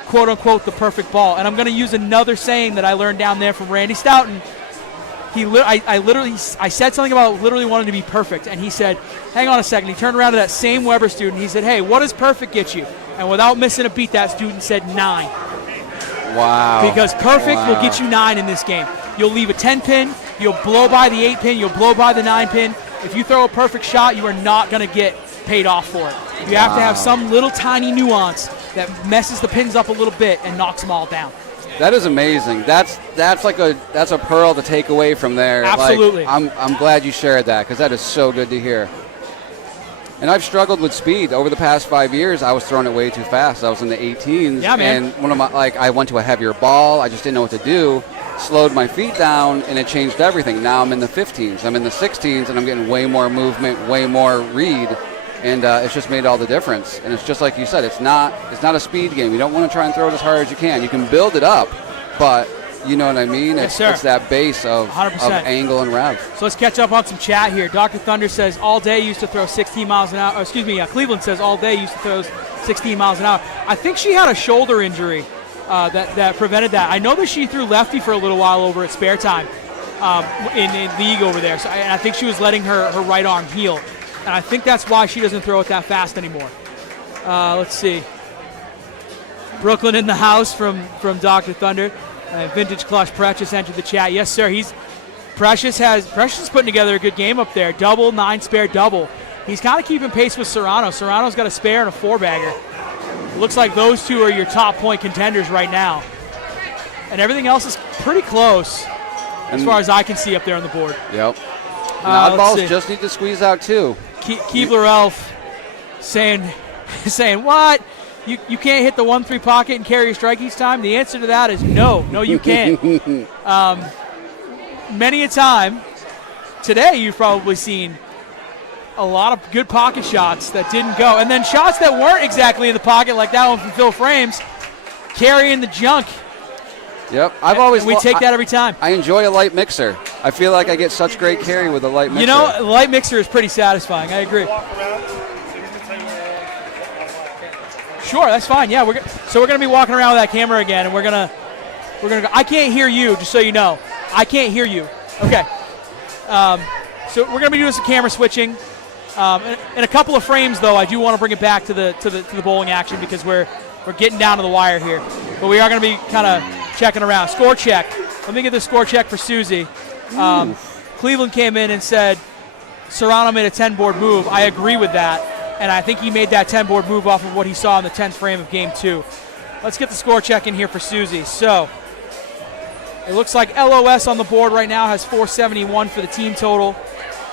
quote unquote, the perfect ball. And I'm going to use another saying that I learned down there from Randy Stoughton. I said something about literally wanting to be perfect, and he said, hang on a second. He turned around to that same Weber student. He said, hey, what does perfect get you? And without missing a beat, that student said 9. Wow. Because perfect will get you 9 in this game. You'll leave a 10 pin, you'll blow by the 8 pin, you'll blow by the 9 pin. If you throw a perfect shot, you are not going to get paid off for it. You have to have some little tiny nuance that messes the pins up a little bit and knocks them all down. That is amazing. That's a pearl to take away from there. Absolutely. Like, I'm glad you shared that because that is so good to hear. And I've struggled with speed over the past 5 years. I was throwing it way too fast. I was in the 18s. Yeah, man. And I went to a heavier ball. I just didn't know what to do. Slowed my feet down, and it changed everything. Now I'm in the 15s. I'm in the 16s, and I'm getting way more movement, way more read. And it's just made all the difference. And it's just like you said, it's not a speed game. You don't want to try and throw it as hard as you can. You can build it up, but you know what I mean? Yes, It's that base of 100%. angle and rev. So let's catch up on some chat here. Dr. Thunder says all day used to throw 16 miles an hour. Cleveland says all day used to throw 16 miles an hour. I think she had a shoulder injury that prevented that. I know that she threw lefty for a little while over at spare time in league over there. So I think she was letting her right arm heal. And I think that's why she doesn't throw it that fast anymore. Let's see. Brooklyn in the house from Dr. Thunder. Vintage Clutch Precious entered the chat. Yes, sir. Precious is putting together a good game up there. Double, 9 spare, double. He's kind of keeping pace with Serrano. Serrano's got a spare and a 4-bagger. It looks like those two are your top point contenders right now. And everything else is pretty close as far as I can see up there on the board. Yep. Oddballs just need to squeeze out too. Keebler Elf saying what? You can't hit the 1-3 pocket and carry a strike each time? The answer to that is no. No, you can't. Many a time today you've probably seen a lot of good pocket shots that didn't go. And then shots that weren't exactly in the pocket, like that one from Phil Frames, carrying the junk. Yep. We take that every time. I enjoy a light mixer. I feel like I get such great carry with a light mixer. You know, a light mixer is pretty satisfying. I agree. Sure, that's fine. Yeah, we're going to be walking around with that camera again, and we're gonna go. I can't hear you, just so you know. I can't hear you. Okay. So we're going to be doing some camera switching. In a couple of frames, though, I do want to bring it back to the bowling action because we're getting down to the wire here. But we are going to be kind of checking around. Score check. Let me get the score check for Susie. Cleveland came in and said Serrano made a 10-board move. I agree with that, and I think he made that 10-board move off of what he saw in the 10th frame of Game 2. Let's get the score check in here for Susie. So it looks like LOS on the board right now has 471 for the team total,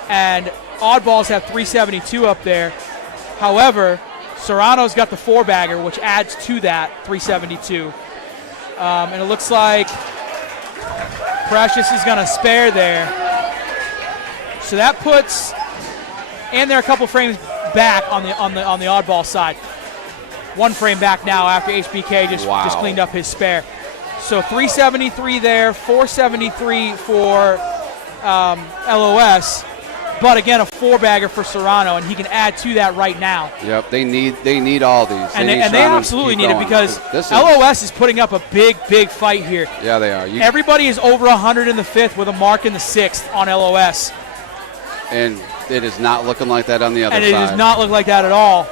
and Oddballs have 372 up there. However, Serrano's got the 4-bagger, which adds to that 372. And it looks like Precious is going to spare there. So that puts, and they're a couple frames back on the oddball side. 1 frame back now after HBK just cleaned up his spare. So 373 there, 473 for LOS. But again, a 4-bagger for Serrano, and he can add to that right now. Yep, they need all these. And they absolutely need it because LOS is putting up a big fight here. Yeah, they are. Everybody is over 100 in the 5th with a mark in the 6th on LOS. And it is not looking like that on the other side. And it does not look like that at all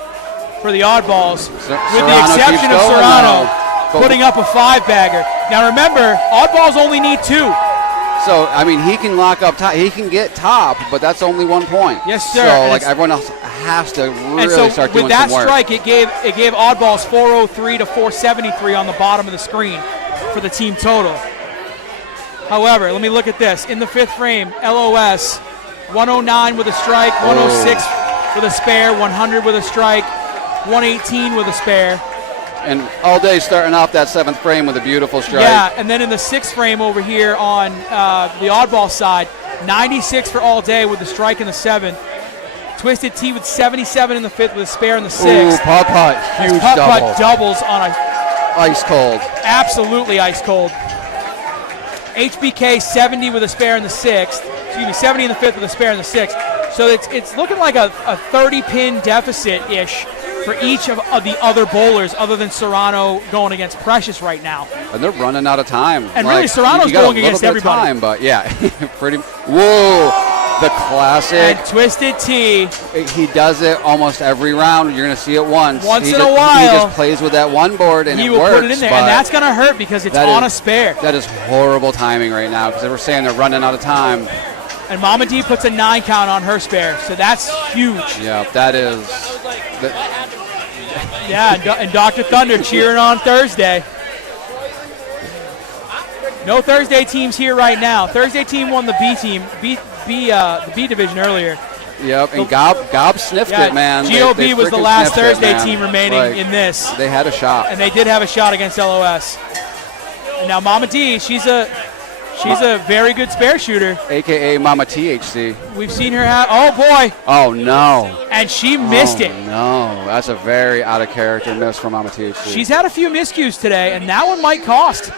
for the oddballs, with Serrano the exception of Serrano putting up a 5-bagger. Now remember, oddballs only need 2. So, I mean, he can lock up top. He can get top, but that's only 1 point. Yes, sir. So, like, everyone else has to really start doing some work. With that strike, it gave oddballs 403 to 473 on the bottom of the screen for the team total. However, let me look at this. In the 5th frame, LOS, 109 with a strike, 106 with a spare, 100 with a strike, 118 with a spare. And all day starting off that 7th frame with a beautiful strike. Yeah, and then in the 6th frame over here on the oddball side, 96 for all day with the strike in the 7th. Twisted T with 77 in the 5th with a spare in the 6th. Ooh, putt-putt, huge Putt-putt doubles on a ice cold. absolutely ice cold. HBK 70 with a spare in the 6th. Excuse me, 70 in the 5th with a spare in the 6th. So it's looking like a 30-pin deficit-ish for each of the other bowlers other than Serrano going against Precious right now. And they're running out of time. And really, Serrano's you got going a little against bit of everybody. Time, but yeah, pretty. Whoa, the classic. And Twisted T. He does it almost every round. You're going to see it once. Once He in a just- while. He just plays with that one board and He it will works. put it in there, but and that's going to hurt because it's that on is- a spare. That is horrible timing right now because they were saying they're running out of time. And Mama D puts a 9 count on her spare, so that's huge. Yeah, that is. Yeah, and Dr. Thunder cheering on Thursday. No Thursday teams here right now. Thursday team won the the B division earlier. Yep, and Gob sniffed it, man. GOB They was the freaking last sniffed it, Thursday man. team remaining Like, in this. They had a shot. And they did have a shot against LOS. And now Mama D, she's a very good spare shooter. AKA Mama THC. We've seen her have, oh boy, Oh no. and she missed it. No, that's a very out of character miss from Mama THC. She's had a few miscues today, and that one might cost.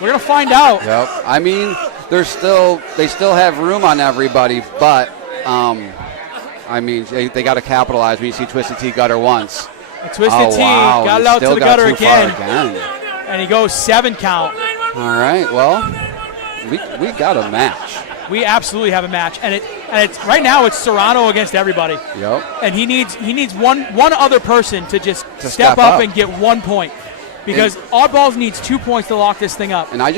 We're gonna find out. Yep. I mean, they still have room on everybody, but I mean they got to capitalize when you see Twisted T gutter once. And Twisted T wow. got He it out to still the got gutter too far again, and he goes 7 count. All right. Well, we got a match. We absolutely have a match, and it's right now it's Serrano against everybody. Yep. And he needs one other person to just To step step up up. and get 1 point, because Oddballs needs 2 points to lock this thing up. And I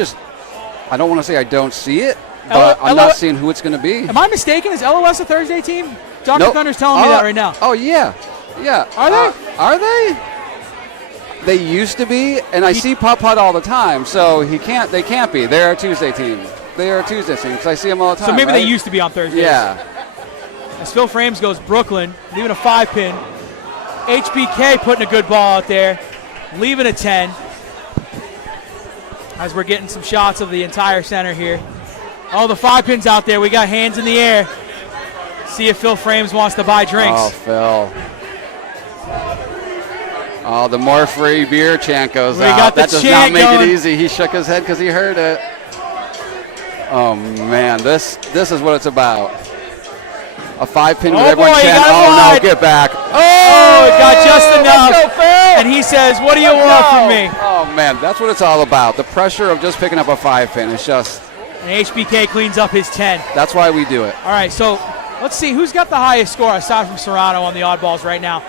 don't want to say I don't see it, but I'm not seeing who it's going to be. Am I mistaken? Is LOS a Thursday team? Dr. Nope. Thunder's telling me that right now. Oh yeah, yeah. Are they? Are they? They used to be, and I see Putt Putt all the time. So they can't be. They're a Tuesday team. They are a Tuesday team because I see them all the time. So maybe right? they used to be on Thursdays. Yeah. As Phil Frames goes Brooklyn, leaving a 5-pin. HBK putting a good ball out there, leaving a 10. As we're getting some shots of the entire center here. Oh, the 5-pin's out there. We got hands in the air. See if Phil Frames wants to buy drinks. Oh, Phil. Oh, the more free beer chant goes We out. got the That does not chant make going. it easy. He shook his head because he heard it. Oh man, this is what it's about. A 5-pin with Oh, everyone boy, he chanting, got it "Oh no, wide." get back!" Oh, it got just enough. Let's go, Phil. And he says, "What do you want from me?" Oh man, that's what it's all about. The pressure of just picking up a 5-pin. It's just And HBK cleans up his 10. that's why we do it. All right, so let's see who's got the highest score aside from Serrano on the oddballs right now.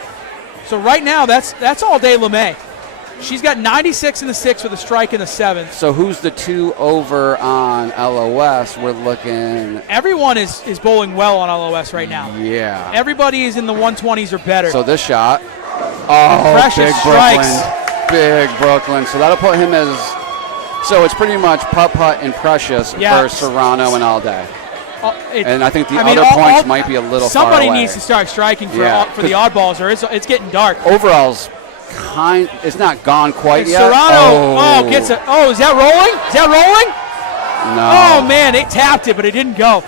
So right now, that's all day LeMay. She's got 96 in the 6th with a strike in the 7th. So who's the 2 over on LOS? We're looking. Everyone is bowling well on LOS right now. Yeah. Everybody is in the 120s or better. So this shot. Oh, Precious big strikes. Brooklyn. Big Brooklyn. So that'll put him as. So it's pretty much Putt Putt and Precious Yeah. for Serrano and all day. And I think the other all- points might be a little far somebody away. needs to start striking for, Yeah, for the oddballs, or it's getting dark. Overall's it's not gone quite And yet. Serrano, gets it. Oh, is that rolling? Is that rolling? No. Oh man, it tapped it, but it didn't go.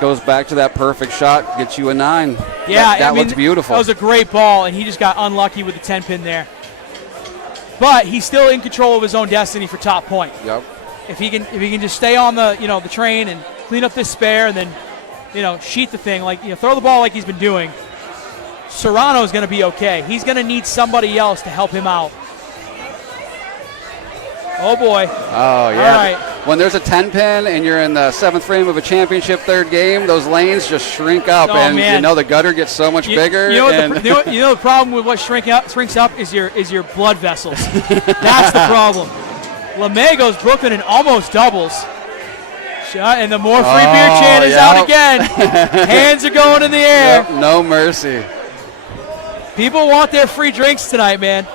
Goes back to that perfect shot, gets you a 9. Yeah, that I mean, looks beautiful. That was a great ball, and he just got unlucky with the 10-pin there. But he's still in control of his own destiny for top point. Yep. If he can just stay on the the train and clean up this spare, and then sheet the thing throw the ball like he's been doing. Serrano's going to be okay. He's going to need somebody else to help him out. Oh boy. Oh, yeah. All right. When there's a 10-pin and you're in the 7th frame of a championship 3rd game, those lanes just shrink up, Oh, and man. the gutter gets so much bigger. You know, and the problem with what shrinks up is your blood vessels. That's the problem. LeMay goes Brooklyn and almost doubles. Shot, and the more free beer chant is out again. Hands are going in the air. Yep, no mercy. People want their free drinks tonight, man.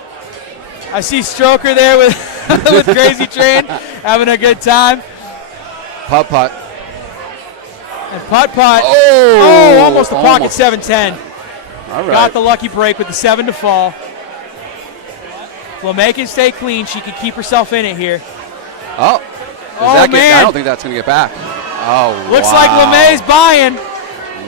I see Stroker there with with Crazy Train having a good time. Putt Putt. And Putt Putt. Oh, almost a pocket almost. 7-10. All right. Got the lucky break with the 7 to fall. LeMay can stay clean. She can keep herself in it here. Oh, man. I don't think that's going to get back. Oh, Looks like LeMay's buying.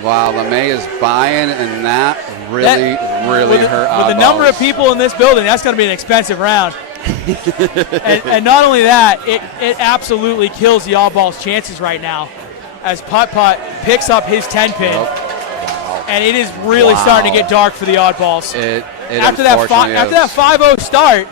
Wow, LeMay is buying, and that really hurt With the number of people in this building, that's going to be an expensive round. and not only that, it absolutely kills the oddball's chances right now as Putt-Putt picks up his 10-pin. Wow. And it is really starting to get dark for the oddballs. After that 5-0 start,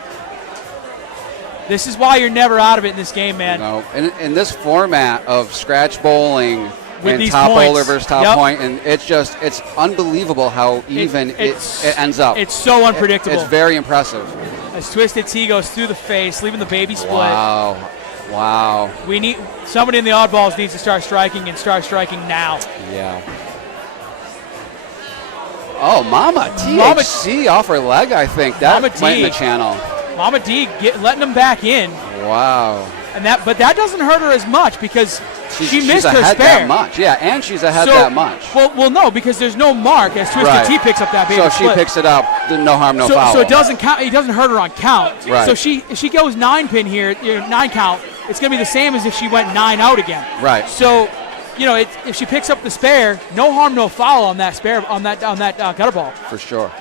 this is why you're never out of it in this game, man. No, in this format of scratch bowling with and these top points. bowler versus top point, and it's unbelievable how even it ends up. It's so unpredictable. It's very impressive. As Twisted Tea goes through the face, leaving the baby split. Wow. We need somebody in the oddballs needs to start striking and start striking now. Yeah. Oh, Mama THC off her leg, I think. That went in the channel. Mama D letting them back in. Wow. But that doesn't hurt her as much because she missed her ahead spare. That much. Yeah, and she's ahead that much. Well, no, because there's no mark as Twisted Tea picks up that baby So split. she picks it up, no harm, no foul. So it doesn't count. It doesn't hurt her on count. Right. So if she goes 9-pin here, 9 count, it's going to be the same as if she went 9 out again. Right. So, if she picks up the spare, no harm, no foul on that spare on that gutter ball. For sure.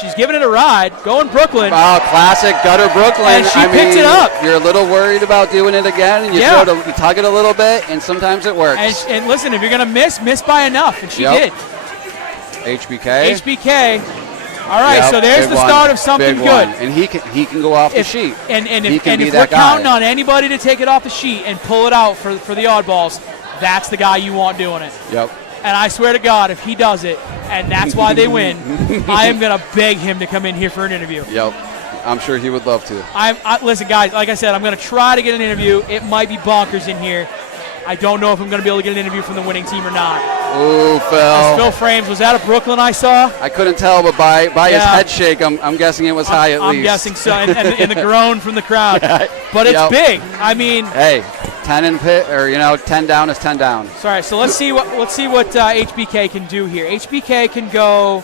She's giving it a ride, going Brooklyn. Wow, classic gutter Brooklyn. And she picked it up. You're a little worried about doing it again, and you tug it a little bit, and sometimes it works. And listen, if you're going to miss by enough, and she did. HBK. All right, so there's the start of something good. And he can go off the sheet. And if we're counting on anybody to take it off the sheet and pull it out for the oddballs, that's the guy you want doing it. Yep. And I swear to God, if he does it, and that's why they win, I am going to beg him to come in here for an interview. Yep. I'm sure he would love to. Listen, guys, like I said, I'm going to try to get an interview. It might be bonkers in here. I don't know if I'm going to be able to get an interview from the winning team or not. Ooh, Phil. As Phil Frames, was that a Brooklyn I saw? I couldn't tell, but by his head shake, I'm guessing it was high at least. I'm guessing so, and the groan from the crowd. But it's big. I mean, hey, 10 in pit, or 10 down is 10 down. Sorry. So let's see what HBK can do here. HBK can go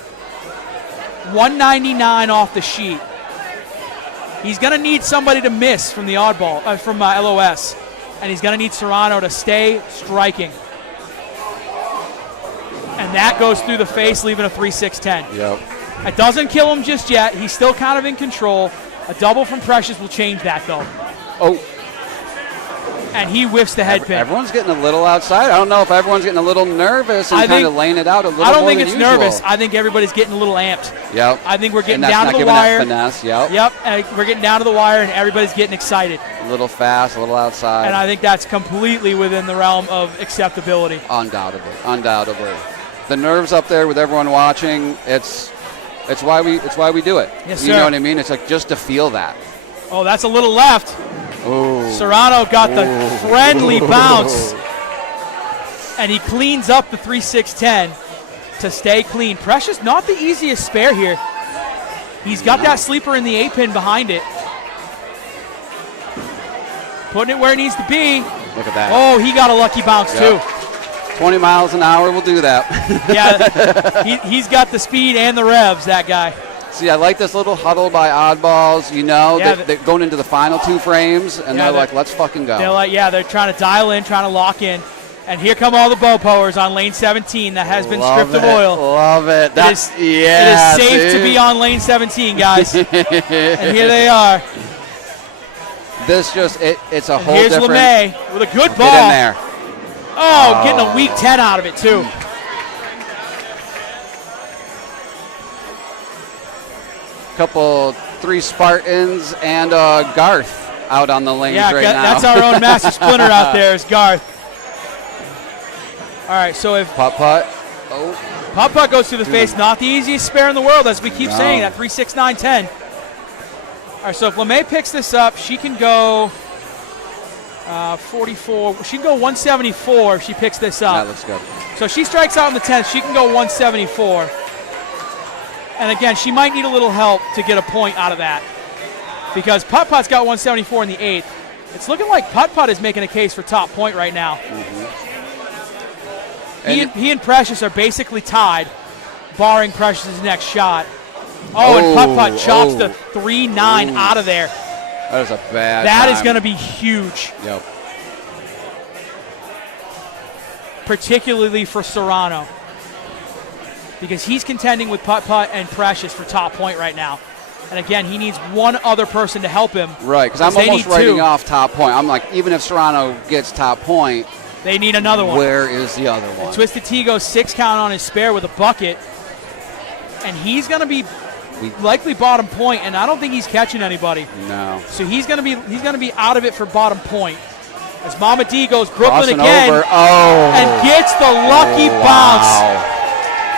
199 off the sheet. He's going to need somebody to miss from the oddball from LOS. And he's going to need Serrano to stay striking. And that goes through the face, leaving a 3-6-10. Yep. It doesn't kill him just yet. He's still kind of in control. A double from Precious will change that, though. Oh. And he whiffs the head pin. Everyone's getting a little outside. I don't know if everyone's getting a little nervous and kind of laying it out a little more. I don't think it's usual. nervous. I think everybody's getting a little amped. Yep. I think we're getting and down to the giving wire. That finesse. Yep. Yep. And we're getting down to the wire, and everybody's getting excited. A little fast, a little outside. And I think that's completely within the realm of acceptability. Undoubtedly. The nerves up there with everyone watching. It's why we do it. Yes, you know what I mean? It's like just to feel that. Oh, that's a little left. Ooh. Serrano got the friendly bounce. And he cleans up the 3-6-10 to stay clean. Precious, not the easiest spare here. He's got that sleeper in the 8-pin behind it. Putting it where it needs to be. Look at that. Oh, he got a lucky bounce too. 20 miles an hour will do that. Yeah, he's got the speed and the revs, that guy. See, I like this little huddle by oddballs. They're going into the final 2 frames, and they're like, let's fucking go. They're trying to dial in, trying to lock in. And here come all the BoPoers on lane 17 that has been stripped of oil. Love it. It is safe to be on lane 17, guys. And here they are. This it's a whole here's different. Here's LeMay with a good ball. Get in there. Oh, getting a weak 10 out of it, too. Couple 3 Spartans and Garth out on the lanes right now. Yeah, that's our own Master Splinter out there is Garth. All right, so if Putt-Putt. Putt-Putt goes through the face, not the easiest spare in the world, as we keep saying, that 3-6-9-10. All right, so if LeMay picks this up, she can go 44. She can go 174 if she picks this up. That looks good. So if she strikes out in the 10th, she can go 174. And again, she might need a little help to get a point out of that because Putt-Putt's got 174 in the 8th. It's looking like Putt-Putt is making a case for top point right now. Mm-hmm. He and Precious are basically tied. barring Precious's next shot. Oh, and Putt chops the 3-9 out of there. That is a bad That is time. going to be huge. Yep. Particularly for Serrano, because he's contending with Putt and Precious for top point right now. And again, he needs one other person to help him. Right, because I'm they almost need writing two. off top point. I'm like, even if Serrano gets top point, They need another one. where is the other one? Twisted T goes 6 count on his spare with a bucket, and he's going to be likely bottom point, and I don't think he's catching anybody. No. So he's going to be out of it for bottom point. As Mama D goes Brooklyn Crossing again over. Oh. and gets the lucky bounce.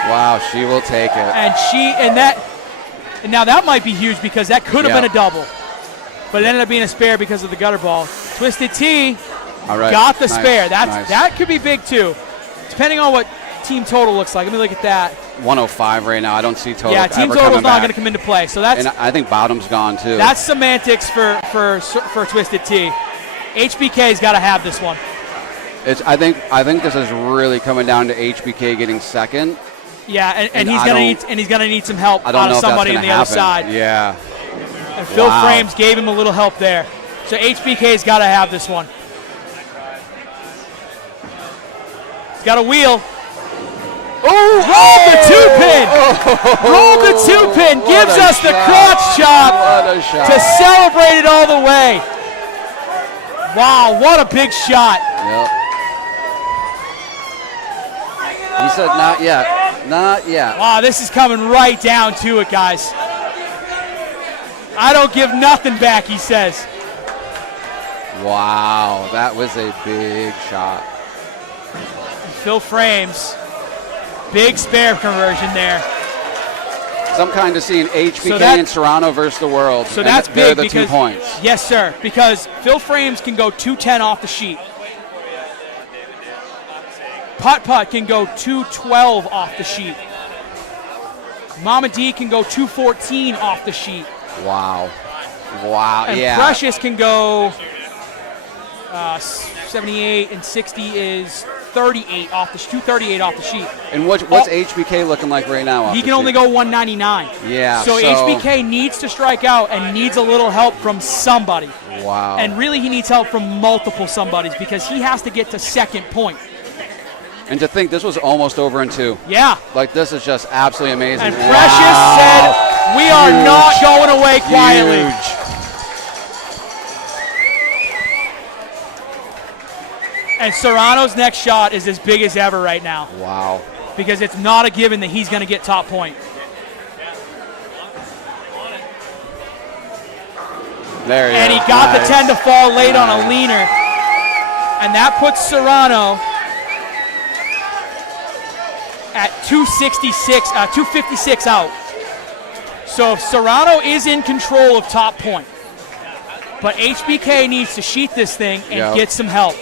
Wow, she will take it. And now that might be huge because that could have Yeah. been a double, but it ended up being a spare because of the gutter ball. Twisted T All right. got the Nice. spare. Nice. That could be big too, depending on what team total looks like. Let me look at that. 105 right now. I don't see total. Yeah, team ever total's coming not back. going to come into play. So that's And I think bottom's gone too. that's semantics for Twisted T. HBK's got to have this one. I think this is really coming down to HBK getting second. Yeah, and And he's I gonna need some help I don't out know of if that's somebody gonna on the other happen. side. Yeah. And Phil Wow. Frames gave him a little help there. So HBK's got to have this one. He's got a wheel. Oh, rolled the two-pin. Rolled the two-pin. Gives a us the shot. crotch chop What a shot. to celebrate it all the way. Wow, what a big shot. Yep. He said not yet. Not yet. Wow, this is coming right down to it, guys. I don't give nothing back, he says. Wow, that was a big shot. Phil Frames, big spare conversion there. So I'm kind of seeing HBK So that- and Serrano versus the world. So and that's they're big the because 2 points. Yes, sir. Because Phil Frames can go 210 off the sheet. Putt can go 212 off the sheet. Mama D can go 214 off the sheet. Wow. Wow. And yeah. Precious can go 78 and 60 is 38 off the 238 off the sheet. And what's HBK looking like right now? off He the can only sheet? go 199. Yeah. So HBK needs to strike out and needs a little help from somebody. Wow. And really, he needs help from multiple somebodies because he has to get to second point. And to think this was almost over in 2. Yeah. Like, this is just absolutely amazing. And Precious said, we are Huge. not going away quietly. Huge. And Serrano's next shot is as big as ever right now Wow. because it's not a given that he's going to get top point. There he And is. he got Nice. the 10 to fall late on a Nice. leaner. And that puts Serrano at 256 out. So if Serrano is in control of top point, but HBK needs to sheet this thing and Yep. get some help.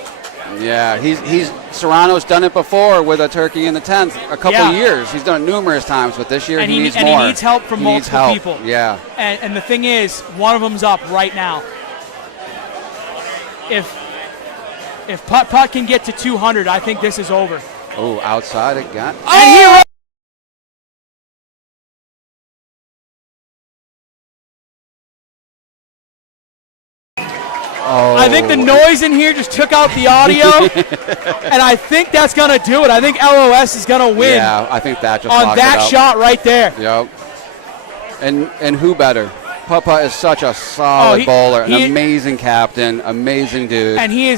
Yeah, he's Serrano's done it before with a turkey in the 10th a couple Yeah. years. He's done it numerous times, but this year And he needs and more. he needs help from He needs multiple help. people. Yeah. And the thing is, one of them's up right now. If Putt can get to 200, I think this is over. Oh, outside again. And he Oh. I think the noise in here just took out the audio, and I think that's going to do it. I think LOS is going to win Yeah, I think that just on locked that it up. shot right there. Yep. And who better? Papa is such a solid he- bowler, an he- amazing captain, amazing dude. And he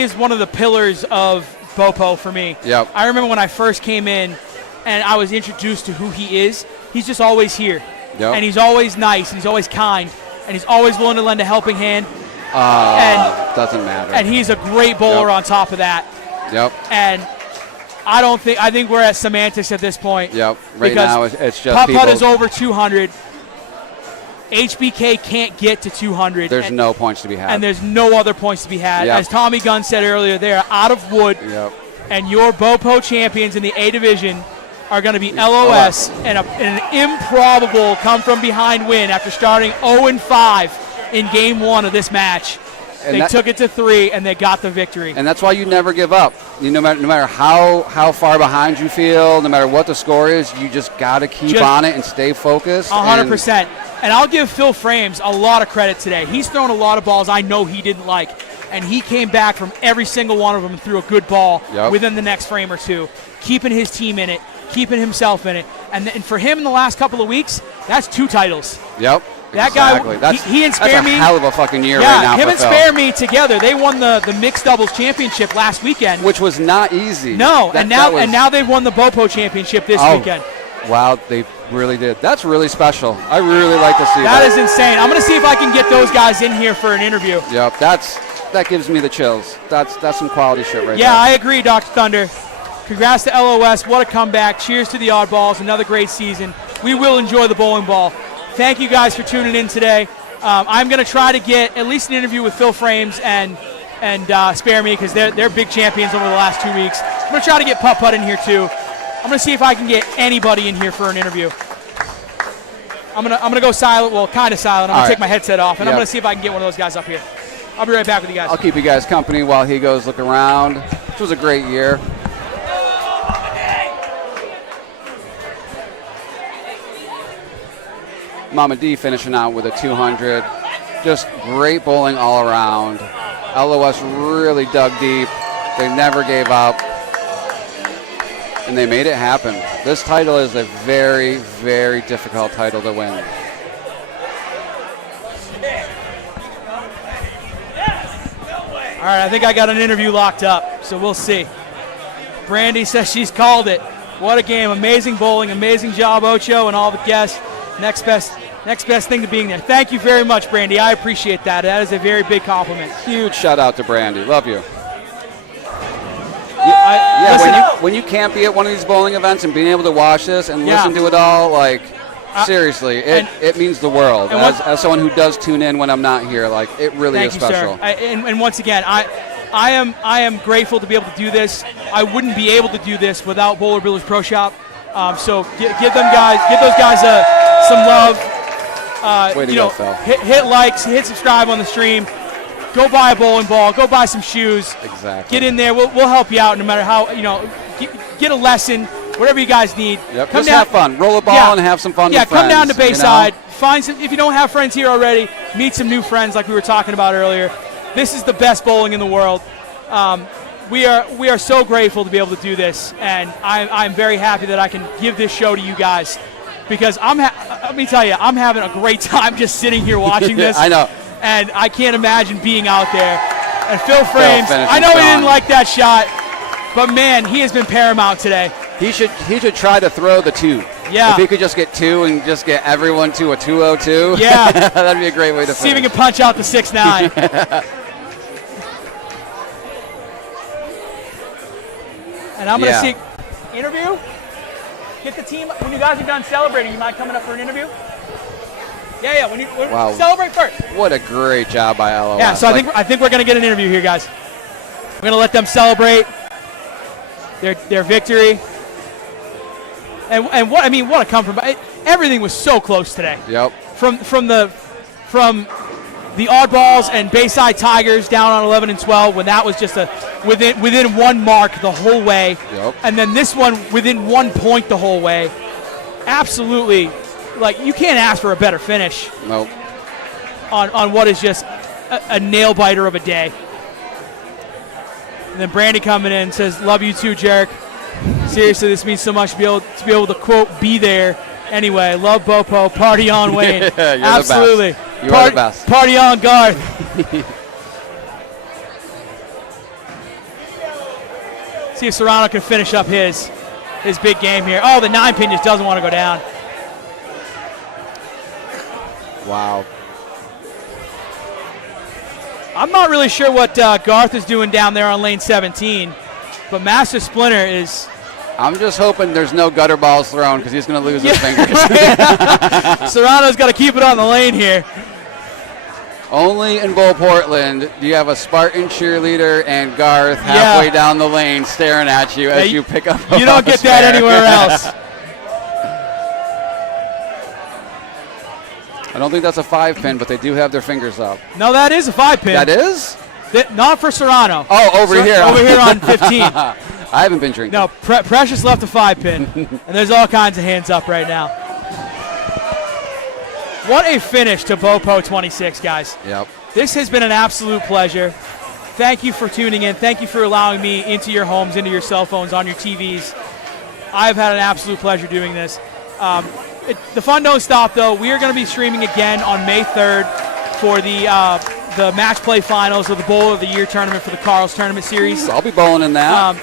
is one of the pillars of BoPo for me. Yep. I remember when I first came in and I was introduced to who he is. He's just always here. Yep. And he's always nice, and he's always kind, and he's always willing to lend a helping hand. Doesn't matter. And he's a great bowler Yep. on top of that. Yep. And I think we're at semantics at this point. Yep. Right because now it's just Putt people. is over 200. HBK can't get to 200. There's no points to be had. And there's no other points to be had. Yep. As Tommy Gunn said earlier, they're out of wood. Yep. And your BoPo champions in the A division are going to be LOS and an improbable come from behind win after starting 0-5 in game 1 of this match. They took it to 3, and they got the victory. And that's why you never give up. No matter how far behind you feel, no matter what the score is, you just got to keep on it and stay focused. 100%. And I'll give Phil Frames a lot of credit today. He's thrown a lot of balls I know he didn't like, and he came back from every single one of them and threw a good ball within the next frame or two, keeping his team in it, keeping himself in it. And for him in the last couple of weeks, that's 2 titles. Yep. That exactly. guy, he and Spare Me. That's a hell of a fucking year right now. Him for and Phil. Spare Me together, they won the mixed doubles championship last weekend, which was not easy. No, and now they've won the BoPo championship this weekend. Wow, they really did. That's really special. I really like to see that. That is insane. I'm going to see if I can get those guys in here for an interview. Yep, that gives me the chills. That's some quality shit right there. Yeah, I agree, Dr. Thunder. Congrats to LOS. What a comeback. Cheers to the Oddballs. Another great season. We will enjoy the bowling ball. Thank you guys for tuning in today. I'm going to try to get at least an interview with Phil Frames and Spare Me, because they're big champions over the last 2 weeks. I'm going to try to get Putt Putt in here too. I'm going to see if I can get anybody in here for an interview. I'm gonna go silent, well, kind of silent. I'm going to take my headset off, and I'm going to see if I can get one of those guys up here. I'll be right back with you guys. I'll keep you guys company while he goes look around. This was a great year. Mama D finishing out with a 200. Just great bowling all around. LOS really dug deep. They never gave up. And they made it happen. This title is a very, very difficult title to win. All right, I think I got an interview locked up, so we'll see. Brandy says she's called it. What a game. Amazing bowling, amazing job, Ocho, and all the guests. Next best thing to being there. Thank you very much, Brandy. I appreciate that. That is a very big compliment. Huge shout out to Brandy. Love you. When you can't be at one of these bowling events and being able to watch this and listen to it all, like, seriously, it means the world. As someone who does tune in when I'm not here, like, it really is special. Thank you, sir. And once again, I am grateful to be able to do this. I wouldn't be able to do this without Bowler Builders Pro Shop. So give those guys some love. Way to go, Phil. Hit likes, hit subscribe on the stream. Go buy a bowling ball. Go buy some shoes. Exactly. Get in there. We'll help you out no matter how, get a lesson, whatever you guys need. Yep. Just have fun. Roll a ball and have some fun with friends. Yeah, come down to Bayside. Find some, if you don't have friends here already, meet some new friends like we were talking about earlier. This is the best bowling in the world. We are so grateful to be able to do this, and I'm very happy that I can give this show to you guys, because let me tell you, I'm having a great time just sitting here watching this. I know. And I can't imagine being out there. And Phil Frames, I know he didn't like that shot, but man, he has been paramount today. He should try to throw the 2. Yeah. If he could just get 2 and just get everyone to a 202. Yeah. That'd be a great way to see finish. if he can punch out the 6'9". And I'm going to see interview. Get the team when you guys are done celebrating. You mind coming up for an interview? Yeah. When celebrate first. What a great job by LOS. Yeah, so I think we're gonna get an interview here, guys. We're gonna let them celebrate their victory. And what a come from. Everything was so close today. Yep. From the Oddballs and Bayside Tigers down on 11 and 12, when that was just within 1 mark the whole way. Yep. And then this one within 1 point the whole way. Absolutely. Like, you can't ask for a better finish. Nope. On what is just a nail biter of a day. And then Brandy coming in says, "Love you too, Jerk. Seriously, this means so much to be able to quote be there. Anyway, love BoPo. Party on, Wayne." You're absolutely. The best. You are the best. Party on, Garth. See if Serrano can finish up his big game here. Oh, the 9-pin just doesn't want to go down. Wow. I'm not really sure what Garth is doing down there on lane 17, but Master Splinter is... I'm just hoping there's no gutter balls thrown, because he's going to lose his fingers. Serrano's got to keep it on the lane here. Only in Bowl Portland do you have a Spartan cheerleader and Garth halfway down the lane staring at you as you pick up a You don't get that anywhere else. I don't think that's a 5-pin, but they do have their fingers up. No, that is a 5-pin. That is? Not for Serrano. Oh, over here. Over here on 15. I haven't been drinking. No, Precious left a 5-pin, and there's all kinds of hands up right now. What a finish to BoPo 26, guys. Yep. This has been an absolute pleasure. Thank you for tuning in. Thank you for allowing me into your homes, into your cell phones, on your TVs. I've had an absolute pleasure doing this. The fun don't stop, though. We are going to be streaming again on May 3rd for the match play finals of the Bowl of the Year tournament for the Carl's Tournament Series. I'll be bowling in that.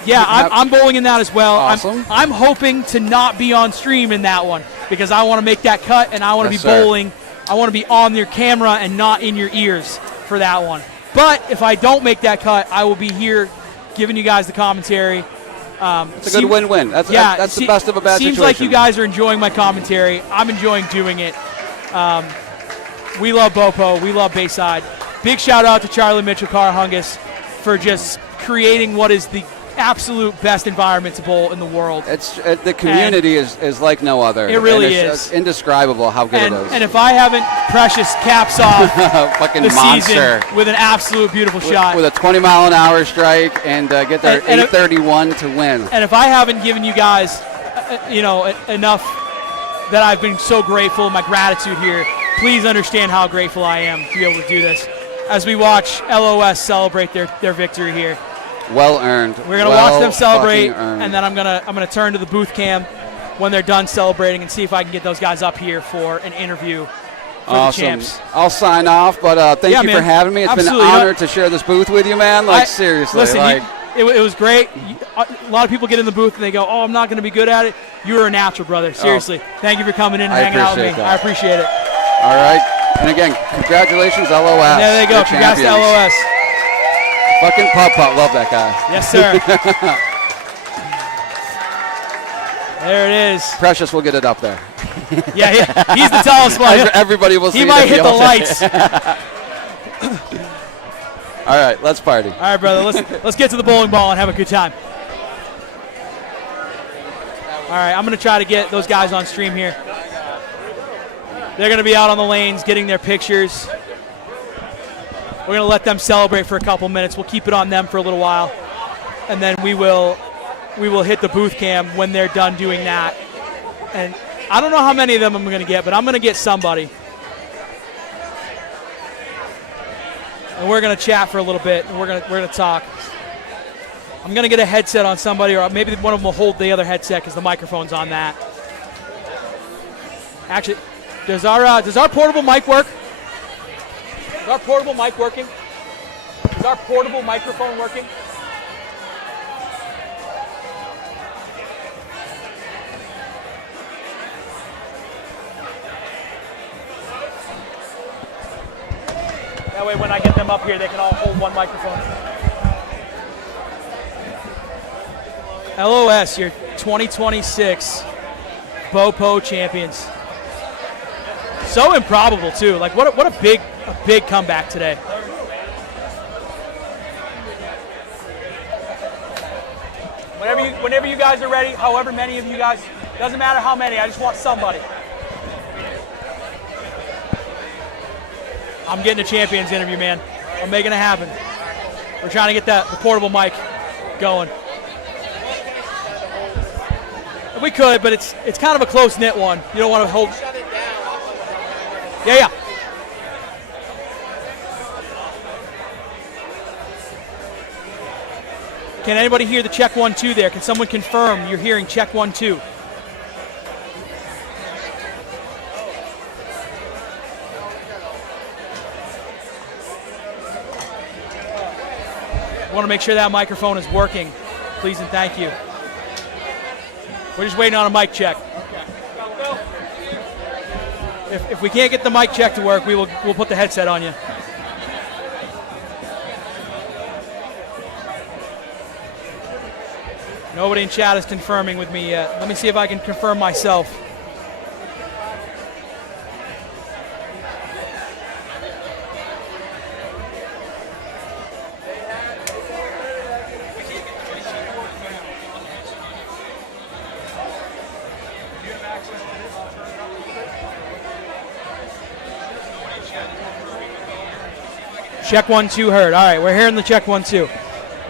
I'm bowling in that as well. Awesome. I'm hoping to not be on stream in that one because I want to make that cut and I want to Yes, be sir. bowling. I want to be on your camera and not in your ears for that one. But if I don't make that cut, I will be here giving you guys the commentary. It's a good win-win. That's the best of a bad seems situation. like you guys are enjoying my commentary. I'm enjoying doing it. We love BoPo. We love Bayside. Big shout out to Charlie Mitchell Carhungus for just creating what is the absolute best environment to bowl in the world. It's the community is like no other. It really and it's is indescribable how good it is. And if I haven't Precious caps off fucking the monster season with an absolute beautiful shot. with a 20-mile-an-hour strike and get their And 831 to win. And if I haven't given you guys, enough that I've been so grateful, my gratitude here, please understand how grateful I am to be able to do this. As we watch LOS celebrate their victory here. Well earned. We're gonna watch them celebrate, fucking earned. and then I'm gonna turn to the booth cam when they're done celebrating and see if I can get those guys up here for an interview for Awesome. the champs. I'll sign off, but thank you man. for having me. It's Absolutely. been an honor to share this booth with you, man. Like, seriously. Listen, like, it was great. A lot of people get in the booth and they go, "Oh, I'm not going to be good at it." You are a natural, brother. Seriously. Thank you for coming in and I hanging out with me. appreciate that. I appreciate it. all right. And again, congratulations, LOS. And there they go. You're Congrats to champions. LOS. Fucking Putt. Love that guy. Yes, sir. There it is. Precious will get it up there. Yeah, he's the tallest one. Everybody will see He it might if hit the all- lights. All right, let's party. All right, brother. Let's get to the bowling ball and have a good time. All right, I'm going to try to get those guys on stream here. They're going to be out on the lanes getting their pictures. We're going to let them celebrate for a couple minutes. We'll keep it on them for a little while, and then we will hit the booth cam when they're done doing that. And I don't know how many of them I'm going to get, but I'm going to get somebody. And we're going to chat for a little bit, and we're going to talk. I'm going to get a headset on somebody, or maybe one of them will hold the other headset because the microphone's on that. Actually, does our portable mic work? Is our portable mic working? Is our portable microphone working? That way when I get them up here, they can all hold one microphone. LOS, your 2026 BoPo champions. So improbable too. Like what a big comeback today. Whenever you guys are ready, however many of you guys, doesn't matter how many, I just want somebody. I'm getting a champions interview, man. I'm making it happen. We're trying to get the portable mic going. We could, but it's kind of a close-knit one. You don't want to hold. Yeah. Can anybody hear the check 1-2 there? Can someone confirm you're hearing check 1-2? I want to make sure that microphone is working. Please and thank you. We're just waiting on a mic check. If we can't get the mic check to work, we'll put the headset on you. Nobody in chat is confirming with me yet. Let me see if I can confirm myself. Check 1, 2 heard. All right, we're hearing the check 1, 2. All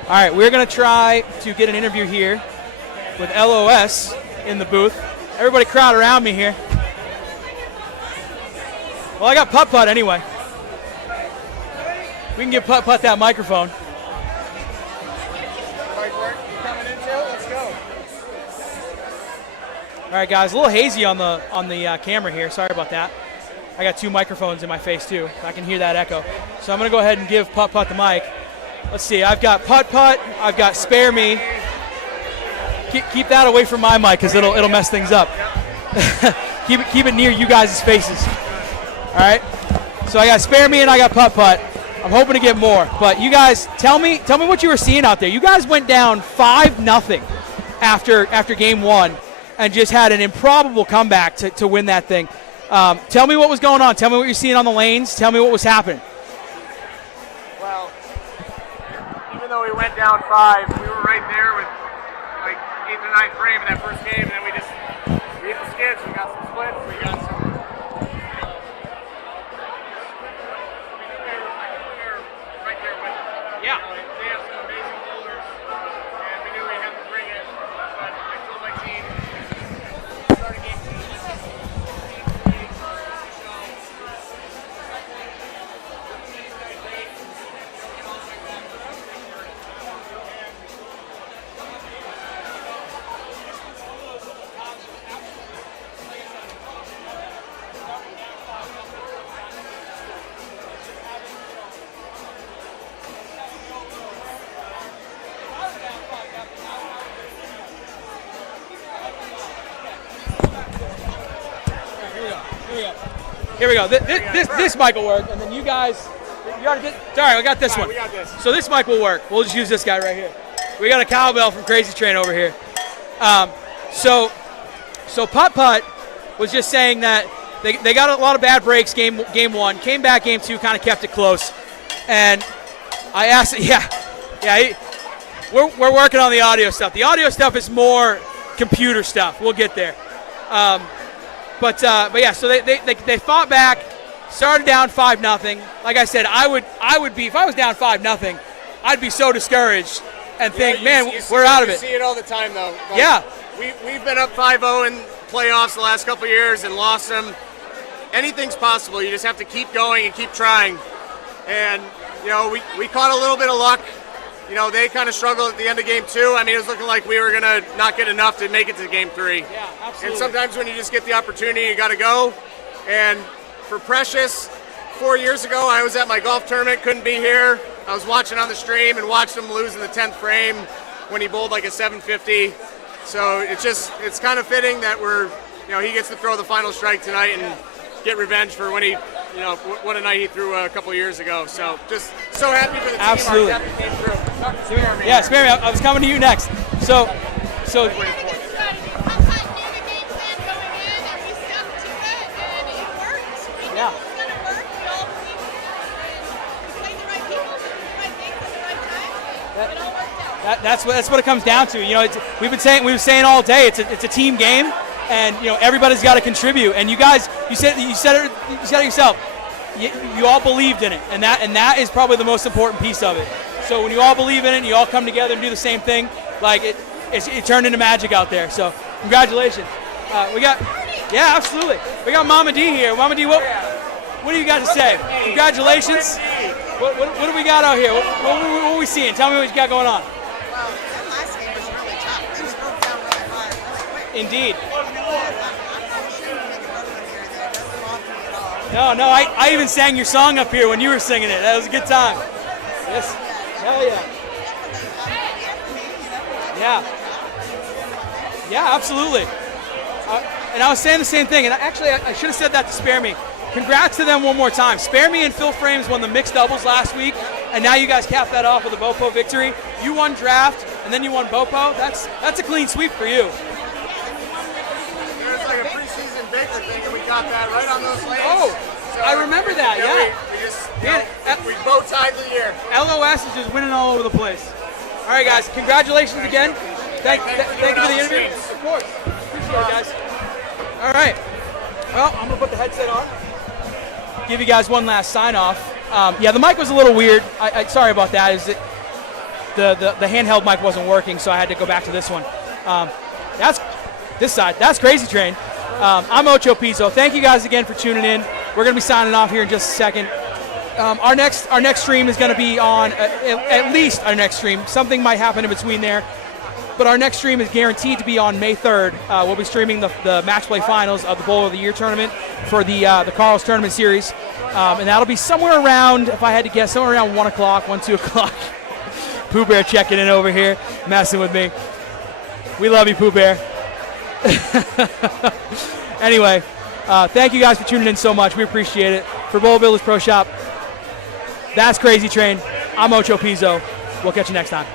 right, we're going to try to get an interview here with LOS in the booth. Everybody crowd around me here. Well, I got Putt-Putt anyway. We can give Putt-Putt that microphone. All right, guys, a little hazy on the camera here. Sorry about that. I got 2 microphones in my face too. I can hear that echo. So I'm gonna go ahead and give Putt-Putt the mic. Let's see. I've got Putt-Putt. I've got Spare Me. Keep that away from my mic because it'll mess things up. keep it near you guys' faces. All right. So I got Spare Me and I got Putt-Putt. I'm hoping to get more. But you guys, tell me what you were seeing out there. You guys went down 5-0 after game 1 and just had an improbable comeback to win that thing. Tell me what was going on. Tell me what you're seeing on the lanes. Tell me what was happening. Well, even though we went down 5, we were right there with like 8th or 9th frame in that first game, and then we hit the skids. We got some splits. We got some. Right there with them. Yeah. They have some amazing bowlers, and we knew we had to bring it. But I told my team, starting game 2, Here we go. This mic will work, and then you guys. You already did. Sorry, I got this one. we got this. So this mic will work. We'll just use this guy right here. We got a cowbell from Crazy Train over here. So Putt-Putt was just saying that they got a lot of bad breaks game 1, came back game 2, kind of kept it close, and I asked, we're working on the audio stuff. The audio stuff is more computer stuff. We'll get there. But yeah, so they fought back, started down 5-0. Like I said, I would be, if I was down 5-0, I'd be so discouraged and think, we're out of it. You see it all the time, though. Like, yeah. We've been up 5-0 in playoffs the last couple of years and lost them. Anything's possible. You just have to keep going and keep trying. And, we caught a little bit of luck. They kind of struggled at the end of game 2. I mean, it was looking like we were going to not get enough to make it to game 3. Yeah, absolutely. And sometimes when you just get the opportunity, you got to go. And for Precious, 4 years ago, I was at my golf tournament, couldn't be here. I was watching on the stream and watched him lose in the 10th frame when he bowled like a 750. So it's kind of fitting that he gets to throw the final strike tonight and get revenge for when he, what a night he threw a couple years ago. So just so happy for the team. Absolutely. Our captain came through. Yeah, Spare Me. I was coming to you next. So. Yeah. That's what it comes down to. We've been saying all day. It's a team game, and everybody's got to contribute. And you guys, you said it yourself. You all believed in it, and that is probably the most important piece of it. So when you all believe in it, and you all come together and do the same thing, like it turned into magic out there. So congratulations. Yeah, absolutely. We got Mama D here. Mama D, what do you got to say? Congratulations. What do we got out here? What are we seeing? Tell me what you got going on. Well, that last game was really tough. Things broke down really hard really quick. Indeed. No, No, I even sang your song up here when you were singing it. That was a good time. Yes. Hell yeah. Yeah, absolutely. And I was saying the same thing. And actually, I should have said that to Spare Me. Congrats to them one more time. Spare Me and Phil Frames won the mixed doubles last week, and now you guys capped that off with a BoPo victory. You won draft, and then you won BoPo. That's a clean sweep for you. There's like a preseason Baker thing, and we got that right on those lanes. Oh, so I remember that, yeah. We both tied the year. LOS is just winning all over the place. All right, guys, congratulations again. Thank you for the interview. Of course. Appreciate it, guys. All right. Well, I'm going to put the headset on. give you guys one last sign off. Yeah, the mic was a little weird. Sorry about that. Is it the handheld mic wasn't working, so I had to go back to this one. That's this side. That's Crazy Train. I'm Ocho Pizzo. Thank you guys again for tuning in. We're going to be signing off here in just a second. Our next stream is going to be on at least our next stream. Something might happen in between there, but our next stream is guaranteed to be on May 3rd. We'll be streaming the match play finals of the Bowl of the Year tournament for the Carl's Tournament Series, and that'll be somewhere around, if I had to guess, somewhere around 1 o'clock, 2 o'clock. Pooh Bear checking in over here, messing with me. We love you, Pooh Bear. Anyway, thank you guys for tuning in so much. We appreciate it. For Bowl Builders Pro Shop, that's Crazy Train. I'm Ocho Pizzo. We'll catch you next time.